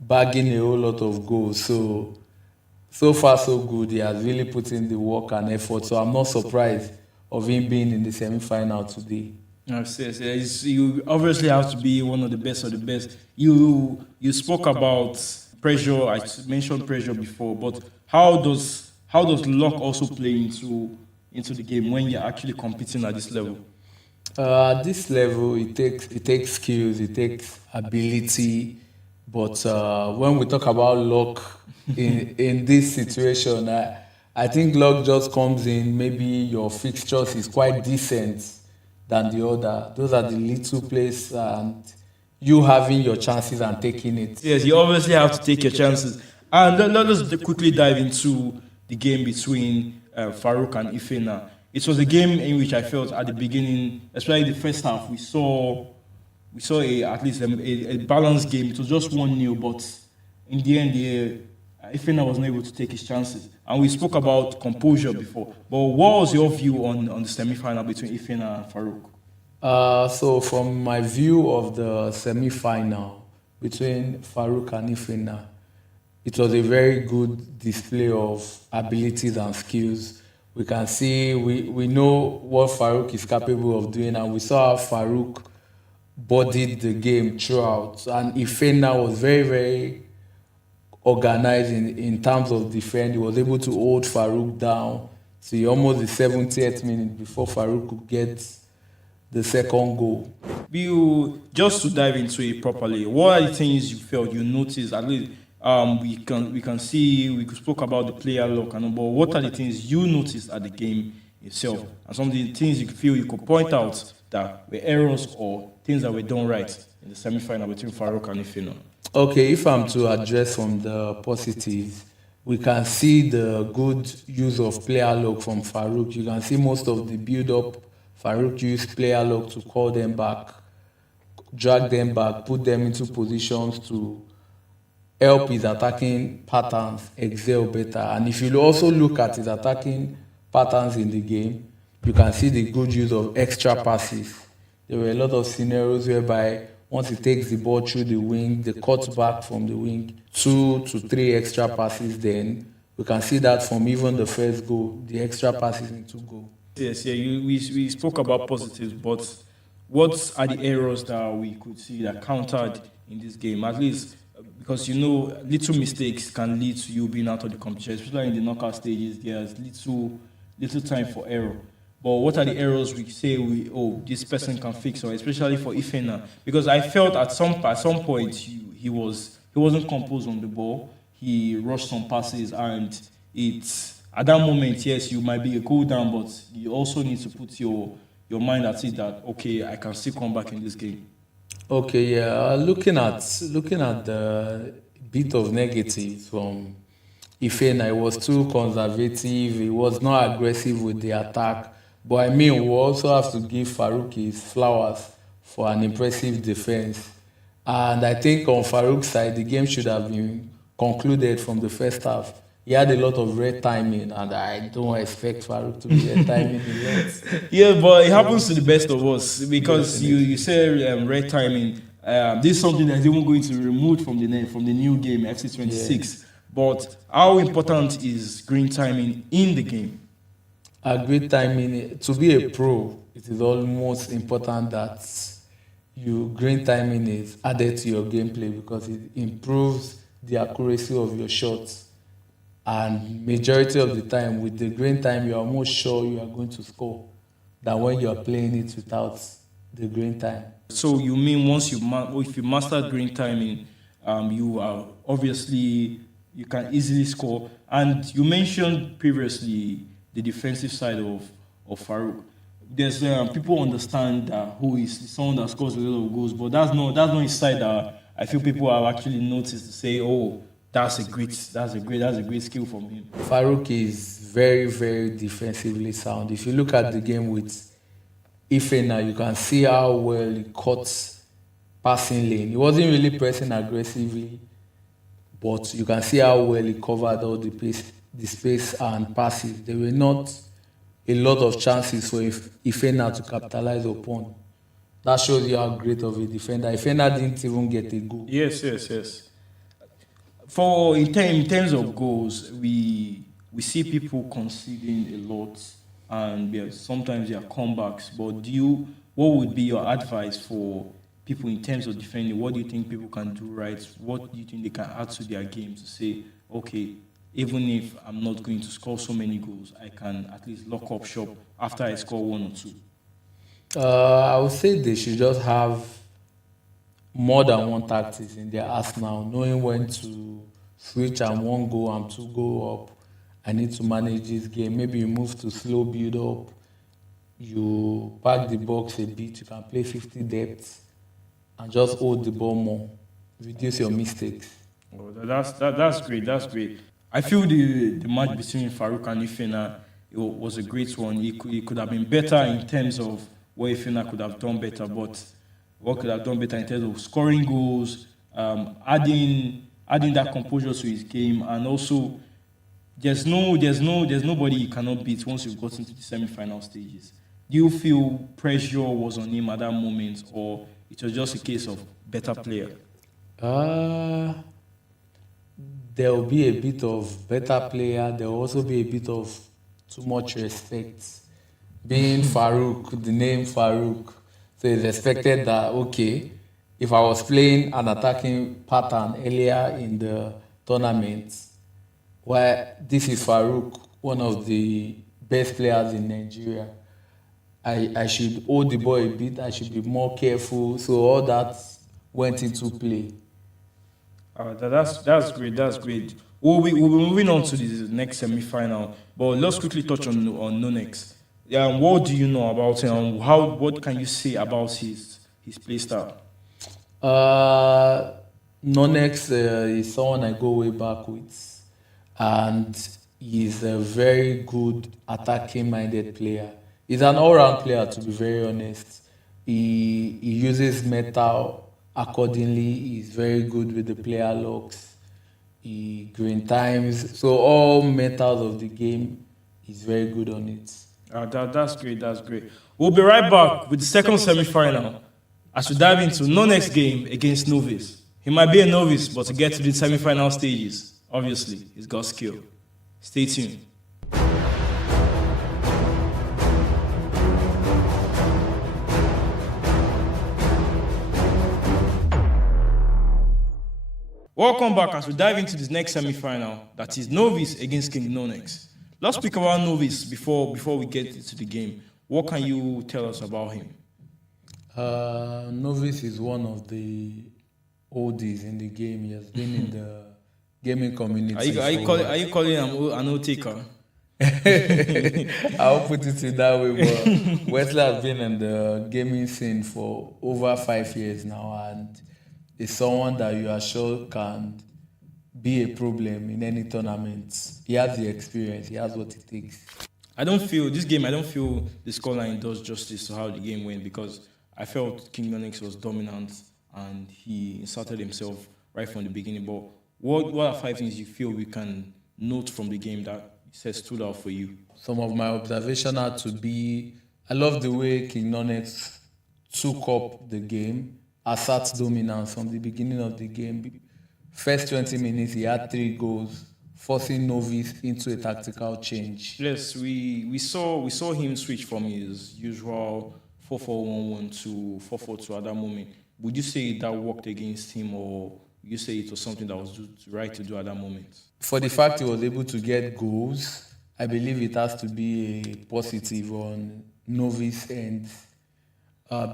bagging a whole lot of goals. So far so good. He has really put in the work and effort. So I'm not surprised of him being in the semi-final today. Yes. You obviously have to be one of the best of the best. You spoke about pressure. I mentioned pressure before, but how does luck also play into the game when you're actually competing at this level? At this level, it takes skills, it takes ability. But when we talk about luck in this situation, I think luck just comes in. Maybe your fixtures is quite decent than the other. Those are the little plays and you having your chances and taking it. Yes, you obviously have to take your chances. And let us quickly dive into the game between Farouk and Ifena. It was a game in which I felt at the beginning, especially the first half, we saw at least a balanced game. It was just 1-0, but in the end, Ifena was not able to take his chances. And we spoke about composure before. But what was your view on the semi-final between Ifena and Farouk? So from my view of the semi-final between Farouk and Ifena, it was a very good display of abilities and skills. We can see, we know what Farouk is capable of doing, and we saw how Farouk bodied the game throughout. And Ifena was very, very organized in terms of defense. He was able to hold Farouk down to almost the 70th minute before Farouk could get the second goal. Just to dive into it properly, what are the things you felt, you noticed, at least we can see, we spoke about the player luck, but what are the things you noticed at the game itself, and some of the things you feel you could point out that were errors or things that were done right in the semi-final between Farouk and Ifena? Okay, if I'm to address from the positives, we can see the good use of player luck from Farouk. You can see most of the build-up, Farouk used player luck to call them back, drag them back, put them into positions to help his attacking patterns excel better. And if you also look at his attacking patterns in the game, you can see the good use of extra passes. There were a lot of scenarios whereby once he takes the ball through the wing, the cut back from the wing, 2 to 3 extra passes, then we can see that from even the first goal, the extra passes into goal. Yes, we spoke about positives, but what are the errors that we could see that countered in this game? At least, because little mistakes can lead to you being out of the competition, especially in the knockout stages. There's little time for error. But what are the errors we say this person can fix, or especially for Ifena? Because I felt at some point he wasn't composed on the ball. He rushed some passes, and at that moment, yes, you might be a cool down, but you also need to put your mind at it that, okay, I can still come back in this game. Okay, yeah. Looking at the bit of negatives from Ifena, he was too conservative. He was not aggressive with the attack. But we also have to give Farouk his flowers for an impressive defense. And I think on Farouk's side, the game should have been concluded from the first half. He had a lot of red timing, and I don't expect Farouk to be red timing a lot. Yeah, but it happens to the best of us, because you say red timing. This is something that's even going to be removed from the new game, FC26. Yeah. But how important is green timing in the game? Green timing, to be a pro, it is almost important that green timing is added to your gameplay, because it improves the accuracy of your shots. And majority of the time, with the green time, you're almost sure you are going to score than when you're playing it without the green time. So you mean if you master green timing, you can easily score. And you mentioned previously the defensive side of Farouk. There's people understand that who is someone that scores a lot of goals, but that's not his side that I feel people have actually noticed to say, oh, that's a great skill from him. Farouk is very, very defensively sound. If you look at the game with Ife now, you can see how well he cuts passing lane. He wasn't really pressing aggressively, but you can see how well he covered all the space and passes. There were not a lot of chances for Ifena to capitalize upon. That shows you how great of a defender. Ifena didn't even get a goal. Yes. In terms of goals, we see people conceding a lot, and sometimes there are comebacks. But what would be your advice for people in terms of defending? What do you think people can do right? What do you think they can add to their game to say, okay, even if I'm not going to score so many goals, I can at least lock up shop after I score one or two? I would say they should just have more than one tactics in their arsenal, knowing when to switch and one go and two go up. I need to manage this game. Maybe you move to slow build up, you pack the box a bit, you can play 50 depth and just hold the ball more, reduce your mistakes. Oh, that's great. I feel the match between Farouk and Ifena was a great one. He could have been better in terms of what Ifena could have done better, but what could have done better in terms of scoring goals, adding that composure to his game, and also there's nobody you cannot beat once you've gotten to the semi-final stages. Do you feel pressure was on him at that moment, or it was just a case of better player? There will be a bit of better player. There will also be a bit of too much respect. Being Farouk, the name Farouk, so it's expected that, okay, if I was playing an attacking pattern earlier in the tournament, where this is Farouk, one of the best players in Nigeria, I should hold the ball a bit, I should be more careful. So all that went into play. That's great. We'll be moving on to the next semi-final, but let's quickly touch on Nonex. What do you know about him? What can you say about his play style? Nonex is someone I go way back with, and he's a very good attacking-minded player. He's an all-round player, to be very honest. He uses metal accordingly. He's very good with the player locks. He green times. So all metals of the game, he's very good on it. That's great. We'll be right back with the second semi-final as we dive into Nonex game against Novice. He might be a novice, but to get to the semi-final stages, obviously, he's got skill. Stay tuned. Welcome back as we dive into this next semi-final, that is Novice against King Nonex. Let's speak about Novice before we get into the game. What can you tell us about him? Novice is one of the oldies in the game. He has been in the gaming community. Are you calling him an old taker? I'll put it in that way, but Wesley has been in the gaming scene for over 5 years now, and is someone that you are sure can be a problem in any tournament. He has the experience. He has what it takes. I don't feel the scoreline does justice to how the game went, because I felt King Nonex was dominant and he inserted himself right from the beginning. But what are 5 things you feel we can note from the game that stood out for you? Some of my observations are to be, I love the way King Nonex took up the game, asserts dominance from the beginning of the game. First 20 minutes, he had 3 goals, forcing Novice into a tactical change. Yes, we saw him switch from his usual 4-4-1-1 to 4-4-2 at that moment. Would you say that worked against him, or would you say it was something that was right to do at that moment? For the fact he was able to get goals, I believe it has to be a positive on Novice end.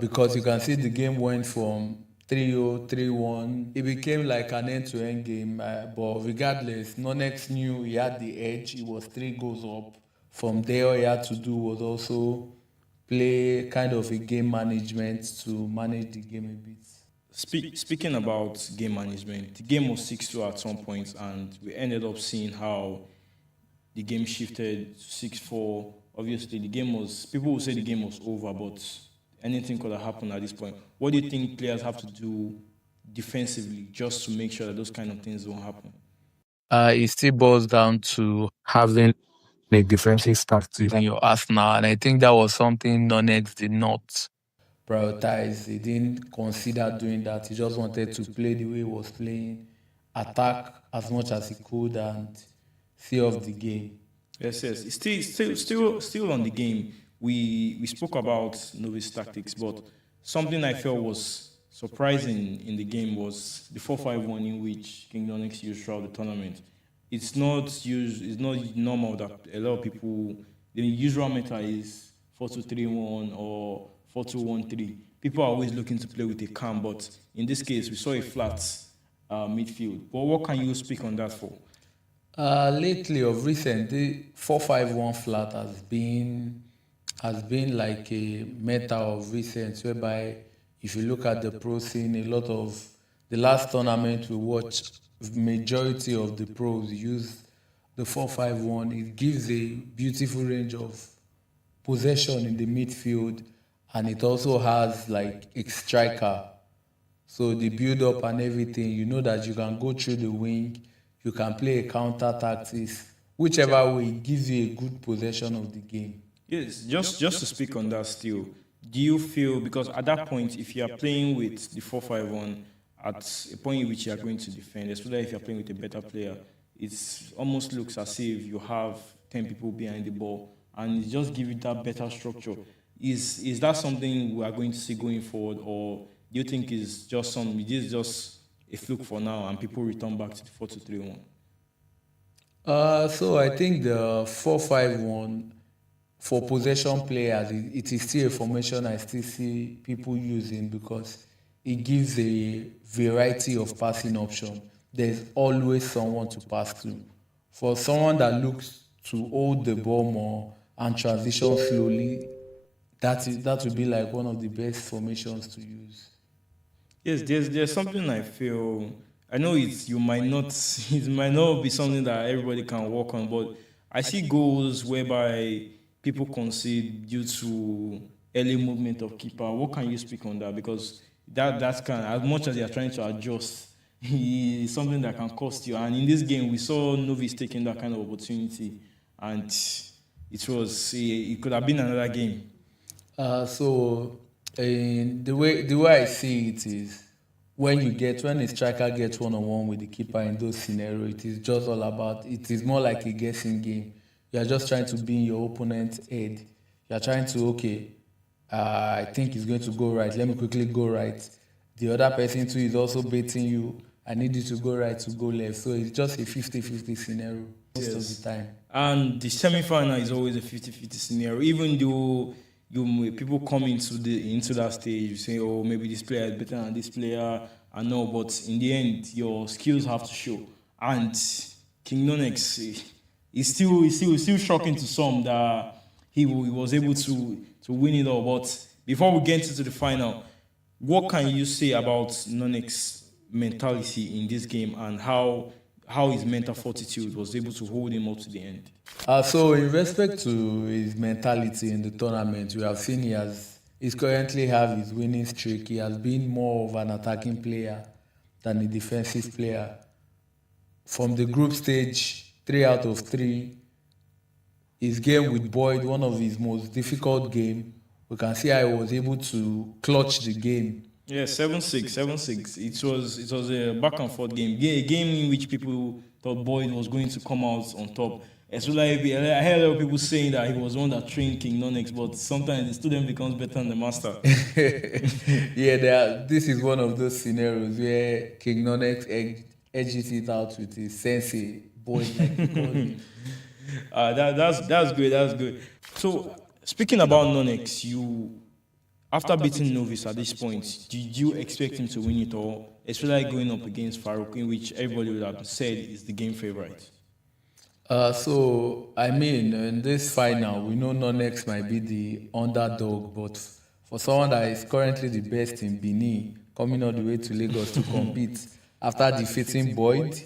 Because you can see the game went from 3-0, 3-1. It became like an end-to-end game. But regardless, Nonex knew he had the edge. He was 3 goals up From there, all he had to do was also play kind of a game management to manage the game a bit. Speaking about game management, the game was 6-2 at some point, and we ended up seeing how the game shifted to 6-4. Obviously, people will say the game was over, but anything could have happened at this point. What do you think players have to do defensively just to make sure that those kind of things don't happen? It still boils down to having a defensive tactic in your arsenal, and I think that was something Nonex did not prioritize. He didn't consider doing that. He just wanted to play the way he was playing, attack as much as he could, and see off the game. Yes. Still on the game. We spoke about novice tactics, but something I felt was surprising in the game was the 4-5-1 in which King Onyx used throughout the tournament. It's not normal that a lot of people, the usual meta is 4-2-3-1 or 4-2-1-3. People are always looking to play with a cam, but in this case, we saw a flat midfield. But what can you speak on that for? Lately, of recent, the 4-5-1 flat has been like a meta of recent, whereby if you look at the pro scene, a lot of the last tournament we watched, majority of the pros use the 4-5-1. It gives a beautiful range of possession in the midfield, and it also has like a striker. So the build up and everything, you know that you can go through the wing, you can play a counter tactics, whichever way, it gives you a good possession of the game. Yes, just to speak on that still, do you feel, because at that point, if you are playing with the 4-5-1, at a point in which you are going to defend, especially if you are playing with a better player, it almost looks as if you have 10 people behind the ball, and it just gives you that better structure. Is that something we are going to see going forward, or do you think it's just a fluke for now and people return back to the 4-2-3-1? So I think the 4-5-1 for possession players, it is still a formation I still see people using because it gives a variety of passing options. There's always someone to pass to. For someone that looks to hold the ball more and transition slowly, that would be like one of the best formations to use. Yes, there's something I feel. I know it might not be something that everybody can work on, but I see goals whereby people concede due to early movement of keeper. What can you speak on that? Because that's kind of, as much as they are trying to adjust, it's something that can cost you. And in this game, we saw Novice taking that kind of opportunity, and it could have been another game. The way I see it is when a striker gets one-on-one with the keeper in those scenarios, it is just all about, it is more like a guessing game. You are just trying to be in your opponent's head. You are trying to, I think it's going to go right. Let me quickly go right. The other person too is also baiting you. I need you to go right, to go left. So it's just a 50-50 scenario most of the time. And the semi-final is always a 50-50 scenario. Even though people come into that stage, you say, oh, maybe this player is better than this player. I know, but in the end, your skills have to show. And King Nonex is still shocking to some that he was able to win it all. But before we get into the final, what can you say about Nonex's mentality in this game and how his mental fortitude was able to hold him up to the end? So in respect to his mentality in the tournament, we have seen he's currently have his winning streak. He has been more of an attacking player than a defensive player. From the group stage, 3 out of 3. His game with Boyd, one of his most difficult games. We can see how he was able to clutch the game. Yeah, 7-6. It was a back and forth game. A game in which people thought Boyd was going to come out on top. Especially, I heard a lot of people saying that he was one that trained King Nonex, but sometimes the student becomes better than the master. This is one of those scenarios where King Nonex edges it out with his sensei, Boyd, like he called him. That's good. So, speaking about Nonex, after beating Novice at this point, did you expect him to win it all? Especially going up against Farouk, in which everybody would have said is the game favorite. In this final, we know Nonex might be the underdog, but for someone that is currently the best in Benin, coming all the way to Lagos to compete, after defeating Boyd,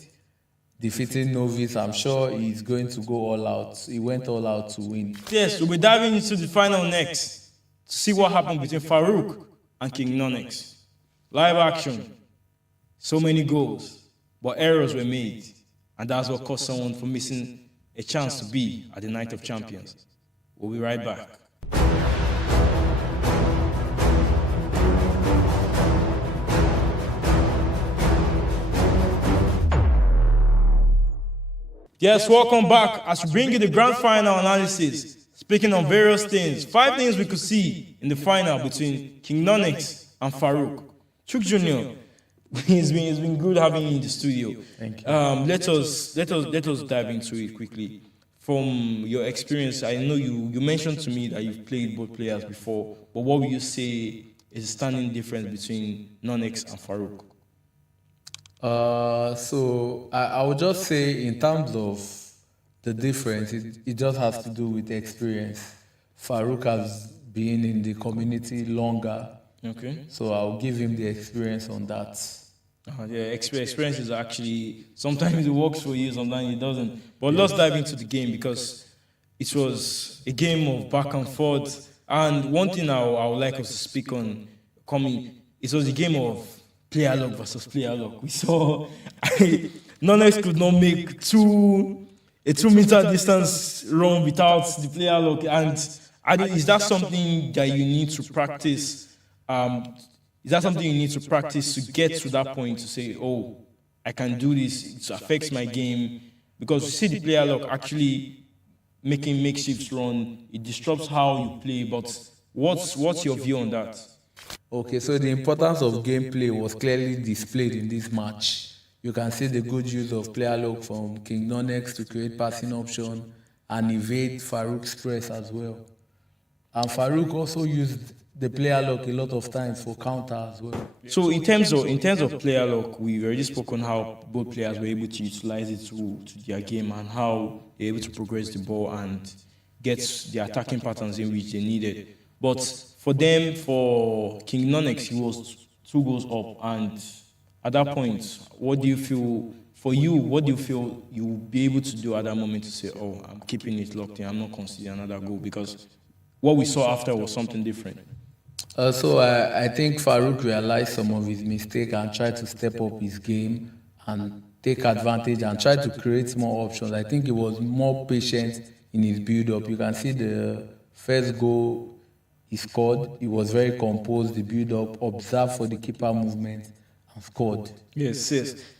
defeating Novice, I'm sure he's going to go all out. He went all out to win. Yes, we'll be diving into the final next to see what happened between Farouk and King Nonex. Live action. So many goals, but errors were made. And that's what caused someone from missing a chance to be at the Night of Champions. We'll be right back. Yes, welcome back as we bring you the grand final analysis. Speaking on various things, 5 things we could see in the final between King Nonex and Farouk. Chuk Jr., it's been good having you in the studio. Thank you. Let us dive into it quickly. From your experience, I know you mentioned to me that you've played both players before, but what would you say is the standing difference between Nonex and Farouk? I would just say in terms of the difference, it just has to do with experience. Farouk has been in the community longer. Okay. So I'll give him the experience on that. Experience is actually, sometimes it works for you, sometimes it doesn't. But let's dive into the game because it was a game of back and forth. And one thing I would like us to speak on it was a game of player luck versus player luck. We saw Nonex could not make a 2-meter distance run without the player luck. And is that something that you need to practice? Is that something you need to practice to get to that point to say, oh, I can do this, it affects my game? Because you see the player luck actually making makeshifts run, it disrupts how you play, but what's your view on that? Okay, so the importance of gameplay was clearly displayed in this match. You can see the good use of player luck from King Nonex to create passing option and evade Farouk's press as well. And Farouk also used the player luck a lot of times for counter as well. So in terms of player luck, we've already spoken how both players were able to utilize it to their game and how they're able to progress the ball and get the attacking patterns in which they needed. But for King Nonex, he was 2 goals up, and at that point, what do you feel you'll be able to do at that moment to say, oh, I'm keeping it locked in, I'm not considering another goal? Because what we saw after was something different. I think Farouk realized some of his mistakes and tried to step up his game and take advantage and try to create more options. I think he was more patient in his build-up. You can see the first goal he scored. He was very composed, the build-up, observed for the keeper movement, and scored. Yes.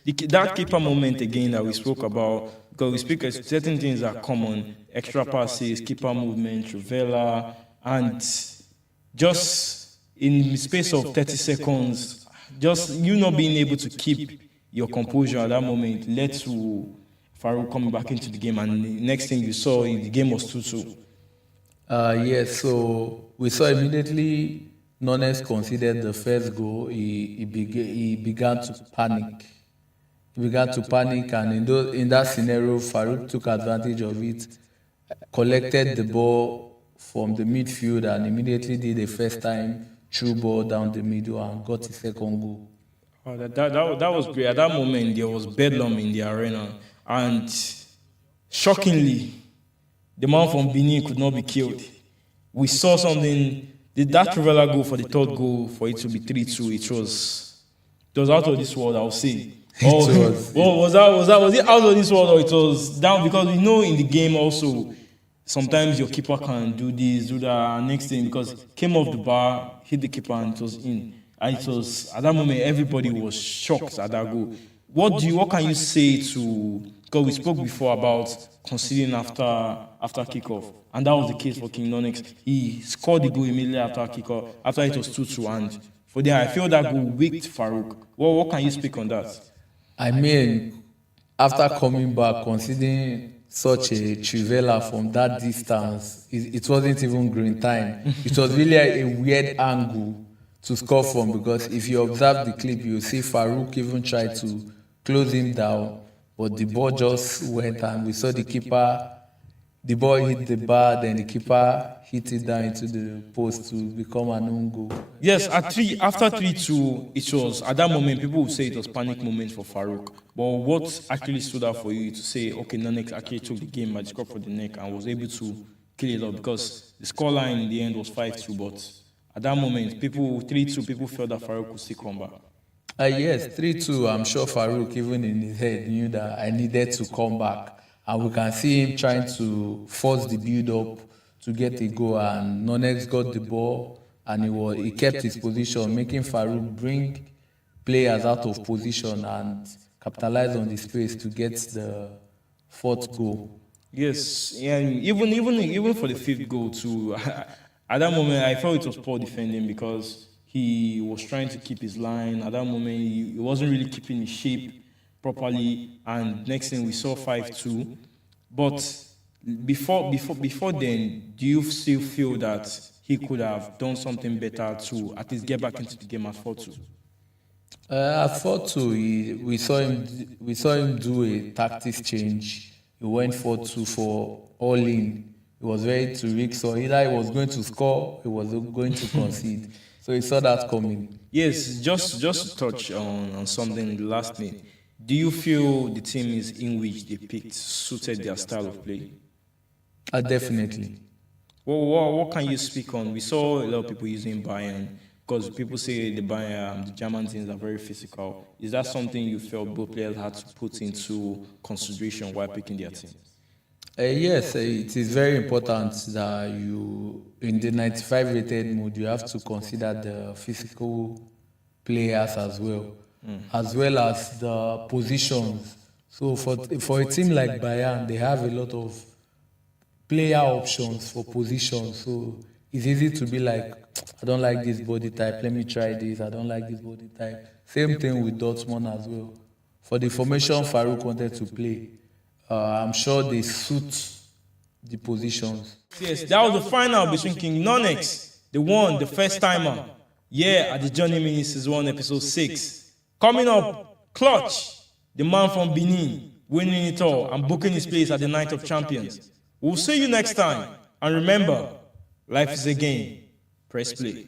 That keeper moment again that we spoke about, because we speak certain things are common, extra passes, keeper movement, Trivela, and just in the space of 30 seconds, just you not being able to keep your composure at that moment led to Farouk coming back into the game, and the next thing you saw, the game was 2-2. Yes, so we saw immediately Nonex conceded the first goal. He began to panic. And in that scenario, Farouk took advantage of it, collected the ball from the midfield, and immediately did a first time through ball down the middle and got his second goal. Oh, that was great. At that moment, there was bedlam in the arena, and shockingly, the man from Benin could not be killed. We saw something. That Trivela goal for the third goal, for it to be 3-2, it was out of this world, I would say. Was it out of this world, or it was down? Because we know in the game also, sometimes your keeper can do this, do that, and next thing, because it came off the bar, hit the keeper, and it was in. And it was, at that moment, everybody was shocked at that goal. What can you say to, because we spoke before about conceding after kickoff, and that was the case for King Nonex. He scored the goal immediately after kickoff, after it was 2-2, and for there, I feel that goal waked Farouk. What can you speak on that? I mean, after coming back, conceding such a Trivela from that distance, it wasn't even green time. It was really a weird angle to score from, because if you observe the clip, you see Farouk even try to close him down but the ball just went and we saw the keeper. The ball hit the bar, then the keeper hit it down into the post to become an own goal. Yes, after 3-2, it was at that moment people would say it was panic moment for Farouk. But what actually stood out for you to say, okay, Nanek actually took the game by the scruff of the neck and was able to kill it up, because the scoreline in the end was 5-2, but at that moment, 3-2, people felt that Farouk could still come back. Yes, 3-2, I'm sure Farouk, even in his head, knew that I needed to come back. And we can see him trying to force the build-up to get a goal, and Nonex got the ball, and he kept his position, making Farouk bring players out of position and capitalize on the space to get the fourth goal. Yes, and even for the fifth goal too, at that moment I felt it was poor defending, because he was trying to keep his line. At that moment he wasn't really keeping his shape properly, and next thing we saw 5-2. But before then, do you still feel that he could have done something better to at least get back into the game at 4-2? At 4-2, we saw him do a tactics change. He went 4-2 for all in. He was ready to risk, so either he was going to score, he was going to concede. So he saw that coming. Yes, just to touch on something last minute. Do you feel the team is in which they picked suited their style of play? Definitely. Well, what can you speak on? We saw a lot of people using Bayern, because people say the German teams are very physical. Is that something you felt both players had to put into consideration while picking their teams? Yes, it is very important that in the 95 rated mode, you have to consider the physical players as well. As well as the positions. So for a team like Bayern, they have a lot of player options for positions. So it's easy to be like, I don't like this body type, let me try this. I don't like this body type. Same thing with Dortmund as well. For the formation Farouk wanted to play, I'm sure they suit the positions. Yes, that was the final between King Nonex, the first timer, at the Johnny Mini Season 1, Episode 6. Coming up, Clutch, the man from Benin, winning it all and booking his place at the Night of Champions. We'll see you next time. And remember, life is a game. Press play.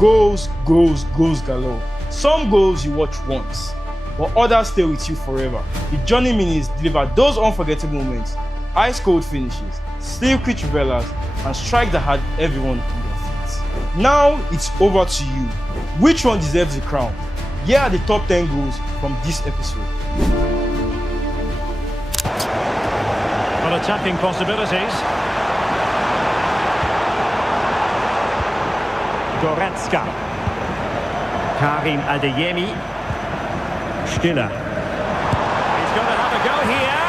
Goals galore. Some goals you watch once, but others stay with you forever. The Johnny Minis deliver those unforgettable moments, ice-cold finishes, sleek-quick revelers, and strike that had everyone on their feet. Now it's over to you. Which one deserves the crown? Here are the top 10 goals from this episode. Well, attacking possibilities. Goretzka. Karim Adeyemi. Stiller. He's going to have a go here.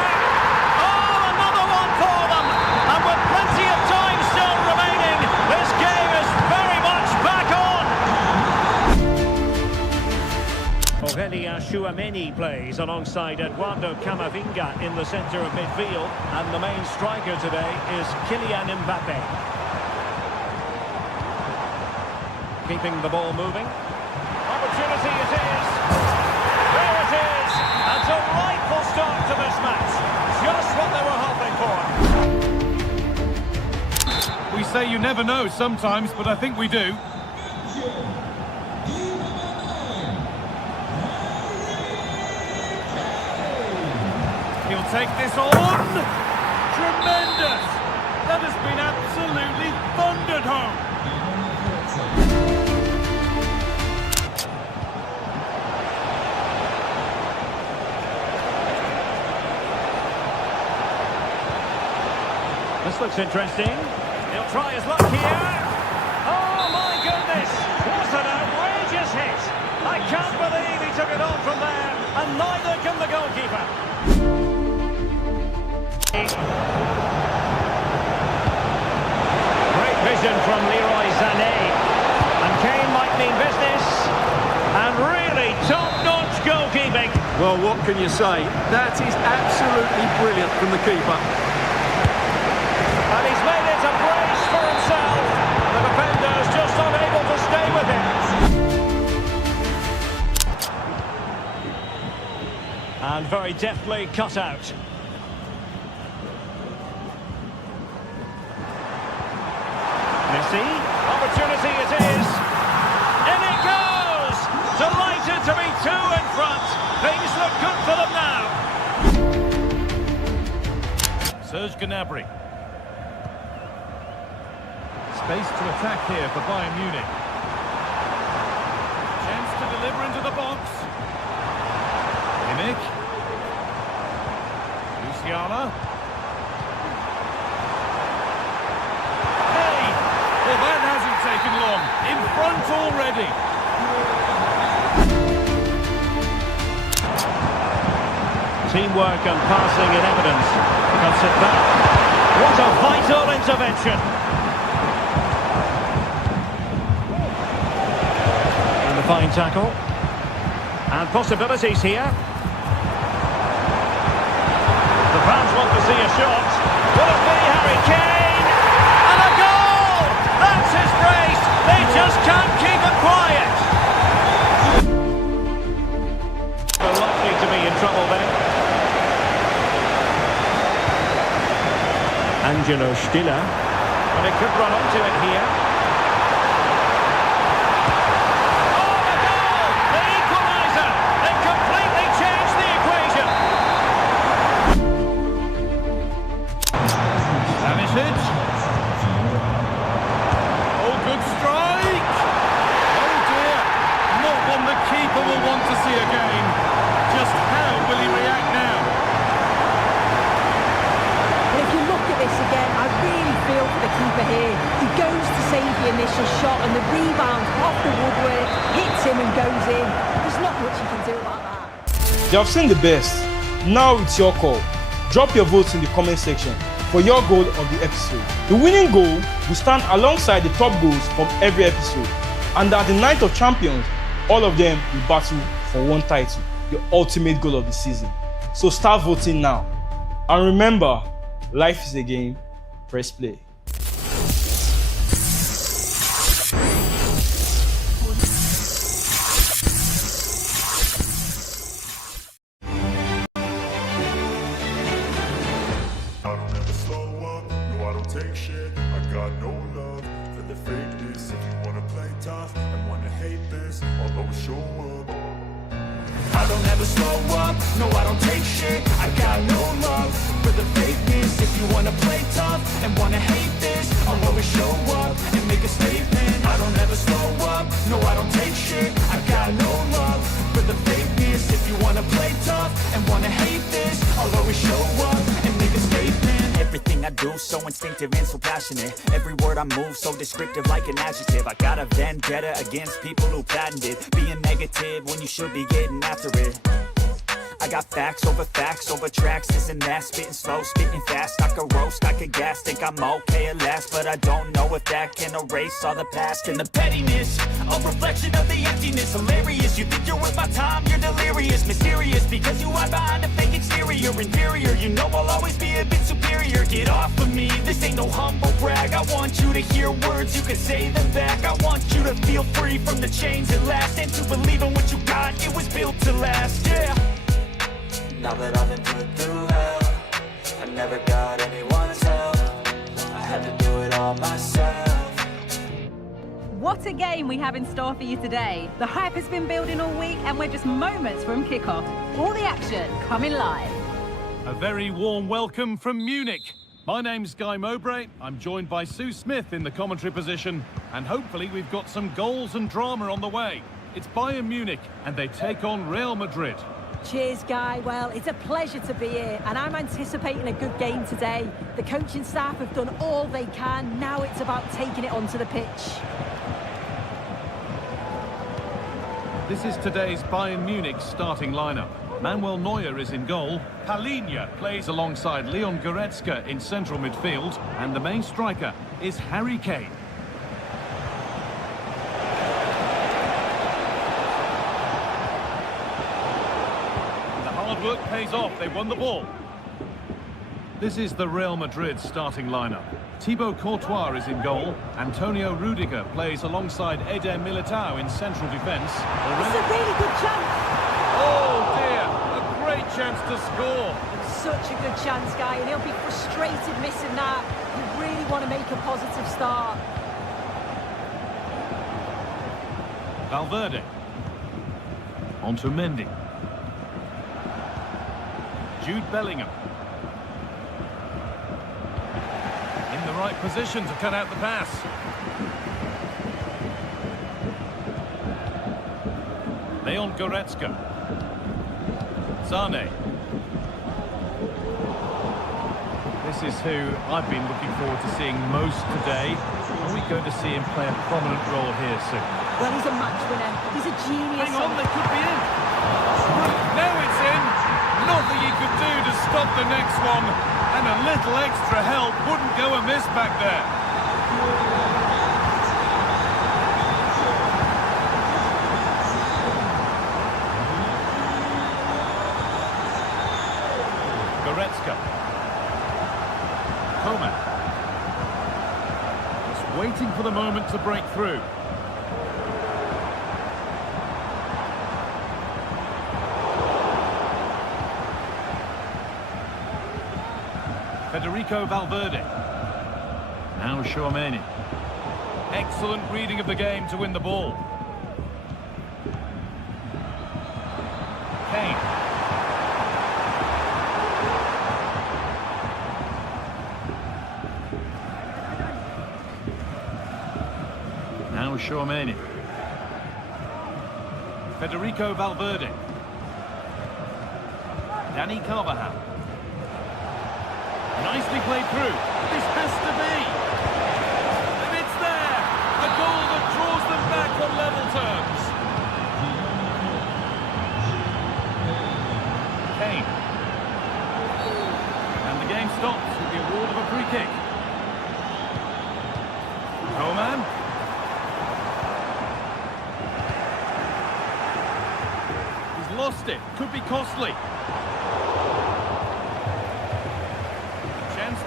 Oh, another one for them. And with plenty of time still remaining, this game is very much back on. Aurelien Chouameni plays alongside Eduardo Camavinga in the centre of midfield. And the main striker today is Kylian Mbappe. Keeping the ball moving. Opportunity it is. There it is. And a rightful start to this match. Just what they were hoping for. We say you never know sometimes, but I think we do. He'll take this on. Tremendous. That has been absolutely thundered home. This looks interesting. He'll try his luck here. Oh my goodness! What an outrageous hit! I can't believe he took it on from there, and neither can the goalkeeper. Great vision from Leroy Sané. And Kane might mean business. And really top-notch goalkeeping. Well, what can you say? That is absolutely brilliant from the keeper. And he's made it a brace for himself. The defender's just unable to stop. very deftly cut out. Messi, opportunity it is. In it goes! Delighted to be two in front. Things look good for them now. Serge Gnabry. Space to attack here for Bayern Munich. Chance to deliver into the box. Kimmich. Luciana. Hey! Well, that hasn't taken long. In front already. Teamwork and passing in evidence. Cuts it back. What a vital intervention. And the fine tackle. And possibilities here. The fans want to see a shot. Will it be Harry Kane? And a goal! That's his brace. They just can't keep it quiet. They're likely to be in trouble then. Angelo Stiller. But it could run onto it here. Oh, the goal! The equaliser! They completely changed the equation. Samisic. Oh, good strike! Oh dear! Not one the keeper will want to see again. Just how will he react now? But if you look at this again, I really feel for the keeper here. He goes to save the initial shot and the rebound off the woodwork hits him and goes in. There's not much you can do about that. You have seen the best. Now it's your call. Drop your votes in the comment section for your goal of the episode. The winning goal will stand alongside the top goals from every episode. And at the Night of Champions, all of them will battle for one title, the ultimate goal of the season. So start voting now. And remember, life is a game. Press play. I don't ever slow up, no I don't take shit. I got no love for the fakeness. If you wanna play tough and wanna hate this, I'll always show up. I don't ever slow up, no I don't take shit. I got no love for the fakeness. If you wanna play tough and wanna hate this, I'll always show up and make a statement. I don't ever slow up, no I don't take shit. I got no love for the fakeness. If you wanna play tough and wanna hate this, I'll always show up and make a statement. Everything I do so instinctive and so passionate. Every word I move so descriptive like an adjective. I got a vendetta against people who patented being negative when you should be getting after it. I got facts over tracks, this and that. Spitting slow, spitting fast. I could roast, I could gas. Think I'm okay at last, but I don't know if that can erase all the past. And the pettiness, a reflection of the emptiness. Hilarious, you think you're worth my time, you're delirious. Mysterious, because you hide behind a fake exterior. Inferior, you know I'll always be a bit superior. Get off of me, this ain't no humble brag. I want you to hear words, you can say them back. I want you to feel free from the chains at last, and to believe in what you got, it was built to last, yeah. Now that I've been put through hell, I never got anyone's help. I had to do it all myself. What a game we have in store for you today. The hype has been building all week and we're just moments from kickoff. All the action coming live. A very warm welcome from Munich. My name's Guy Mowbray. I'm joined by Sue Smith in the commentary position. And hopefully we've got some goals and drama on the way. It's Bayern Munich and they take on Real Madrid. Cheers, Guy. Well, it's a pleasure to be here, and I'm anticipating a good game today. The coaching staff have done all they can. Now it's about taking it onto the pitch. This is today's Bayern Munich starting lineup. Manuel Neuer is in goal. Palinha plays alongside Leon Goretzka in central midfield. And the main striker is Harry Kane. Hard work pays off, they won the ball. This is the Real Madrid starting lineup. Thibaut Courtois is in goal. Antonio Rudiger plays alongside Eder Militao in central defence. It's a really good chance. Oh dear, a great chance to score. Such a good chance, Guy, and he'll be frustrated missing that. You really want to make a positive start. Valverde. On to Mendy. Jude Bellingham. In the right position to cut out the pass. Leon Goretzka. Sane. This is who I've been looking forward to seeing most today. Are we going to see him play a prominent role here soon? Well, he's a match winner. He's a genius. Hang on, they could be in. Now it's in. Nothing he could do to stop the next one. And a little extra help wouldn't go amiss back there. Goretzka. Coman. Just waiting for the moment to break through. Federico Valverde. Now Tchouaméni. Excellent reading of the game to win the ball. Kane. Now Tchouaméni. Federico Valverde. Dani Carvajal. Nicely played through. This has to be. And it's there. A goal that draws them back on level terms. Kane. And the game stops with the award of a free kick. Coman. He's lost it. Could be costly.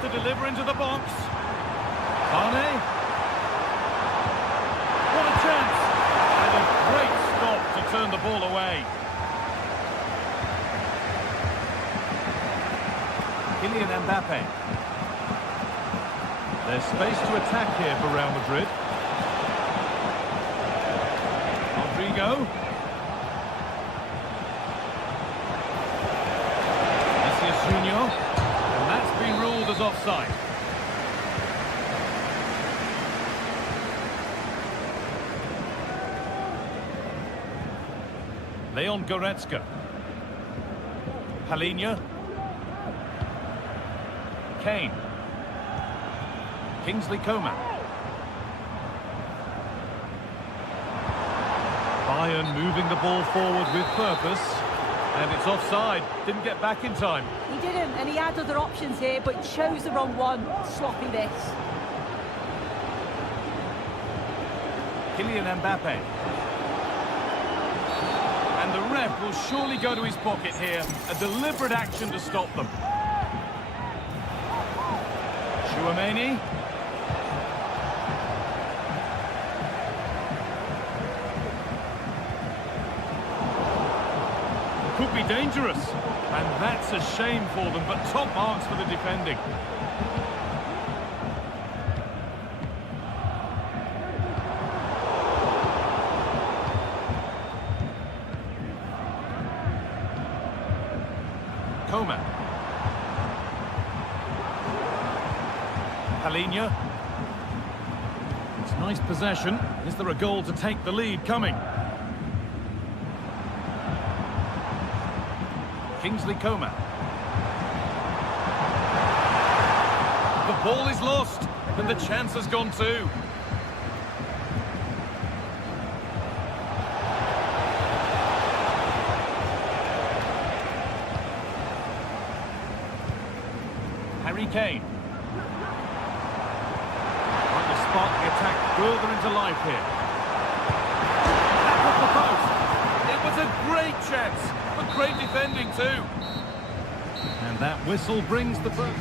To deliver into the box. Sane. What a chance! And a great stop to turn the ball away. Kylian Mbappe. There's space to attack here for Real Madrid. Rodrigo. Vinicius Junior. Been ruled as offside. Leon Goretzka. Palinha. Kane. Kingsley Coman. Bayern moving the ball forward with purpose. And it's offside. Didn't get back in time. He didn't, and he had other options here, but chose the wrong one. Sloppy this. Kylian Mbappe. And the ref will surely go to his pocket here. A deliberate action to stop them. Tchouaméni. Could be dangerous, and that's a shame for them, but top marks for the defending. Coman. Palinha. It's nice possession. Is there a goal to take the lead coming? Kingsley Coman. The ball is lost, and the chance has gone too. Harry Kane. Trying to spark the attack further into life here. Back off the post. It was a great chance. But great defending too. And that whistle brings the first.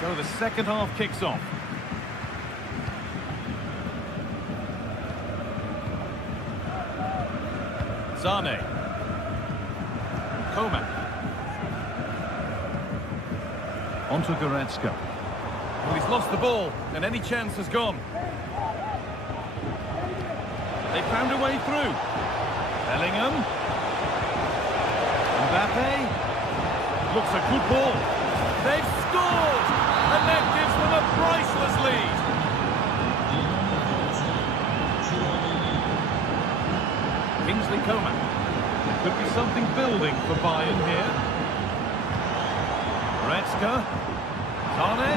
So the second half kicks off. Sane. Coman. On to Goretzka. Well, he's lost the ball, and any chance has gone. They found a way through. Bellingham. Mbappe. Looks a good ball. They've scored! And that gives them a priceless lead. Kingsley Coman. Could be something building for Bayern here. Goretzka. Sane.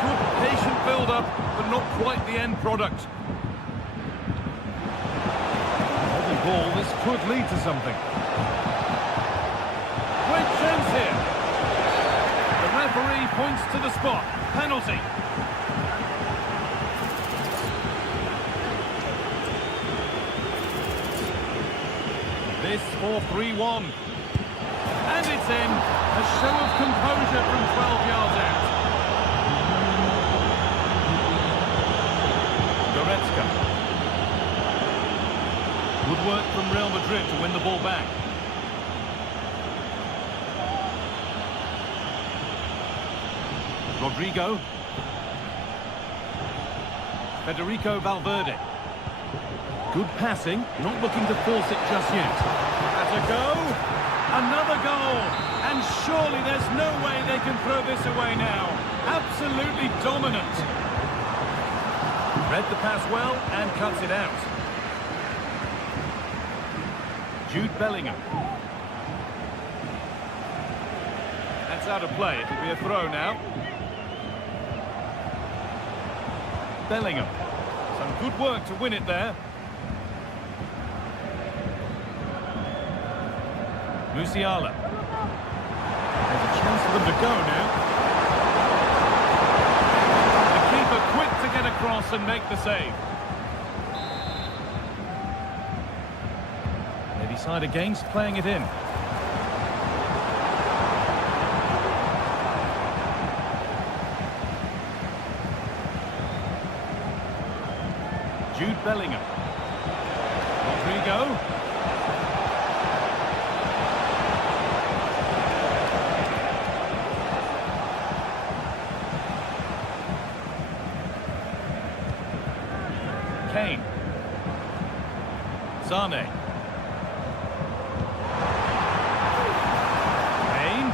Good patient build-up, but not quite the end product. Holding ball, this could lead to something. Great chance here. The referee points to the spot. Penalty. This 4-3-1. And it's in. A show of composure from 12 yards out. Goretzka. Good work from Real Madrid to win the ball back. Rodrigo. Federico Valverde. Good passing, not looking to force it just yet. That's a go. Another goal. And surely there's no way they can throw this away now. Absolutely dominant. Read the pass well and cuts it out. Jude Bellingham. That's out of play. It'll be a throw now. Bellingham. Some good work to win it there. Musiala. There's a chance for them to go now. The keeper quick to get across and make the save. They decide against playing it in. Jude Bellingham. Rodrigo. Kane. Sane. Kane.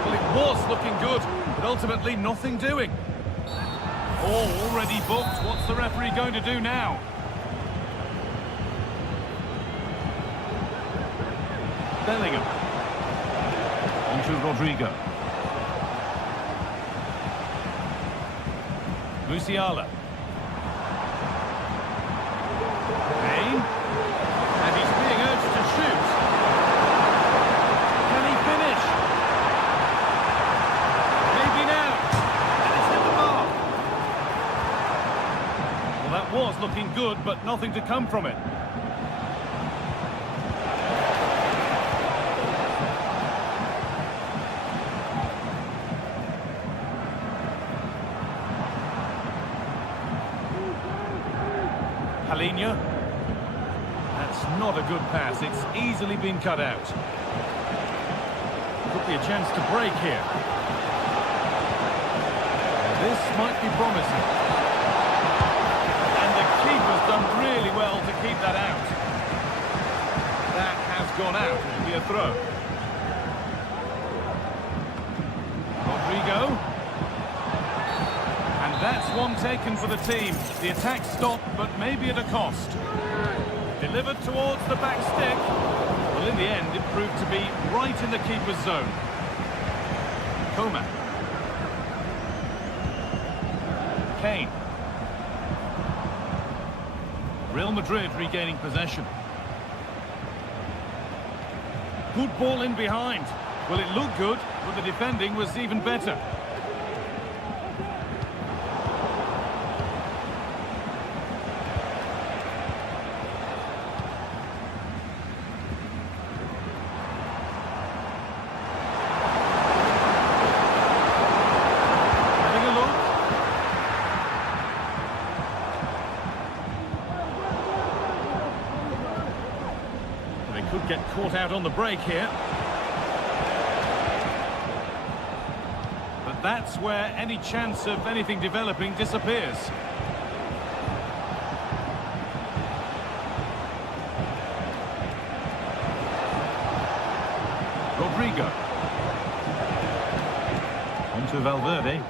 Well, it was looking good, but ultimately nothing doing. Oh, already booked. What's the referee going to do now? Bellingham. On to Rodrigo. Musiala. Kane. And he's being urged to shoot. Can he finish? Maybe now. And it's hit the bar. Well, that was looking good, but nothing to come from it. Palinha. That's not a good pass. It's easily been cut out. Could be a chance to break here. This might be promising. And the keeper's done really well to keep that out. That has gone out. It'll be a throw. Rodrigo. That's one taken for the team. The attack stopped, but maybe at a cost. Delivered towards the back stick. Well, in the end, it proved to be right in the keeper's zone. Coman. Kane. Real Madrid regaining possession. Good ball in behind. Well, it looked good, but the defending was even better. Having a look. 1-0 to the Get caught out on the break here. But that's where any chance of anything developing disappears. Rodrigo. On to Valverde.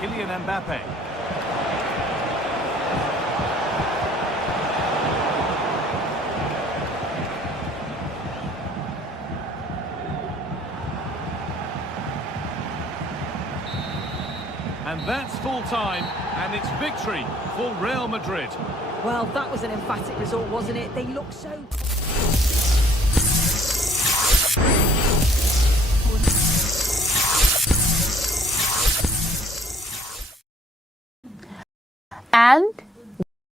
Kylian Mbappe. And that's full time, and it's victory for Real Madrid. Well, that was an emphatic result, wasn't it? They look so... And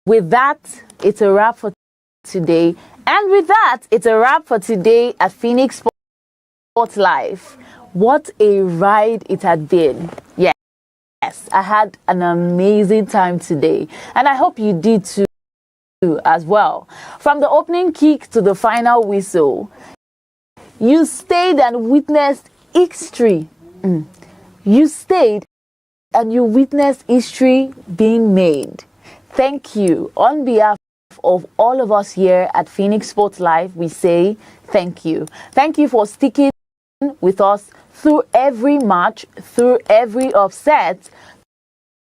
with that, it's a wrap for today. And with that, it's a wrap for today at Phoenix Sports Live. What a ride it had been. Yes, I had an amazing time today, and I hope you did too as well. From the opening kick to the final whistle, you stayed and witnessed history. You stayed and you witnessed history being made. Thank you. On behalf of all of us here at Phoenix Sports Live, we say thank you. Thank you for sticking with us through every match, through every upset,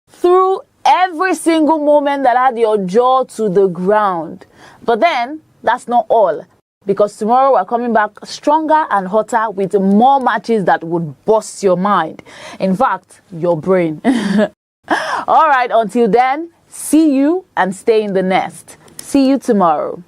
through every single moment that had your jaw to the ground. But then, that's not all. Because tomorrow we're coming back stronger and hotter with more matches that would bust your mind. In fact, your brain. All right, until then, see you and stay in the nest. See you tomorrow.